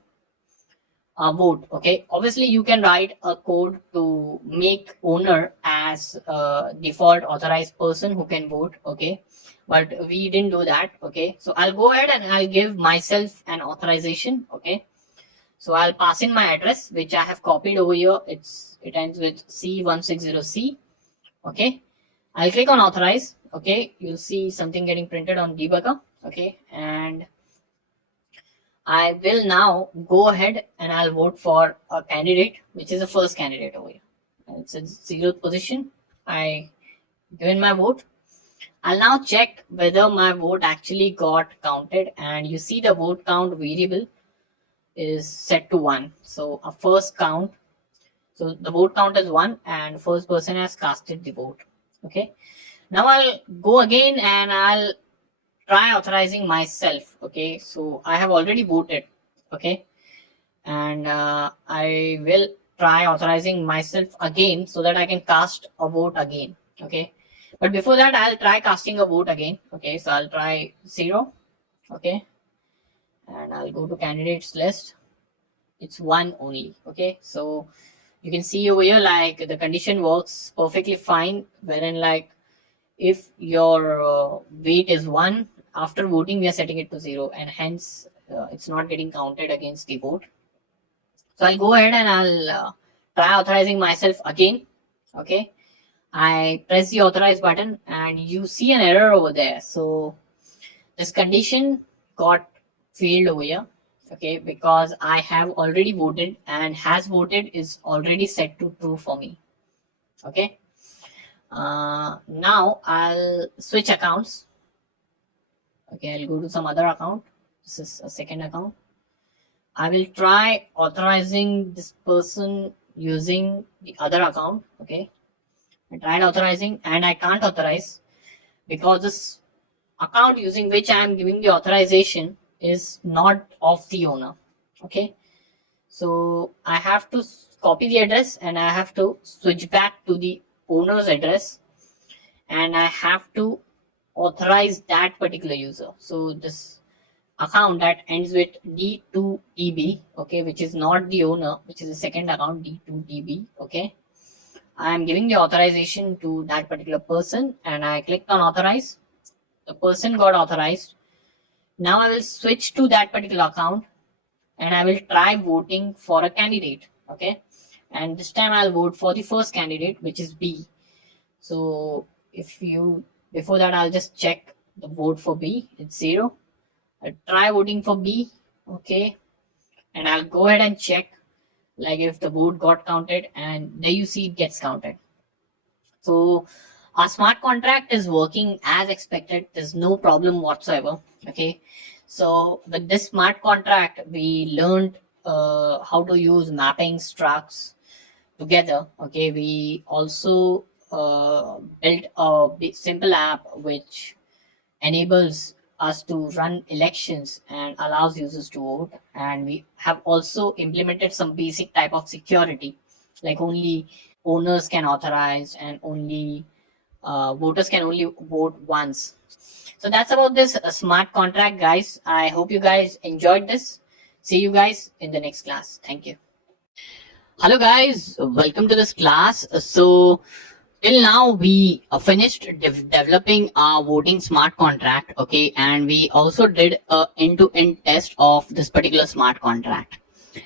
vote. Okay, obviously you can write a code to make owner as a default authorized person who can vote. Okay, but we didn't do that. Okay, so I'll go ahead and I'll give myself an authorization. Okay, so I'll pass in my address, which I have copied over here. It ends with C160C. Okay, I'll click on authorize. Okay, you'll see something getting printed on debugger. Okay, and I will now go ahead and I'll vote for a candidate, which is the first candidate over here. It's at 0th position. I given my vote. I'll now check whether my vote actually got counted, and you see the vote count variable is set to 1. So a first count. So the vote count is 1 and first person has casted the vote. Okay, now I'll go again and I'll try authorizing myself. Okay, so I have already voted. Okay, and I will try authorizing myself again so that I can cast a vote again. Okay, but before that I'll try casting a vote again. Okay, so I'll try 0. Okay, and I'll go to candidates list. It's 1 only. Okay, so you can see over here like the condition works perfectly fine, wherein like if your weight is 1, after voting we are setting it to 0, and hence it's not getting counted against the vote. So I'll go ahead and I'll try authorizing myself again. Okay, I press the authorize button and you see an error over there. So this condition got failed over here. Okay, because I have already voted and has voted is already set to true for me. Okay, now I'll switch accounts. Okay, I'll go to some other account. This is a second account. I will try authorizing this person using the other account. Okay, I tried authorizing and I can't authorize because this account using which I am giving the authorization is not of the owner. Okay, so I have to copy the address and I have to switch back to the owner's address, and I have to authorize that particular user. So this account that ends with D2EB, okay, which is not the owner, which is the second account, D2DB, okay, I am giving the authorization to that particular person and I clicked on authorize. The person got authorized. Now I will switch to that particular account and I will try voting for a candidate, okay, and this time I'll vote for the first candidate, which is B. So if you, before that, I'll just check the vote for B, it's 0. I'll try voting for B, okay, and I'll go ahead and check like if the vote got counted, and there you see it gets counted. So our smart contract is working as expected. There's no problem whatsoever, okay. So with this smart contract we learned how to use mapping structs together, okay. We also built a simple app which enables us to run elections and allows users to vote, and we have also implemented some basic type of security, like only owners can authorize and only voters can only vote once. So that's about this smart contract, guys. I hope you guys enjoyed this. See you guys in the next class. Thank you. Hello guys, welcome to this class. So till now we finished developing our voting smart contract, okay, and we also did a end-to-end test of this particular smart contract.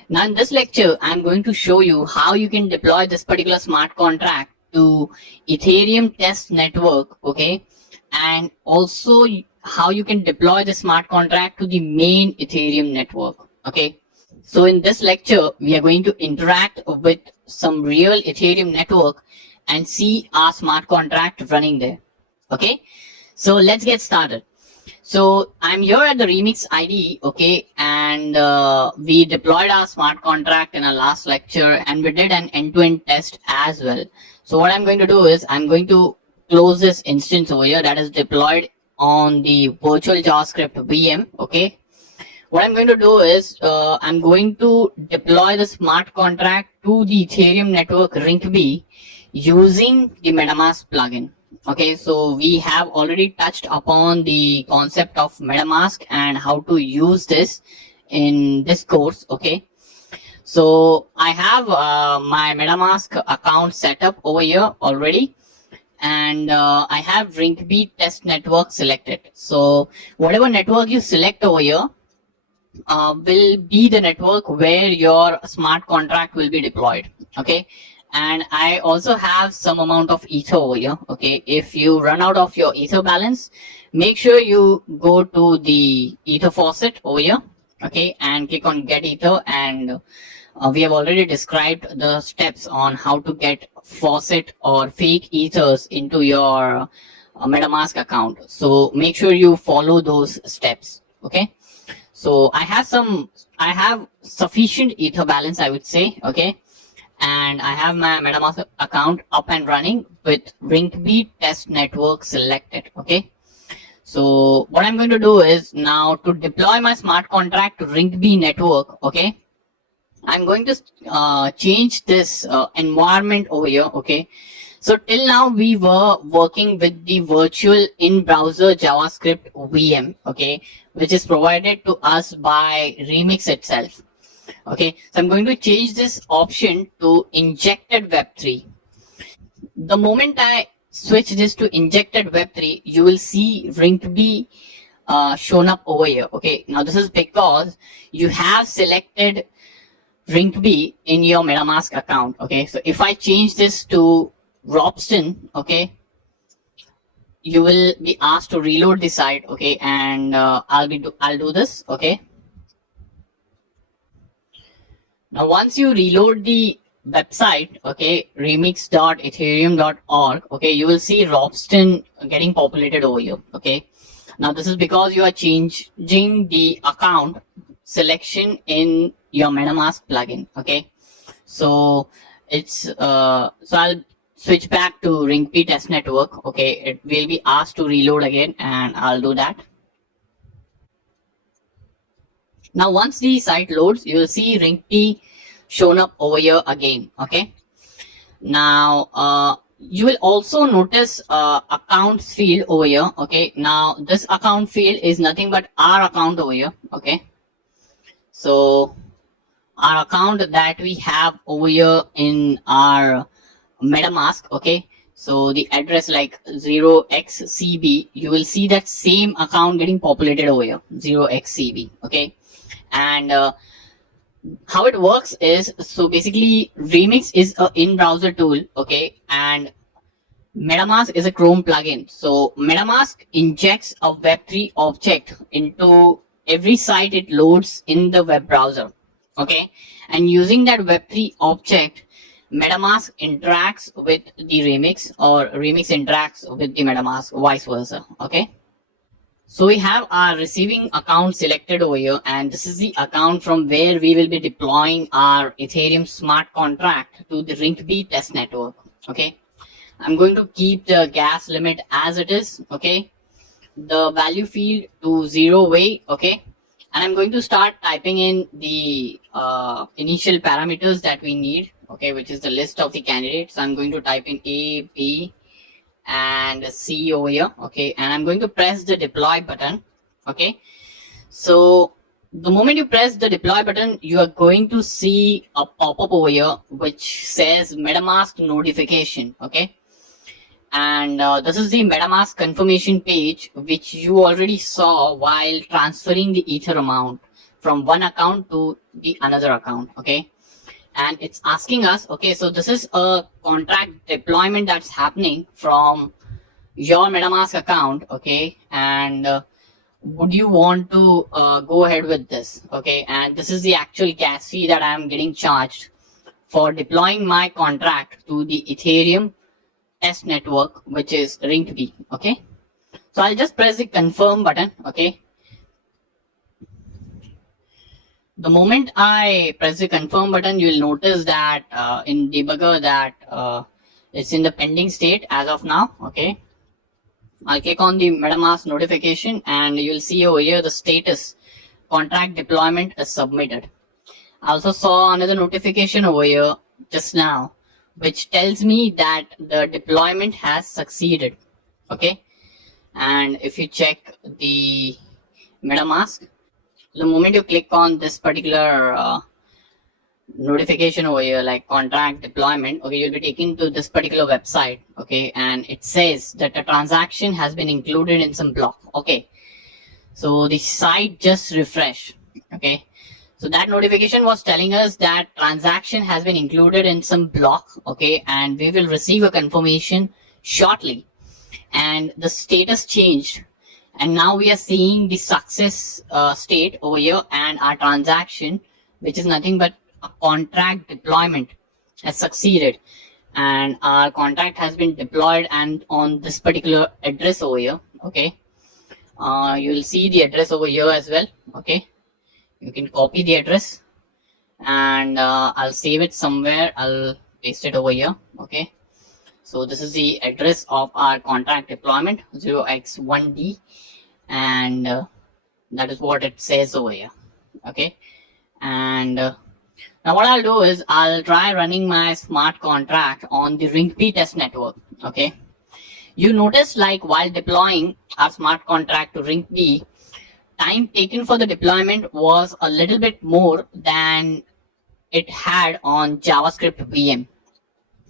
Now in this lecture I'm going to show you how you can deploy this particular smart contract to Ethereum test network, okay, and also how you can deploy the smart contract to the main Ethereum network, okay. So in this lecture, we are going to interact with some real Ethereum network and see our smart contract running there. Okay, so let's get started. So I'm here at the Remix ID, okay, and we deployed our smart contract in our last lecture, and we did an end-to-end test as well. So what I'm going to do is I'm going to close this instance over here that is deployed on the virtual JavaScript VM, okay. What I'm going to do is I'm going to deploy the smart contract to the Ethereum network Rinkeby using the MetaMask plugin. Okay, so we have already touched upon the concept of MetaMask and how to use this in this course. Okay, so I have my MetaMask account set up over here already, and I have Rinkeby test network selected. So whatever network you select over here will be the network where your smart contract will be deployed, okay. And I also have some amount of ether over here, okay. If you run out of your ether balance, make sure you go to the ether faucet over here, okay, and click on get ether, and we have already described the steps on how to get faucet or fake ethers into your MetaMask account. So make sure you follow those steps, okay. So I have sufficient ether balance, I would say, okay, and I have my MetaMask account up and running with Rinkeby test network selected, okay. So what I'm going to do is now to deploy my smart contract to Rinkeby network, okay, I'm going to change this environment over here, okay. So till now we were working with the virtual in-browser JavaScript VM, okay, which is provided to us by Remix itself. Okay, so I'm going to change this option to injected Web3. The moment I switch this to injected Web3, you will see Rinkeby shown up over here. Okay, now this is because you have selected Rinkeby in your MetaMask account. Okay, so if I change this to Robston, okay, you will be asked to reload the site, okay, and I'll do this, okay. Now once you reload the website, okay, remix.ethereum.org, okay, you will see Robston getting populated over here, okay. Now this is because you are changing the account selection in your MetaMask plugin, okay. So it's so switch back to Ring-P test network. Okay, it will be asked to reload again, and I'll do that. Now once the site loads, you will see Ring-P shown up over here again. Okay, now you will also notice accounts field over here. Okay, now this account field is nothing but our account over here. Okay, so our account that we have over here in our MetaMask. Okay, so the address like 0xcb, you will see that same account getting populated over here, 0xcb. Okay, and how it works is, so basically Remix is a in-browser tool. Okay, and MetaMask is a Chrome plugin. So MetaMask injects a Web3 object into every site it loads in the web browser. Okay, and using that Web3 object, MetaMask interacts with the Remix, or Remix interacts with the MetaMask, vice versa. Okay, so we have our receiving account selected over here, and this is the account from where we will be deploying our Ethereum smart contract to the Ring-P test network. Okay, I'm going to keep the gas limit as it is. Okay, the value field to 0 way. Okay, and I'm going to start typing in the initial parameters that we need. Okay, which is the list of the candidates. So I'm going to type in A, B, and C over here. Okay, and I'm going to press the deploy button. Okay, so the moment you press the deploy button, you are going to see a pop-up over here which says MetaMask notification. Okay, and this is the MetaMask confirmation page which you already saw while transferring the Ether amount from one account to the another account. Okay, and it's asking us, okay, so this is a contract deployment that's happening from your MetaMask account. Okay, and would you want to go ahead with this? Okay, and this is the actual gas fee that I'm getting charged for deploying my contract to the Ethereum test network, which is Ring-P. Okay, so I'll just press the confirm button. Okay, the moment I press the confirm button, you'll notice that in debugger that it's in the pending state as of now. Okay, I'll click on the MetaMask notification, and you'll see over here the status contract deployment is submitted. I also saw another notification over here just now which tells me that the deployment has succeeded. Okay, and if you check the MetaMask, the moment you click on this particular notification over here, like contract deployment, okay, you'll be taken to this particular website. Okay, and it says that a transaction has been included in some block. Okay, so the site just refreshed. Okay, so that notification was telling us that transaction has been included in some block. Okay, and we will receive a confirmation shortly, and the status changed, and now we are seeing the success state over here, and our transaction, which is nothing but a contract deployment, has succeeded, and our contract has been deployed and on this particular address over here. Okay, you will see the address over here as well. Okay, you can copy the address, and I'll save it somewhere. I'll paste it over here. Okay, so this is the address of our contract deployment, 0x1d, and that is what it says over here. Okay, and now what I'll do is I'll try running my smart contract on the Ring-P test network. Okay, you notice, like, while deploying our smart contract to Ring-P, time taken for the deployment was a little bit more than it had on JavaScript VM.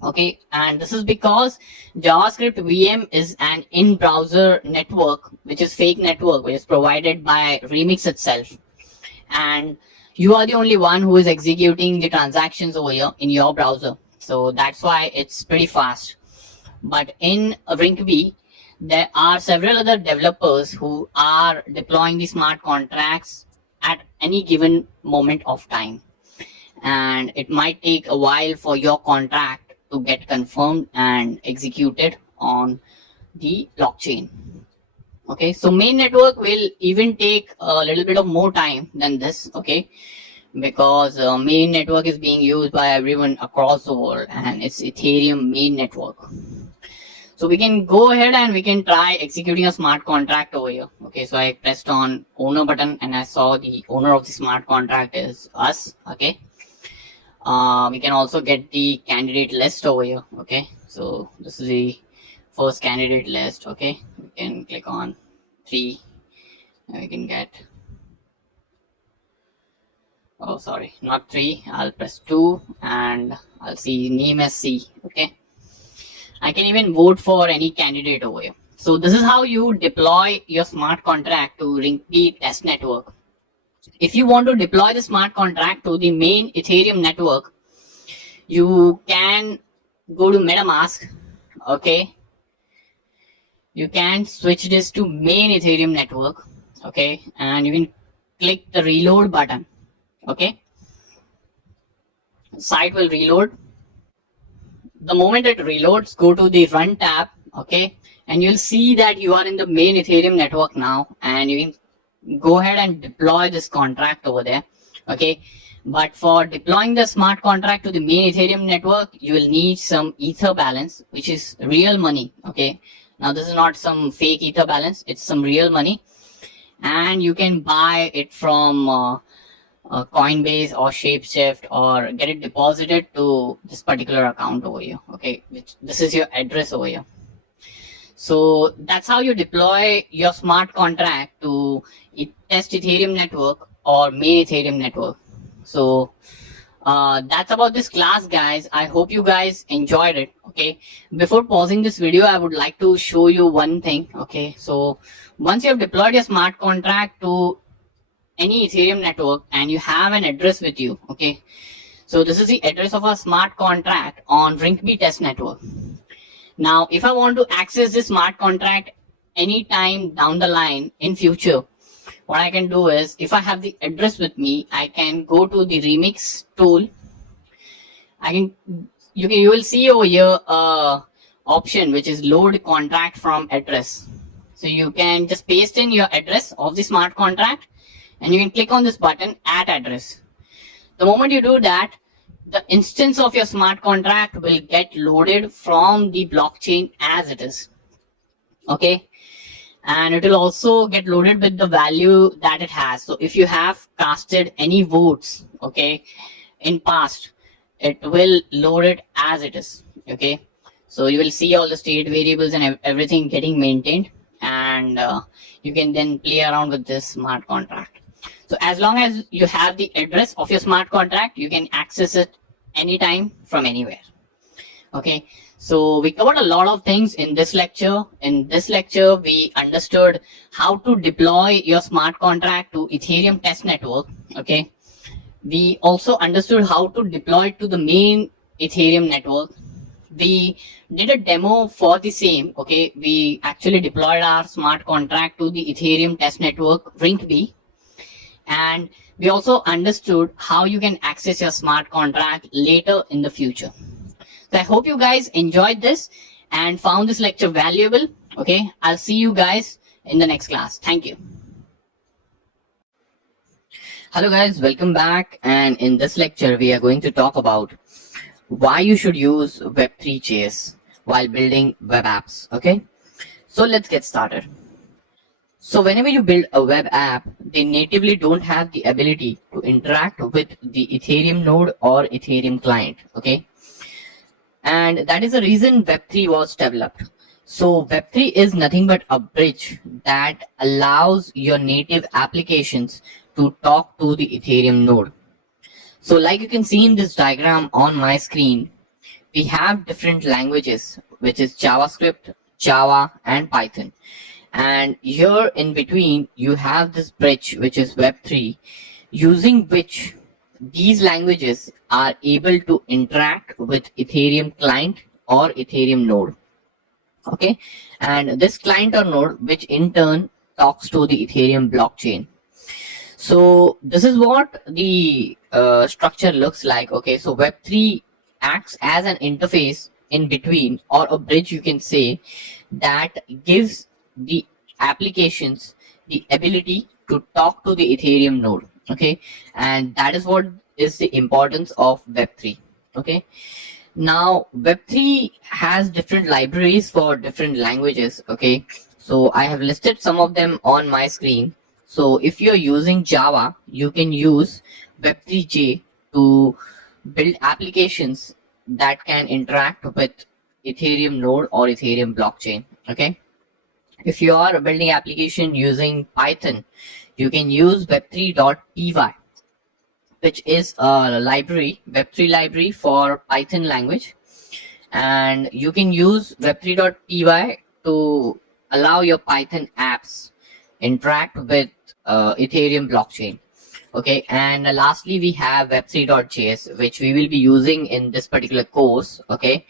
Okay, and this is because JavaScript VM is an in-browser network, which is fake network, which is provided by Remix itself, and you are the only one who is executing the transactions over here in your browser, so that's why it's pretty fast. But in Ring-P, there are several other developers who are deploying the smart contracts at any given moment of time, and it might take a while for your contract to get confirmed and executed on the blockchain. Okay, so main network will even take a little bit of more time than this. Okay, because main network is being used by everyone across the world, and it's Ethereum main network. So we can go ahead and we can try executing a smart contract over here. Okay, so I pressed on owner button and I saw the owner of the smart contract is us. Okay, we can also get the candidate list over here. Okay, so this is the first candidate list. Okay, we can click on 3 and we can get, oh sorry, not 3, I'll press 2 and I'll see name as C. Okay, I can even vote for any candidate over here. So this is how you deploy your smart contract to Ringkey test network. If you want to deploy the smart contract to the main Ethereum network, you can go to MetaMask. Okay, you can switch this to main Ethereum network. Okay, and you can click the reload button. Okay, site will reload. The moment it reloads, go to the run tab. Okay, and you'll see that you are in the main Ethereum network now, and you can go ahead and deploy this contract over there. Okay, but for deploying the smart contract to the main Ethereum network, you will need some ether balance, which is real money. Okay, now this is not some fake ether balance, it's some real money, and you can buy it from Coinbase or Shapeshift, or get it deposited to this particular account over here. Okay, which this is your address over here. So that's how you deploy your smart contract to test Ethereum network or main Ethereum network. So that's about this class, guys. I hope you guys enjoyed it. Okay, before pausing this video, I would like to show you one thing. Okay, so once you have deployed your smart contract to any Ethereum network and you have an address with you, okay, so this is the address of a smart contract on Ringkey test network. Now if I want to access this smart contract anytime down the line in future, what I can do is, if I have the address with me, I can go to the remix tool. You will see over here option which is load contract from address. So you can just paste in your address of the smart contract and you can click on this button, add address. The moment you do that, the instance of your smart contract will get loaded from the blockchain as it is. Okay, and it will also get loaded with the value that it has. So if you have casted any votes, okay, in past, it will load it as it is. Okay, so you will see all the state variables and everything getting maintained, and you can then play around with this smart contract. So as long as you have the address of your smart contract, you can access it anytime from anywhere. Okay, so we covered a lot of things in this lecture. In this lecture, we understood how to deploy your smart contract to Ethereum test network. Okay, we also understood how to deploy it to the main Ethereum network. We did a demo for the same. Okay, we actually deployed our smart contract to the Ethereum test network Ringkey. And we also understood how you can access your smart contract later in the future. So I hope you guys enjoyed this and found this lecture valuable. Okay, I'll see you guys in the next class. Thank you. Hello guys, welcome back. And in this lecture, we are going to talk about why you should use Web3.js while building web apps. Okay, so let's get started. So whenever you build a web app, they natively don't have the ability to interact with the Ethereum node or Ethereum client. Okay, and that is the reason Web3 was developed. So Web3 is nothing but a bridge that allows your native applications to talk to the Ethereum node. So like you can see in this diagram on my screen, we have different languages, which is JavaScript, Java, and Python. And here in between, you have this bridge, which is Web3, using which these languages are able to interact with Ethereum client or Ethereum node. Okay, and this client or node, which in turn talks to the Ethereum blockchain. So this is what the structure looks like. Okay, so Web3 acts as an interface in between, or a bridge you can say, that gives the applications the ability to talk to the Ethereum node. Okay, and that is what is the importance of Web3. Okay, now Web3 has different libraries for different languages. Okay, so I have listed some of them on my screen. So if you're using Java, you can use Web3j to build applications that can interact with Ethereum node or Ethereum blockchain. Okay, if you are building application using Python, you can use web3.py, which is a library, Web3 library for Python language. And you can use web3.py to allow your Python apps interact with Ethereum blockchain. Okay, and lastly, we have web3.js, which we will be using in this particular course. Okay,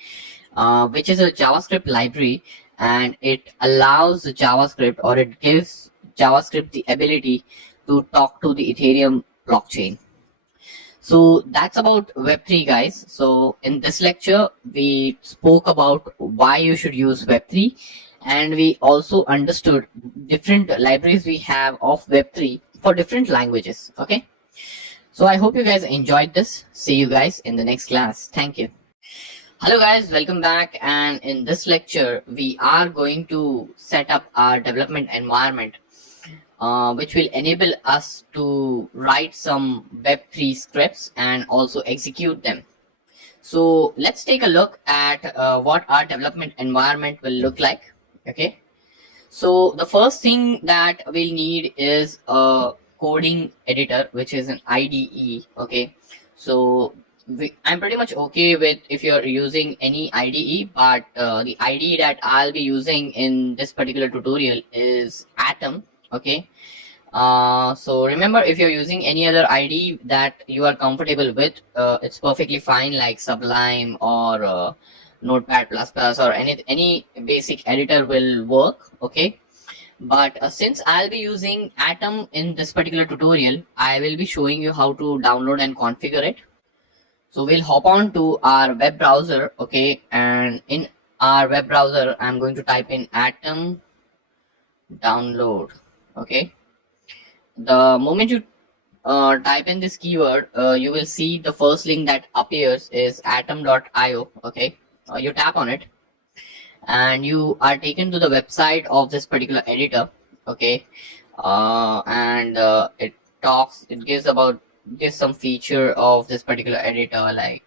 which is a JavaScript library, and it allows JavaScript, or it gives JavaScript the ability to talk to the Ethereum blockchain. So that's about Web3, guys. So in this lecture, we spoke about why you should use Web3, and we also understood different libraries we have of Web3 for different languages. Okay. So I hope you guys enjoyed this. See you guys in the next class. Thank you. Hello guys, welcome back, and in this lecture we are going to set up our development environment, which will enable us to write some Web3 scripts and also execute them. So let's take a look at what our development environment will look like. Okay, so the first thing that we'll need is a coding editor, which is an IDE. Okay, so I'm pretty much okay with if you're using any IDE, but the IDE that I'll be using in this particular tutorial is Atom. Okay, so remember, if you're using any other IDE that you are comfortable with, it's perfectly fine, like Sublime or Notepad++ or any basic editor will work. Okay, but since I'll be using Atom in this particular tutorial, I will be showing you how to download and configure it. So we'll hop on to our web browser. Okay, and in our web browser, I'm going to type in Atom download. Okay, the moment you type in this keyword, you will see the first link that appears is atom.io. Okay, you tap on it and you are taken to the website of this particular editor. Okay, and it gives some feature of this particular editor, like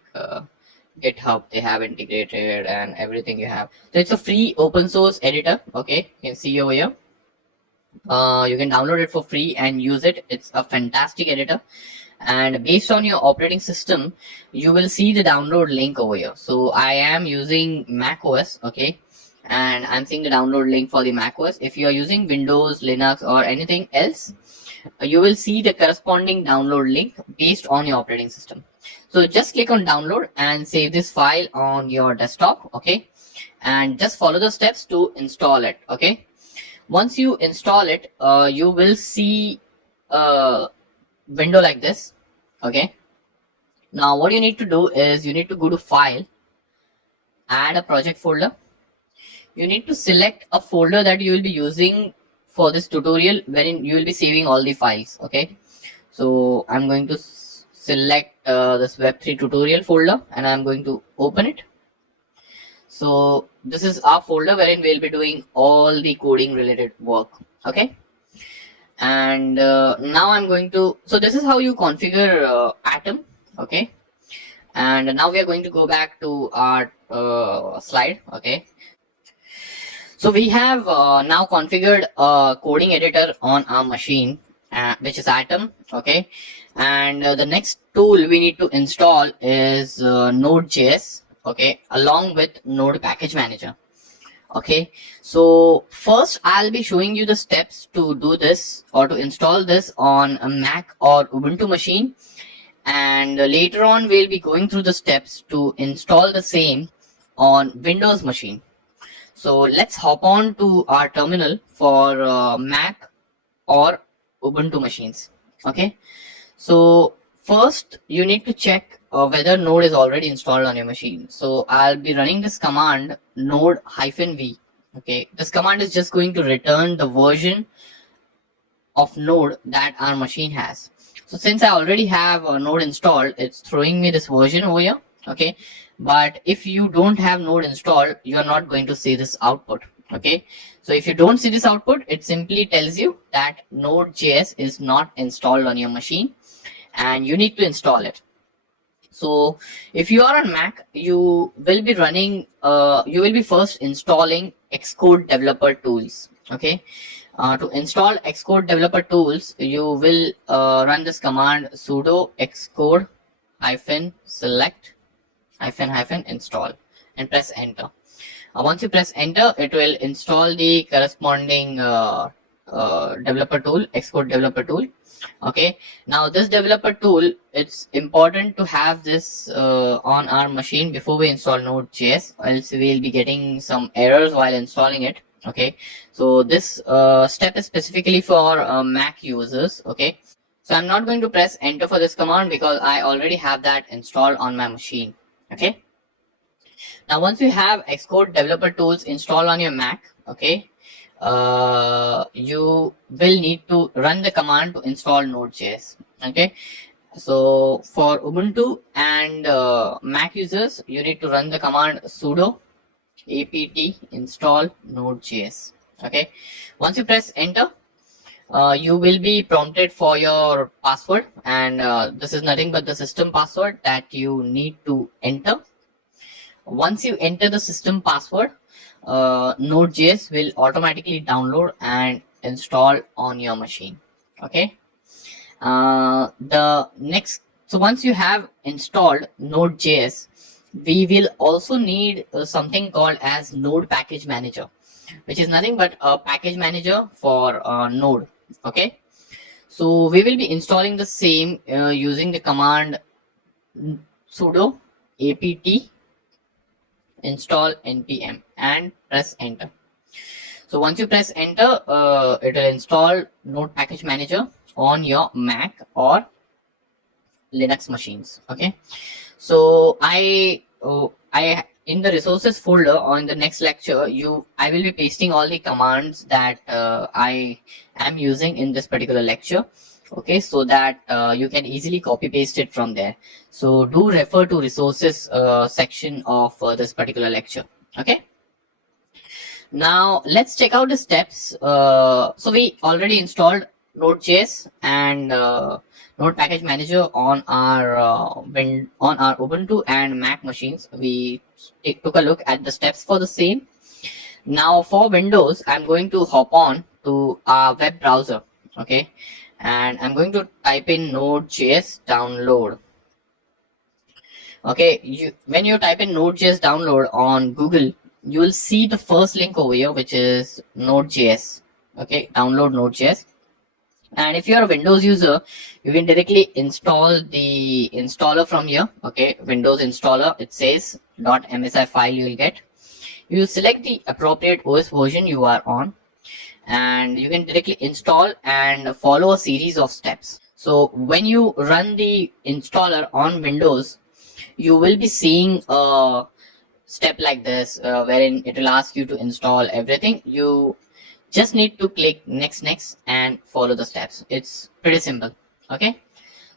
GitHub they have integrated and everything you have. So it's a free open source editor. Okay, you can see over here. You can download it for free and use it. It's a fantastic editor, and based on your operating system, you will see the download link over here. So I am using Mac OS. Okay, and I'm seeing the download link for the Mac OS. If you are using Windows, Linux, or anything else, you will see the corresponding download link based on your operating system. So just click on download and save this file on your desktop. Okay, and just follow the steps to install it. Okay, once you install it, you will see a window like this. Okay, now what you need to do is you need to go to file, add a project folder. You need to select a folder that you will be using for this tutorial, wherein you will be saving all the files. Okay, so I'm going to select this Web3 tutorial folder and I'm going to open it. So this is our folder wherein we'll be doing all the coding related work. Okay, and now I'm going to, so this is how you configure Atom. Okay, and now we are going to go back to our slide. Okay, so we have now configured a coding editor on our machine, which is Atom. Okay, and the next tool we need to install is Node.js. Okay, along with Node Package Manager. Okay, so first I'll be showing you the steps to do this or to install this on a Mac or Ubuntu machine, and later on we'll be going through the steps to install the same on Windows machine. So let's hop on to our terminal for Mac or Ubuntu machines. Okay, so first you need to check whether Node is already installed on your machine. So I'll be running this command node-v. Okay, this command is just going to return the version of Node that our machine has. So since I already have a node installed, it's throwing me this version over here. Okay, but if you don't have node installed, you are not going to see this output. Okay, so if you don't see this output, it simply tells you that node.js is not installed on your machine and you need to install it. So if you are on Mac, you will be running, you will be first installing Xcode developer tools. Okay, to install Xcode developer tools, you will run this command sudo xcode -select -install and press enter. Once you press enter, it will install the corresponding developer tool, Xcode developer tool. Okay, now this developer tool, it's important to have this on our machine before we install node.js, else we'll be getting some errors while installing it. Okay, so this step is specifically for Mac users. Okay, so I'm not going to press enter for this command because I already have that installed on my machine. Okay, now once you have Xcode developer tools installed on your Mac, okay, you will need to run the command to install node.js. Okay, so for Ubuntu and Mac users, you need to run the command sudo apt install node.js. Okay, once you press enter, you will be prompted for your password, and this is nothing but the system password that you need to enter. Once you enter the system password, node.js will automatically download and install on your machine. Okay, so once you have installed node.js, we will also need something called as node package manager, which is nothing but a package manager for node. Okay, so we will be installing the same using the command sudo apt install npm and press enter. So once you press enter, it will install node package manager on your Mac or Linux machines. Okay, so I in the resources folder or in the next lecture, I will be pasting all the commands that I am using in this particular lecture. Okay, so that you can easily copy paste it from there. So do refer to resources section of this particular lecture. Okay, now let's check out the steps. So we already installed node.js and node package manager on our Ubuntu and Mac machines. We took a look at the steps for the same. Now for Windows, I'm going to hop on to our web browser. Okay, and I'm going to type in node.js download. Okay, when you type in node.js download on Google, you will see the first link over here, which is node.js. Okay, download node.js. And if you're a Windows user, you can directly install the installer from here. Okay, Windows installer, it says .msi file you will get. You select the appropriate OS version you are on, and you can directly install and follow a series of steps. So when you run the installer on Windows, you will be seeing a step like this wherein it will ask you to install everything. You just need to click next and follow the steps. It's pretty simple. Okay,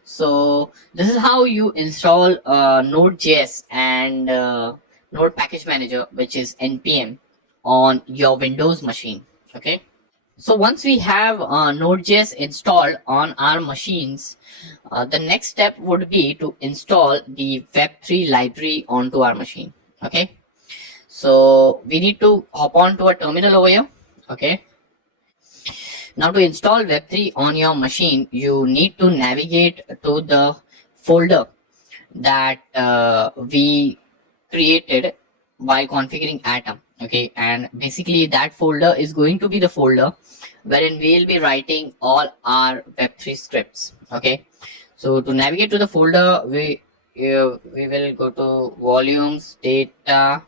so this is how you install node.js and node package manager, which is npm, on your Windows machine. Okay, so once we have node.js installed on our machines, the next step would be to install the web3 library onto our machine. Okay, so we need to hop on to a terminal over here. Okay, now to install web3 on your machine, you need to navigate to the folder that we created while configuring Atom. Okay, and basically that folder is going to be the folder wherein we will be writing all our web3 scripts. Okay, so to navigate to the folder, we will go to volumes, data,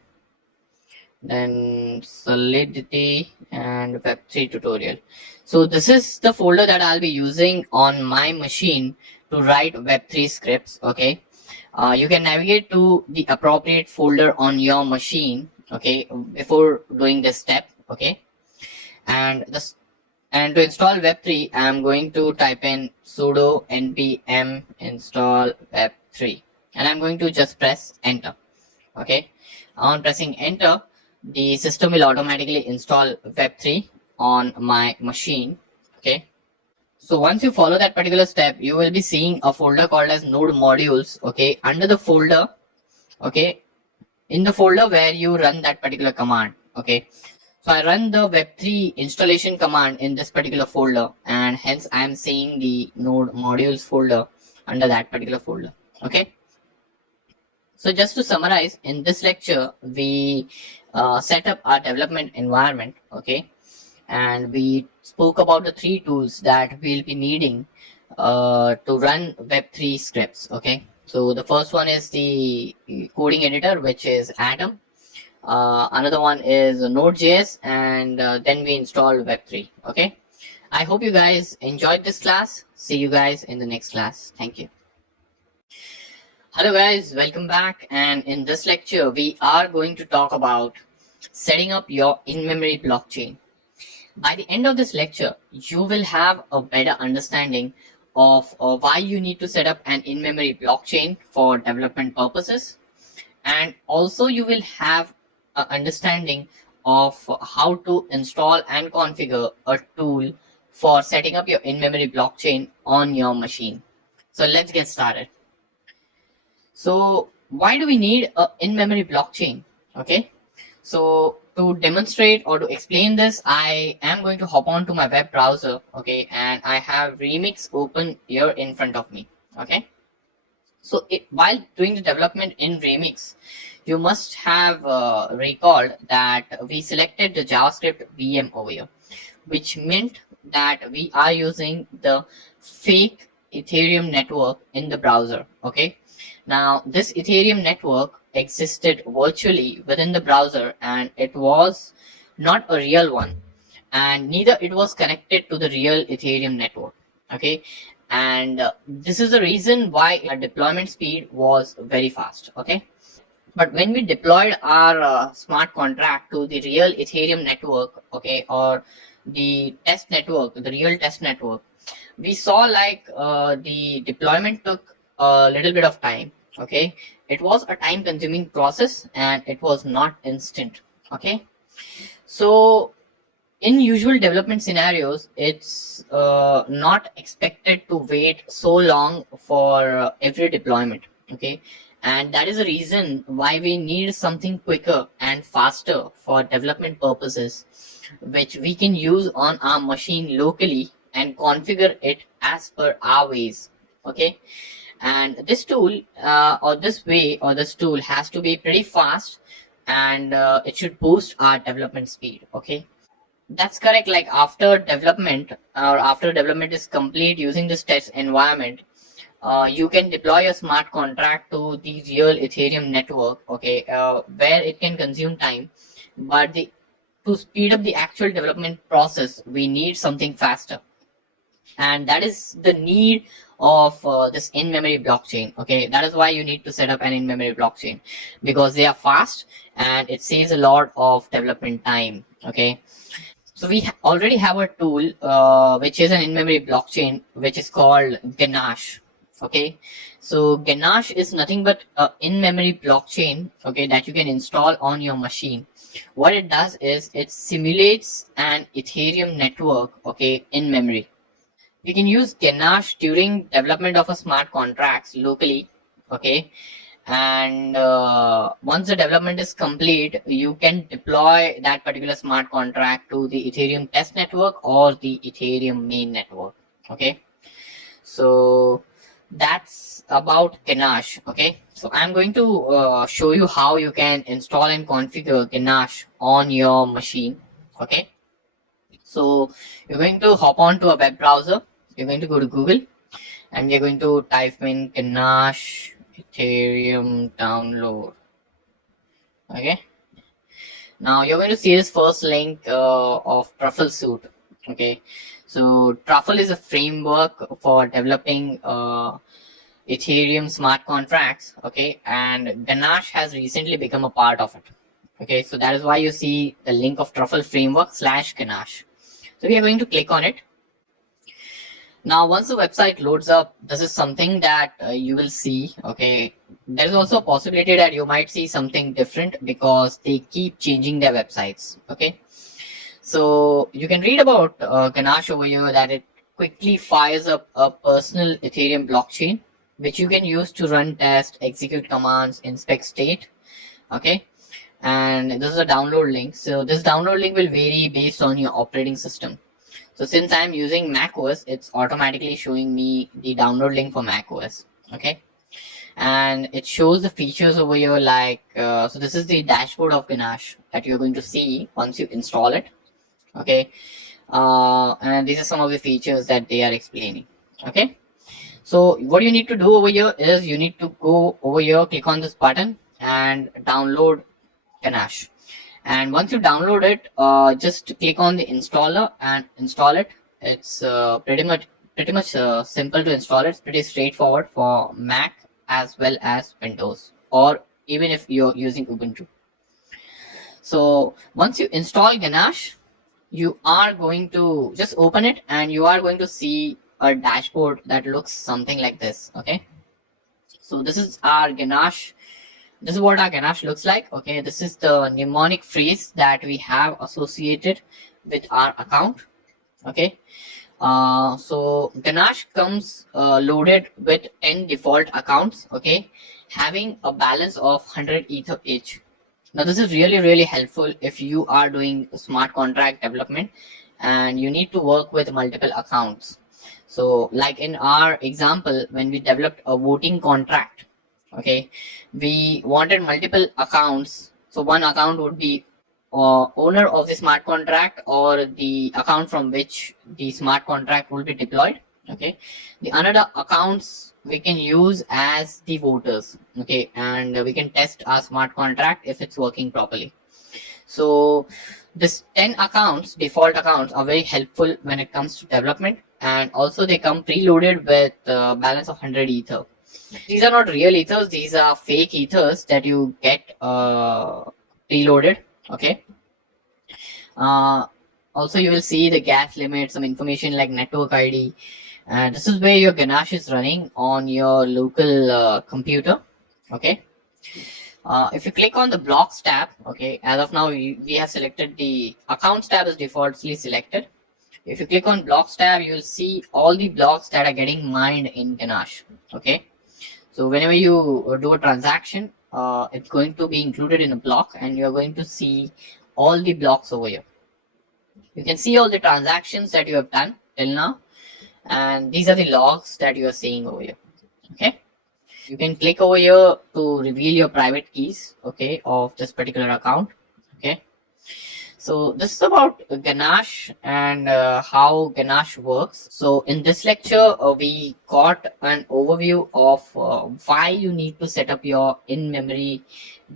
then Solidity, and web3 tutorial. So this is the folder that I'll be using on my machine to write web3 scripts. Okay, you can navigate to the appropriate folder on your machine, okay, before doing this step. Okay, and And to install Web3, I'm going to type in sudo npm install web3, and I'm going to just press enter. Okay, on pressing enter, the system will automatically install Web3 on my machine. Okay, so once you follow that particular step, you will be seeing a folder called as node modules. Okay, under the folder, okay, in the folder where you run that particular command. Okay, so I run the Web3 installation command in this particular folder, and hence I am seeing the node modules folder under that particular folder. Okay, so just to summarize, in this lecture we set up our development environment. Okay, and we spoke about the three tools that we'll be needing to run Web3 scripts. Okay, so the first one is the coding editor, which is Atom. Another one is Node.js, and then we install Web3. Okay, I hope you guys enjoyed this class. See you guys in the next class. Thank you. Hello guys, welcome back, and in this lecture we are going to talk about setting up your in-memory blockchain. By the end of this lecture, you will have a better understanding of why you need to set up an in-memory blockchain for development purposes, and also you will have an understanding of how to install and configure a tool for setting up your in-memory blockchain on your machine. So let's get started. So why do we need an in-memory blockchain? Okay, so to demonstrate or to explain this, I am going to hop on to my web browser. Okay, and I have Remix open here in front of me. Okay, so while doing the development in Remix, you must have recalled that we selected the JavaScript VM over here, which meant that we are using the fake Ethereum network in the browser. Okay, now this Ethereum network existed virtually within the browser, and it was not a real one, and neither it was connected to the real Ethereum network. Okay, and this is the reason why our deployment speed was very fast. Okay, but when we deployed our smart contract to the real Ethereum network, okay, or the test network, the real test network, we saw like the deployment took a little bit of time. Okay, it was a time consuming process and it was not instant. Okay, so in usual development scenarios, it's not expected to wait so long for every deployment. Okay, and that is the reason why we need something quicker and faster for development purposes, which we can use on our machine locally and configure it as per our ways. Okay, and this tool or this way or this tool has to be pretty fast, and it should boost our development speed. Okay, that's correct. Like after development or after development is complete using this test environment, you can deploy a smart contract to the real Ethereum network. Okay, where it can consume time, but to speed up the actual development process, we need something faster, and that is the need of this in-memory blockchain. Okay, that is why you need to set up an in-memory blockchain, because they are fast and it saves a lot of development time. Okay, so we already have a tool which is an in-memory blockchain, which is called Ganache. Okay, so Ganache is nothing but an in-memory blockchain, okay, that you can install on your machine. What it does is it simulates an Ethereum network, okay, in memory. We can use Ganache during development of a smart contracts locally. Okay, and once the development is complete, you can deploy that particular smart contract to the Ethereum test network or the Ethereum main network. Okay, so that's about Ganache. Okay, so I'm going to show you how you can install and configure Ganache on your machine. Okay, so you're going to hop on to a web browser. You're going to go to Google, and you're going to type in Ganache Ethereum download. Okay, now you're going to see this first link of Truffle Suite. Okay, so Truffle is a framework for developing Ethereum smart contracts. Okay, and Ganache has recently become a part of it. Okay, so that is why you see the link of Truffle framework /Ganache. So So we are going to click on it. Now, once the website loads up, this is something that you will see. Okay, there is also a possibility that you might see something different because they keep changing their websites. Okay, so you can read about Ganache over here, that it quickly fires up a personal Ethereum blockchain, which you can use to run tests, execute commands, inspect state. Okay, and this is a download link. So this download link will vary based on your operating system. So since I'm using macOS, it's automatically showing me the download link for macOS. Okay, and it shows the features over here, like so this is the dashboard of Ganache that you're going to see once you install it. Okay, and these are some of the features that they are explaining. Okay, so what you need to do over here is you need to go over here, click on this button and download Ganache. And once you download it, just click on the installer and install it. It's pretty much simple to install. It's pretty straightforward for Mac as well as Windows, or even if you're using Ubuntu. So once you install Ganache, you are going to just open it and you are going to see a dashboard that looks something like this. Okay, so this is our Ganache. This is what our Ganache looks like. Okay, this is the mnemonic phrase that we have associated with our account. Okay, so Ganache comes loaded with 10 default accounts. Okay, having a balance of 100 Ether each. Now this is really helpful if you are doing smart contract development and you need to work with multiple accounts. So like in our example, when we developed a voting contract, okay, we wanted multiple accounts. So one account would be owner of the smart contract, or the account from which the smart contract will be deployed. Okay, the another accounts we can use as the voters. Okay, and we can test our smart contract if it's working properly. So this 10 accounts, default accounts, are very helpful when it comes to development, and also they come preloaded with balance of 100 Ether. These are not real ethers, these are fake ethers that you get preloaded. Okay, also you will see the gas limit, some information like network ID, and this is where your Ganache is running on your local computer. Okay, if you click on the blocks tab, okay, as of now we have selected the accounts tab is defaultly selected. If you click on blocks tab, you will see all the blocks that are getting mined in Ganache. Okay, so whenever you do a transaction, it's going to be included in a block, and you're going to see all the blocks over here. You can see all the transactions that you have done till now, and these are the logs that you are seeing over here. Okay, you can click over here to reveal your private keys, okay, of this particular account. Okay, so this is about Ganache and how Ganache works. So in this lecture, we got an overview of why you need to set up your in-memory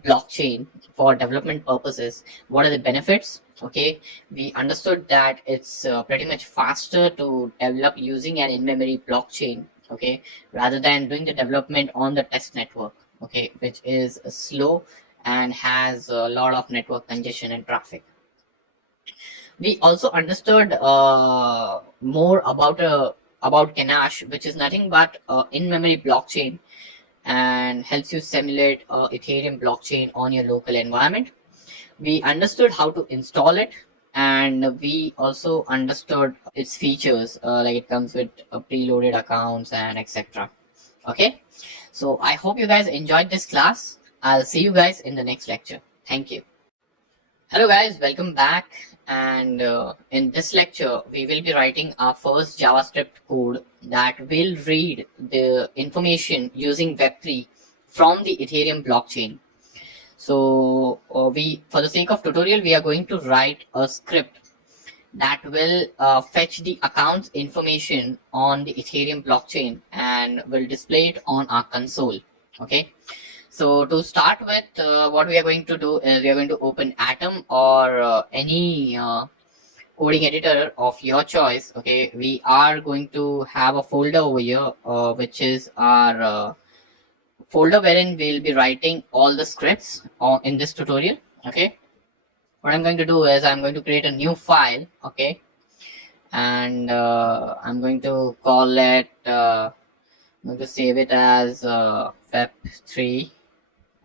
blockchain for development purposes. What are the benefits? Okay, we understood that it's pretty much faster to develop using an in-memory blockchain, okay, rather than doing the development on the test network, okay, which is slow and has a lot of network congestion and traffic. We also understood more about Ganache, which is nothing but in-memory blockchain, and helps you simulate Ethereum blockchain on your local environment. We understood how to install it, and we also understood its features, like it comes with preloaded accounts and etc. Okay, so I hope you guys enjoyed this class. I'll see you guys in the next lecture. Thank you. Hello guys, welcome back. And in this lecture, we will be writing our first JavaScript code that will read the information using Web3 from the Ethereum blockchain. So for the sake of tutorial, we are going to write a script that will fetch the account's information on the Ethereum blockchain and will display it on our console. Okay. So to start with, what we are going to do is we are going to open Atom or any coding editor of your choice. Okay, we are going to have a folder over here, which is our folder wherein we'll be writing all the scripts in this tutorial. Okay, what I'm going to do is I'm going to create a new file. Okay, and I'm going to call it, I'm going to save it as web3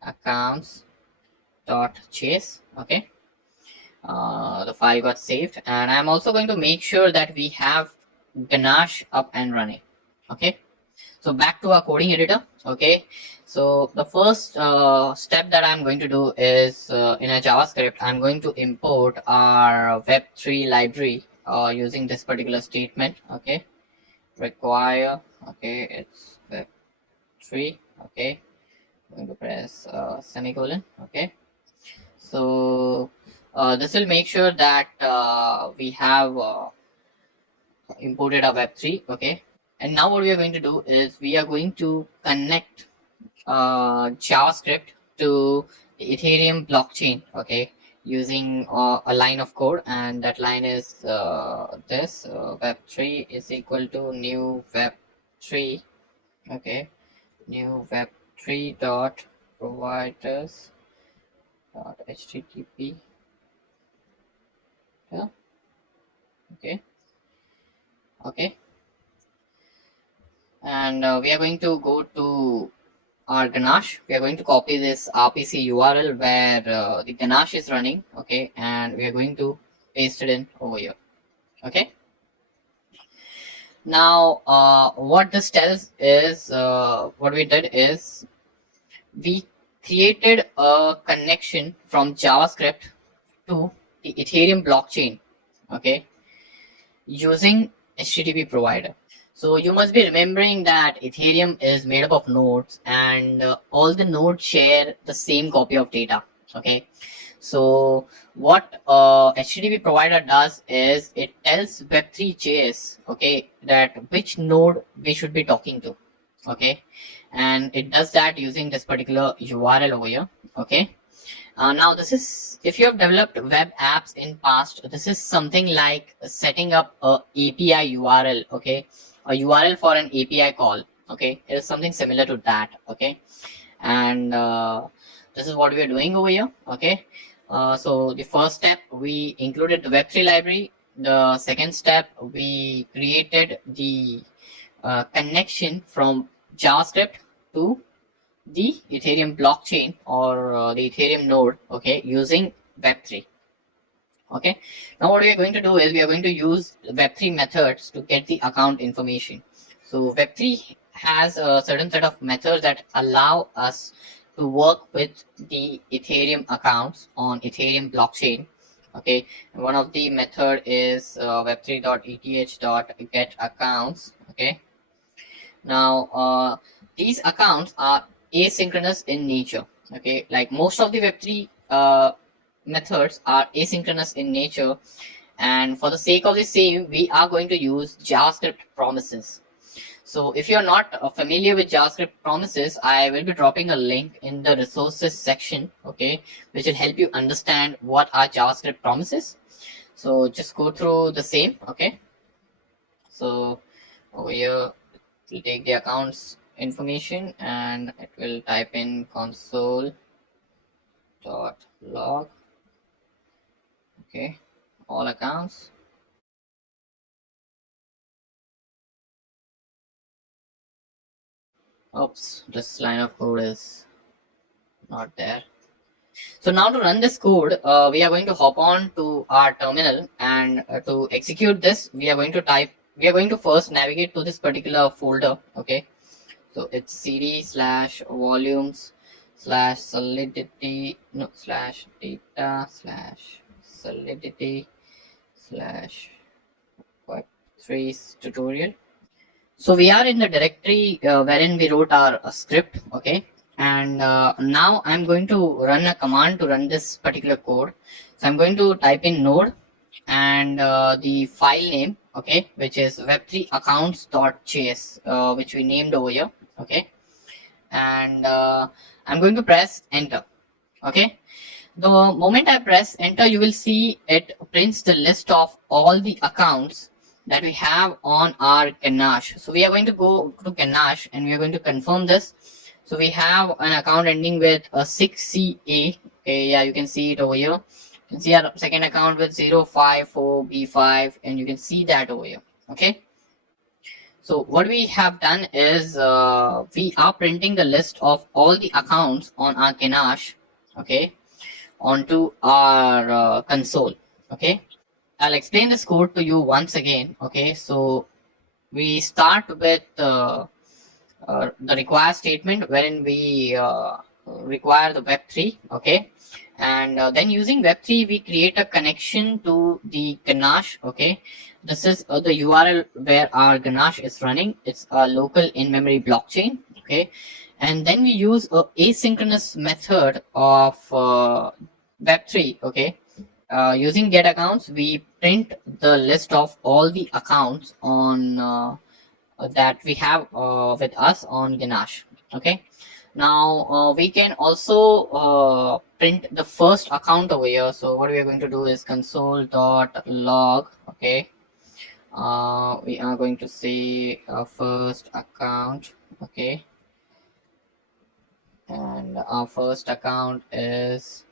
accounts dot chase. Okay, the file got saved, and I'm also going to make sure that we have Ganache up and running. Okay, so back to our coding editor. Okay, so the first step that I'm going to do is in a JavaScript, I'm going to import our web3 library using this particular statement. Okay, require, okay, it's web3. Okay, I'm going to press semicolon. Okay, so this will make sure that we have imported our web3. Okay, and now what we are going to do is we are going to connect JavaScript to the Ethereum blockchain. Okay, using a line of code, and that line is this web3 is equal to new web3. Okay, new web3 dot providers dot http. Yeah. Okay, okay, and we are going to go to our Ganache. We are going to copy this RPC URL where the Ganache is running. Okay, and we are going to paste it in over here. Okay, now what this tells is what we did is we created a connection from JavaScript to the Ethereum blockchain. Okay, using HTTP provider. So you must be remembering that Ethereum is made up of nodes, and all the nodes share the same copy of data. Okay, so what HTTP provider does is it tells Web3.js, okay, that which node we should be talking to. Okay, and it does that using this particular URL over here. Okay, now this is, if you have developed web apps in past, this is something like setting up a API URL. Okay, a URL for an API call. Okay, it is something similar to that. Okay, and this is what we are doing over here. Okay, so the first step, we included the web3 library. The second step, we created the connection from JavaScript to the Ethereum blockchain or the Ethereum node. Okay, using web3. Okay, now what we are going to do is we are going to use web3 methods to get the account information. So web3 has a certain set of methods that allow us to work with the Ethereum accounts on Ethereum blockchain. Okay, and one of the method is web3.eth.get accounts. Okay, now these accounts are asynchronous in nature. Okay, like most of the web3 methods are asynchronous in nature, and for the sake of the same, we are going to use JavaScript promises. So if you're not familiar with JavaScript promises, I will be dropping a link in the resources section, okay, which will help you understand what are JavaScript promises. So just go through the same. Okay, so over here we'll take the accounts information and it will type in console.log. Okay, all accounts. Oops, this line of code is not there. So now to run this code, we are going to hop on to our terminal, and to execute this, we are going to first navigate to this particular folder. Okay, so it's cd/volumes/solidity /data/solidity/web3 tutorial. So we are in the directory wherein we wrote our script. Okay, and now I'm going to run a command to run this particular code. So I'm going to type in node and the file name, okay, which is web3 accounts.js, which we named over here. Okay, and I'm going to press enter. Okay, the moment I press enter, you will see it prints the list of all the accounts that we have on our Ganache. So we are going to go to Ganache and we are going to confirm this. So we have an account ending with a 6CA. Okay, yeah, you can see it over here. can see our second account with 054B5, and you can see that over here. Okay. So what we have done is we are printing the list of all the accounts on our Ganache, okay, onto our console. Okay, I'll explain this code to you once again. Okay, so we start with the require statement, wherein we require the web3. Okay, and then using web3 we create a connection to the Ganache. Okay, this is the URL where our Ganache is running. It's a local in-memory blockchain. Okay, and then we use a asynchronous method of web3. Okay, using get accounts we print the list of all the accounts on that we have with us on Ganache. Okay, now we can also print the first account over here. So what we are going to do is console.log. Okay, we are going to say first account. Okay, and our first account is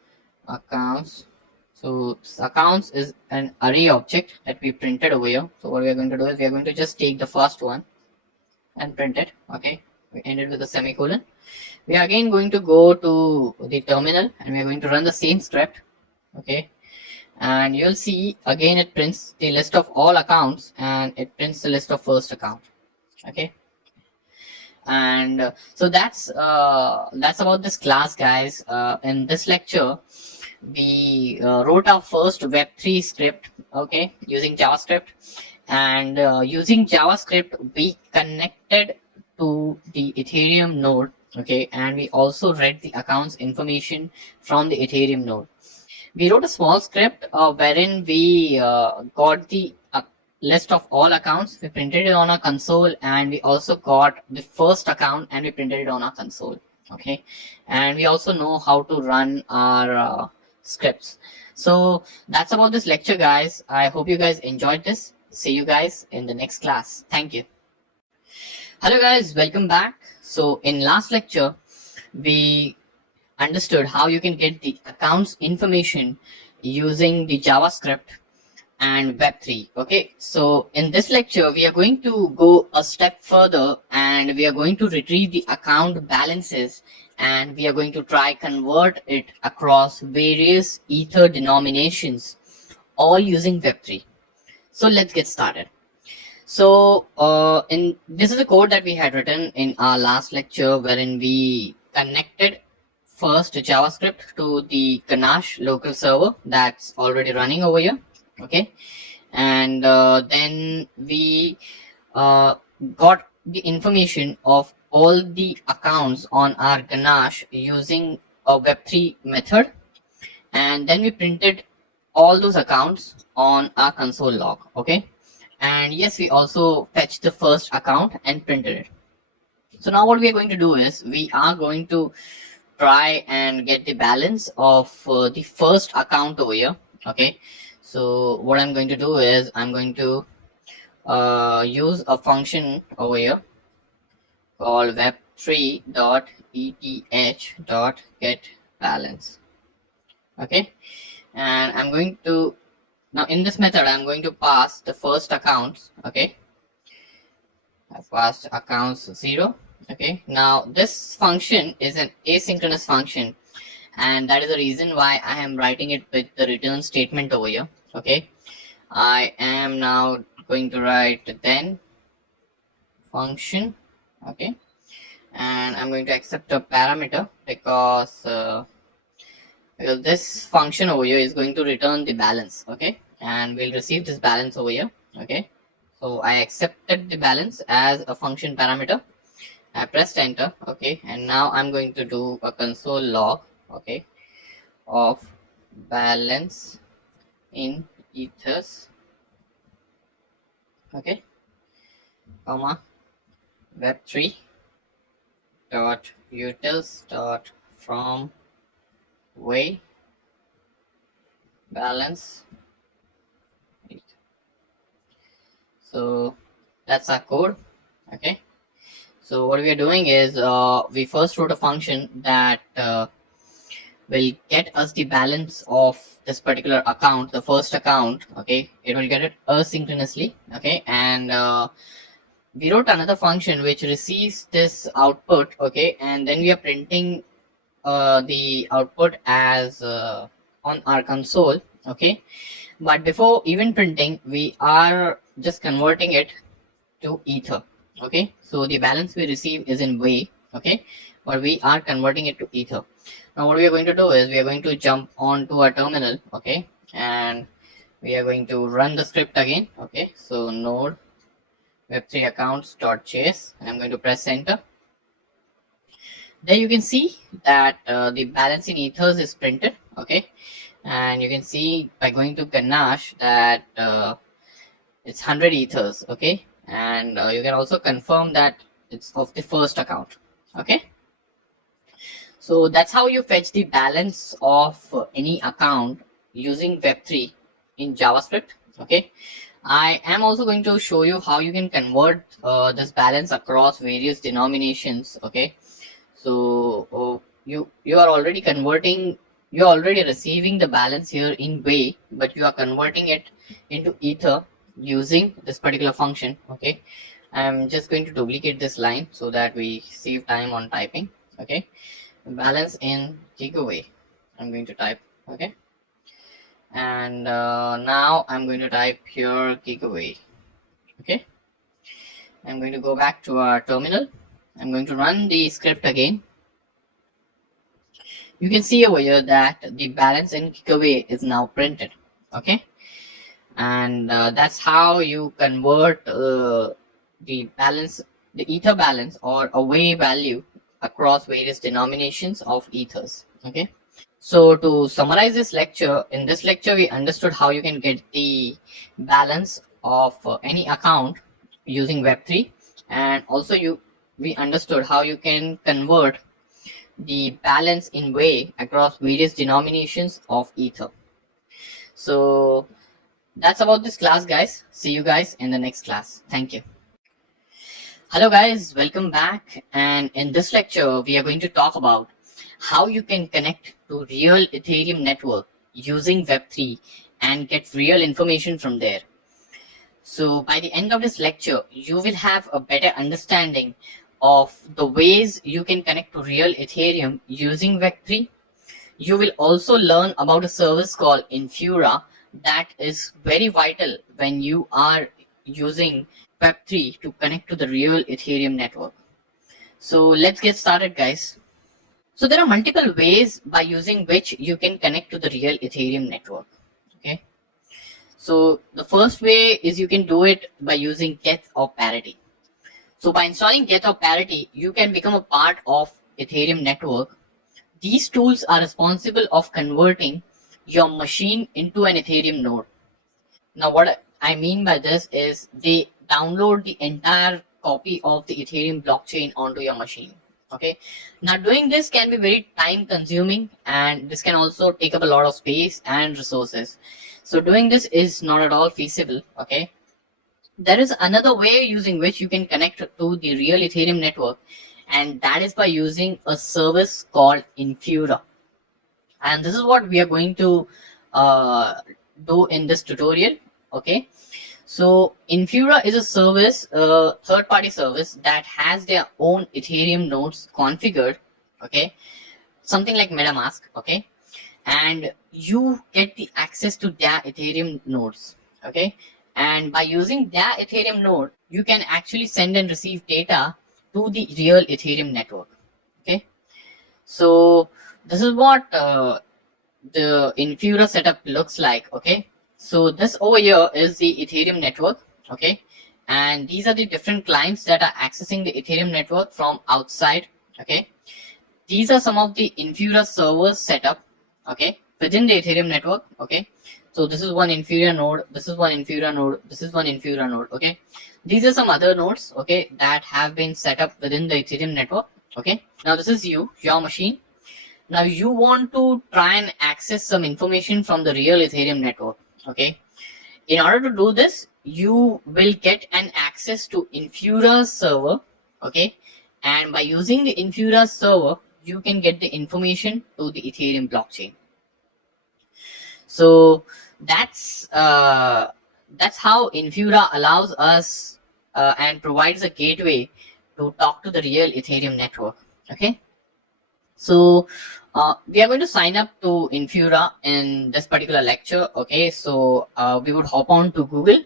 accounts. So this accounts is an array object that we printed over here. So what we are going to do is we are going to just take the first one and print it. Okay, we ended with a semicolon. We are again going to go to the terminal and we are going to run the same script. Okay, and you'll see again it prints the list of all accounts and it prints the list of first account. Okay, and so that's about this class, guys. In this lecture we wrote our first web3 script, okay, using JavaScript, and using JavaScript we connected to the Ethereum node. Okay, and we also read the accounts information from the Ethereum node. We wrote a small script wherein we got the list of all accounts, we printed it on our console, and we also got the first account and we printed it on our console. Okay, and we also know how to run our scripts. So that's about this lecture, guys. I hope you guys enjoyed this. See you guys in the next class. Thank you. Hello guys, welcome back. So in last lecture we understood how you can get the accounts information using the JavaScript and web3. Okay, so in this lecture we are going to go a step further and we are going to retrieve the account balances and we are going to try convert it across various ether denominations, all using web3. So let's get started. So in this is the code that we had written in our last lecture, wherein we connected first JavaScript to the Ganache local server that's already running over here. Okay, and then we got the information of all the accounts on our Ganache using a web3 method, and then we printed all those accounts on our console log. Okay, and yes, we also fetched the first account and printed it. So now what we are going to do is we are going to try and get the balance of the first account over here. Okay, so what I'm going to do is I'm going to use a function over here called web3.eth.getBalance. Okay, and I'm going to now in this method I'm going to pass the first accounts. Okay, I passed accounts 0. Okay, now this function is an asynchronous function, and that is the reason why I am writing it with the return statement over here. Okay, I am now going to write then function. Okay, and I'm going to accept a parameter because this function over here is going to return the balance. Okay, and we'll receive this balance over here. Okay, so I accepted the balance as a function parameter. I pressed enter. Okay, and now I'm going to do a console log. Okay, of balance in ethers. Okay, comma web3 dot utils dot from way balance. So that's our code. Okay, so what we are doing is we first wrote a function that will get us the balance of this particular account, the first account. Okay, it will get it asynchronously. Okay, and we wrote another function which receives this output. Okay, and then we are printing the output as on our console. Okay, but before even printing, we are just converting it to ether. Okay, so the balance we receive is in way. Okay, but we are converting it to ether. Now what we are going to do is we are going to jump onto our terminal. Okay, and we are going to run the script again. Okay, so node web3 accounts.js, and I'm going to press enter. There you can see that the balance in ethers is printed. Okay, and you can see by going to Ganache that it's 100 ethers. Okay, and you can also confirm that it's of the first account. Okay, so that's how you fetch the balance of any account using web3 in JavaScript. Okay, I am also going to show you how you can convert this balance across various denominations. Okay, so you are already converting, you're already receiving the balance here in way, but you are converting it into ether using this particular function. Okay, I'm just going to duplicate this line so that we save time on typing. Okay, balance in gigaway, I'm going to type. Okay, and now I'm going to type here gigaway. Okay, I'm going to go back to our terminal. I'm going to run the script again. You can see over here that the balance in gigaway is now printed. Okay, and that's how you convert the balance, the ether balance or a way value across various denominations of ethers. Okay, so to summarize this lecture, in this lecture we understood how you can get the balance of any account using web3, and also we understood how you can convert the balance in way across various denominations of ether. So that's about this class, guys. See you guys in the next class. Thank you. Hello guys, welcome back, and in this lecture we are going to talk about how you can connect to real Ethereum network using web3 and get real information from there. So by the end of this lecture, you will have a better understanding of the ways you can connect to real Ethereum using Web3. You will also learn about a service called Infura that is very vital when you are using Web3 to connect to the real Ethereum network. So let's get started, guys. So there are multiple ways by using which you can connect to the real Ethereum network. Okay. So the first way is you can do it by using Get or Parity. So by installing Get or Parity, you can become a part of Ethereum network. These tools are responsible of converting your machine into an Ethereum node. Now what I mean by this is they download the entire copy of the Ethereum blockchain onto your machine. Okay. Now doing this can be very time consuming, and this can also take up a lot of space and resources. So doing this is not at all feasible. Okay. There is another way using which you can connect to the real Ethereum network, and that is by using a service called Infura. And this is what we are going to do in this tutorial. Okay, so Infura is a service, third-party service that has their own Ethereum nodes configured. Okay, something like MetaMask. Okay, and you get the access to their Ethereum nodes. Okay, and by using their Ethereum node, you can actually send and receive data to the real Ethereum network. Okay, so this is what the Infura setup looks like. Okay, so this over here is the Ethereum network. Okay, and these are the different clients that are accessing the Ethereum network from outside. Okay, these are some of the Infura servers set up. Okay, within the Ethereum network. Okay, so this is one Infura node, this is one Infura node, this is one Infura node. Okay, these are some other nodes, okay, that have been set up within the Ethereum network. Okay, now this is your machine. Now you want to try and access some information from the real Ethereum network. Okay, in order to do this, you will get an access to Infura server. Okay, and by using the Infura server, you can get the information to the Ethereum blockchain. So that's how Infura allows us and provides a gateway to talk to the real Ethereum network. Okay, so we are going to sign up to Infura in this particular lecture. Okay, so we would hop on to Google.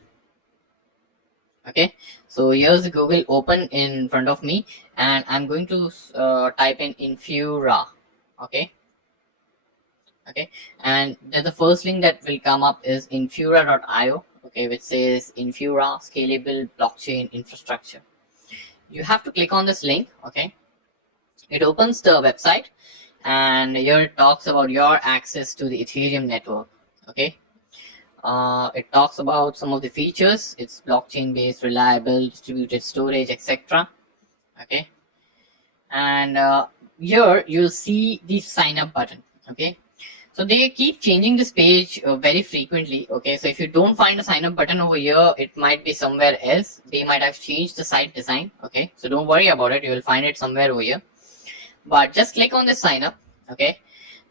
Okay, so here's the Google open in front of me, and I'm going to type in Infura. Okay, and then the first link that will come up is infura.io, okay, which says Infura Scalable Blockchain Infrastructure. You have to click on this link. Okay, it opens the website, and here it talks about your access to the Ethereum network. Okay, it talks about some of the features. It's blockchain based, reliable, distributed storage, etc. Okay, and here you'll see the sign up button. Okay, so they keep changing this page very frequently. Okay, so if you don't find a sign up button over here, it might be somewhere else. They might have changed the site design. Okay, so don't worry about it, you will find it somewhere over here. But just click on this sign up. Okay,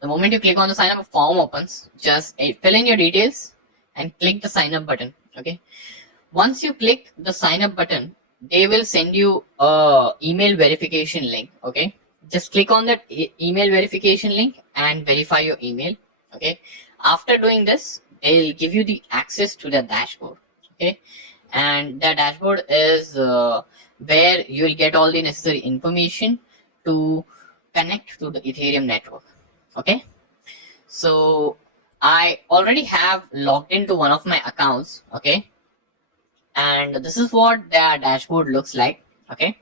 the moment you click on the sign up, a form opens. Just fill in your details and click the sign up button. Okay, once you click the sign up button, they will send you a email verification link. Okay, just click on that email verification link and verify your email. Okay, after doing this, they'll give you the access to the dashboard. Okay, and that dashboard is where you'll get all the necessary information to connect to the Ethereum network. Okay, so I already have logged into one of my accounts. Okay, and this is what their dashboard looks like. Okay,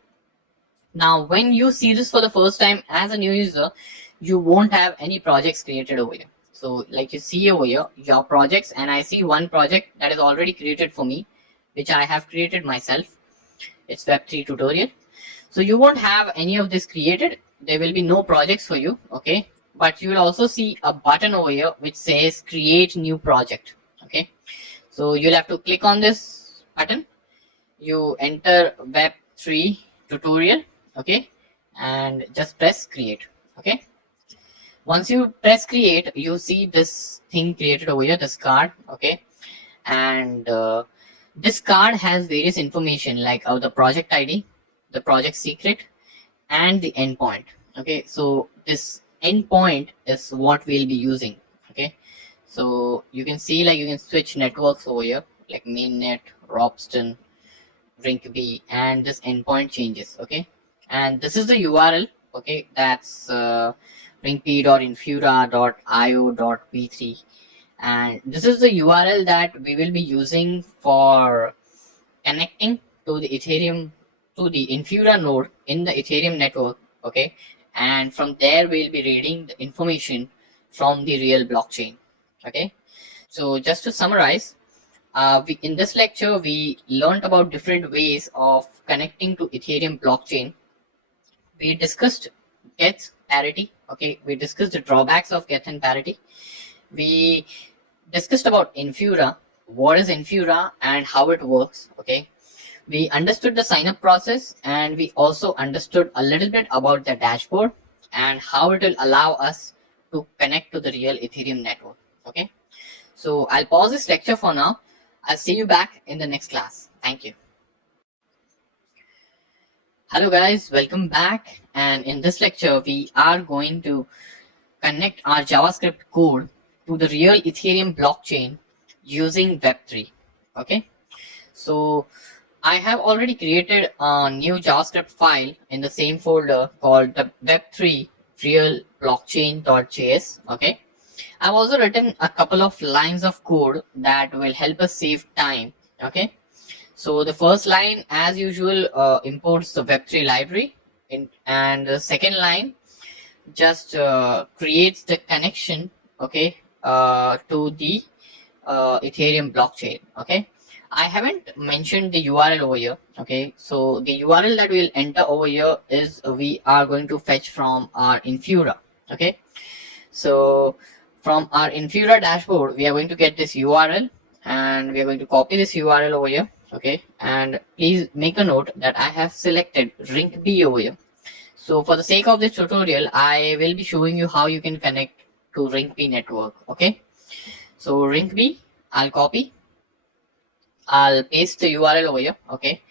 now when you see this for the first time as a new user, you won't have any projects created over here. So like you see over here, your projects, and I see one project that is already created for me, which I have created myself. It's Web3 tutorial. So you won't have any of this created. There will be no projects for you. Okay, but you will also see a button over here which says create new project. Okay, so you'll have to click on this button. You enter Web3 tutorial. Okay, and just press create. Okay, once you press create, you see this thing created over here, this card. Okay, and this card has various information like the project ID, the project secret, and the endpoint. Okay, so this endpoint is what we'll be using. Okay, so you can see, like, you can switch networks over here, like mainnet, Robston, Rinkeby, and this endpoint changes. Okay, and this is the URL. Okay, that's rinkeby.infura.io.p3, and this is the URL that we will be using for connecting to the Ethereum, to the Infura node in the Ethereum network. Okay, and from there we'll be reading the information from the real blockchain. Okay, so just to summarize, in this lecture we learned about different ways of connecting to Ethereum blockchain. We discussed Geth parity. Okay, we discussed the drawbacks of Geth and parity. We discussed about Infura, what is Infura and how it works. Okay, we understood the sign up process, and we also understood a little bit about the dashboard and how it will allow us to connect to the real Ethereum network. Okay, so I'll pause this lecture for now. I'll see you back in the next class. Thank you. Hello guys, welcome back, and in this lecture we are going to connect our JavaScript code to the real Ethereum blockchain using Web3. Okay, so I have already created a new JavaScript file in the same folder called the Web3 real blockchain.js. Okay, I've also written a couple of lines of code that will help us save time. Okay, so the first line, as usual, imports the Web3 library, and the second line just creates the connection. Okay, to the Ethereum blockchain. Okay, I haven't mentioned the URL over here. Okay, so the URL that we'll enter over here is we are going to fetch from our Infura. Okay, so from our Infura dashboard we are going to get this URL, and we are going to copy this URL over here. Okay, and please make a note that I have selected Rinkeby over here. So for the sake of this tutorial, I will be showing you how you can connect to Ring-B network. Okay. So Ring-B, I'll copy, I'll paste the URL over here. Okay.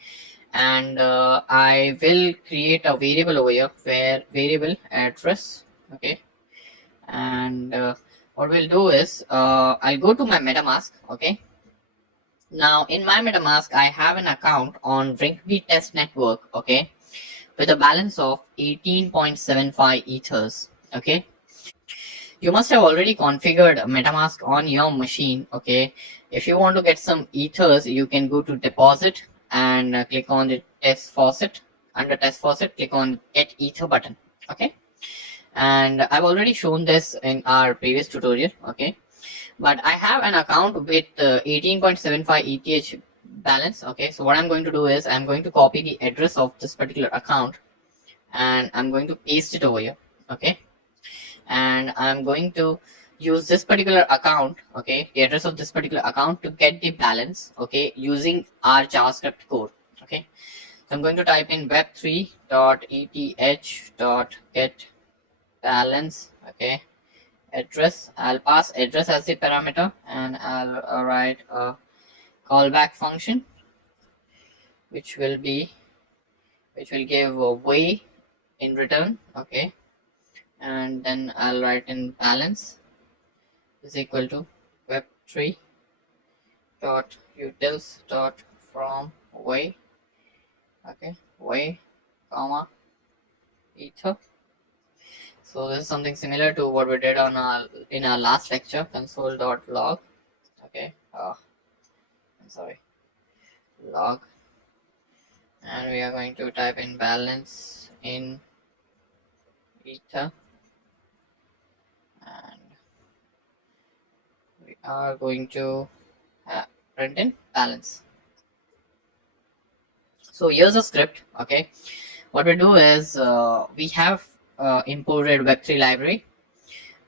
And I will create a variable over here where variable address. Okay. And what we'll do is I'll go to my MetaMask. Okay. Now in my MetaMask, I have an account on Ring-B test network. Okay, with a balance of 18.75 ethers. Okay, you must have already configured MetaMask on your machine. Okay, if you want to get some ethers, you can go to deposit and click on the test faucet. Under test faucet, click on get ether button. Okay, and I've already shown this in our previous tutorial. Okay, but I have an account with 18.75 ETH balance. Okay, so what I'm going to do is I'm going to copy the address of this particular account and I'm going to paste it over here. Okay, and I'm going to use this particular account, okay, the address of this particular account to get the balance, okay, using our JavaScript code. Okay, so I'm going to type in web3.eth.get balance. Okay, address, I'll pass address as the parameter and I'll write a callback function which will give a way in return. Okay, and then I'll write in balance is equal to web3 dot utils dot from way. Okay, way comma ether. So this is something similar to what we did on our in our last lecture, console.log. Okay, I'm sorry, log, and we are going to type in balance in ether, and we are going to print in balance. So here's a script. Okay, what we do is we have imported web3 library.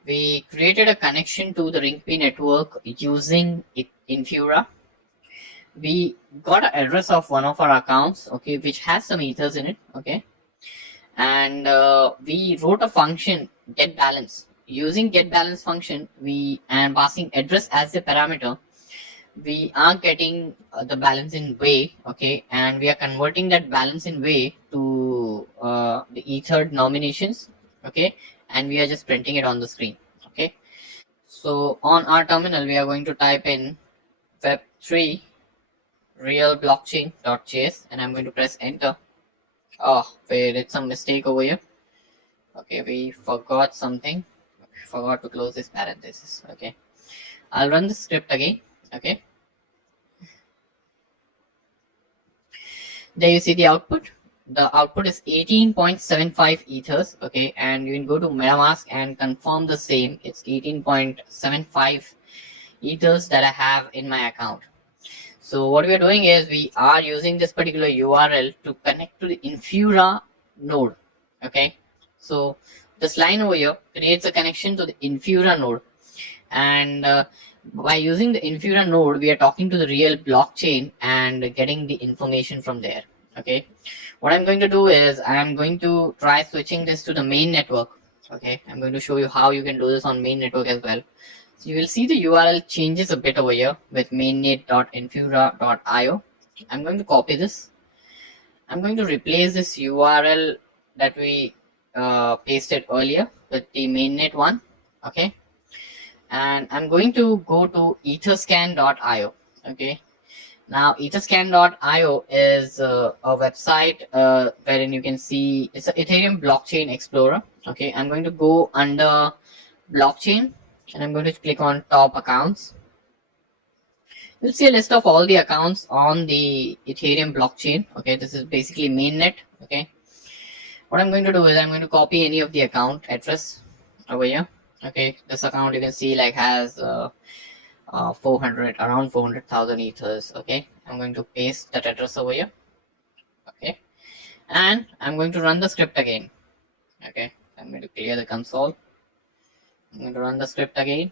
We created a connection to the Ring-B network using Infura. We got an address of one of our accounts, okay, which has some ethers in it. Okay, and we wrote a function get balance. Using get balance function, we and passing address as the parameter, we are getting the balance in way. Okay, and we are converting that balance in way to the ether nominations. Okay, and we are just printing it on the screen. Okay, so on our terminal we are going to type in web3 real blockchain.js and I'm going to press enter. Oh, we did some mistake over here. Okay, we forgot something. We forgot to close this parenthesis. Okay, I'll run the script again. Okay, there you see the output. The output is 18.75 ethers. Okay, and you can go to MetaMask and confirm the same. It's 18.75 ethers that I have in my account. So what we are doing is we are using this particular URL to connect to the Infura node. Okay, so this line over here creates a connection to the Infura node, and by using the Infura node, we are talking to the real blockchain and getting the information from there. Okay, what I'm going to do is I'm going to try switching this to the main network. Okay, I'm going to show you how you can do this on main network as well. So you will see the URL changes a bit over here with mainnet.infura.io. I'm going to copy this. I'm going to replace this URL that we pasted earlier with the mainnet one. Okay, and I'm going to go to etherscan.io. Okay, now etherscan.io is a website wherein you can see it's an Ethereum blockchain explorer. Okay, I'm going to go under blockchain and I'm going to click on top accounts. You'll see a list of all the accounts on the Ethereum blockchain. Okay, this is basically mainnet. Okay, what I'm going to do is I'm going to copy any of the account address over here. Okay, this account you can see like has 400 around 400,000 ethers. Okay, I'm going to paste that address over here. Okay, and I'm going to run the script again. Okay, I'm going to clear the console. I'm going to run the script again.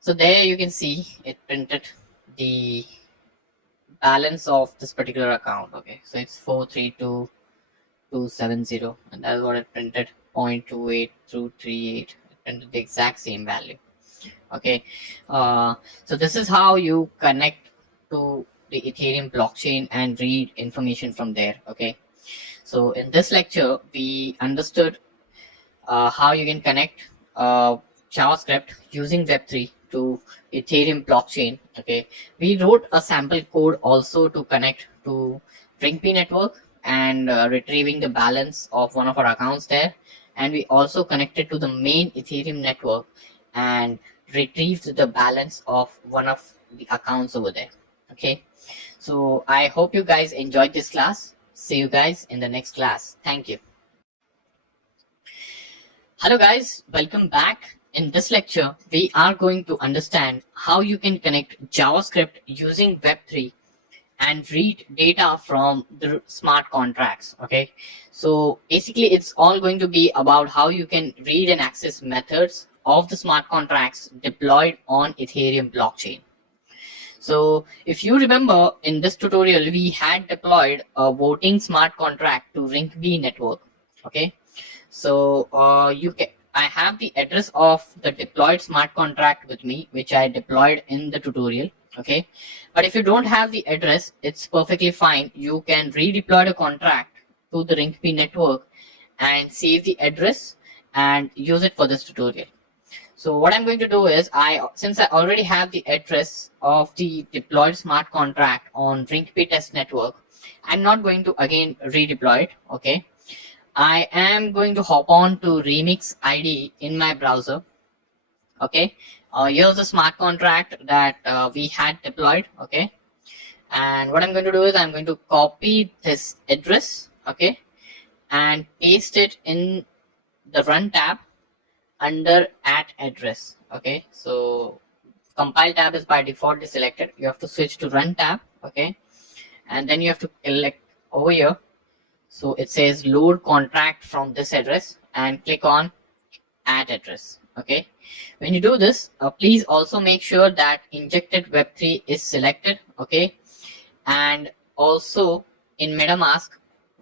So there you can see it printed the balance of this particular account. Okay, so it's 432270, and that's what it printed. 0.28 it printed the exact same value. Okay, so this is how you connect to the Ethereum blockchain and read information from there. Okay, so in this lecture we understood how you can connect JavaScript using Web3 to Ethereum blockchain. Okay, we wrote a sample code also to connect to Ringp network and retrieving the balance of one of our accounts there, and we also connected to the main Ethereum network and retrieved the balance of one of the accounts over there. Okay, so I hope you guys enjoyed this class. See you guys in the next class. Thank you. Hello guys, welcome back. In this lecture, we are going to understand how you can connect JavaScript using Web3 and read data from the smart contracts. Okay, so basically it's all going to be about how you can read and access methods of the smart contracts deployed on Ethereum blockchain. So if you remember, in this tutorial we had deployed a voting smart contract to Ringb network. Okay, so I have the address of the deployed smart contract with me, which I deployed in the tutorial. Okay, but if you don't have the address, it's perfectly fine. You can redeploy the contract to the Ringp network and save the address and use it for this tutorial. So what I'm going to do is, since I already have the address of the deployed smart contract on Ringp test network, I'm not going to again redeploy it. Okay, I am going to hop on to Remix ID in my browser. Okay, here's the smart contract that we had deployed. Okay, and what I'm going to do is I'm going to copy this address. Okay, and paste it in the run tab under @address. Okay, so compile tab is by default selected. You have to switch to run tab. Okay, and then you have to select over here. So it says load contract from this address and click on @address. Okay, when you do this, please also make sure that injected web3 is selected. Okay, and also in MetaMask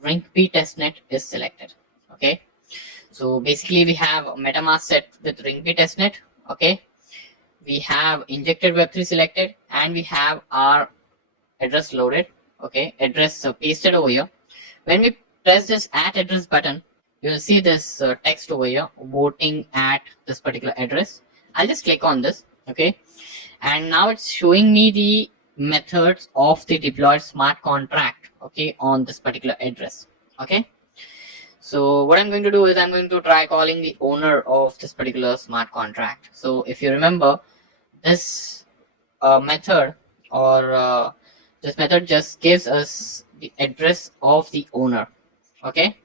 Ringp testnet is selected. Okay, so basically we have MetaMask set with Ringp testnet. Okay, we have injected web3 selected, and we have our address loaded. Okay, address pasted over here. When we press this @address button, you'll see this text over here, voting at this particular address. I'll just click on this. Okay, and now it's showing me the methods of the deployed smart contract. Okay, on this particular address. Okay, so what I'm going to do is I'm going to try calling the owner of this particular smart contract. So if you remember, this method or this method just gives us the address of the owner. Okay,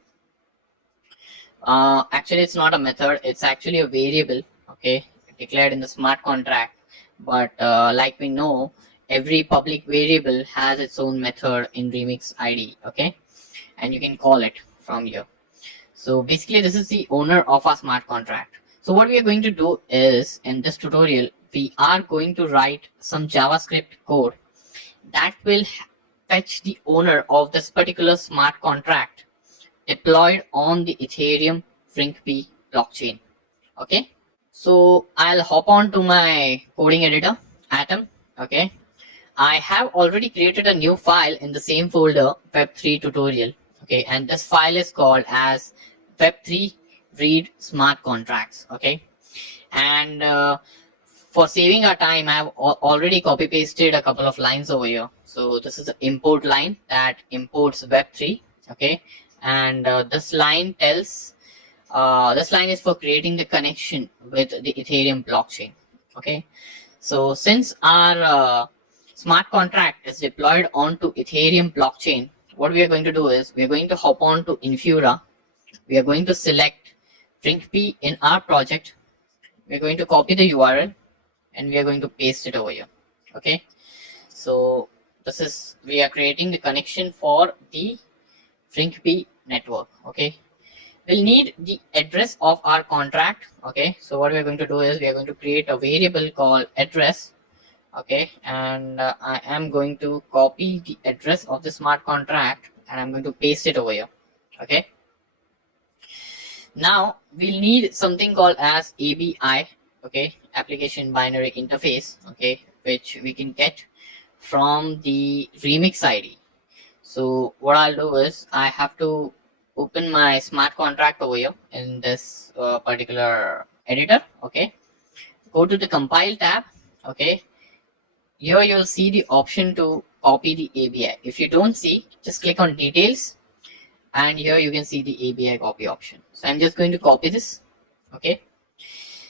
actually it's not a method, it's actually a variable. Okay, declared in the smart contract, but like we know, every public variable has its own method in Remix ID. Okay, and you can call it from here. So basically this is the owner of our smart contract. So what we are going to do is, in this tutorial we are going to write some JavaScript code that will fetch the owner of this particular smart contract deployed on the Ethereum Ringp blockchain. Okay, so I'll hop on to my coding editor, Atom. Okay, I have already created a new file in the same folder, Web3 tutorial. Okay, and this file is called as Web3 read smart contracts. Okay, and for saving our time, I have already copy pasted a couple of lines over here. So this is the import line that imports Web3. Okay, and this line tells this line is for creating the connection with the Ethereum blockchain. Okay, so since our smart contract is deployed onto Ethereum blockchain, what we are going to do is we are going to hop on to Infura. We are going to select Ringp in our project. We are going to copy the URL and we are going to paste it over here. Okay, so this is, we are creating the connection for the Ringp network. Okay, we'll need the address of our contract. Okay, so what we are going to do is we are going to create a variable called address. Okay, and I am going to copy the address of the smart contract and I'm going to paste it over here. Okay, now we'll need something called as ABI, okay, application binary interface, okay, which we can get from the remix ID. So what I'll do is I have to open my smart contract over here in this particular editor. Okay, go to the compile tab. Okay, here you'll see the option to copy the ABI. If you don't see, just click on details and here you can see the ABI copy option. So I'm just going to copy this. Okay,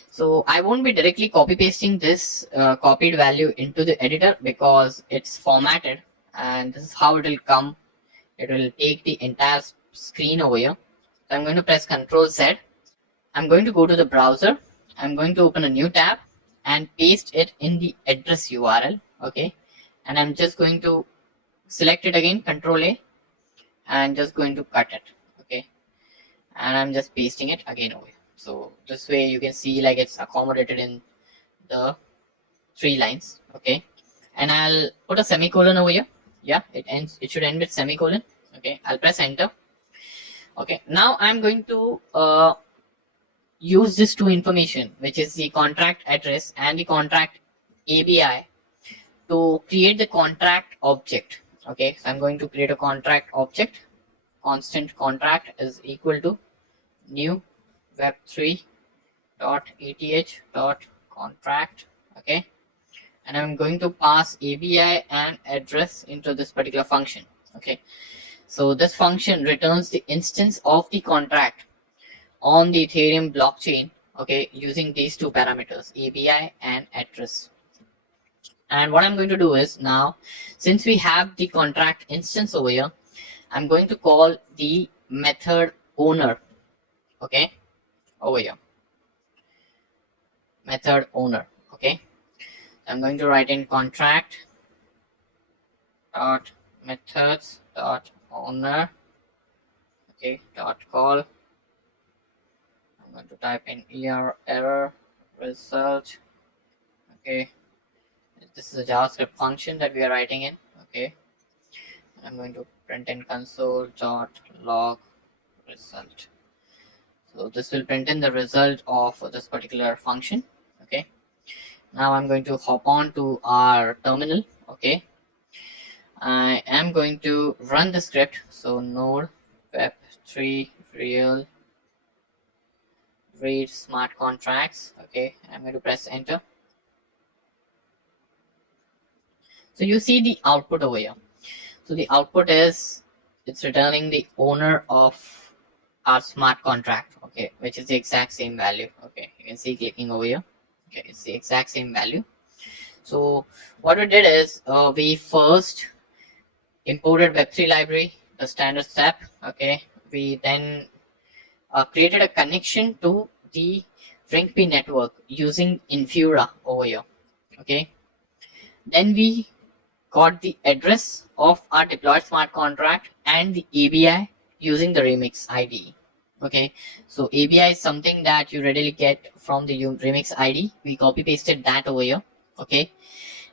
so I won't be directly copy pasting this copied value into the editor because it's formatted, and this is how it will come. It will take the entire screen over here. So I'm going to press Ctrl Z. I'm going to go to the browser. I'm going to open a new tab and paste it in the address URL. Okay, and I'm just going to select it again, Ctrl A, and just going to cut it. Okay, and I'm just pasting it again over here. So this way you can see like it's accommodated in the 3 lines. Okay, and I'll put a semicolon over here. Yeah, it should end with semicolon. Okay, I'll press enter. Okay, now I'm going to use this 2 information, which is the contract address and the contract ABI, to create the contract object. Okay, so I'm going to create a contract object. Constant contract is equal to new web3.eth.contract. Okay, and I'm going to pass ABI and address into this particular function. Okay, so this function returns the instance of the contract on the Ethereum blockchain, okay, using these 2 parameters, ABI and address. And what I'm going to do is, now since we have the contract instance over here, I'm going to call the method owner. Okay, over here, method owner. Okay, I'm going to write in contract dot methods dot owner. Okay, dot call. I'm going to type in error result. Okay, this is a JavaScript function that we are writing in. Okay, I'm going to print in console.log result. So this will print in the result of this particular function. Okay, now I'm going to hop on to our terminal. Okay, I am going to run the script. So node web3 real read smart contracts. Okay, I'm going to press enter. So you see the output over here. So the output is, it's returning the owner of our smart contract. Okay, which is the exact same value. Okay, you can see clicking over here. Okay, it's the exact same value. So what we did is we first imported web3 library, the standard step. Okay, we then created a connection to the RingP network using Infura over here. Okay, then we got the address of our deployed smart contract and the ABI using the remix ID. Okay, so ABI is something that you readily get from the remix ID. We copy pasted that over here. Okay,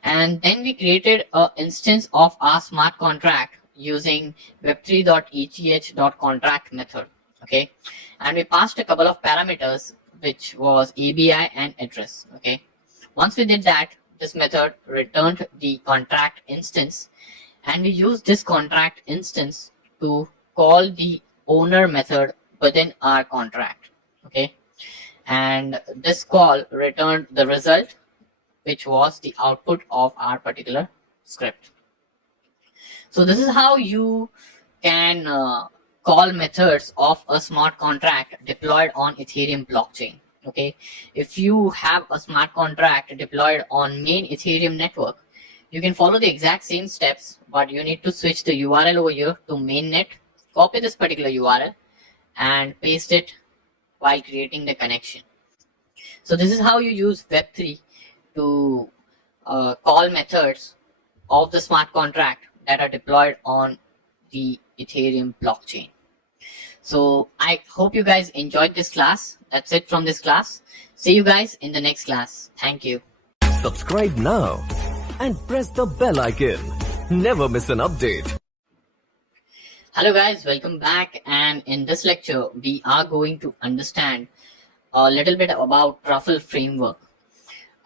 and then we created an instance of our smart contract using web3.eth.contract method. Okay, and we passed a couple of parameters, which was ABI and address. Okay, once we did that, this method returned the contract instance, and we used this contract instance to call the owner method within our contract. Okay, and this call returned the result, which was the output of our particular script. So this is how you can call methods of a smart contract deployed on Ethereum blockchain. Okay, if you have a smart contract deployed on main Ethereum network, you can follow the exact same steps, but you need to switch the URL over here to mainnet, copy this particular URL and paste it while creating the connection. So this is how you use Web3 to call methods of the smart contract that are deployed on the Ethereum blockchain. So I hope you guys enjoyed this class. That's it from this class. See you guys in the next class. Thank you. Subscribe now and press the bell icon. Never miss an update. Hello guys, welcome back, and in this lecture we are going to understand a little bit about Truffle framework.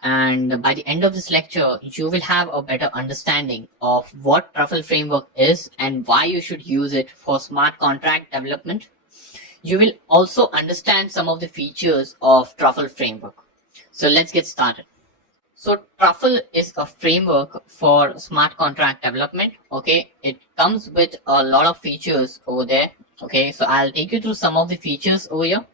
And by the end of this lecture you will have a better understanding of what Truffle framework is and why you should use it for smart contract development. You will also understand some of the features of Truffle framework. So let's get started. So Truffle is a framework for smart contract development. Okay, it comes with a lot of features over there. Okay, so I'll take you through some of the features over here.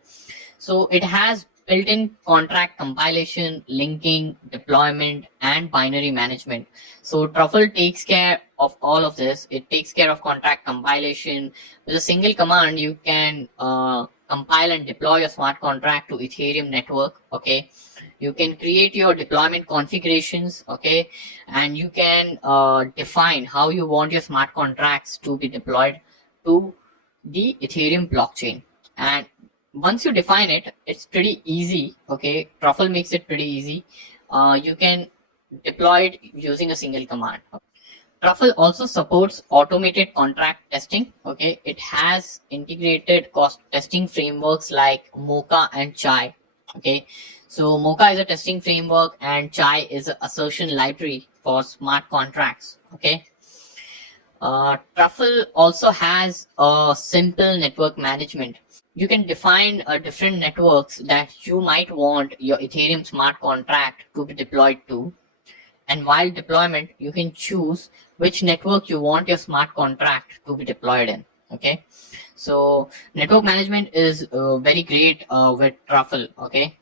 So it has built-in contract compilation, linking, deployment, and binary management. So Truffle takes care of all of this. It takes care of contract compilation. With a single command, you can compile and deploy a smart contract to Ethereum network. Okay, you can create your deployment configurations. Okay, and you can define how you want your smart contracts to be deployed to the Ethereum blockchain. And once you define it, it's pretty easy. Okay, Truffle makes it pretty easy. You can deploy it using a single command. Truffle also supports automated contract testing. Okay, it has integrated cost testing frameworks like Mocha and Chai. Okay, so Mocha is a testing framework and Chai is an assertion library for smart contracts. Okay, Truffle also has a simple network management. You can define different networks that you might want your Ethereum smart contract to be deployed to. And while deployment, you can choose which network you want your smart contract to be deployed in. Okay, so network management is very great with Truffle. Okay,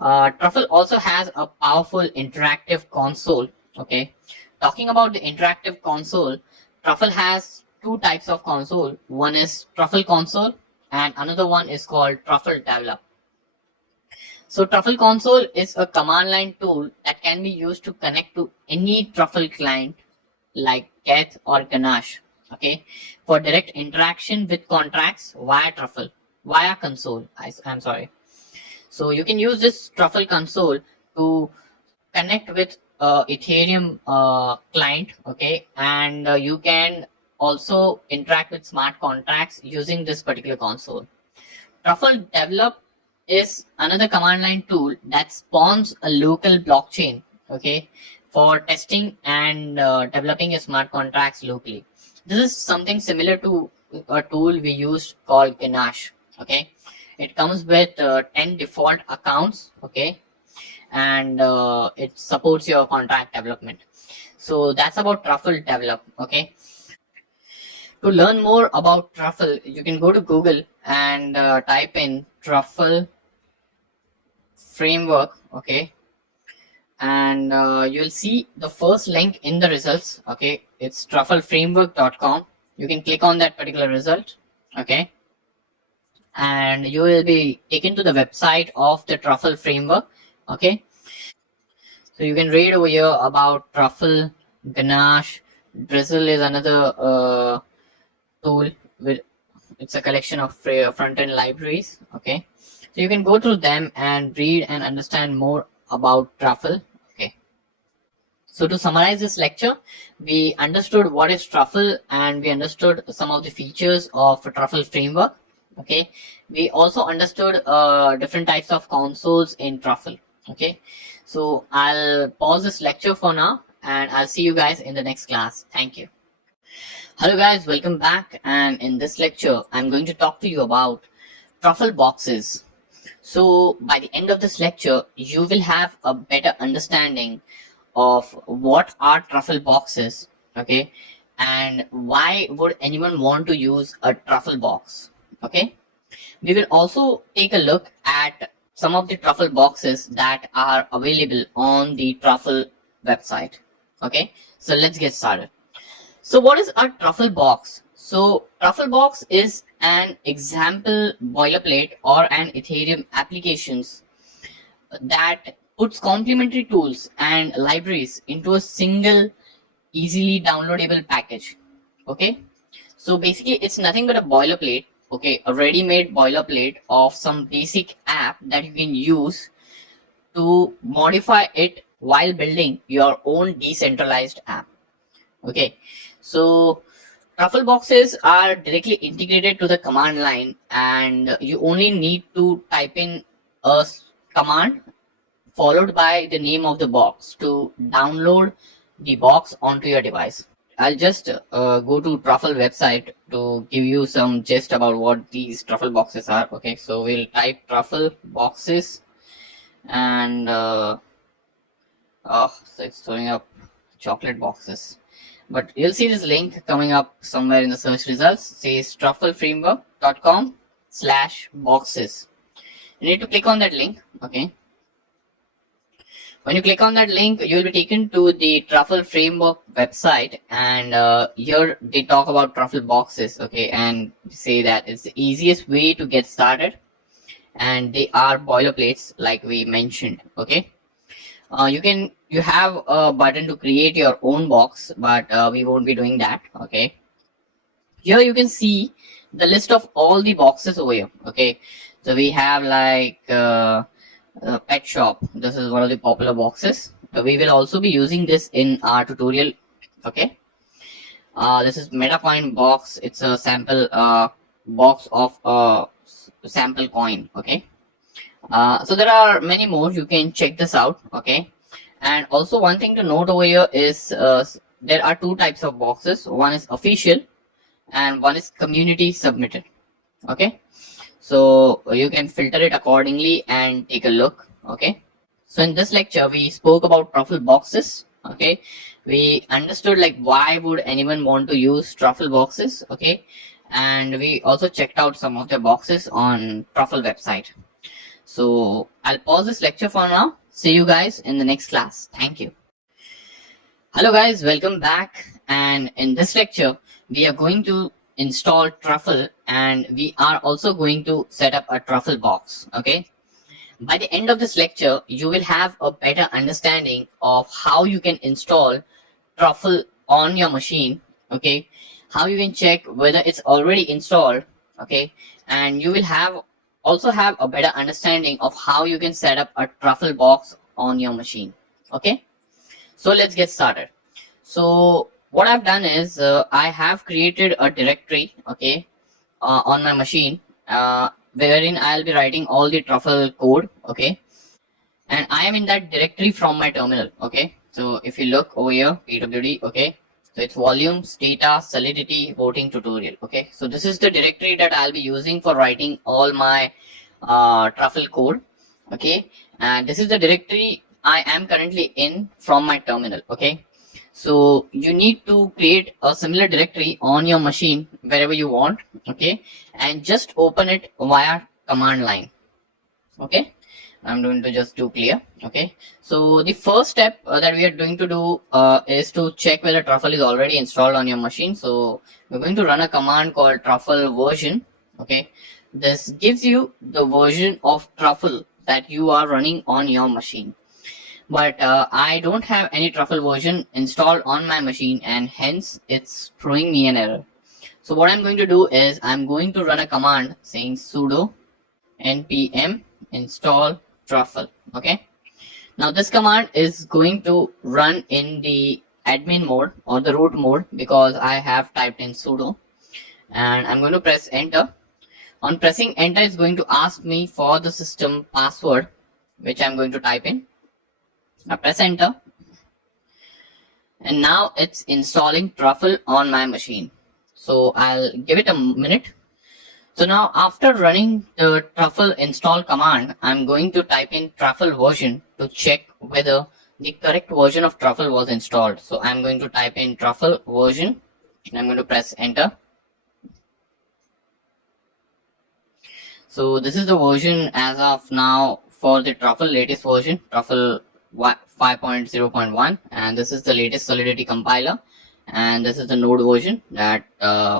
Truffle also has a powerful interactive console. Okay, talking about the interactive console, Truffle has two types of console. One is Truffle console and another one is called Truffle develop. So Truffle console is a command line tool that can be used to connect to any Truffle client like Geth or Ganache. Okay, for direct interaction with contracts via Truffle, via console. I'm sorry. So you can use this Truffle console to connect with Ethereum client. Okay, and you can also interact with smart contracts using this particular console. Truffle develop is another command line tool that spawns a local blockchain. Okay, for testing and developing your smart contracts locally. This is something similar to a tool we use called Ganache. Okay, it comes with 10 default accounts. Okay, and it supports your contract development. So that's about Truffle develop. Okay, to learn more about Truffle, you can go to Google and type in Truffle framework. Okay, and you'll see the first link in the results. Okay, it's truffleframework.com. You can click on that particular result. Okay, and you will be taken to the website of the Truffle framework. Okay, so you can read over here about Truffle, Ganache. Drizzle is another tool with, it's a collection of front-end libraries. Okay, so you can go through them and read and understand more about Truffle. Okay, so to summarize this lecture, we understood what is Truffle and we understood some of the features of Truffle framework. Okay, we also understood different types of consoles in Truffle. Okay, so I'll pause this lecture for now and I'll see you guys in the next class. Thank you. Hello guys, welcome back, and in this lecture I'm going to talk to you about Truffle boxes. So by the end of this lecture you will have a better understanding of what are Truffle boxes. Okay, and why would anyone want to use a Truffle box. Okay, we will also take a look at some of the Truffle boxes that are available on the Truffle website. Okay, so let's get started. So what is a Truffle box? So Truffle box is an example boilerplate or an Ethereum applications that puts complementary tools and libraries into a single easily downloadable package. Okay, so basically it's nothing but a boilerplate. Okay, a ready-made boilerplate of some basic app that you can use to modify it while building your own decentralized app. Okay, so truffle boxes are directly integrated to the command line, and you only need to type in a command followed by the name of the box to download the box onto your device. I'll just go to Truffle website to give you some gist about what these Truffle boxes are. Okay, so we'll type Truffle boxes, and oh, so it's throwing up chocolate boxes. But you'll see this link coming up somewhere in the search results. It says truffleframework.com/boxes. You need to click on that link. Okay. When you click on that link, you will be taken to the Truffle Framework website, and here they talk about Truffle boxes, okay, and say that it's the easiest way to get started, and they are boilerplates like we mentioned, okay. You have a button to create your own box, but we won't be doing that, okay. Here you can see the list of all the boxes over here, okay. So we have like pet shop. This is one of the popular boxes. We will also be using this in our tutorial, okay. This is MetaCoin box. It's a sample box of sample coin, okay. So there are many more. You can check this out, okay. And also one thing to note over here is there are two types of boxes. One is official and one is community submitted, okay. So you can filter it accordingly and take a look, okay. So in this lecture we spoke about truffle boxes, okay. We understood like why would anyone want to use truffle boxes, okay. And we also checked out some of the boxes on Truffle website. So I'll pause this lecture for now. See you guys in the next class. Thank you. Hello guys, welcome back. And in this lecture we are going to install Truffle, and we are also going to set up a Truffle box, okay. By the end of this lecture you will have a better understanding of how you can install Truffle on your machine, okay, how you can check whether it's already installed, okay, and you will also have a better understanding of how you can set up a Truffle box on your machine, okay. So let's get started. So what I've done is I have created a directory, okay, on my machine, wherein I'll be writing all the Truffle code, okay, and I am in that directory from my terminal, okay. So if you look over here, pwd, okay, so it's volumes, data, solidity, voting tutorial, okay. So this is the directory that I'll be using for writing all my Truffle code, okay, and this is the directory I am currently in from my terminal, okay. So you need to create a similar directory on your machine wherever you want, okay, and just open it via command line, okay. I'm going to just do clear, okay. So the first step that we are going to do is to check whether Truffle is already installed on your machine. So we're going to run a command called Truffle version, okay. This gives you the version of Truffle that you are running on your machine. But I don't have any Truffle version installed on my machine, and hence it's throwing me an error. So what I'm going to do is I'm going to run a command saying sudo npm install Truffle, okay. Now this command is going to run in the admin mode or the root mode because I have typed in sudo, and I'm going to press enter. On pressing enter, it's going to ask me for the system password, which I'm going to type in. Now press enter, and now it's installing Truffle on my machine. So I'll give it a minute. So now after running the Truffle install command, I'm going to type in Truffle version to check whether the correct version of Truffle was installed. So I'm going to type in Truffle version, and I'm going to press enter. So this is the version as of now for the Truffle latest version, Truffle 5.0.1, and this is the latest Solidity compiler, and this is the node version that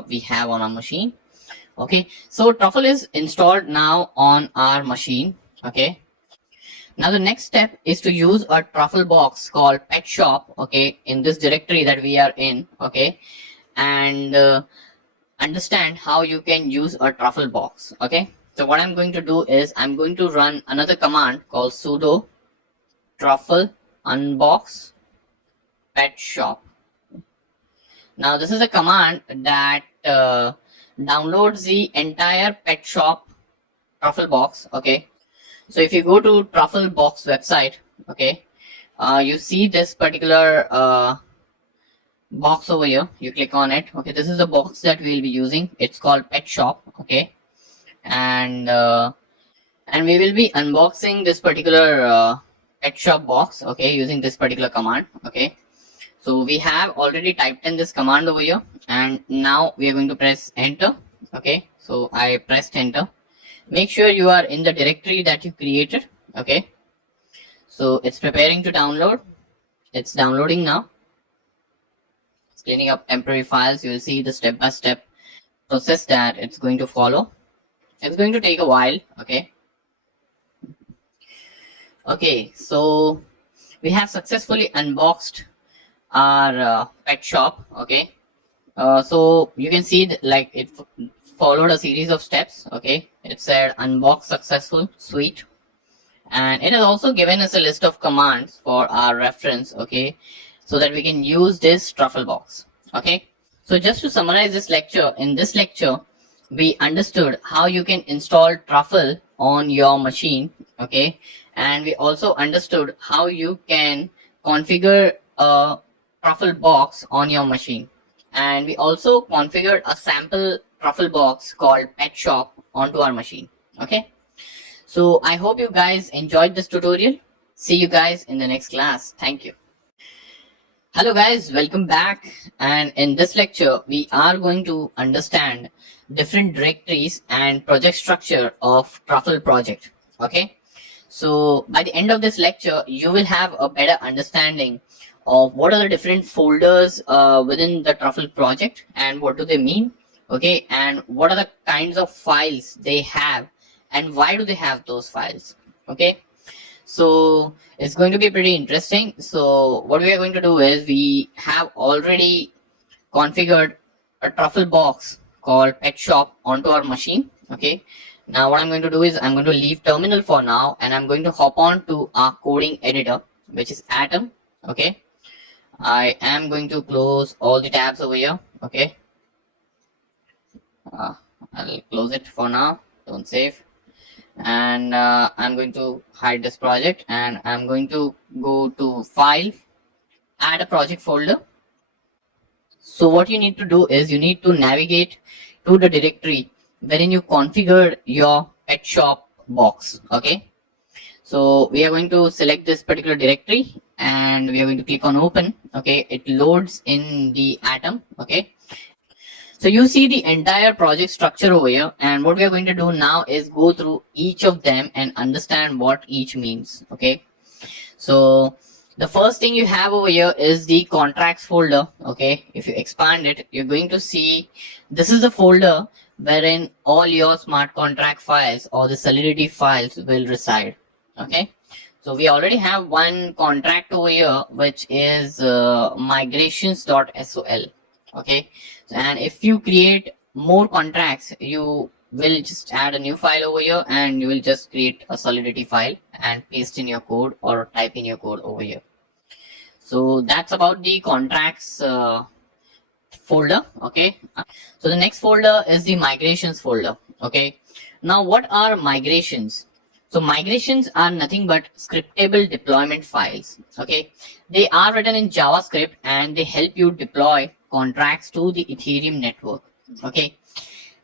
we have on our machine, okay. So Truffle is installed now on our machine, okay. Now the next step is to use a Truffle box called pet shop, okay, in this directory that we are in, okay, and understand how you can use a Truffle box, okay. So what I'm going to do is I'm going to run another command called sudo truffle unbox pet shop. Now this is a command that downloads the entire pet shop truffle box. Okay, so if you go to truffle box website, okay, you see this particular box over here. You click on it. Okay, this is the box that we will be using. It's called pet shop. Okay, and we will be unboxing this particular pet shop box, okay, using this particular command. Okay, so we have already typed in this command over here, and now we are going to press enter. Okay, so I pressed enter. Make sure you are in the directory that you created. Okay, so it's preparing to download. It's downloading now. It's cleaning up temporary files. You will see the step-by-step process that it's going to follow. It's going to take a while. Okay, so we have successfully unboxed our pet shop. Okay, so you can see that, like, it followed a series of steps. Okay, it said unbox successful suite, and it has also given us a list of commands for our reference. Okay, so that we can use this truffle box. Okay, so just to summarize this lecture, in this lecture we understood how you can install truffle on your machine. Okay, and we also understood how you can configure a truffle box on your machine, and we also configured a sample truffle box called pet shop onto our machine. Okay, so I hope you guys enjoyed this tutorial. See you guys in the next class. Thank you. Hello guys, welcome back, and in this lecture we are going to understand different directories and project structure of truffle project. Okay, so by the end of this lecture you will have a better understanding of what are the different folders within the truffle project and what do they mean. Okay, and what are the kinds of files they have and why do they have those files. Okay, so it's going to be pretty interesting. So what we are going to do is we have already configured a truffle box called pet shop onto our machine. Okay, now what I'm going to do is I'm going to leave terminal for now, and I'm going to hop on to our coding editor, which is Atom. Okay, I am going to close all the tabs over here. Okay, I'll close it for now, don't save, and I'm going to hide this project, and I'm going to go to file, add a project folder. So what you need to do is you need to navigate to the directory wherein you configured your pet shop box. Okay, so we are going to select this particular directory and we are going to click on open. Okay, it loads in the Atom. Okay, so you see the entire project structure over here, and what we are going to do now is go through each of them and understand what each means. Okay, so the first thing you have over here is the contracts folder. Okay, if you expand it, you're going to see this is the folder wherein all your smart contract files or the Solidity files will reside. Okay, so we already have one contract over here, which is migrations.sol. Okay, and if you create more contracts, you will just add a new file over here and you will just create a Solidity file and paste in your code or type in your code over here. So that's about the contracts folder. Okay, so the next folder is the migrations folder. Okay, now what are migrations? So migrations are nothing but scriptable deployment files. Okay, they are written in JavaScript and they help you deploy contracts to the Ethereum network. Okay,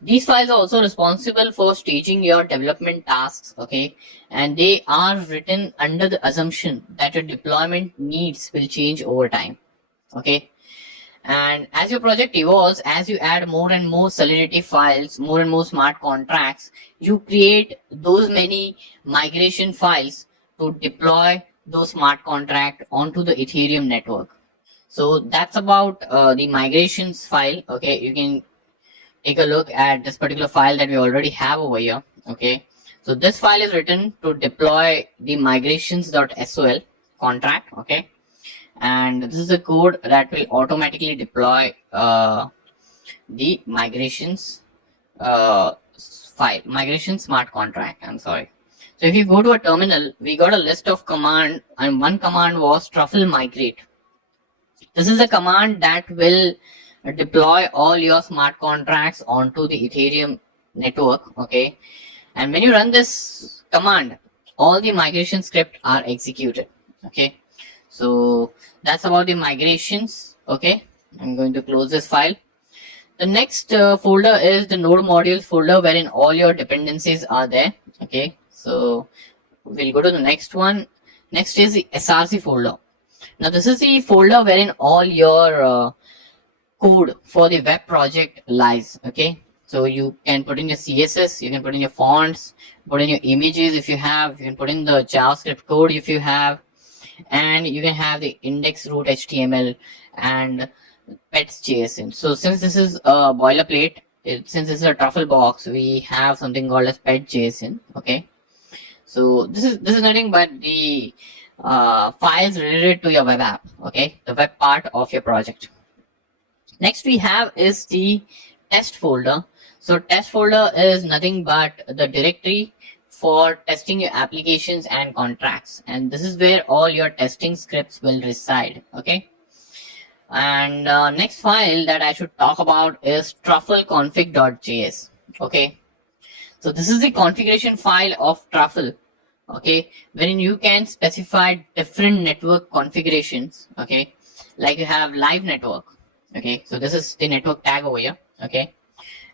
these files are also responsible for staging your development tasks. Okay, and they are written under the assumption that your deployment needs will change over time. Okay, and as your project evolves, as you add more and more Solidity files, more and more smart contracts, you create those many migration files to deploy those smart contracts onto the Ethereum network. So that's about the migrations file. Okay, you can take a look at this particular file that we already have over here. Okay, so this file is written to deploy the migrations.sol contract. Okay, and this is the code that will automatically deploy the migrations file, migration smart contract. I'm sorry. So if you go to a terminal, we got a list of command, and one command was truffle migrate. This is a command that will deploy all your smart contracts onto the Ethereum network. Okay, and when you run this command, all the migration script are executed. Okay, so that's about the migrations. Okay, I'm going to close this file. The next folder is the node modules folder, wherein all your dependencies are there. Okay, so we'll go to the next one. Next is the SRC folder. Now this is the folder wherein all your code for the web project lies. Okay, so you can put in your CSS, you can put in your fonts, put in your images if you have, you can put in the JavaScript code if you have, and you can have the index root HTML and pets JSON. So since this is a boilerplate, since this is a truffle box, we have something called as pet JSON. Okay, so this is nothing but the files related to your web app. Okay, the web part of your project. Next we have is the test folder. So test folder is nothing but the directory for testing your applications and contracts, and this is where all your testing scripts will reside. Okay, and next file that I should talk about is truffleconfig.js. Okay, so this is the configuration file of Truffle. Okay, wherein you can specify different network configurations. Okay, like you have live network. Okay, so this is the network tag over here. Okay,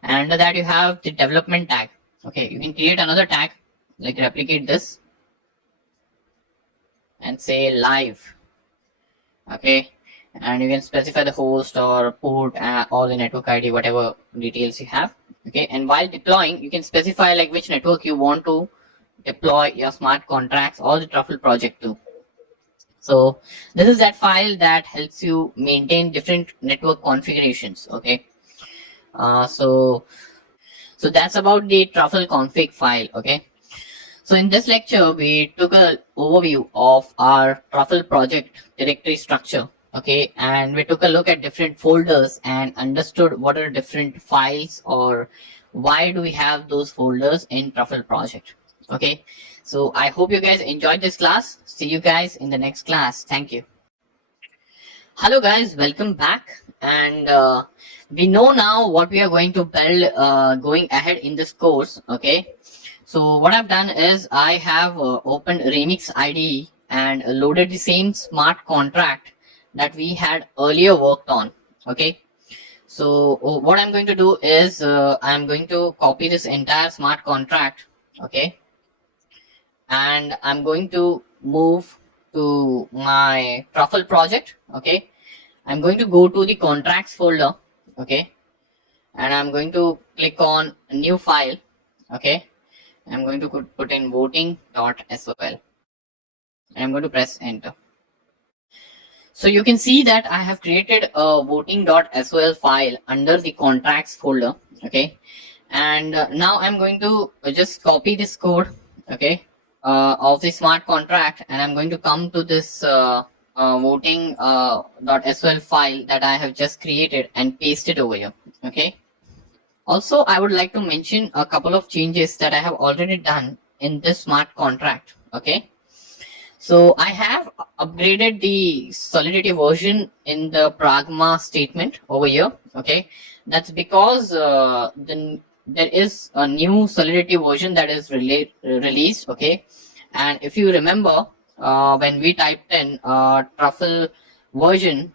and under that you have the development tag. Okay, you can create another tag, like replicate this and say live. Okay, and you can specify the host or port or the network ID, whatever details you have. Okay, and while deploying, you can specify like which network you want to deploy your smart contracts or the Truffle project to. So this is that file that helps you maintain different network configurations. Okay, so that's about the Truffle config file. Okay, so in this lecture we took an overview of our Truffle project directory structure. Okay, and we took a look at different folders and understood what are different files or why do we have those folders in Truffle project. Okay, so I hope you guys enjoyed this class. See you guys in the next class. Thank you. Hello guys, welcome back, and we know now what we are going to build going ahead in this course. Okay, so what I've done is I have opened Remix IDE and loaded the same smart contract that we had earlier worked on. Okay, so what I'm going to do is I'm going to copy this entire smart contract. Okay, and I'm going to move to my Truffle project. Okay, I'm going to go to the contracts folder. Okay, and I'm going to click on new file. Okay, I'm going to put in voting.sol. I'm going to press enter. So you can see that I have created a voting.sol file under the contracts folder. Okay, and now I'm going to just copy this code. Okay, of the smart contract, and I'm going to come to this voting.sol file that I have just created and paste it over here. Okay, also I would like to mention a couple of changes that I have already done in this smart contract. Okay, so I have upgraded the Solidity version in the pragma statement over here. Okay, that's because there is a new Solidity version that is released. Okay, and if you remember, when we typed in Truffle version,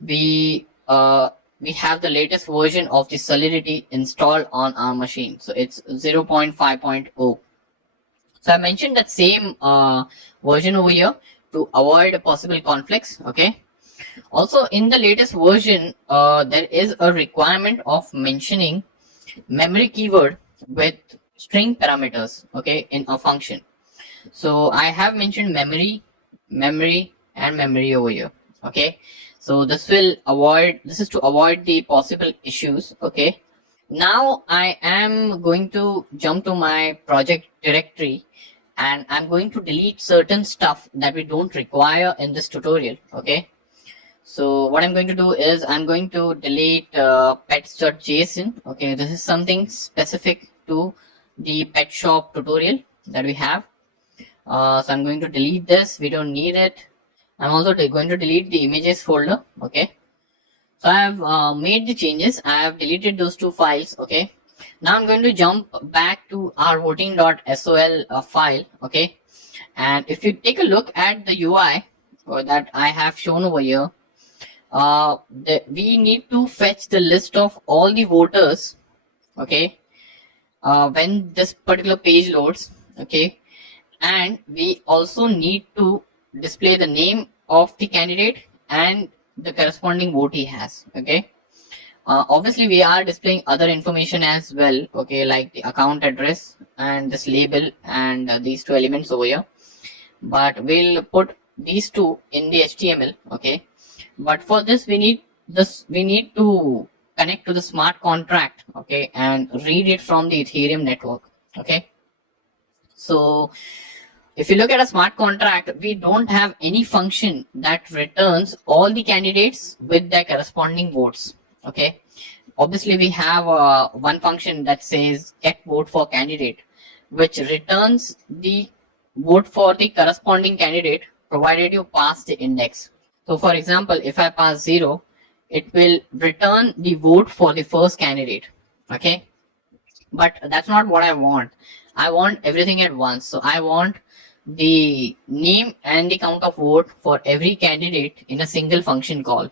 we have the latest version of the Solidity installed on our machine. So it's 0.5.0. So I mentioned that same version over here to avoid possible conflicts. Okay, also in the latest version there is a requirement of mentioning memory keyword with string parameters. Okay, in a function. So I have mentioned memory and memory over here. Okay, so this is to avoid the possible issues. Okay, now I am going to jump to my project directory, and I'm going to delete certain stuff that we don't require in this tutorial. Okay, so what I'm going to do is I'm going to delete pets.json. Okay, this is something specific to the pet shop tutorial that we have. So I'm going to delete this. We don't need it. I'm also going to delete the images folder. Okay. So I have made the changes. I have deleted those two files. Okay. Now I'm going to jump back to our voting.sol file. Okay. And if you take a look at the UI that I have shown over here, we need to fetch the list of all the voters. Okay. When this particular page loads. Okay. And we also need to display the name of the candidate and the corresponding vote he has. Okay. Obviously we are displaying other information as well, okay, like the account address and this label and these two elements over here, but we'll put these two in the HTML. Okay, but for this we need to connect to the smart contract, okay, and read it from the Ethereum network. Okay, so if you look at a smart contract, we don't have any function that returns all the candidates with their corresponding votes. Okay, obviously we have one function that says get vote for candidate, which returns the vote for the corresponding candidate provided you pass the index. So for example, if I pass 0, it will return the vote for the first candidate. Okay, but that's not what I want. I want everything at once. So I want the name and the count of vote for every candidate in a single function call.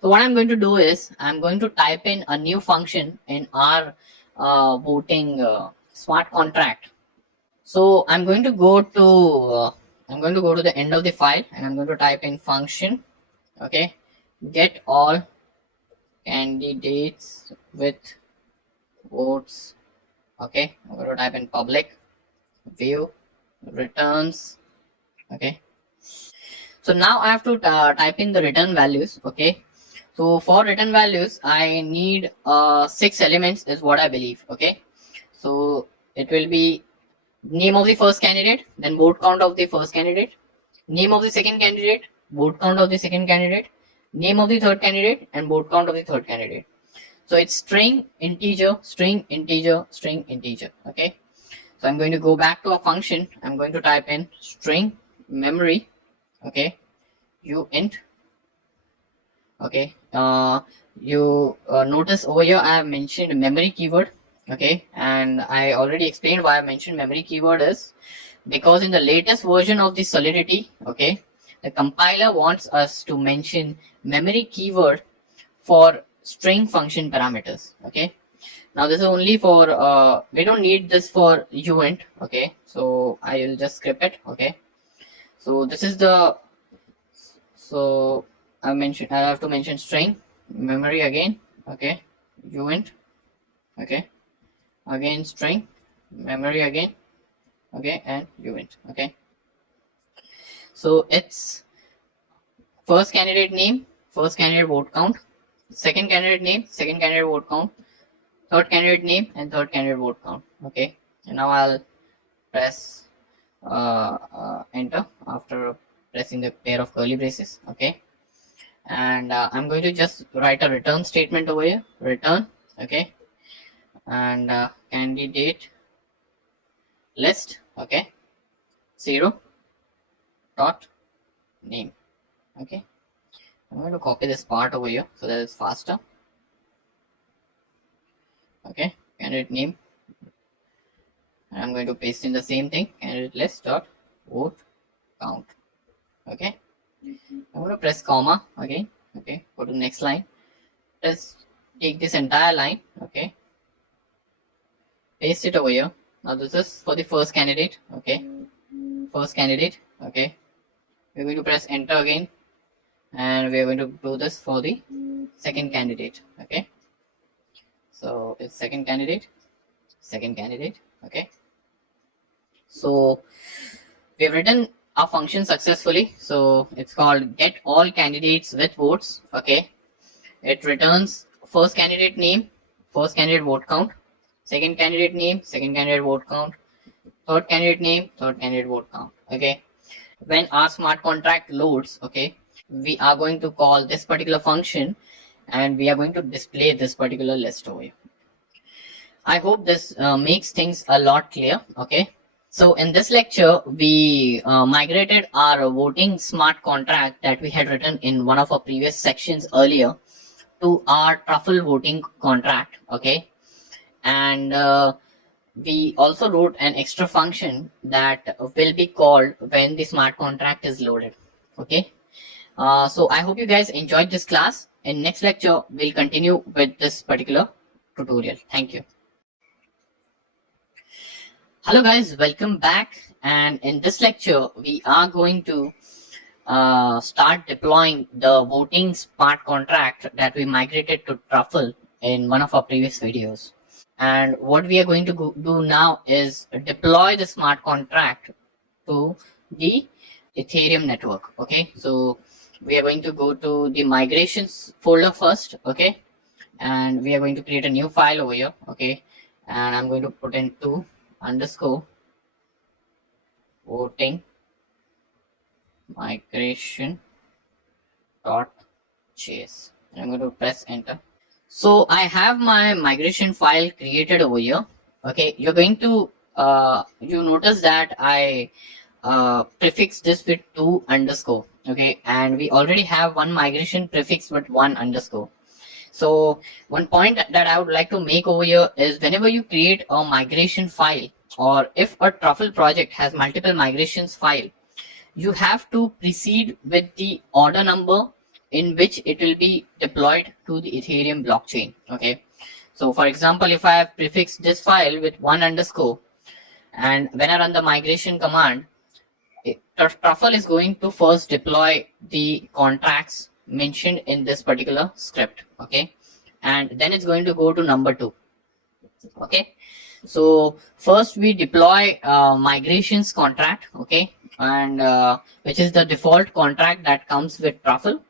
So what I'm going to do is I'm going to type in a new function in our voting smart contract. So I'm going to go to the end of the file and I'm going to type in function. Okay, get all candidates with votes. Okay, I'm going to type in public view returns. Okay, so now I have to type in the return values. Okay, so for return values I need 6 elements is what I believe. Okay, so it will be name of the first candidate, then vote count of the first candidate, name of the second candidate, vote count of the second candidate, name of the third candidate, and vote count of the third candidate. So it's string, integer, string, integer, string, integer. Okay, so I'm going to go back to a function. I'm going to type in string memory. Okay, uint. Okay, you notice over here I have mentioned memory keyword. Okay, and I already explained why I mentioned memory keyword is because in the latest version of the Solidity, okay, the compiler wants us to mention memory keyword for string function parameters. Okay, now this is only for we don't need this for uint. Okay, so I will just script it. Okay, so this is the I have to mention string memory again. Okay, uint. Okay, again string memory again. Okay, and uint. Okay, so it's first candidate name, first candidate vote count, second candidate name, second candidate vote count, third candidate name, and third candidate vote count. Okay, and now I'll press enter after pressing the pair of curly braces. Okay, and I'm going to just write a return statement over here, return. Okay, and candidate list. Okay, 0 dot name. Okay, I'm going to copy this part over here so that it's faster. Okay, candidate name, and I'm going to paste in the same thing, candidate list dot vote count. Okay, I'm going to press comma again. Okay, go to the next line. Just take this entire line. Okay, paste it over here. Now this is for the first candidate. Okay, first candidate. Okay, we're going to press enter again, and we are going to do this for the second candidate. Okay, so it's second candidate. Okay, so we have written our function successfully. So it's called get all candidates with votes. Okay, it returns first candidate name, first candidate vote count, second candidate name, second candidate vote count, third candidate name, third candidate vote count. Okay, when our smart contract loads, okay, we are going to call this particular function and we are going to display this particular list over here. I hope this makes things a lot clear. Okay, So in this lecture, we migrated our voting smart contract that we had written in one of our previous sections earlier to our truffle voting contract. Okay. And we also wrote an extra function that will be called when the smart contract is loaded. Okay. So I hope you guys enjoyed this class. In next lecture, we'll continue with this particular tutorial. Thank you. Hello guys, welcome back. And in this lecture, we are going to start deploying the voting smart contract that we migrated to Truffle in one of our previous videos. And what we are going to do now is deploy the smart contract to the Ethereum network. Okay, so we are going to go to the migrations folder first. Okay, and we are going to create a new file over here. Okay, and I'm going to put in 2_ voting migration .js. I'm going to press enter. So I have my migration file created over here. Okay, you're going to you notice that I prefix this with 2_. Okay, and we already have one migration prefix with 1_. So one point that I would like to make over here is whenever you create a migration file, or if a truffle project has multiple migrations file, you have to proceed with the order number in which it will be deployed to the Ethereum blockchain. Okay, so for example, if I have prefixed this file with 1_, and when I run the migration command, Truffle is going to first deploy the contracts mentioned in this particular script. Okay, and then it's going to go to number 2. Okay, so first we deploy migrations contract. Okay, and which is the default contract that comes with Truffle.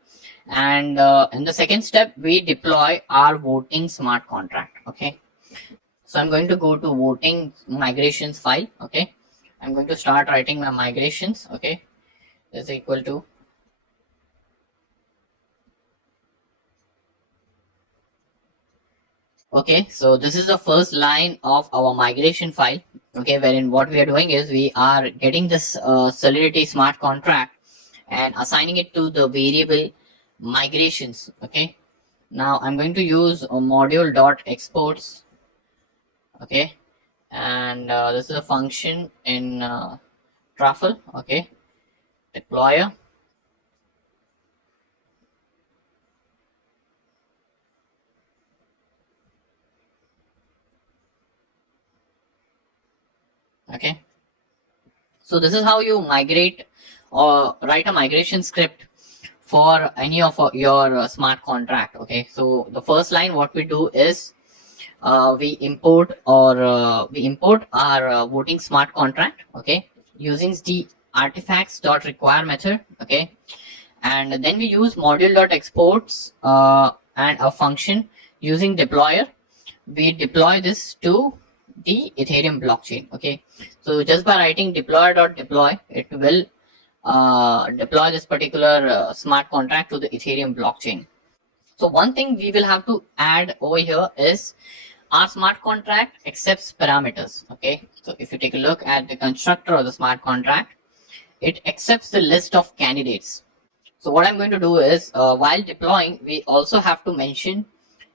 And in the second step, we deploy our voting smart contract. Okay, so I'm going to go to voting migrations file. Okay, I'm going to start writing my migrations. Okay, is equal to okay, so this is the first line of our migration file. Okay, wherein what we are doing is we are getting this Solidity smart contract and assigning it to the variable migrations. Okay, now I'm going to use a module.exports. Okay, and this is a function in Truffle. Okay, deployer. Okay, so this is how you migrate or write a migration script for any of your smart contract. Okay, so the first line what we do is we import our voting smart contract. Okay, using the artifacts.require method. Okay, and then we use module.exports and a function using deployer. We deploy this to the Ethereum blockchain. Okay, so just by writing deployer.deploy, it will deploy this particular smart contract to the Ethereum blockchain. So one thing we will have to add over here is our smart contract accepts parameters. Okay, so if you take a look at the constructor of the smart contract, it accepts the list of candidates. So what I'm going to do is while deploying, we also have to mention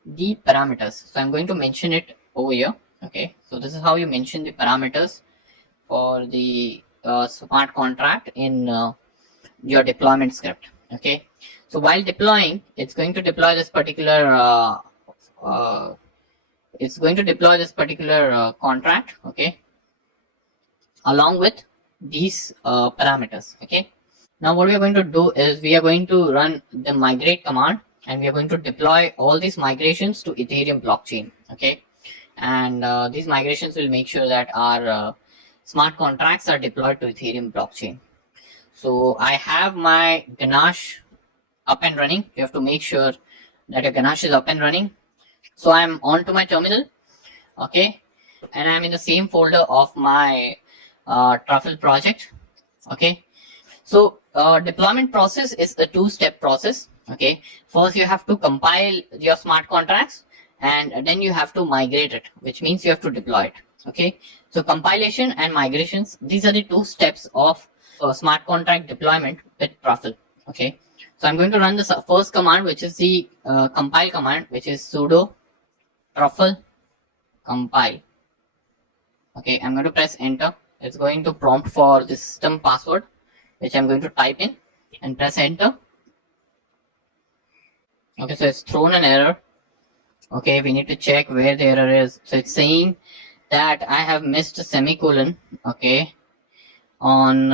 the parameters. So I'm going to mention it over here. Okay, so this is how you mention the parameters for the smart contract in your deployment script. Okay, so while deploying, it's going to deploy this particular contract. Okay, along with these parameters. Okay, now what we are going to do is we are going to run the migrate command, and we are going to deploy all these migrations to Ethereum blockchain. Okay, and these migrations will make sure that our smart contracts are deployed to Ethereum blockchain. So I have my Ganache up and running. You have to make sure that your Ganache is up and running. So I'm on to my terminal. Okay, and I'm in the same folder of my Truffle project. Okay, so deployment process is a 2-step process. Okay, first you have to compile your smart contracts, and then you have to migrate it, which means you have to deploy it. Okay, so compilation and migrations, these are the two steps of smart contract deployment with Truffle. Okay, so I'm going to run the first command, which is the compile command, which is sudo truffle compile. Okay, I'm going to press enter. It's going to prompt for the system password, which I'm going to type in and press enter. Okay, so it's thrown an error. Okay, we need to check where the error is. So it's saying that I have missed a semicolon. Okay, on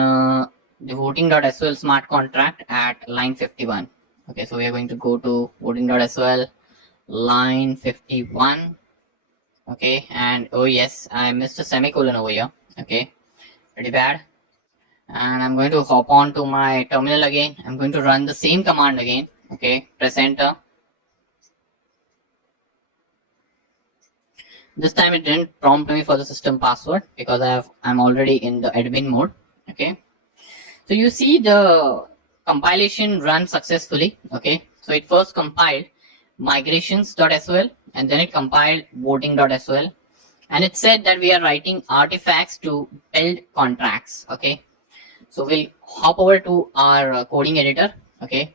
the voting.swl smart contract at line 51. Okay, so we are going to go to voting.swl line 51. Okay, and oh yes, I missed a semicolon over here. Okay, pretty bad. And I'm going to hop on to my terminal again. I'm going to run the same command again. Okay, press enter. This time it didn't prompt me for the system password because I'm already in the admin mode. Okay, so you see the compilation run successfully. Okay, so it first compiled migrations.swl and then it compiled voting.swl, and it said that we are writing artifacts to build contracts. Okay, so we'll hop over to our coding editor. Okay,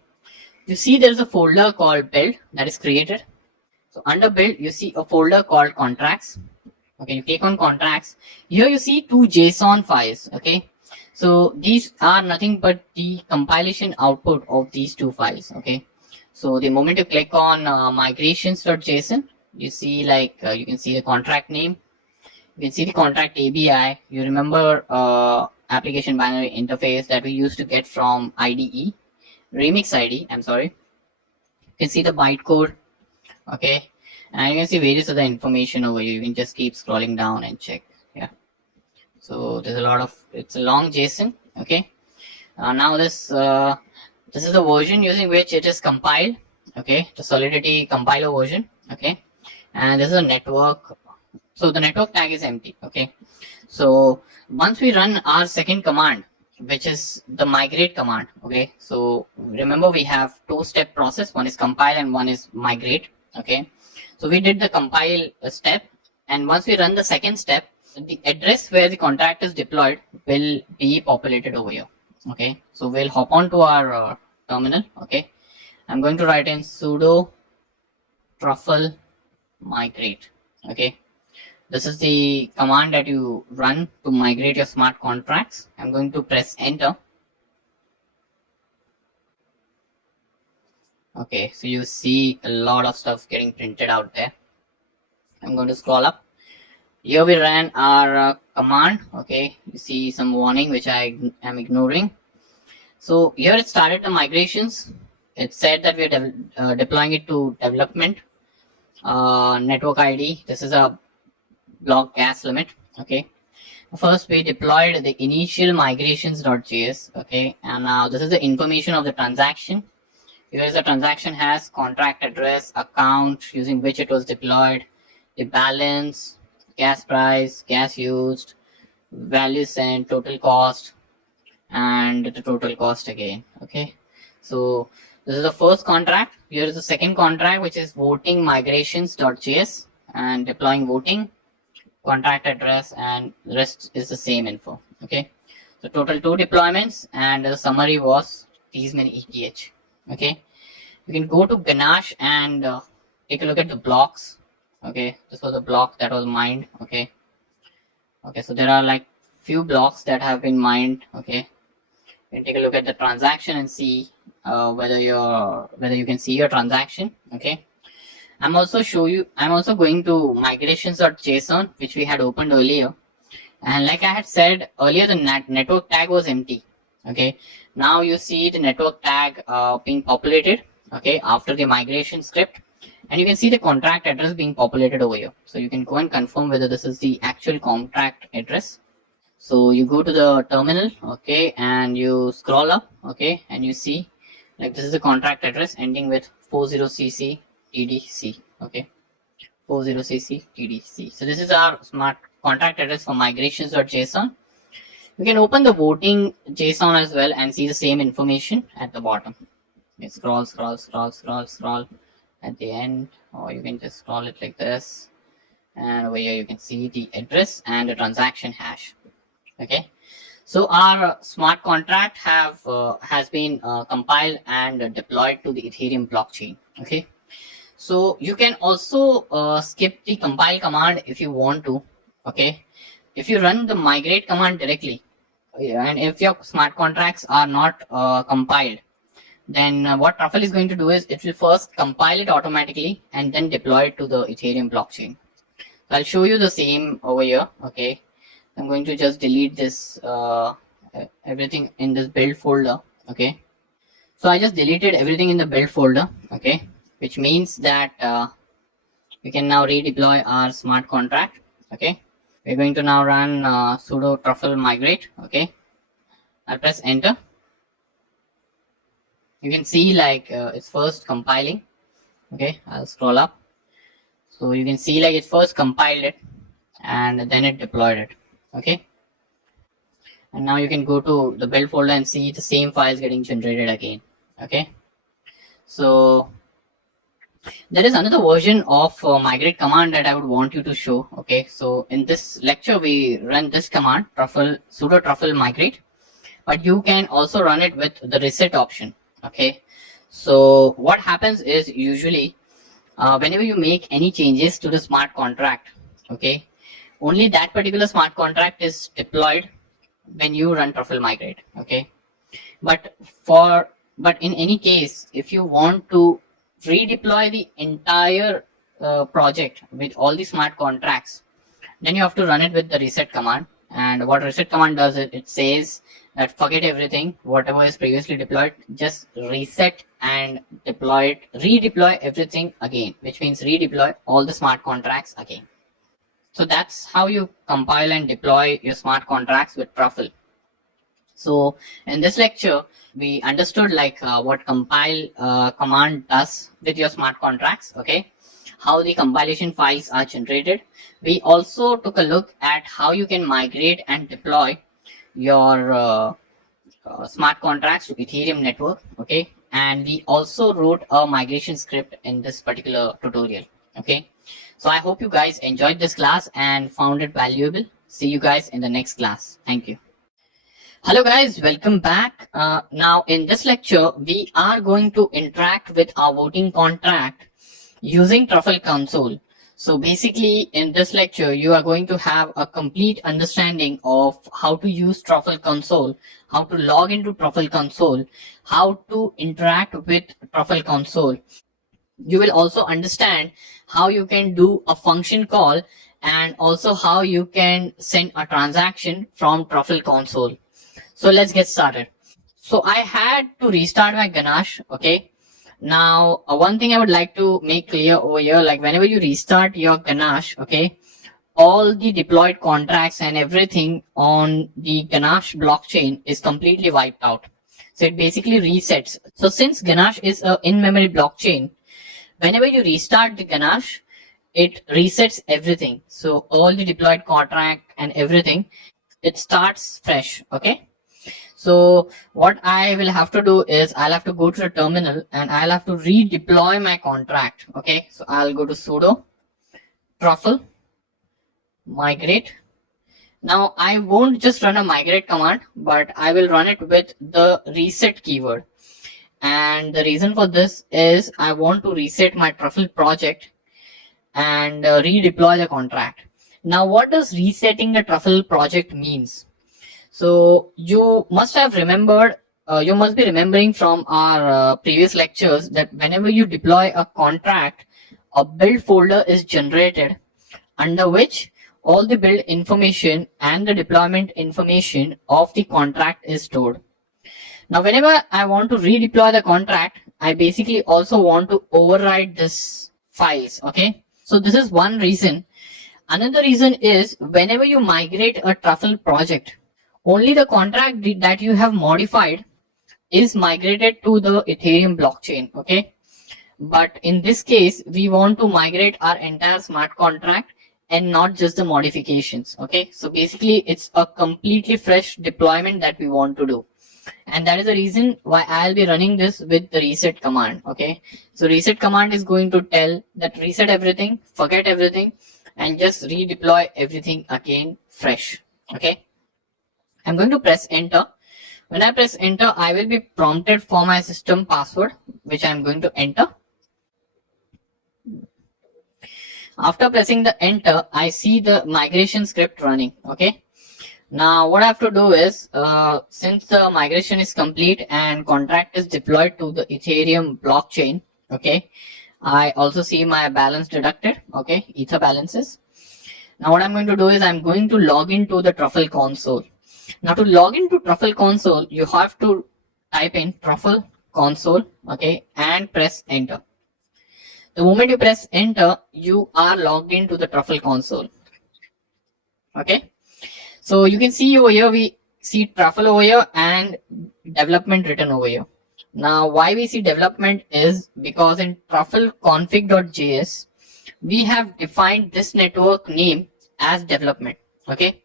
you see there's a folder called build that is created. So under build, you see a folder called contracts. Okay, you click on contracts. Here you see two JSON files. Okay, so these are nothing but the compilation output of these two files. Okay, so the moment you click on migrations.json, you see you can see the contract name, you can see the contract ABI. You remember application binary interface that we used to get from IDE, Remix ID. I'm sorry. You can see the bytecode. Okay, and you can see various other information over here. You can just keep scrolling down and check. Yeah, so there's a lot of, it's a long JSON. Okay, now this is the version using which it is compiled. Okay, the Solidity compiler version. Okay, and this is a network. So the network tag is empty. Okay, so once we run our second command, which is the migrate command. Okay, so remember we have two-step process. One is compile and one is migrate. Okay, so we did the compile step, and once we run the second step, the address where the contract is deployed will be populated over here. Okay, so we'll hop on to our terminal. Okay, I'm going to write in sudo truffle migrate. Okay, this is the command that you run to migrate your smart contracts. I'm going to press enter. Okay, so you see a lot of stuff getting printed out there. I'm going to scroll up. Here we ran our command. Okay, you see some warning which I am ignoring. So here it started the migrations. It said that we're deploying it to development network ID. This is a block gas limit. Okay, first we deployed the initial migrations.js. Okay, and now this is the information of the transaction. Here the transaction has contract address, account using which it was deployed, the balance, gas price, gas used, value sent, total cost, and the total cost again. Okay, so this is the first contract. Here is the second contract, which is voting migrations.js and deploying voting, contract address, and the rest is the same info. Okay, so total 2 deployments, and the summary was these many ETH. Okay, you can go to Ganache and take a look at the blocks. Okay, this was a block that was mined. Okay, so there are like few blocks that have been mined. Okay, you can take a look at the transaction and see whether you can see your transaction. Okay, I'm also going to migrations.json, which we had opened earlier, and like I had said earlier, the network tag was empty. Okay, now you see the network tag being populated. Okay, after the migration script, and you can see the contract address being populated over here. So you can go and confirm whether this is the actual contract address. So you go to the terminal. Okay, and you scroll up. Okay, and you see like this is the contract address ending with 40cc TDC. Okay, 40cc TDC. So this is our smart contract address for migrations.json. You can open the voting JSON as well and see the same information at the bottom. Okay, scroll at the end, or you can just scroll it like this. and over here you can see the address and the transaction hash. Okay, so our smart contract has been compiled and deployed to the Ethereum blockchain. Okay, so you can also skip the compile command if you want to. Okay, if you run the migrate command directly, and if your smart contracts are not compiled, then what Truffle is going to do is it will first compile it automatically and then deploy it to the Ethereum blockchain. So I'll show you the same over here. Okay, I'm going to just delete this everything in this build folder. Okay, so I just deleted everything in the build folder. Okay, which means that we can now redeploy our smart contract. Okay, we're going to now run sudo truffle migrate. Okay, I'll press enter. You can see like it's first compiling. Okay, I'll scroll up. So you can see like it first compiled it and then it deployed it. Okay, and now you can go to the build folder and see the same files getting generated again. Okay, so there is another version of migrate command that I would want you to show. Okay, so in this lecture we run this command truffle sudo truffle migrate, but you can also run it with the reset option. Okay, so what happens is usually whenever you make any changes to the smart contract, okay, only that particular smart contract is deployed when you run truffle migrate. Okay, but in any case, if you want to redeploy the entire project with all the smart contracts, then you have to run it with the reset command. And what reset command does is it says that forget everything, whatever is previously deployed, just reset and redeploy everything again, which means redeploy all the smart contracts again. So that's how you compile and deploy your smart contracts with Truffle. So in this lecture, we understood like what compile command does with your smart contracts. Okay, how the compilation files are generated. We also took a look at how you can migrate and deploy your smart contracts to Ethereum network. Okay, and we also wrote a migration script in this particular tutorial. Okay, so I hope you guys enjoyed this class and found it valuable. See you guys in the next class. Thank you. Hello guys, welcome back. Now in this lecture, we are going to interact with our voting contract using Truffle console. So basically in this lecture, you are going to have a complete understanding of how to use Truffle console, how to log into Truffle console, how to interact with Truffle console. You will also understand how you can do a function call and also how you can send a transaction from Truffle console. So let's get started. So I had to restart my Ganache. Okay. Now, one thing I would like to make clear over here, like whenever you restart your Ganache, okay, all the deployed contracts and everything on the Ganache blockchain is completely wiped out. So it basically resets. So since Ganache is a in-memory blockchain, whenever you restart the Ganache, it resets everything. So all the deployed contract and everything, it starts fresh. Okay. So what I will have to do is I'll have to go to the terminal and I'll have to redeploy my contract. Okay, so I'll go to sudo truffle migrate. Now I won't just run a migrate command, but I will run it with the reset keyword. And the reason for this is I want to reset my Truffle project and redeploy the contract. Now what does resetting the Truffle project means? So you must have remembered, you must be remembering from our previous lectures that whenever you deploy a contract, a build folder is generated under which all the build information and the deployment information of the contract is stored. Now, whenever I want to redeploy the contract, I basically also want to override this files. Okay, so this is one reason. Another reason is whenever you migrate a Truffle project, only the contract that you have modified is migrated to the Ethereum blockchain. Okay, but in this case, we want to migrate our entire smart contract and not just the modifications. Okay, so basically it's a completely fresh deployment that we want to do. And that is the reason why I'll be running this with the reset command. Okay, so reset command is going to tell that reset everything, forget everything, and just redeploy everything again fresh. Okay, I'm going to press enter. When I press enter, I will be prompted for my system password, which I'm going to enter. After pressing the enter, I see the migration script running. Okay, now what I have to do is, since the migration is complete and contract is deployed to the Ethereum blockchain, okay, I also see my balance deducted, okay, Ether balances. Now what I'm going to do is I'm going to log into the Truffle console. Now to log into Truffle console, you have to type in Truffle console, okay, and press enter. The moment you press enter, you are logged into the Truffle console. Okay, so you can see over here, we see Truffle over here and development written over here. Now why we see development is because in Truffle config.js, we have defined this network name as development. Okay,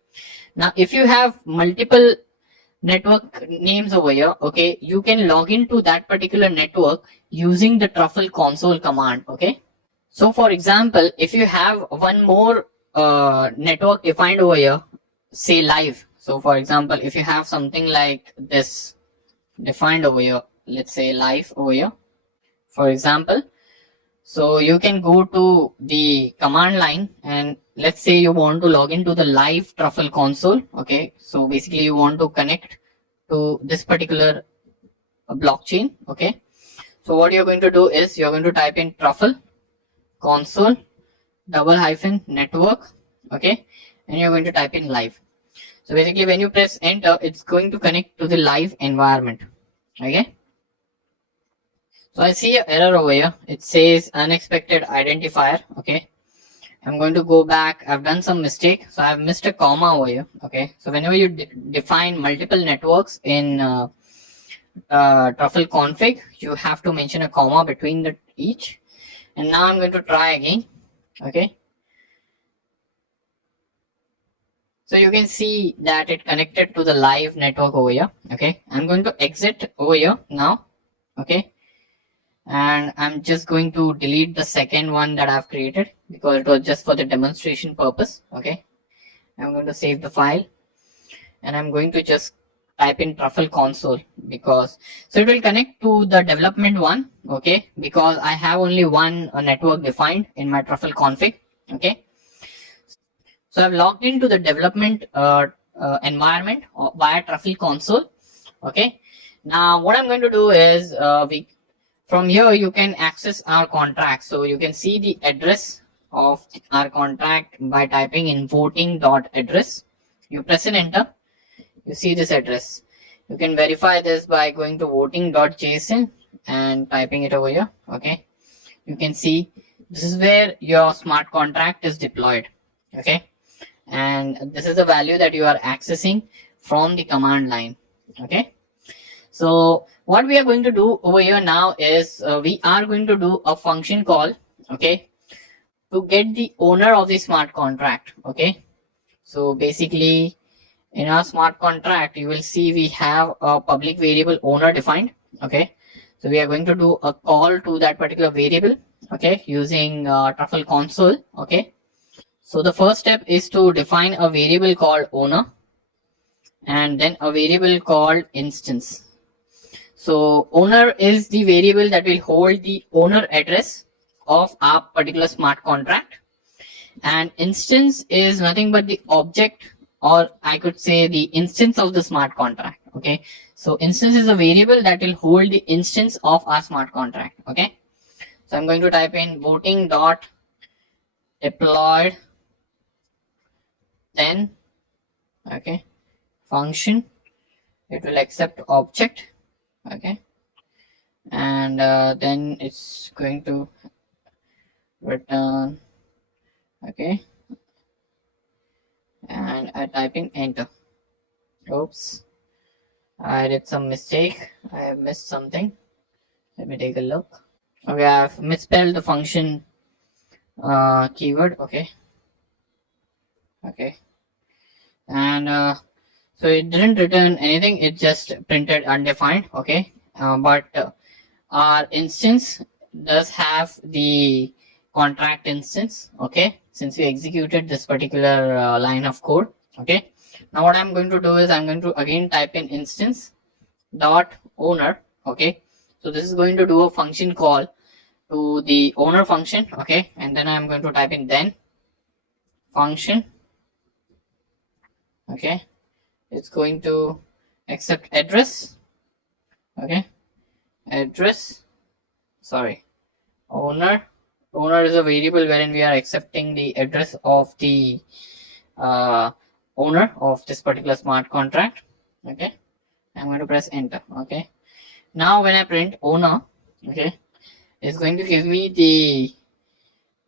now if you have multiple network names over here, okay, you can log into that particular network using the Truffle console command. Okay, so for example, if you have one more network defined over here, say live. So for example, if you have something like this defined over here, let's say live over here, for example, so you can go to the command line and let's say you want to log into the live Truffle console. Okay, so basically you want to connect to this particular blockchain. Okay, so what you're going to do is you're going to type in Truffle console --network. Okay, and you're going to type in live. So basically when you press enter, it's going to connect to the live environment. Okay, so I see an error over here. It says unexpected identifier. Okay, I'm going to go back. I've done some mistake, so I've missed a comma over here. Okay, so whenever you define multiple networks in Truffle config, you have to mention a comma between the each. And now I'm going to try again. Okay, so you can see that it connected to the live network over here. Okay, I'm going to exit over here now. Okay, and I'm just going to delete the second one that I've created because it was just for the demonstration purpose. Okay, I'm going to save the file and I'm going to just type in Truffle console because so it will connect to the development one. Okay, because I have only one network defined in my Truffle config. Okay, so I've logged into the development environment via Truffle console. Okay, now what I'm going to do is from here you can access our contract. So you can see the address of our contract by typing in voting.address. You press an enter, you see this address. You can verify this by going to voting.json and typing it over here. Okay, you can see this is where your smart contract is deployed. Okay, and this is the value that you are accessing from the command line. Okay, so what we are going to do over here now is we are going to do a function call, okay, to get the owner of the smart contract. Okay, so basically in our smart contract you will see we have a public variable owner defined. Okay, so we are going to do a call to that particular variable, okay, using Truffle console. Okay, so the first step is to define a variable called owner and then a variable called instance. So owner is the variable that will hold the owner address of our particular smart contract, and instance is nothing but the object, or I could say the instance of the smart contract. Okay, so instance is a variable that will hold the instance of our smart contract. Okay, so I'm going to type in voting dot deployed then, okay, function, it will accept object. Okay, and then it's going to return. Okay, and I type in enter. Oops, I did some mistake. I have missed something. Let me take a look. Okay, I've misspelled the function keyword. Okay, and so it didn't return anything, it just printed undefined. Okay, but our instance does have the contract instance. Okay, since we executed this particular line of code. Okay, now what I'm going to do is I'm going to again type in instance dot owner. Okay, so this is going to do a function call to the owner function. Okay, and then I'm going to type in then function. Okay, it's going to accept address. Okay, address, sorry, owner is a variable wherein we are accepting the address of the owner of this particular smart contract. Okay, I'm going to press enter. Okay, now when I print owner, okay, it's going to give me the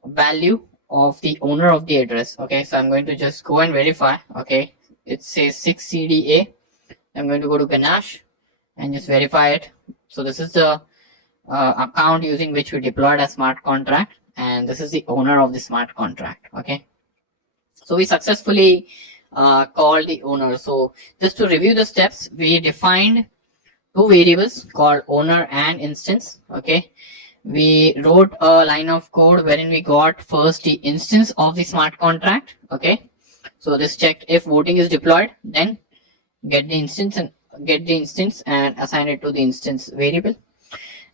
value of the owner of the address. Okay, so I'm going to just go and verify. Okay, it says 6CDA. I'm going to go to Ganache and just verify it. So this is the account using which we deployed a smart contract, and this is the owner of the smart contract. Okay, so we successfully called the owner. So just to review the steps, we defined two variables called owner and instance. Okay, we wrote a line of code wherein we got first the instance of the smart contract. Okay, so this checked if voting is deployed, then get the instance and assign it to the instance variable.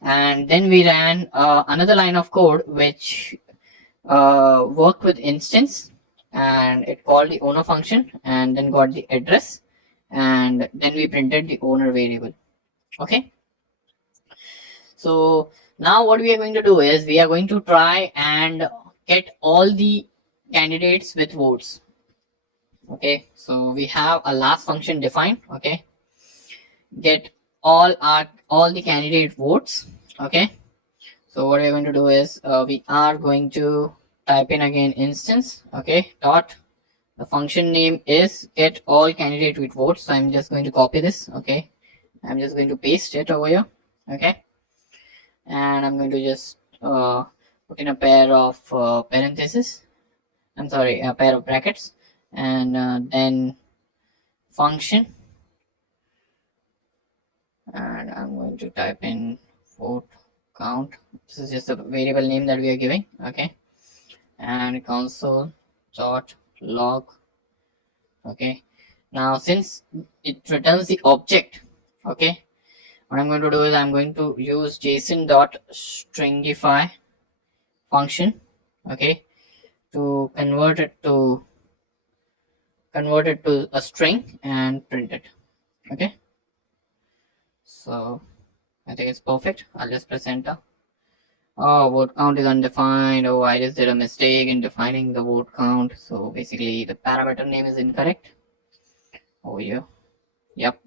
And then we ran another line of code which worked with instance, and it called the owner function and then got the address, and then we printed the owner variable. Okay, so now what we are going to do is we are going to try and get all the candidates with votes. Okay, so we have a last function defined. Okay, get all the candidate votes. Okay, so what we're going to do is we are going to type in again instance. Okay, dot, the function name is get all candidate with votes. So I'm just going to copy this. Okay, I'm just going to paste it over here. Okay, and I'm going to just put in a pair of parentheses. I'm sorry, a pair of brackets, and then function, and I'm going to type in vote count. This is just a variable name that we are giving. Okay, and console dot log. Okay, now since it returns the object, okay, what I'm going to do is I'm going to use JSON dot stringify function. Okay, to convert it to a string and print it. Okay, so I think it's perfect. I'll just press enter. Oh, vote count is undefined. Oh, I just did a mistake in defining the vote count. So basically the parameter name is incorrect over here. Yep.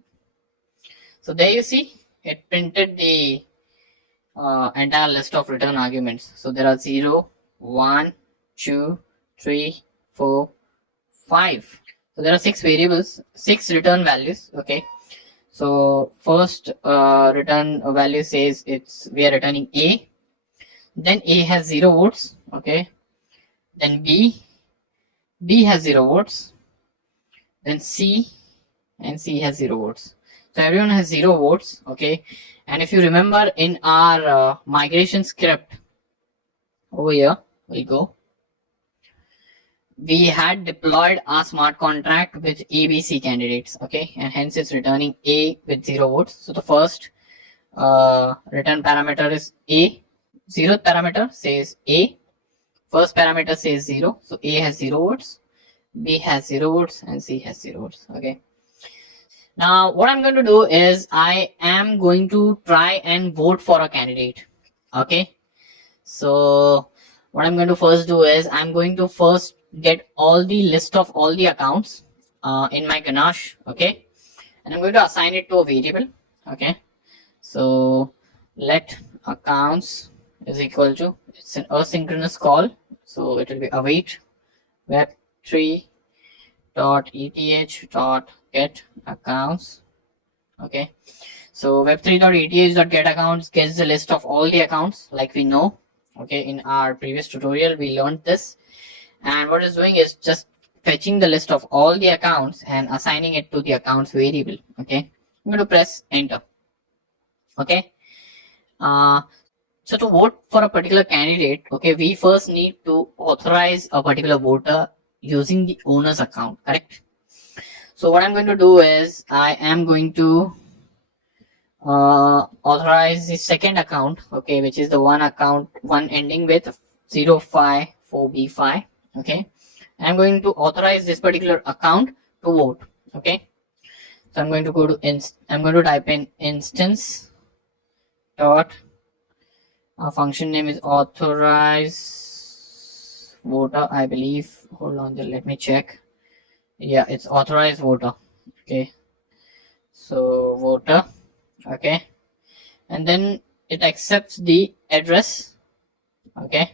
So there you see, it printed the entire list of return arguments. So there are 0, 1, 2, 3, 4, 5. So there are 6 variables, 6 return values. Okay, so first return value says we are returning A, then A has 0 votes. Okay, then B has 0 votes, then C, and C has 0 votes. So everyone has 0 votes. Okay, and if you remember in our migration script over here, we'll go, we had deployed our smart contract with ABC candidates. Okay, and hence it's returning A with 0 votes. So the first return parameter is A, 0th parameter says A, first parameter says 0, so A has 0 votes, B has 0 votes, and C has 0 votes. Okay, now what I'm going to do is I am going to try and vote for a candidate. Okay, so what I'm going to first do is I'm going to first get all the list of all the accounts in my Ganache. Okay, and I'm going to assign it to a variable. Okay, so let accounts is equal to, it's an asynchronous call, so it will be await web3.eth.get accounts. Okay, so web3.eth.get accounts gets the list of all the accounts like we know. Okay, in our previous tutorial we learned this, and what it's doing is just fetching the list of all the accounts and assigning it to the accounts variable. Okay, I'm going to press enter. Okay, So to vote for a particular candidate, okay, we first need to authorize a particular voter using the owner's account, correct? So what I'm going to do is I am going to authorize the second account, okay, which is the one ending with 054B5, okay. I'm going to authorize this particular account to vote, okay. So I'm going to go to I'm going to type in instance dot function name is authorize voter, I believe. Hold on, let me check. Yeah, it's authorized voter, okay. So voter, okay, and then it accepts the address, okay.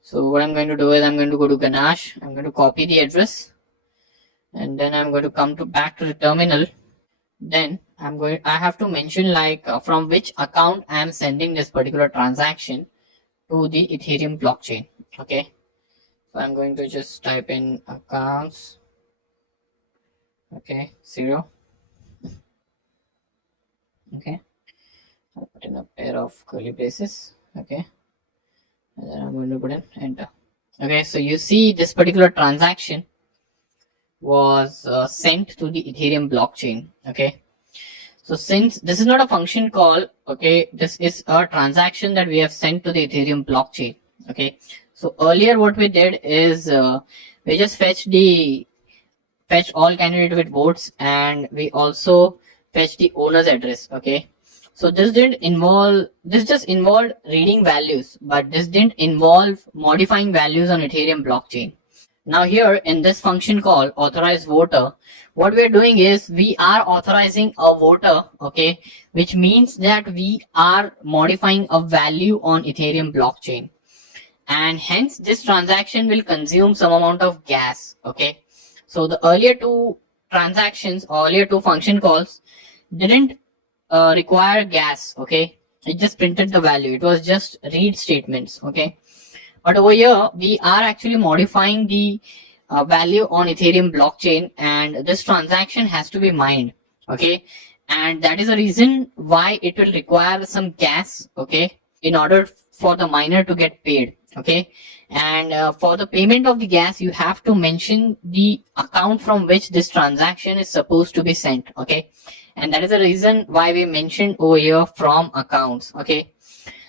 So what I'm going to do is I'm going to go to Ganache, I'm going to copy the address, and then I'm going to come back to the terminal. Then I have to mention like from which account I am sending this particular transaction to the Ethereum blockchain, okay. So I'm going to just type in accounts, okay, 0, okay. I'll put in a pair of curly braces, okay, and then I'm going to put in enter. Okay, so you see this particular transaction was sent to the Ethereum blockchain, okay. So since this is not a function call, okay, this is a transaction that we have sent to the Ethereum blockchain, okay. So earlier what we did is we just fetch all candidates with votes, and we also fetch the owner's address, okay. So this just involved reading values, but this didn't involve modifying values on Ethereum blockchain. Now here in this function call authorize voter, what we're doing is we are authorizing a voter, okay, which means that we are modifying a value on Ethereum blockchain, and hence this transaction will consume some amount of gas, okay. So the earlier two function calls didn't require gas, okay. It just printed the value, it was just read statements, okay. But over here we are actually modifying the value on Ethereum blockchain, and this transaction has to be mined, okay. And that is the reason why it will require some gas, okay, in order for the miner to get paid, okay. And for the payment of the gas you have to mention the account from which this transaction is supposed to be sent, okay. And that is the reason why we mentioned over here from accounts, okay.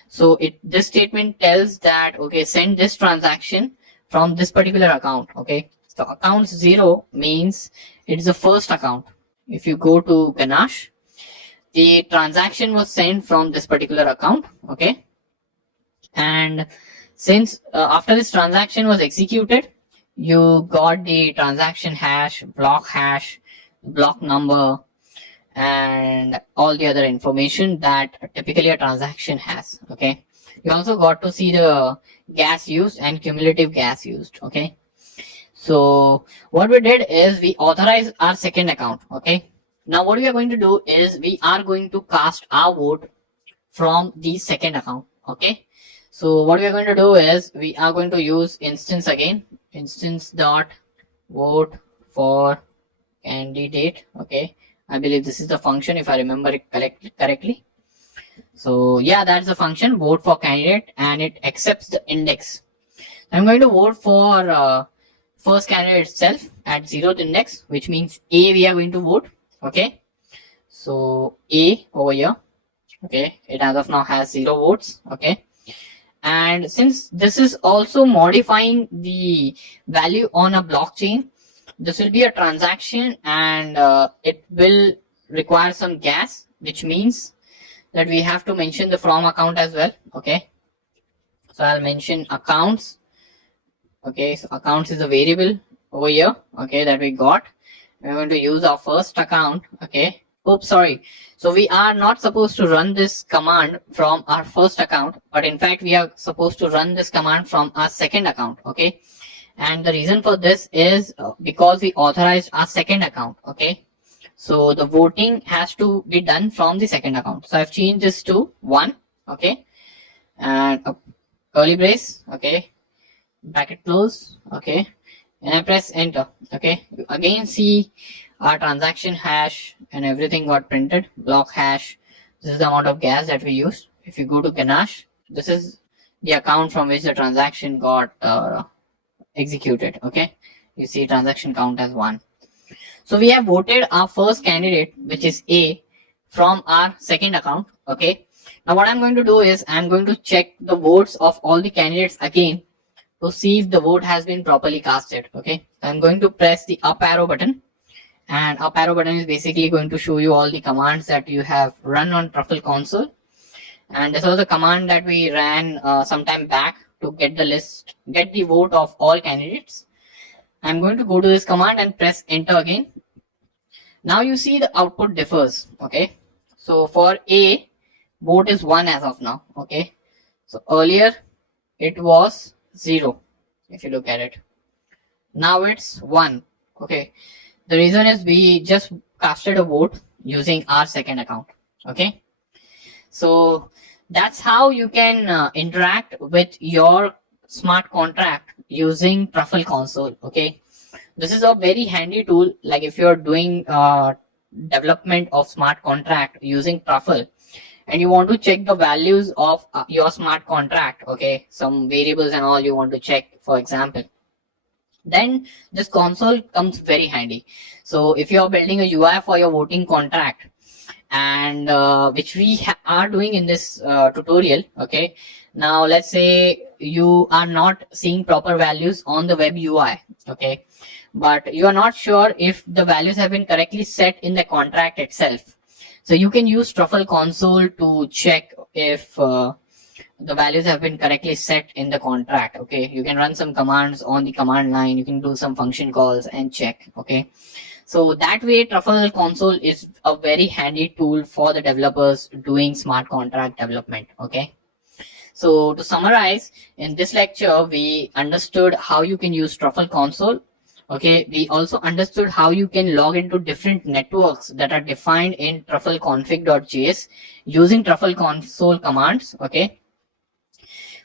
So this statement tells that, okay, send this transaction from this particular account, okay. So account 0 means it is the first account. If you go to Ganache, the transaction was sent from this particular account, okay. And since after this transaction was executed, you got the transaction hash, block number, and all the other information that typically a transaction has, okay. You also got to see the gas used and cumulative gas used, okay. So what we did is we authorized our second account, okay. Now what we are going to do is we are going to cast our vote from the second account, okay. So what we are going to do is we are going to use instance again, instance dot vote for candidate, okay. I believe this is the function if I remember it correctly. So yeah, that's the function, vote for candidate, and it accepts the index. I'm going to vote for first candidate itself at 0th index, which means A we are going to vote, okay. So A over here, okay, it as of now has 0 votes, okay. And since this is also modifying the value on a blockchain, this will be a transaction, and it will require some gas, which means that we have to mention the from account as well, okay. So I'll mention accounts, okay. So accounts is a variable over here, okay, that we got. We're going to use our first account, okay. Oops, sorry. So we are not supposed to run this command from our first account, but in fact we are supposed to run this command from our second account, okay. And the reason for this is because we authorized our second account, okay. So the voting has to be done from the second account. So I've changed this to 1, okay, and a curly brace, okay, bracket close, okay, and I press enter, okay. You again see our transaction hash and everything got printed, block hash. This is the amount of gas that we used. If you go to Ganache, this is the account from which the transaction got executed. Okay, you see transaction count as 1. So we have voted our first candidate, which is A, from our second account. Okay, now what I'm going to do is I'm going to check the votes of all the candidates again to see if the vote has been properly casted. Okay, I'm going to press the up arrow button, and up arrow button is basically going to show you all the commands that you have run on Truffle console. And this was a command that we ran some time back to get the vote of all candidates. I'm going to go to this command and press enter again. Now you see the output differs. Okay, so for A, vote is 1 as of now. Okay, so earlier it was 0 if you look at it. Now it's 1. Okay, the reason is we just casted a vote using our second account. Okay, so that's how you can interact with your smart contract using Truffle console. Okay, this is a very handy tool. Like if you're doing development of smart contract using Truffle and you want to check the values of your smart contract, okay, some variables and all you want to check, for example, then this console comes very handy. So if you're building a UI for your voting contract, and which we are doing in this tutorial, okay, now let's say you are not seeing proper values on the web UI, okay, but you are not sure if the values have been correctly set in the contract itself. So you can use Truffle console to check if the values have been correctly set in the contract. Okay, you can run some commands on the command line, you can do some function calls and check. Okay, so that way Truffle console is a very handy tool for the developers doing smart contract development. Okay, so to summarize, in this lecture we understood how you can use Truffle console. Okay, we also understood how you can log into different networks that are defined in Truffle config.js using Truffle console commands. Okay,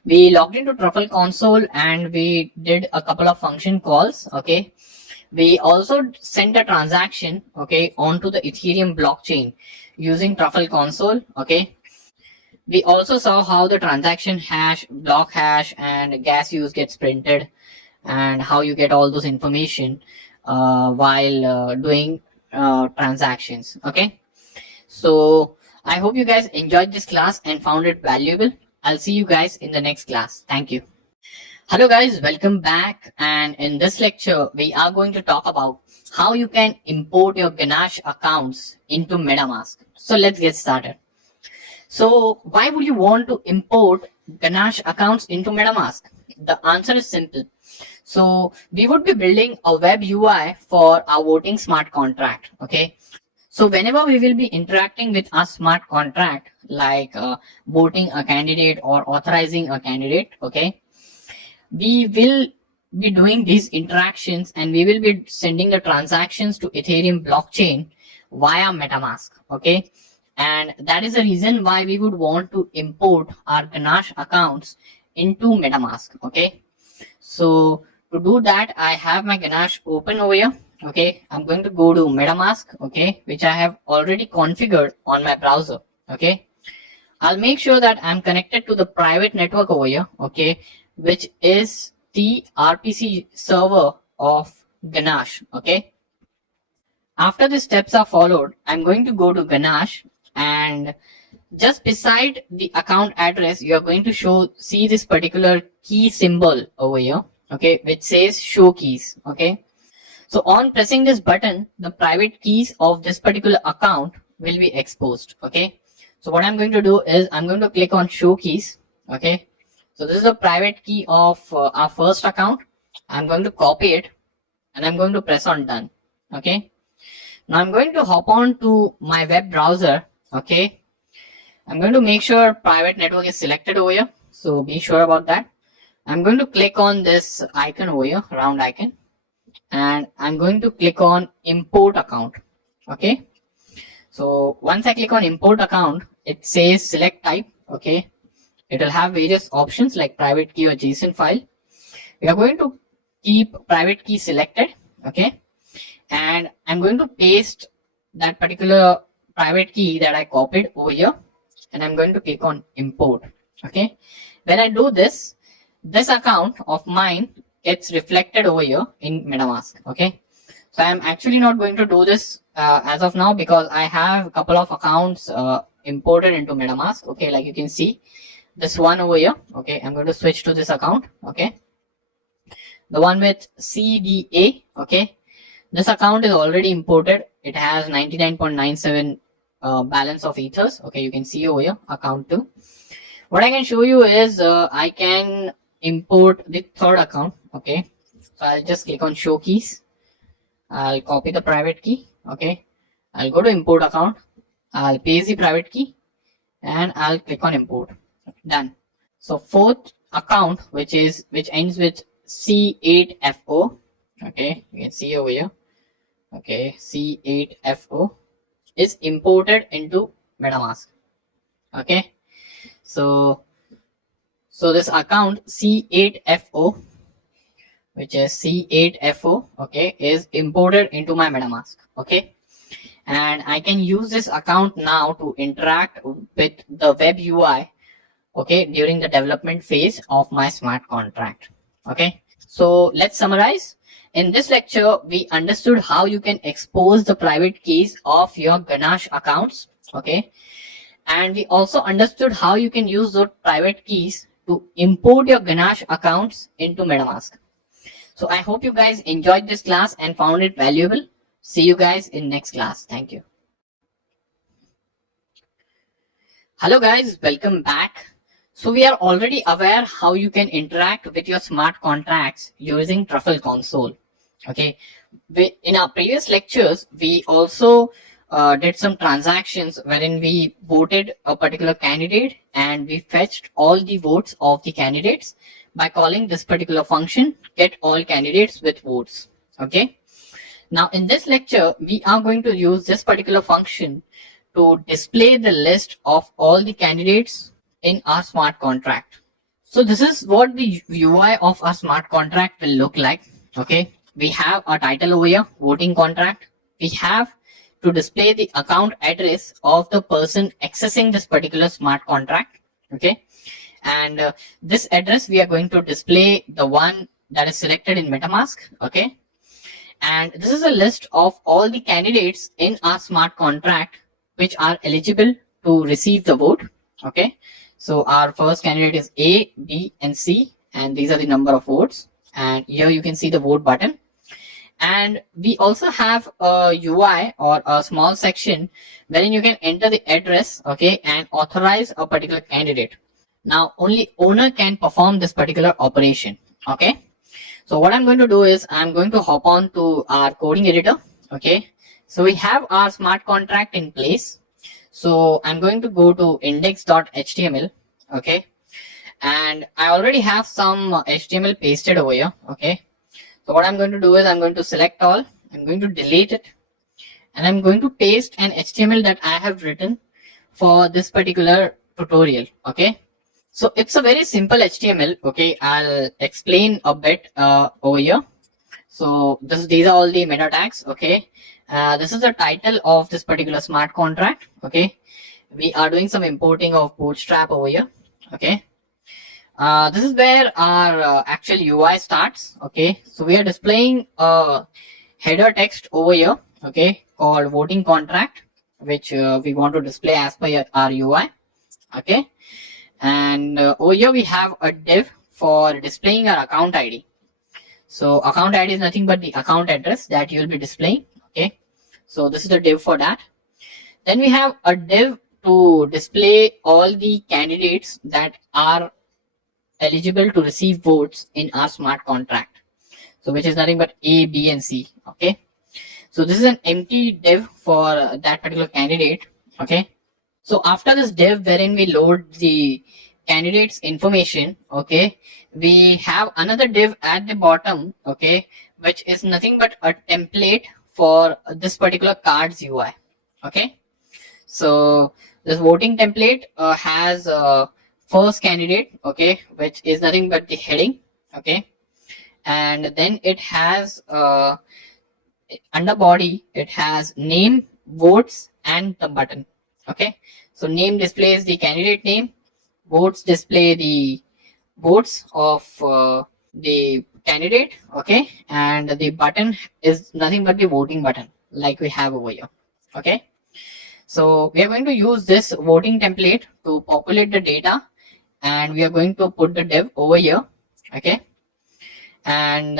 we logged into Truffle console and we did a couple of function calls. Okay, we also sent a transaction, okay, onto the Ethereum blockchain using Truffle console. Okay, we also saw how the transaction hash, block hash, and gas use gets printed, and how you get all those information while doing transactions. Okay, so I hope you guys enjoyed this class and found it valuable. I'll see you guys in the next class. Thank you. Hello guys, welcome back, and in this lecture we are going to talk about how you can import your Ganache accounts into MetaMask. So let's get started. So why would you want to import Ganache accounts into MetaMask? The answer is simple. So we would be building a web UI for our voting smart contract. Okay, so whenever we will be interacting with our smart contract, like voting a candidate or authorizing a candidate, okay, we will be doing these interactions and we will be sending the transactions to Ethereum blockchain via MetaMask. Okay, and that is the reason why we would want to import our Ganache accounts into MetaMask. Okay, so to do that, I have my Ganache open over here. Okay, I'm going to go to MetaMask, okay, which I have already configured on my browser. Okay, I'll make sure that I'm connected to the private network over here, okay, which is the RPC server of Ganache. Okay, after the steps are followed, I'm going to go to Ganache, and just beside the account address, you are going to see this particular key symbol over here, okay, which says show keys. Okay, so on pressing this button, the private keys of this particular account will be exposed. Okay, so what I'm going to do is I'm going to click on show keys. Okay, so this is the private key of our first account. I'm going to copy it and I'm going to press on done. Okay, now I'm going to hop on to my web browser. Okay, I'm going to make sure private network is selected over here, so be sure about that. I'm going to click on this icon over here, round icon, and I'm going to click on import account. Okay, so once I click on import account, it says select type. Okay, it will have various options like private key or JSON file. We are going to keep private key selected. Okay, and I'm going to paste that particular private key that I copied over here, and I'm going to click on import. Okay, when I do this, this account of mine gets reflected over here in MetaMask. Okay, so I'm actually not going to do this as of now because I have a couple of accounts imported into MetaMask. Okay, like you can see this one over here. Okay, I'm going to switch to this account. Okay, the one with CDA. Okay, this account is already imported. It has 99.97 balance of ethers. Okay, you can see over here account 2. What I can show you is I can import the third account. Okay, so I'll just click on show keys. I'll copy the private key. Okay, I'll go to import account. I'll paste the private key and I'll click on import. Done. So fourth account, which ends with C8FO. Okay, you can see over here. Okay, C8FO is imported into MetaMask. Okay, so this account C8FO, which is C8FO, okay, is imported into my MetaMask. Okay, and I can use this account now to interact with the web UI, okay, during the development phase of my smart contract. Okay, so let's summarize. In this lecture, we understood how you can expose the private keys of your Ganache accounts. Okay, and we also understood how you can use those private keys to import your Ganache accounts into MetaMask. So I hope you guys enjoyed this class and found it valuable. See you guys in next class. Thank you. Hello guys, welcome back. So we are already aware how you can interact with your smart contracts using Truffle console. Okay, in our previous lectures, we also did some transactions wherein we voted a particular candidate and we fetched all the votes of the candidates by calling this particular function, get all candidates with votes. Okay, now in this lecture, we are going to use this particular function to display the list of all the candidates in our smart contract. So this is what the UI of our smart contract will look like. Okay, we have a title over here, voting contract. We have to display the account address of the person accessing this particular smart contract. Okay, and this address we are going to display the one that is selected in MetaMask. Okay, and this is a list of all the candidates in our smart contract which are eligible to receive the vote. Okay, so our first candidate is A, B, and C, and these are the number of votes. And here you can see the vote button. And we also have a UI or a small section wherein you can enter the address, okay, and authorize a particular candidate. Now, only owner can perform this particular operation. Okay, so what I'm going to do is I'm going to hop on to our coding editor. Okay, so we have our smart contract in place. So I'm going to go to index.html. Okay, and I already have some HTML pasted over here. Okay, so what I'm going to do is I'm going to select all, I'm going to delete it, and I'm going to paste an HTML that I have written for this particular tutorial. Okay, so it's a very simple HTML. Okay, I'll explain a bit over here. So these are all the meta tags. Okay, this is the title of this particular smart contract. Okay, we are doing some importing of Bootstrap over here. Okay, this is where our actual UI starts. Okay, so we are displaying a header text over here. Okay, called voting contract, which we want to display as per our UI. Okay, and over here we have a div for displaying our account ID. So account ID is nothing but the account address that you will be displaying. Okay, so this is the div for that. Then we have a div to display all the candidates that are eligible to receive votes in our smart contract. So which is nothing but A, B, and C. Okay, so this is an empty div for that particular candidate. Okay, so after this div wherein we load the candidate's information, okay, we have another div at the bottom, okay, which is nothing but a template for this particular card's UI. Okay, so this voting template has first candidate, okay, which is nothing but the heading. Okay, and then it has under body it has name, votes, and the button. Okay, so name displays the candidate name, votes display the votes of the candidate, okay, and the button is nothing but the voting button like we have over here, okay. So we are going to use this voting template to populate the data, and we are going to put the div over here, okay. And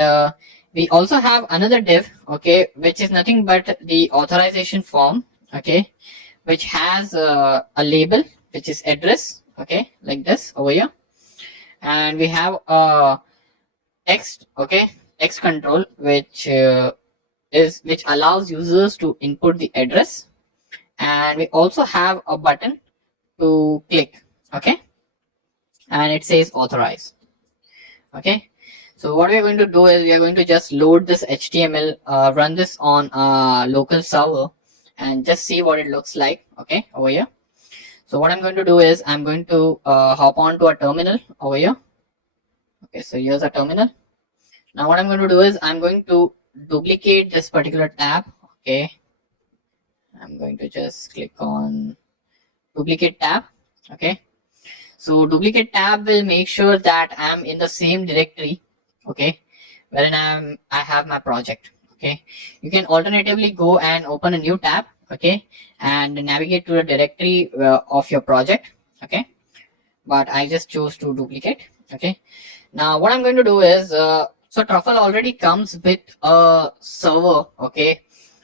we also have another div, okay, which is nothing but the authorization form, okay, which has a label which is address, okay, like this over here. And we have a text, okay, text control, which allows users to input the address. And we also have a button to click, okay, and it says authorize, okay. So what we are going to do is we are going to just load this HTML, run this on a local server, and just see what it looks like, okay, over here. So what I'm going to do is I'm going to hop on to a terminal over here. Okay, so here's a terminal. Now what I'm going to do is I'm going to duplicate this particular tab, okay. I'm going to just click on duplicate tab, okay. So duplicate tab will make sure that I'm in the same directory, okay, wherein I have my project, okay. You can alternatively go and open a new tab, okay, and navigate to the directory of your project, okay, but I just chose to duplicate, okay. Now what I'm going to do is so Truffle already comes with a server, okay,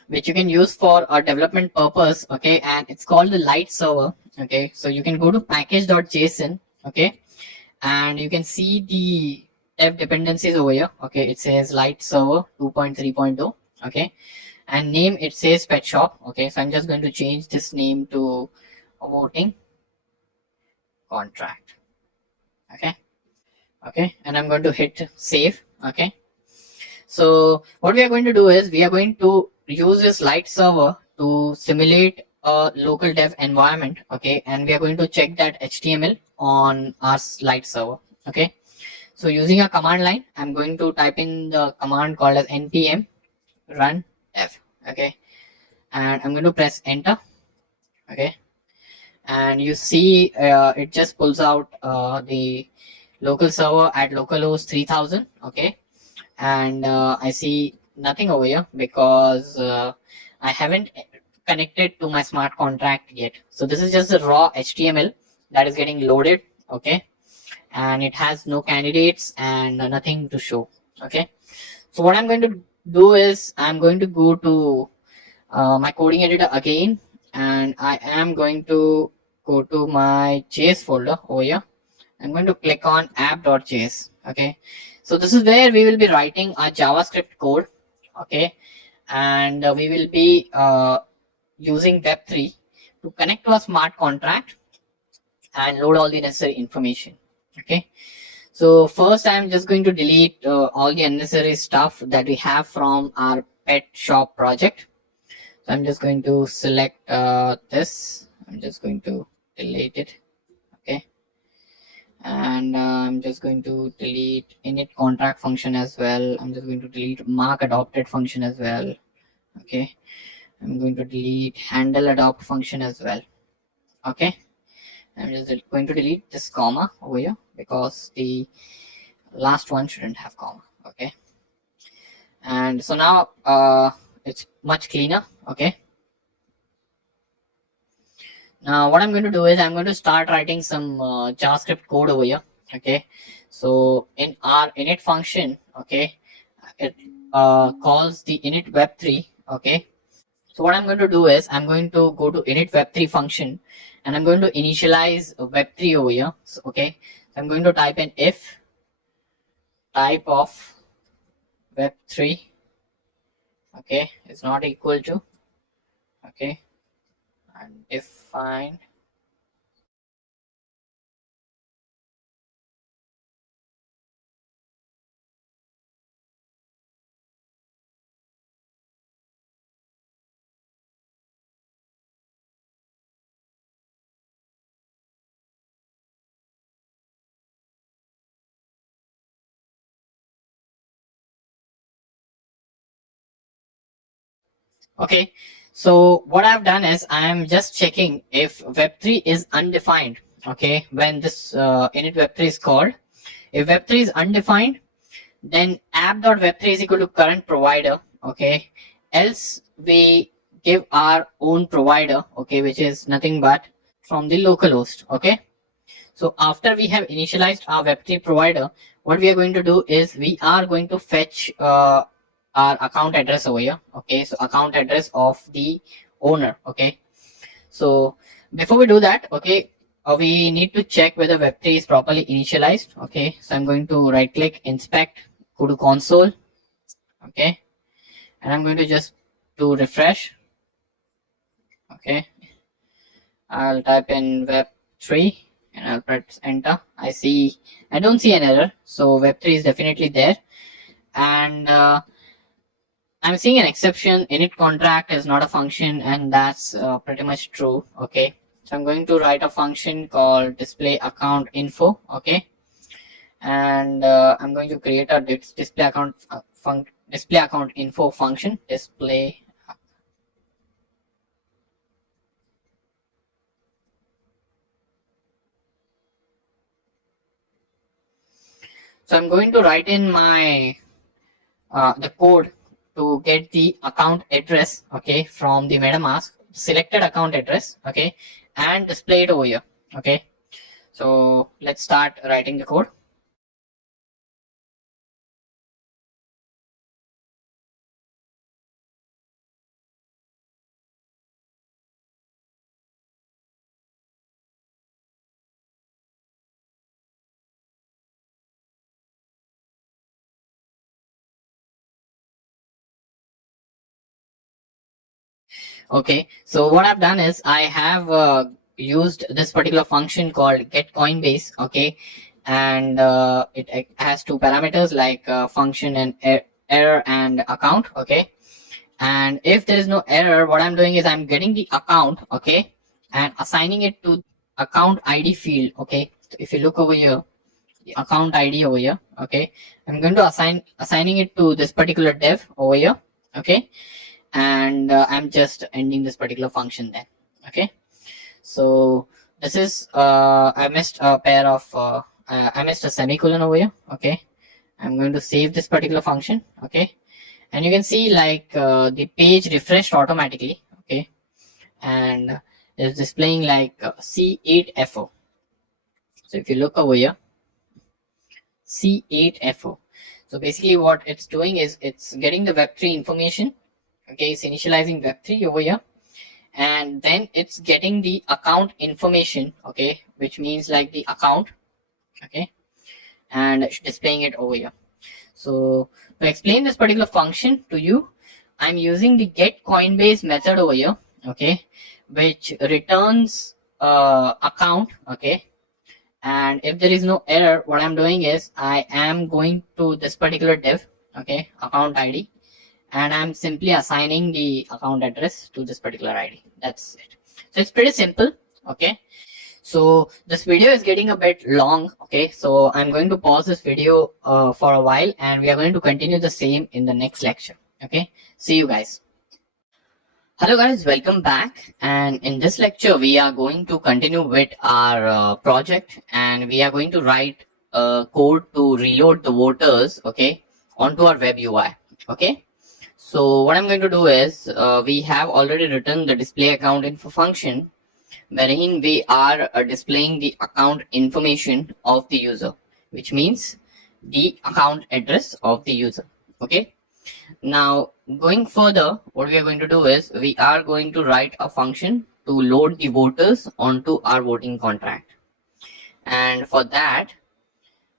which you can use for a development purpose, okay, and it's called the light server, okay. So you can go to package.json, okay, and you can see the dev dependencies over here, okay. It says light server 2.3.0, okay, and name it says pet shop, okay. So I'm just going to change this name to a voting contract, okay, okay, and I'm going to hit save, okay. So what we are going to do is we are going to use this light server to simulate a local dev environment, okay, and we are going to check that HTML on our light server, okay. So using a command line, I'm going to type in the command called as npm run dev, okay, and I'm going to press enter, okay, and you see it just pulls out the local server at localhost 3000, okay. And I see nothing over here because I haven't connected to my smart contract yet. So this is just the raw HTML that is getting loaded, okay, and it has no candidates and nothing to show, okay. So what I'm going to do is I'm going to go to my coding editor again, and I am going to go to my JS folder over here. I'm going to click on app.js, okay. So this is where we will be writing our JavaScript code, okay, and we will be using Web3 to connect to a smart contract and load all the necessary information, okay. So first I'm just going to delete all the unnecessary stuff that we have from our pet shop project. So I'm just going to select this. I'm just going to delete it, okay. And I'm just going to delete init contract function as well. I'm just going to delete mark adopted function as well, okay. I'm going to delete handle adopt function as well, okay. I'm just going to delete this comma over here because the last one shouldn't have comma, okay. And so now it's much cleaner, okay. Now what I'm going to do is I'm going to start writing some JavaScript code over here, okay. So in our init function, okay, it calls the init web3, okay. So what I'm going to do is I'm going to go to init web3 function, and I'm going to initialize web3 over here, so, okay. So I'm going to type in if type of web3, okay, is not equal to, okay, and define okay. So what I've done is I'm just checking if web3 is undefined, okay, when this init web3 is called. If web3 is undefined, then app.web3 is equal to current provider, okay, else we give our own provider, okay, which is nothing but from the localhost, okay. So after we have initialized our web3 provider, what we are going to do is we are going to fetch our account address over here, okay. So account address of the owner, okay. So before we do that, okay, we need to check whether web3 is properly initialized, okay. So I'm going to right click, inspect, go to console, okay, and I'm going to just do refresh, okay. I'll type in web3 and I'll press enter. I don't see an error, so web3 is definitely there. And I'm seeing an exception, init contract is not a function, and that's pretty much true, okay. So I'm going to write a function called display account info, okay, and I'm going to create a display account info function, display. So I'm going to write in my the code to get the account address, okay, from the MetaMask selected account address, okay, and display it over here, okay. So let's start writing the code. Okay, so what I've done is I have used this particular function called get Coinbase, okay, and it has two parameters like function and error and account, okay. And if there is no error, what I'm doing is I'm getting the account, okay, and assigning it to account ID field, okay. So if you look over here, the account ID over here, okay, I'm going to assigning it to this particular dev over here, okay, and I'm just ending this particular function then, okay. So this is I missed a pair of I missed a semicolon over here, okay. I'm going to save this particular function, okay, and you can see like the page refreshed automatically, okay, and it's displaying like C8FO. So if you look over here, C8FO. So basically what it's doing is it's getting the web3 information, okay, it's initializing web3 over here, and then it's getting the account information, okay, which means like the account, okay, and it's displaying it over here. So to explain this particular function to you, I'm using the get Coinbase method over here, okay, which returns account, okay, and if there is no error, what I'm doing is I am going to this particular div, okay, account ID, and I'm simply assigning the account address to this particular ID. That's it. So it's pretty simple, okay. So this video is getting a bit long, okay, so I'm going to pause this video for a while, and we are going to continue the same in the next lecture, okay. See you guys. Hello guys, welcome back, and in this lecture we are going to continue with our project, and we are going to write code to reload the voters, okay, onto our web UI, okay. So what I'm going to do is we have already written the display account info function, wherein we are displaying the account information of the user, which means the account address of the user, okay. Now going further, what we are going to do is we are going to write a function to load the voters onto our voting contract, and for that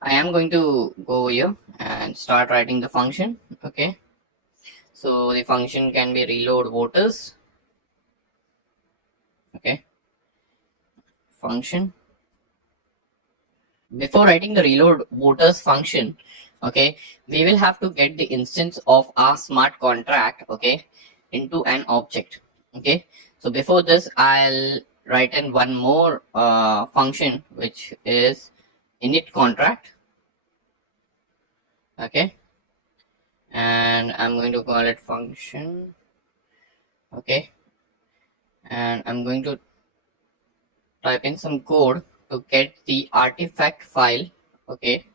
I am going to go here and start writing the function, okay. So the function can be reload voters, okay, function. Before writing the reload voters function, okay, we will have to get the instance of our smart contract, okay, into an object, okay. So before this I'll write in one more function, which is init contract, okay, and I'm going to call it function, okay, and I'm going to type in some code to to get the artifact file. Okay,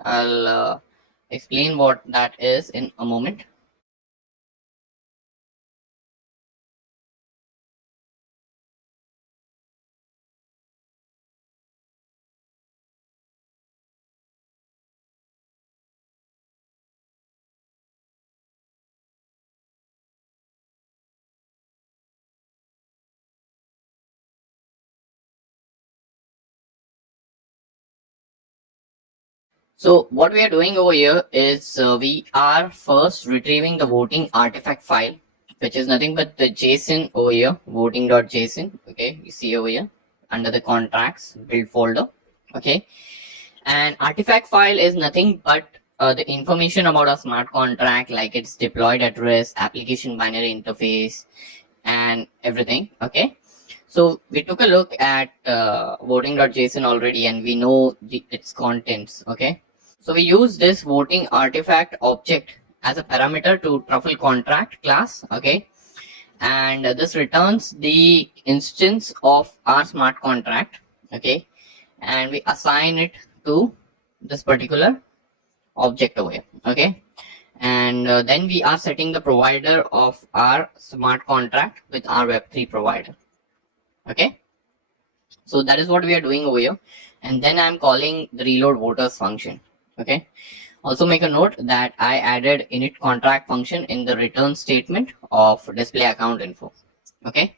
I'll explain what that is in a moment. So what we are doing over here is we are first retrieving the voting artifact file, which is nothing but the JSON over here, voting.json. Okay, you see over here under the contracts build folder. Okay, and artifact file is nothing but the information about a smart contract, like its deployed address, application binary interface, and everything. Okay, so we took a look at voting.json already, and we know its contents. Okay, so we use this voting artifact object as a parameter to truffle contract class. Okay, and this returns the instance of our smart contract. Okay, and we assign it to this particular object over here. Okay, and then we are setting the provider of our smart contract with our web3 provider. Okay, so that is what we are doing over here, and then I'm calling the reload voters function. Okay, also make a note that I added init contract function in the return statement of display account info. Okay,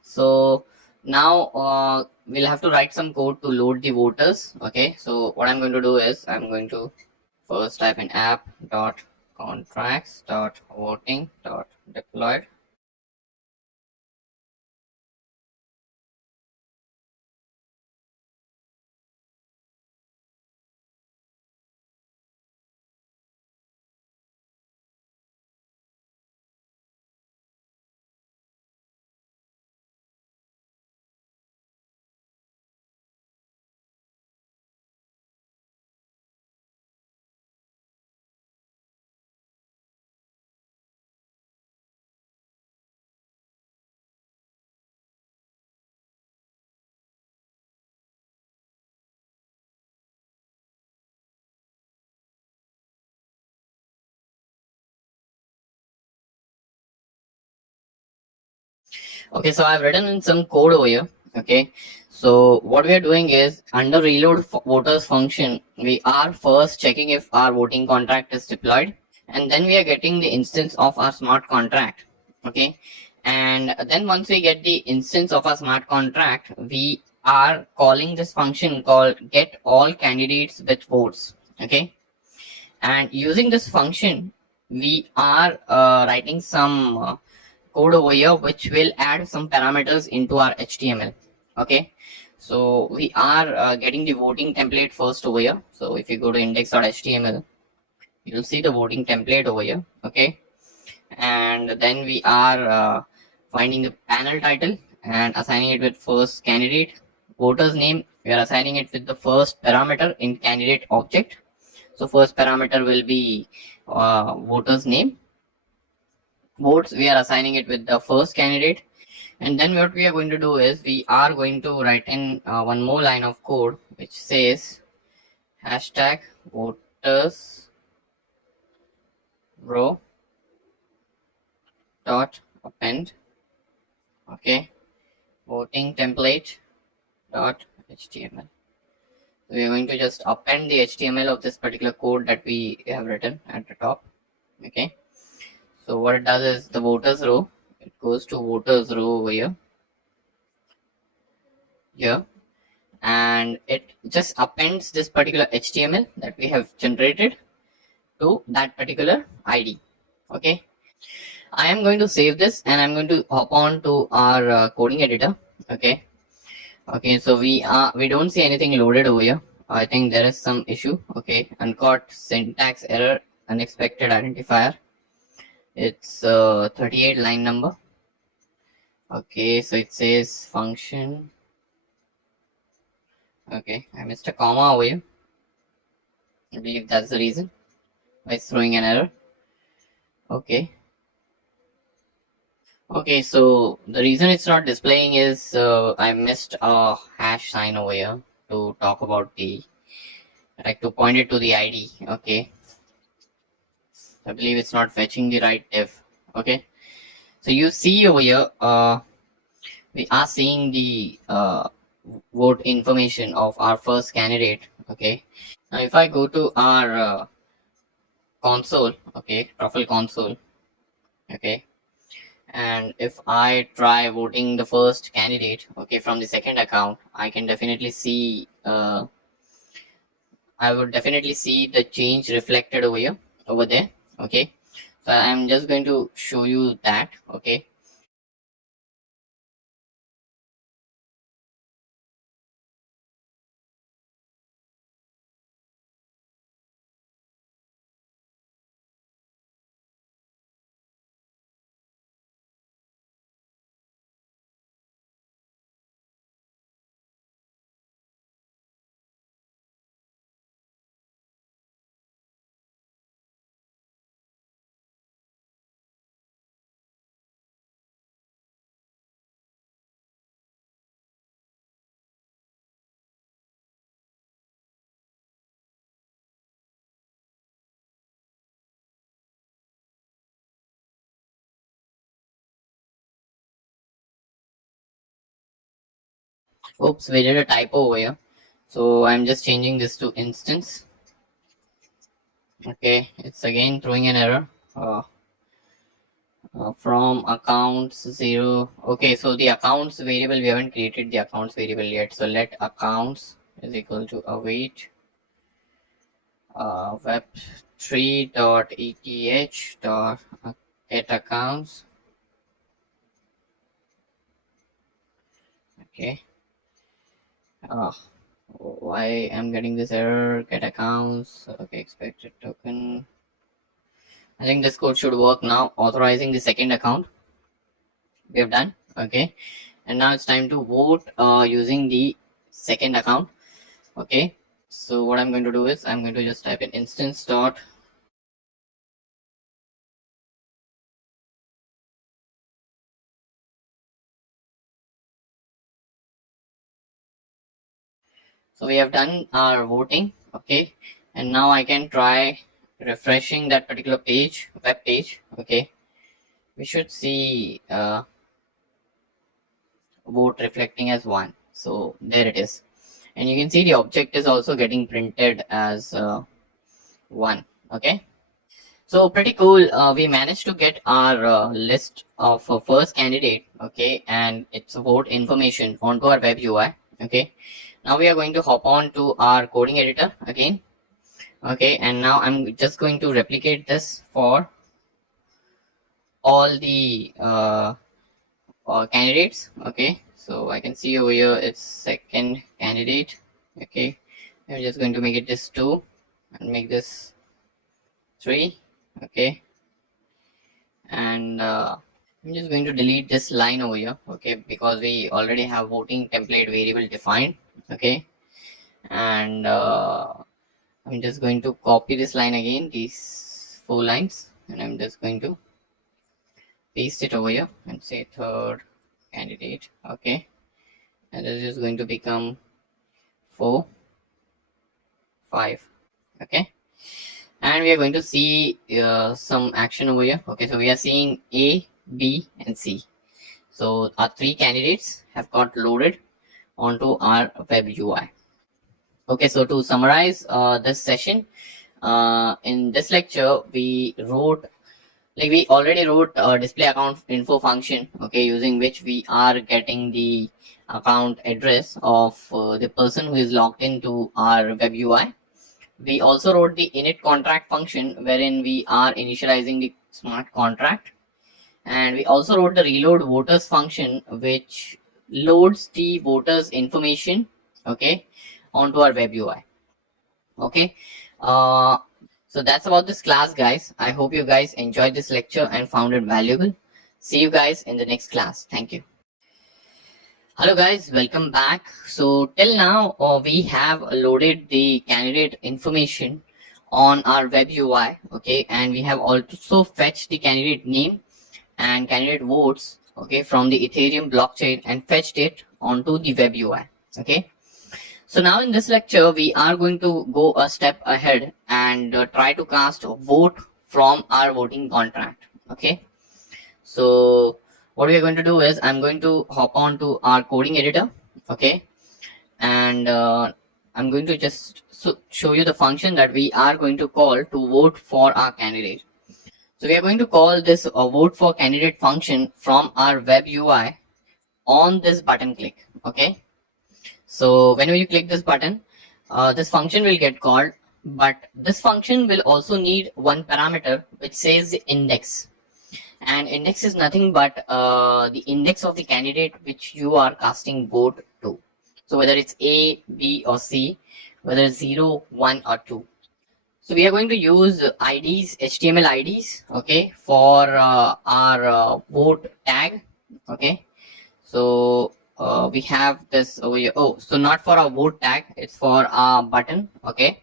so now we'll have to write some code to load the voters. Okay, so what I'm going to do is I'm going to first type in app dot contracts dot voting dot deployed. Okay, so I've written in some code over here. Okay, so what we are doing is under reload voters function, we are first checking if our voting contract is deployed, and then we are getting the instance of our smart contract. Okay, and then once we get the instance of our smart contract, we are calling this function called get all candidates with votes. Okay, and using this function, we are writing some code over here which will add some parameters into our HTML. Okay, so we are getting the voting template first over here. So if you go to index.html, you'll see the voting template over here. Okay, and then we are finding the panel title and assigning it with first candidate. Voters name, we are assigning it with the first parameter in candidate object. So first parameter will be voters name. Votes, we are assigning it with the first candidate. And then what we are going to do is we are going to write in one more line of code which says hashtag voters row dot append. Okay, voting template dot html. So we are going to just append the HTML of this particular code that we have written at the top. Okay, so what it does is the voters row, it goes to voters row over here, and it just appends this particular HTML that we have generated to that particular ID. Okay, I am going to save this and I'm going to hop on to our coding editor. Okay, so we don't see anything loaded over here. I think there is some issue. Okay, uncaught syntax error, unexpected identifier. It's 38 line number. Okay, so it says function. Okay, I missed a comma over here. I believe that's the reason why it's throwing an error. Okay, Okay, so the reason it's not displaying is I missed a hash sign over here to talk about the, like, to point it to the ID. Okay, I believe it's not fetching the right div. Okay, so you see over here, we are seeing the vote information of our first candidate. Okay, now if I go to our console, okay, truffle console, okay, and if I try voting the first candidate, okay, from the second account, I can definitely see I would definitely see the change reflected over here, over there. Okay, so I'm just going to show you that. Okay, oops, we did a typo over here, so I'm just changing this to instance. Okay, it's again throwing an error. From accounts 0. Okay, so the accounts variable, we haven't created the accounts variable yet, so let accounts is equal to await web3.eth dot get accounts. Okay, uh, why I'm getting this error? Get accounts. Okay, expected token. I think this code should work now. Authorizing the second account, we have done. Okay, and now it's time to vote using the second account. Okay, so what I'm going to do is I'm going to just type in instance dot so we have done our voting. Okay, and now I can try refreshing that particular page, web page. Okay, we should see vote reflecting as 1. So there it is, and you can see the object is also getting printed as 1. Okay, so pretty cool. We managed to get our list of first candidate. Okay, and its vote information onto our web UI. Okay, now we are going to hop on to our coding editor again. Okay, and now I'm just going to replicate this for all the candidates. Okay, so I can see over here it's second candidate. Okay, I'm just going to make it this 2 and make this 3. Okay, and I'm just going to delete this line over here. Okay, because we already have voting template variable defined. Okay, and I'm just going to copy this line again, these 4 lines, and I'm just going to paste it over here and say third candidate. Okay, and this is going to become 4 5. Okay, and we are going to see some action over here. Okay, so we are seeing A, B, and C. So our 3 candidates have got loaded onto our web UI. Okay, so to summarize this session, in this lecture we wrote, like, we already wrote a display account info function, okay, using which we are getting the account address of the person who is logged into our web UI. We also wrote the init contract function wherein we are initializing the smart contract, and we also wrote the reload voters function which loads the voters information, okay, onto our web UI. Okay, uh, so that's about this class, guys. I hope you guys enjoyed this lecture and found it valuable. See you guys in the next class. Thank you. Hello guys, welcome back. So till now we have loaded the candidate information on our web UI, okay, and we have also fetched the candidate name and candidate votes okay, from the Ethereum blockchain and fetched it onto the web UI. Okay. So now in this lecture, we are going to go a step ahead and try to cast a vote from our voting contract. Okay. So what we are going to do is I'm going to hop on to our coding editor. Okay. And I'm going to just show you the function that we are going to call to vote for our candidate. So we are going to call this a vote for candidate function from our web UI on this button click. Okay. So whenever you click this button, this function will get called, but this function will also need one parameter which says the index. And index is nothing but the index of the candidate which you are casting vote to. So whether it's A, B or C, whether it's 0, 1 or 2. So we are going to use IDs, HTML IDs, okay, for our vote tag, okay. So we have this over here. Oh, so not for our vote tag, it's for our button, okay.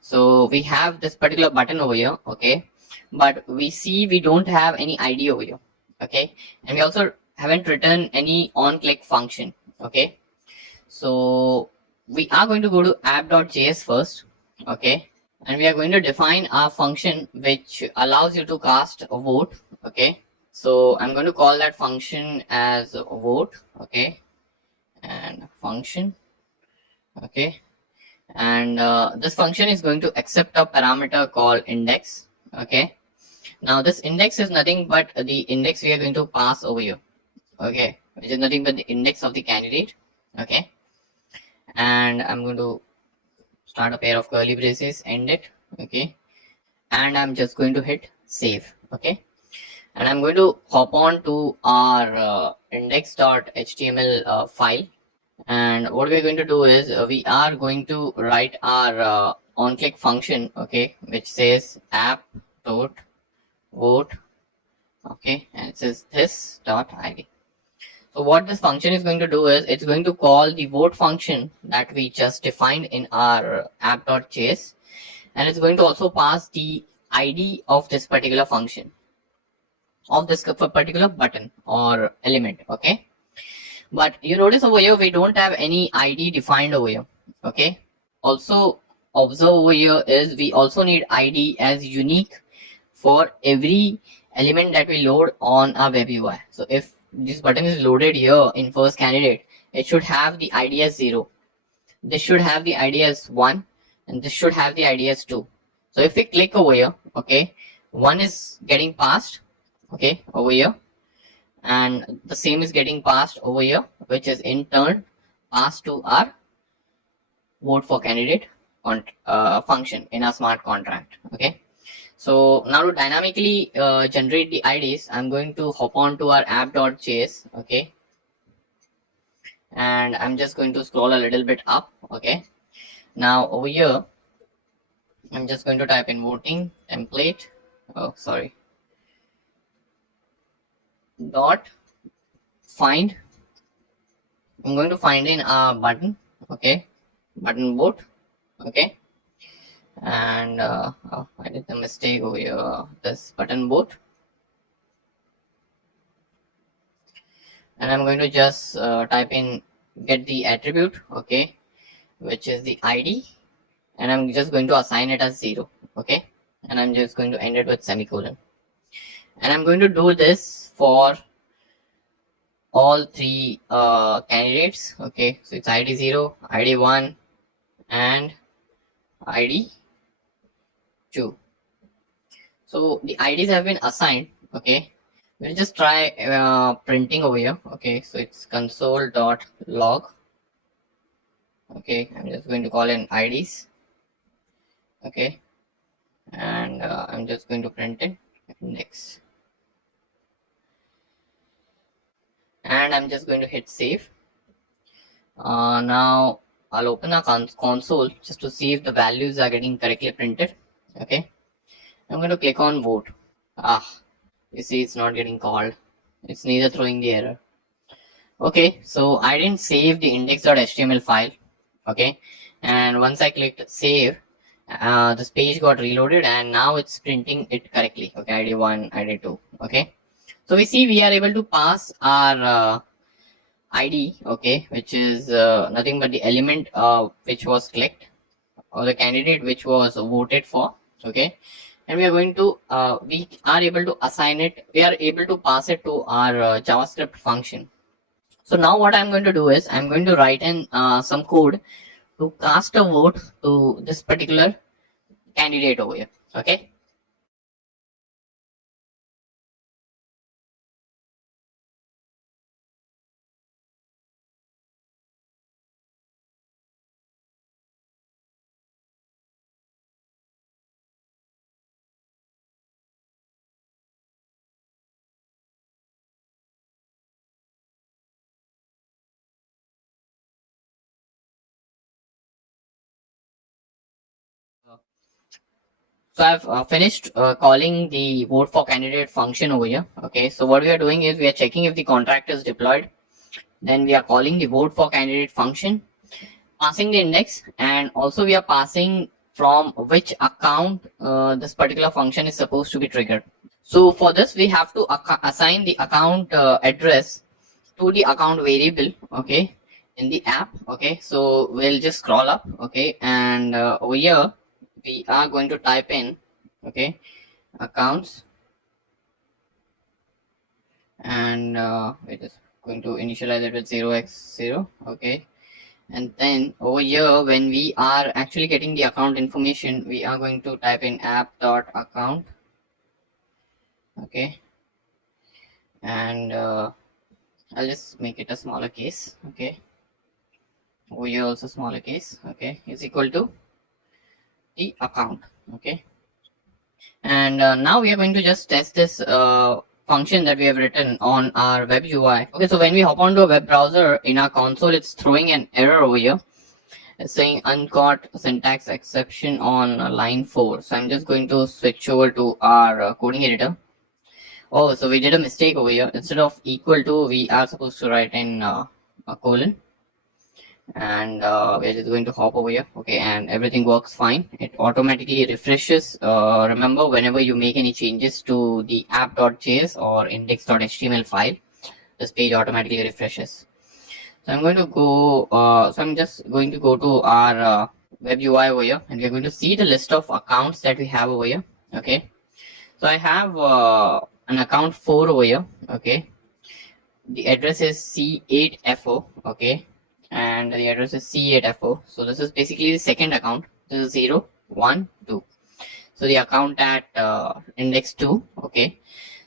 So we have this particular button over here, okay, but we see we don't have any ID over here, okay, and we also haven't written any on-click function, okay. So we are going to go to app.js first, okay, and we are going to define our function which allows you to cast a vote, okay. So I'm going to call that function as a vote, okay, and function, okay, and this function is going to accept a parameter called index, okay. Now this index is nothing but the index we are going to pass over here, okay, which is nothing but the index of the candidate, okay, and I'm going to start a pair of curly braces, end it, okay, and I'm just going to hit save, okay, and I'm going to hop on to our index.html file, and what we're going to do is we are going to write our on-click function, okay, which says app.vote, okay, and it says this.id. So what this function is going to do is it's going to call the vote function that we just defined in our app.js, and it's going to also pass the ID of this particular function, of this particular button or element, okay. But you notice over here we don't have any ID defined over here, okay. Also observe over here is we also need ID as unique for every element that we load on our web UI. So if this button is loaded here in first candidate, it should have the ID as 0, this should have the ID as 1, and this should have the ID as 2. So if we click over here, okay, 1 is getting passed, okay, over here, and the same is getting passed over here, which is in turn passed to our vote for candidate function in our smart contract, okay. So now to dynamically generate the IDs, I'm going to hop on to our app.js, okay, and I'm just going to scroll a little bit up, okay. Now over here I'm just going to type in voting template, oh sorry, dot find, I'm going to find in a button, okay, button vote, okay, and oh, I did the mistake over here, this button vote, and I'm going to just type in get the attribute, okay, which is the ID, and I'm just going to assign it as 0, okay, and I'm just going to end it with semicolon, and I'm going to do this for all three candidates, okay. So it's ID 0, ID 1 and ID 2. So the IDs have been assigned, okay. We'll just try printing over here, okay. So it's console.log, okay, I'm just going to call in IDs, okay, and I'm just going to print in index, and I'm just going to hit save. Now I'll open a console just to see if the values are getting correctly printed, okay. I'm going to click on vote. You see it's not getting called, it's neither throwing the error, okay. So I didn't save the index.html file, okay, and once I clicked save, this page got reloaded and now it's printing it correctly, okay, ID 1, ID 2, okay. So we see we are able to pass our ID, okay, which is nothing but the element which was clicked, or the candidate which was voted for, okay, and we are going to we are able to assign it, we are able to pass it to our JavaScript function. So now what I'm going to do is I'm going to write in some code to cast a vote to this particular candidate over here, okay. So I've finished calling the vote for candidate function over here, okay. So what we are doing is we are checking if the contract is deployed, then we are calling the vote for candidate function, passing the index, and also we are passing from which account this particular function is supposed to be triggered. So for this we have to assign the account address to the account variable, okay, in the app, okay. So we'll just scroll up, okay, and over here we are going to type in, okay, accounts, and we're just going to initialize it with 0x0, okay. And then over here, when we are actually getting the account information, we are going to type in app.account, okay, and I'll just make it a smaller case, okay. Over here also smaller case, okay, is equal to the account, okay. And now we are going to just test this function that we have written on our web UI. Okay, so when we hop onto a web browser in our console, it's throwing an error over here. It's saying uncaught syntax exception on line 4. So I'm just going to switch over to our coding editor. Oh, so we did a mistake over here. Instead of equal to, we are supposed to write in a colon. And we're just going to hop over here, okay, and everything works fine. It automatically refreshes. Remember, whenever you make any changes to the app.js or index.html file, this page automatically refreshes. So I'm going to go, so I'm just going to go to our web UI over here, and we're going to see the list of accounts that we have over here, okay. So I have an account 4 over here, okay. The address is C8FO, okay, and the address is C8FO. So this is basically the second account. This is 0, 1, 2. So the account at index 2, okay.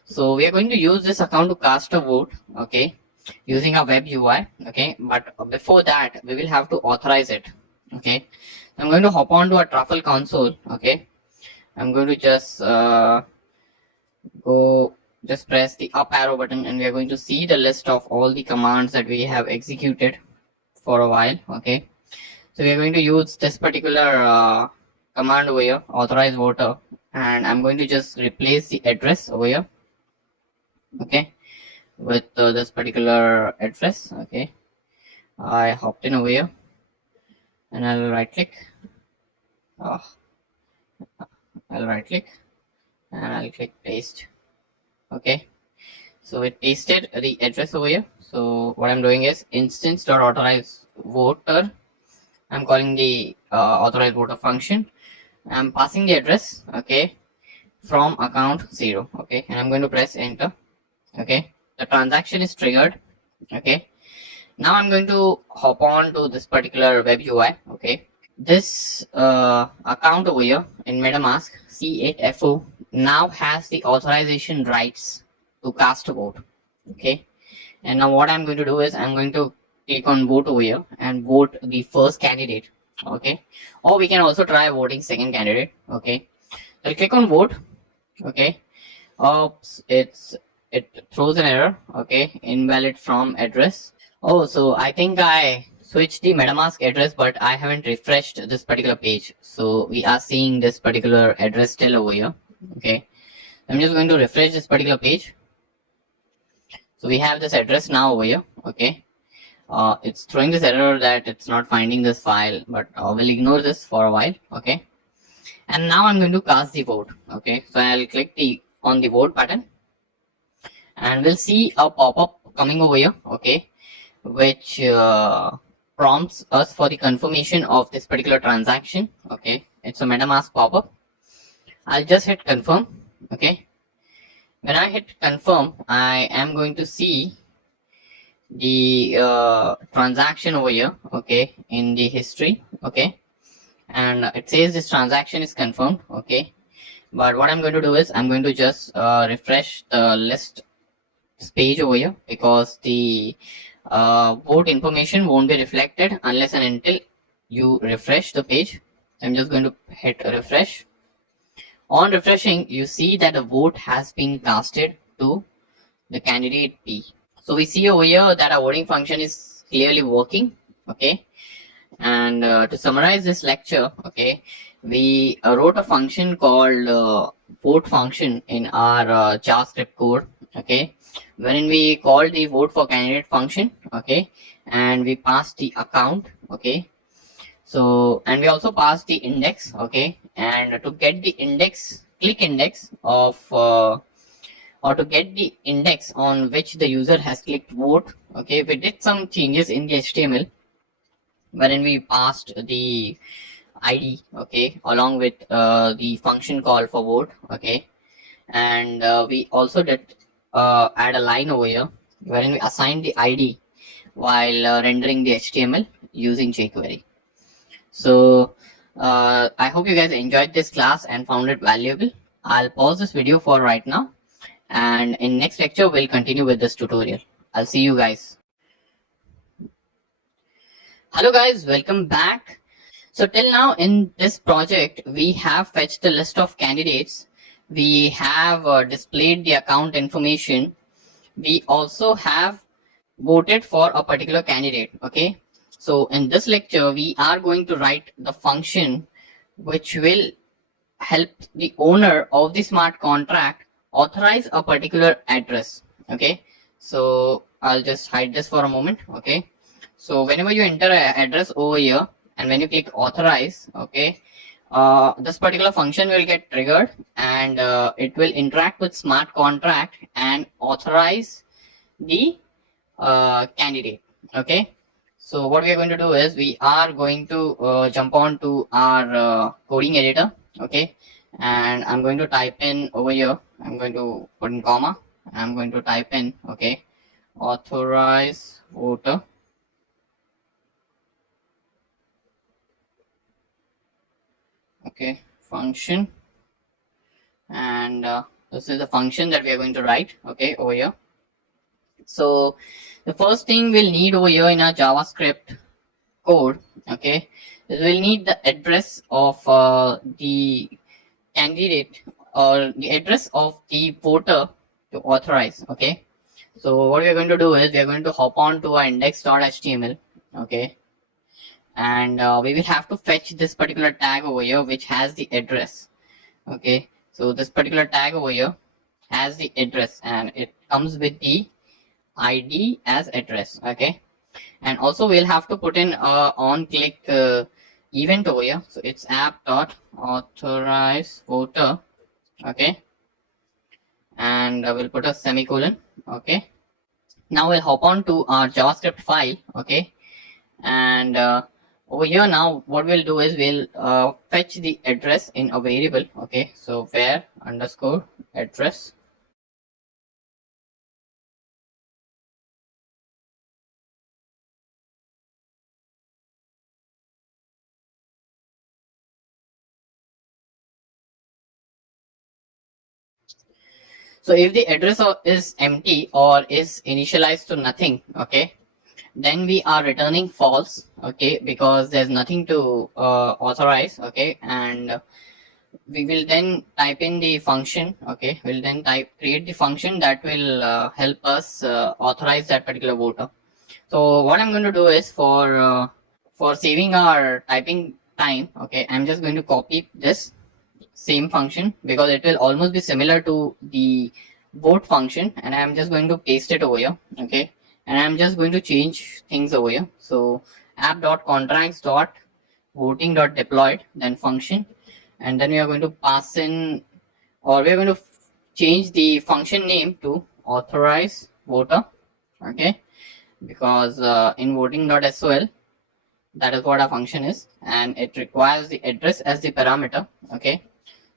So we are going to use this account to cast a vote, okay, using a web UI, okay. But before that, we will have to authorize it, okay. So I'm going to hop on to a Truffle console, okay. I'm going to just press the up arrow button, and we are going to see the list of all the commands that we have executed for a while, okay. So we are going to use this particular command over here, authorize voter, and I'm going to just replace the address over here, okay, with this particular address, okay. I hopped in over here, and I'll right click, and I'll click paste, okay. So it pasted the address over here. So what I'm doing is instance.authorize voter. I'm calling the authorize voter function. I'm passing the address, okay, from account 0, okay, and I'm going to press enter, okay. The transaction is triggered, okay. Now I'm going to hop on to this particular web UI, okay. This account over here in MetaMask C8FO now has the authorization rights to cast a vote, okay. And now what I'm going to do is I'm going to click on vote over here and vote the first candidate, okay, or we can also try voting second candidate, okay. So I'll click on vote, okay. Oops, it throws an error, okay, invalid from address. Oh, so I think I switched the MetaMask address, but I haven't refreshed this particular page, so we are seeing this particular address still over here, okay. I'm just going to refresh this particular page. So we have this address now over here, okay. It's throwing this error that it's not finding this file, but we'll ignore this for a while, okay. And now I'm going to cast the vote, okay. So I'll click on the vote button, and we'll see a pop-up coming over here, okay, which prompts us for the confirmation of this particular transaction. Okay, it's a MetaMask pop-up. I'll just hit confirm. Okay, when I hit confirm, I am going to see the transaction over here, okay, in the history. Okay, and it says this transaction is confirmed. Okay, but what I'm going to do is I'm going to just refresh the list page over here, because the vote information won't be reflected unless and until you refresh the page. I'm just going to hit refresh. On refreshing, you see that the vote has been casted to the candidate P. So we see over here that our voting function is clearly working. Okay, and to summarize this lecture, okay, we wrote a function called vote function in our JavaScript code. Okay, wherein we call the vote for candidate function. Okay, and we pass the account. Okay, so and we also pass the index. Okay, and to get the index, click index of or to get the index on which the user has clicked vote. Okay, we did some changes in the HTML wherein we passed the ID, okay, along with the function call for vote. Okay, and we also did add a line over here wherein we assigned the ID while rendering the HTML using jQuery. So I hope you guys enjoyed this class and found it valuable. I'll pause this video for right now, and in next lecture we'll continue with this tutorial. I'll see you guys. Hello guys, welcome back. So till now in this project, we have fetched the list of candidates. We have displayed the account information. We also have voted for a particular candidate. Okay, so in this lecture, we are going to write the function which will help the owner of the smart contract authorize a particular address. Okay, so I'll just hide this for a moment. Okay, so whenever you enter an address over here and when you click authorize, okay, this particular function will get triggered, and it will interact with smart contract and authorize the candidate. Okay, so what we are going to do is we are going to jump on to our coding editor. Okay, and I'm going to type in over here, I'm going to put in comma, I'm going to type in, okay, authorize voter. Okay, function, and this is the function that we are going to write, okay, over here. So the first thing we'll need over here in our JavaScript code, okay, is we'll need the address of the candidate, or the address of the voter to authorize. Okay, so what we are going to do is we are going to hop on to our index.html. Okay, and we will have to fetch this particular tag over here which has the address. Okay, so this particular tag over here has the address and it comes with the ID as address. Okay, and also we'll have to put in on click event over here. So it's app.authorize voter. Okay, and we'll put a semicolon. Okay, now we'll hop on to our JavaScript file. Okay, and over here now what we'll do is we'll fetch the address in a variable. Okay, so var underscore address. So if the address is empty or is initialized to nothing, okay, then we are returning false. Okay, because there's nothing to authorize. Okay, and we will then type in the function. Okay, we'll then create the function that will help us authorize that particular voter. So what I'm going to do is for saving our typing time, okay, I'm just going to copy this same function because it will almost be similar to the vote function, and I'm just going to paste it over here. Okay, and I'm just going to change things over here. So app.contracts.voting.deployed, then function, and then we are going to pass in, or we are going to change the function name to authorize voter, okay, because in voting.sol, that is what our function is, and it requires the address as the parameter, okay.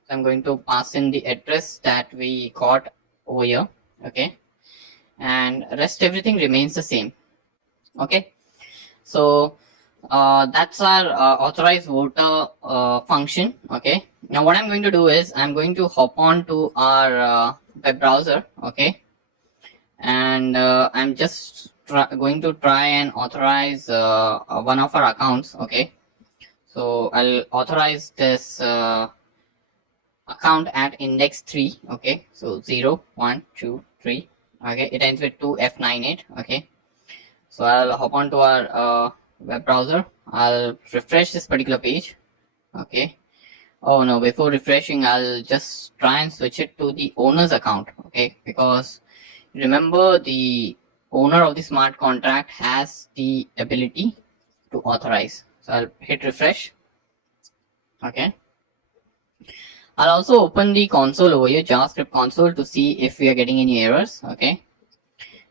So I'm going to pass in the address that we got over here, okay, and rest everything remains the same, okay. So that's our authorize voter function, okay. Now what I'm going to do is I'm going to hop on to our web browser, okay, and I'm just going to try and authorize one of our accounts, okay. So I'll authorize this account at index 3, okay. So 0 1 2 3, okay, it ends with 2F98, okay. So I'll hop on to our web browser. I'll refresh this particular page, okay. Oh no, before refreshing I'll just try and switch it to the owner's account, okay, because remember the owner of the smart contract has the ability to authorize. So I'll hit refresh, okay. I'll also open the console over here, JavaScript console, to see if we are getting any errors, okay.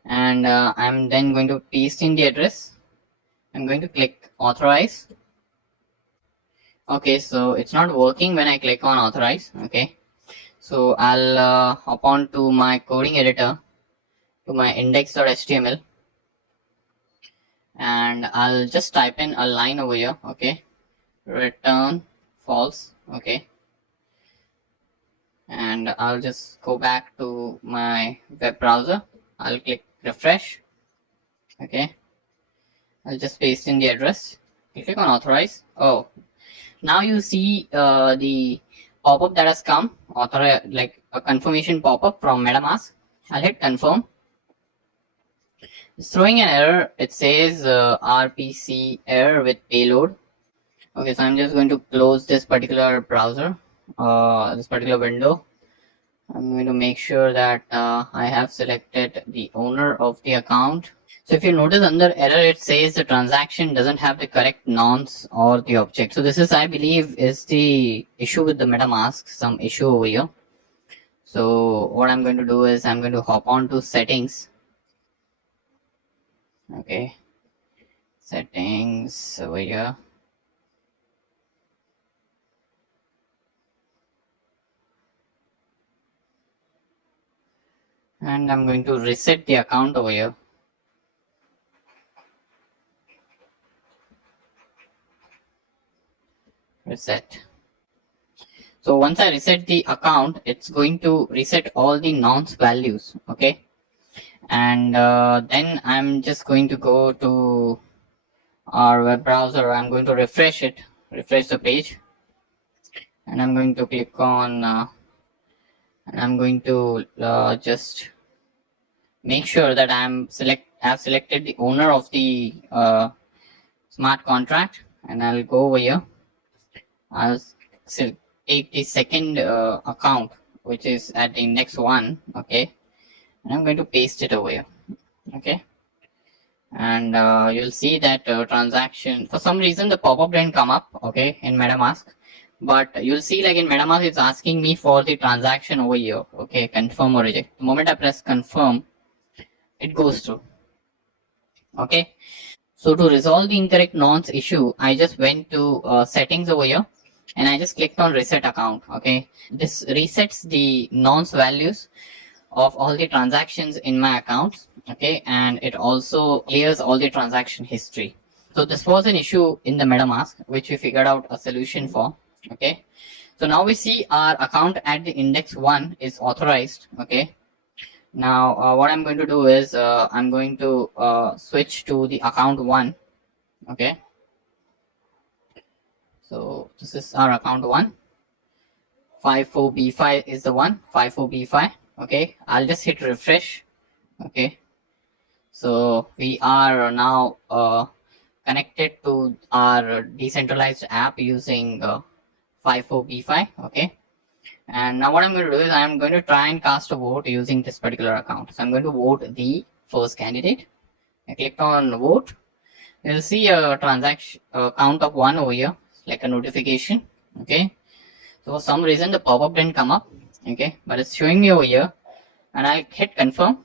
And I'm then going to paste in the address. I'm going to click authorize. Okay, so it's not working when I click on authorize, okay. So I'll hop on to my coding editor, to my index.html, and I'll just type in a line over here, okay, return false, okay, and I'll just go back to my web browser. I'll click refresh, okay. I'll just paste in the address. You click on authorize. Oh, now you see the pop-up that has come, like a confirmation pop-up from MetaMask. I'll hit confirm. It's throwing an error. It says RPC error with payload. Okay, so I'm just going to close this particular browser, this particular window. I'm going to make sure that I have selected the owner of the account. So if you notice under error, it says the transaction doesn't have the correct nonce or the object. So this is, I believe, is the issue with the MetaMask, some issue over here. So what I'm going to do is I'm going to hop on to settings. Okay, settings over here. And I'm going to reset the account over here. Reset. So once I reset the account, it's going to reset all the nonce values, okay. And then I'm just going to go to our web browser. I'm going to refresh the page, and I'm going to click on and I'm going to just make sure that I've selected the owner of the smart contract, and I'll go over here. I'll take the second account, which is at index 1, okay, and I'm going to paste it over here, okay. And you'll see that transaction, for some reason the pop-up didn't come up, okay, in MetaMask, but you'll see like in MetaMask it's asking me for the transaction over here, okay, confirm or reject. The moment I press confirm, it goes through, okay. So to resolve the incorrect nonce issue, I just went to settings over here, and I just clicked on reset account, okay. This resets the nonce values of all the transactions in my account, okay, and it also clears all the transaction history. So this was an issue in the MetaMask, which we figured out a solution for, okay. So now we see our account at the index 1 is authorized, okay. Now what I'm going to do is I'm going to switch to the account 1, okay. So this is our account 1. 54B5 is the one, 54B5, okay. I'll just hit refresh, okay. So we are now connected to our decentralized app using 54B5, okay. And now what I'm going to do is I'm going to try and cast a vote using this particular account. So I'm going to vote the first candidate. I clicked on vote. You'll see a transaction count of 1 over here, like a notification, okay. So for some reason the pop-up didn't come up, okay, but it's showing me over here, and I hit confirm,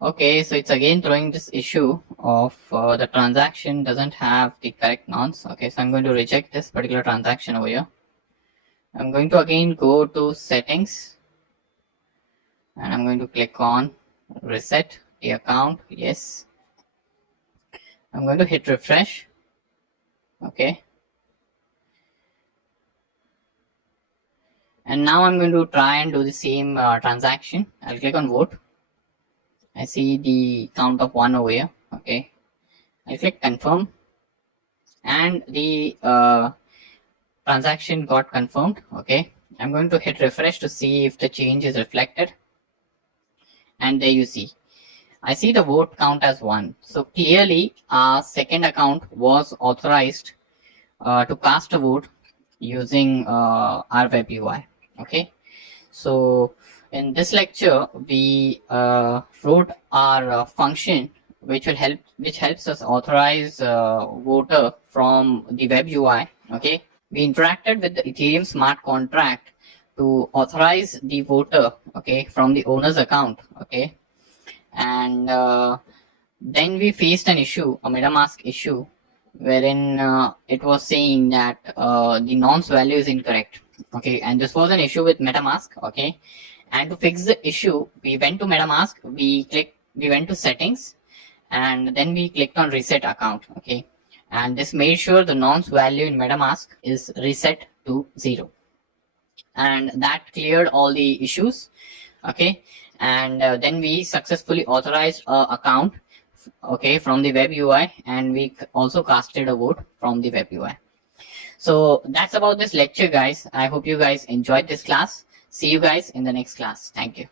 Okay, so it's again throwing this issue of the transaction doesn't have the correct nonce. Okay, so I'm going to reject this particular transaction over here. I'm going to again go to settings and I'm going to click on reset the account. Yes. I'm going to hit refresh. Okay. And now I'm going to try and do the same transaction. I'll click on vote. I see the count of 1 over here. Okay. I'll click confirm. And the transaction got confirmed. Okay. I'm going to hit refresh to see if the change is reflected. And there you see. I see the vote count as 1. So clearly our second account was authorized to cast a vote using our web UI. Okay. So in this lecture we wrote our function which helps us authorize voter from the web UI. Okay. We interacted with the Ethereum smart contract to authorize the voter, okay, from the owner's account. Okay. And then we faced an issue, a MetaMask issue, wherein it was saying that the nonce value is incorrect. Okay, and this was an issue with MetaMask. Okay, and to fix the issue, we went to MetaMask, we went to settings, and then we clicked on reset account. Okay, and this made sure the nonce value in MetaMask is reset to 0, and that cleared all the issues. Okay, and then we successfully authorized account, okay, from the web UI, and we also casted a vote from the web UI. So that's about this lecture, guys. I hope you guys enjoyed this class. See you guys in the next class. Thank you.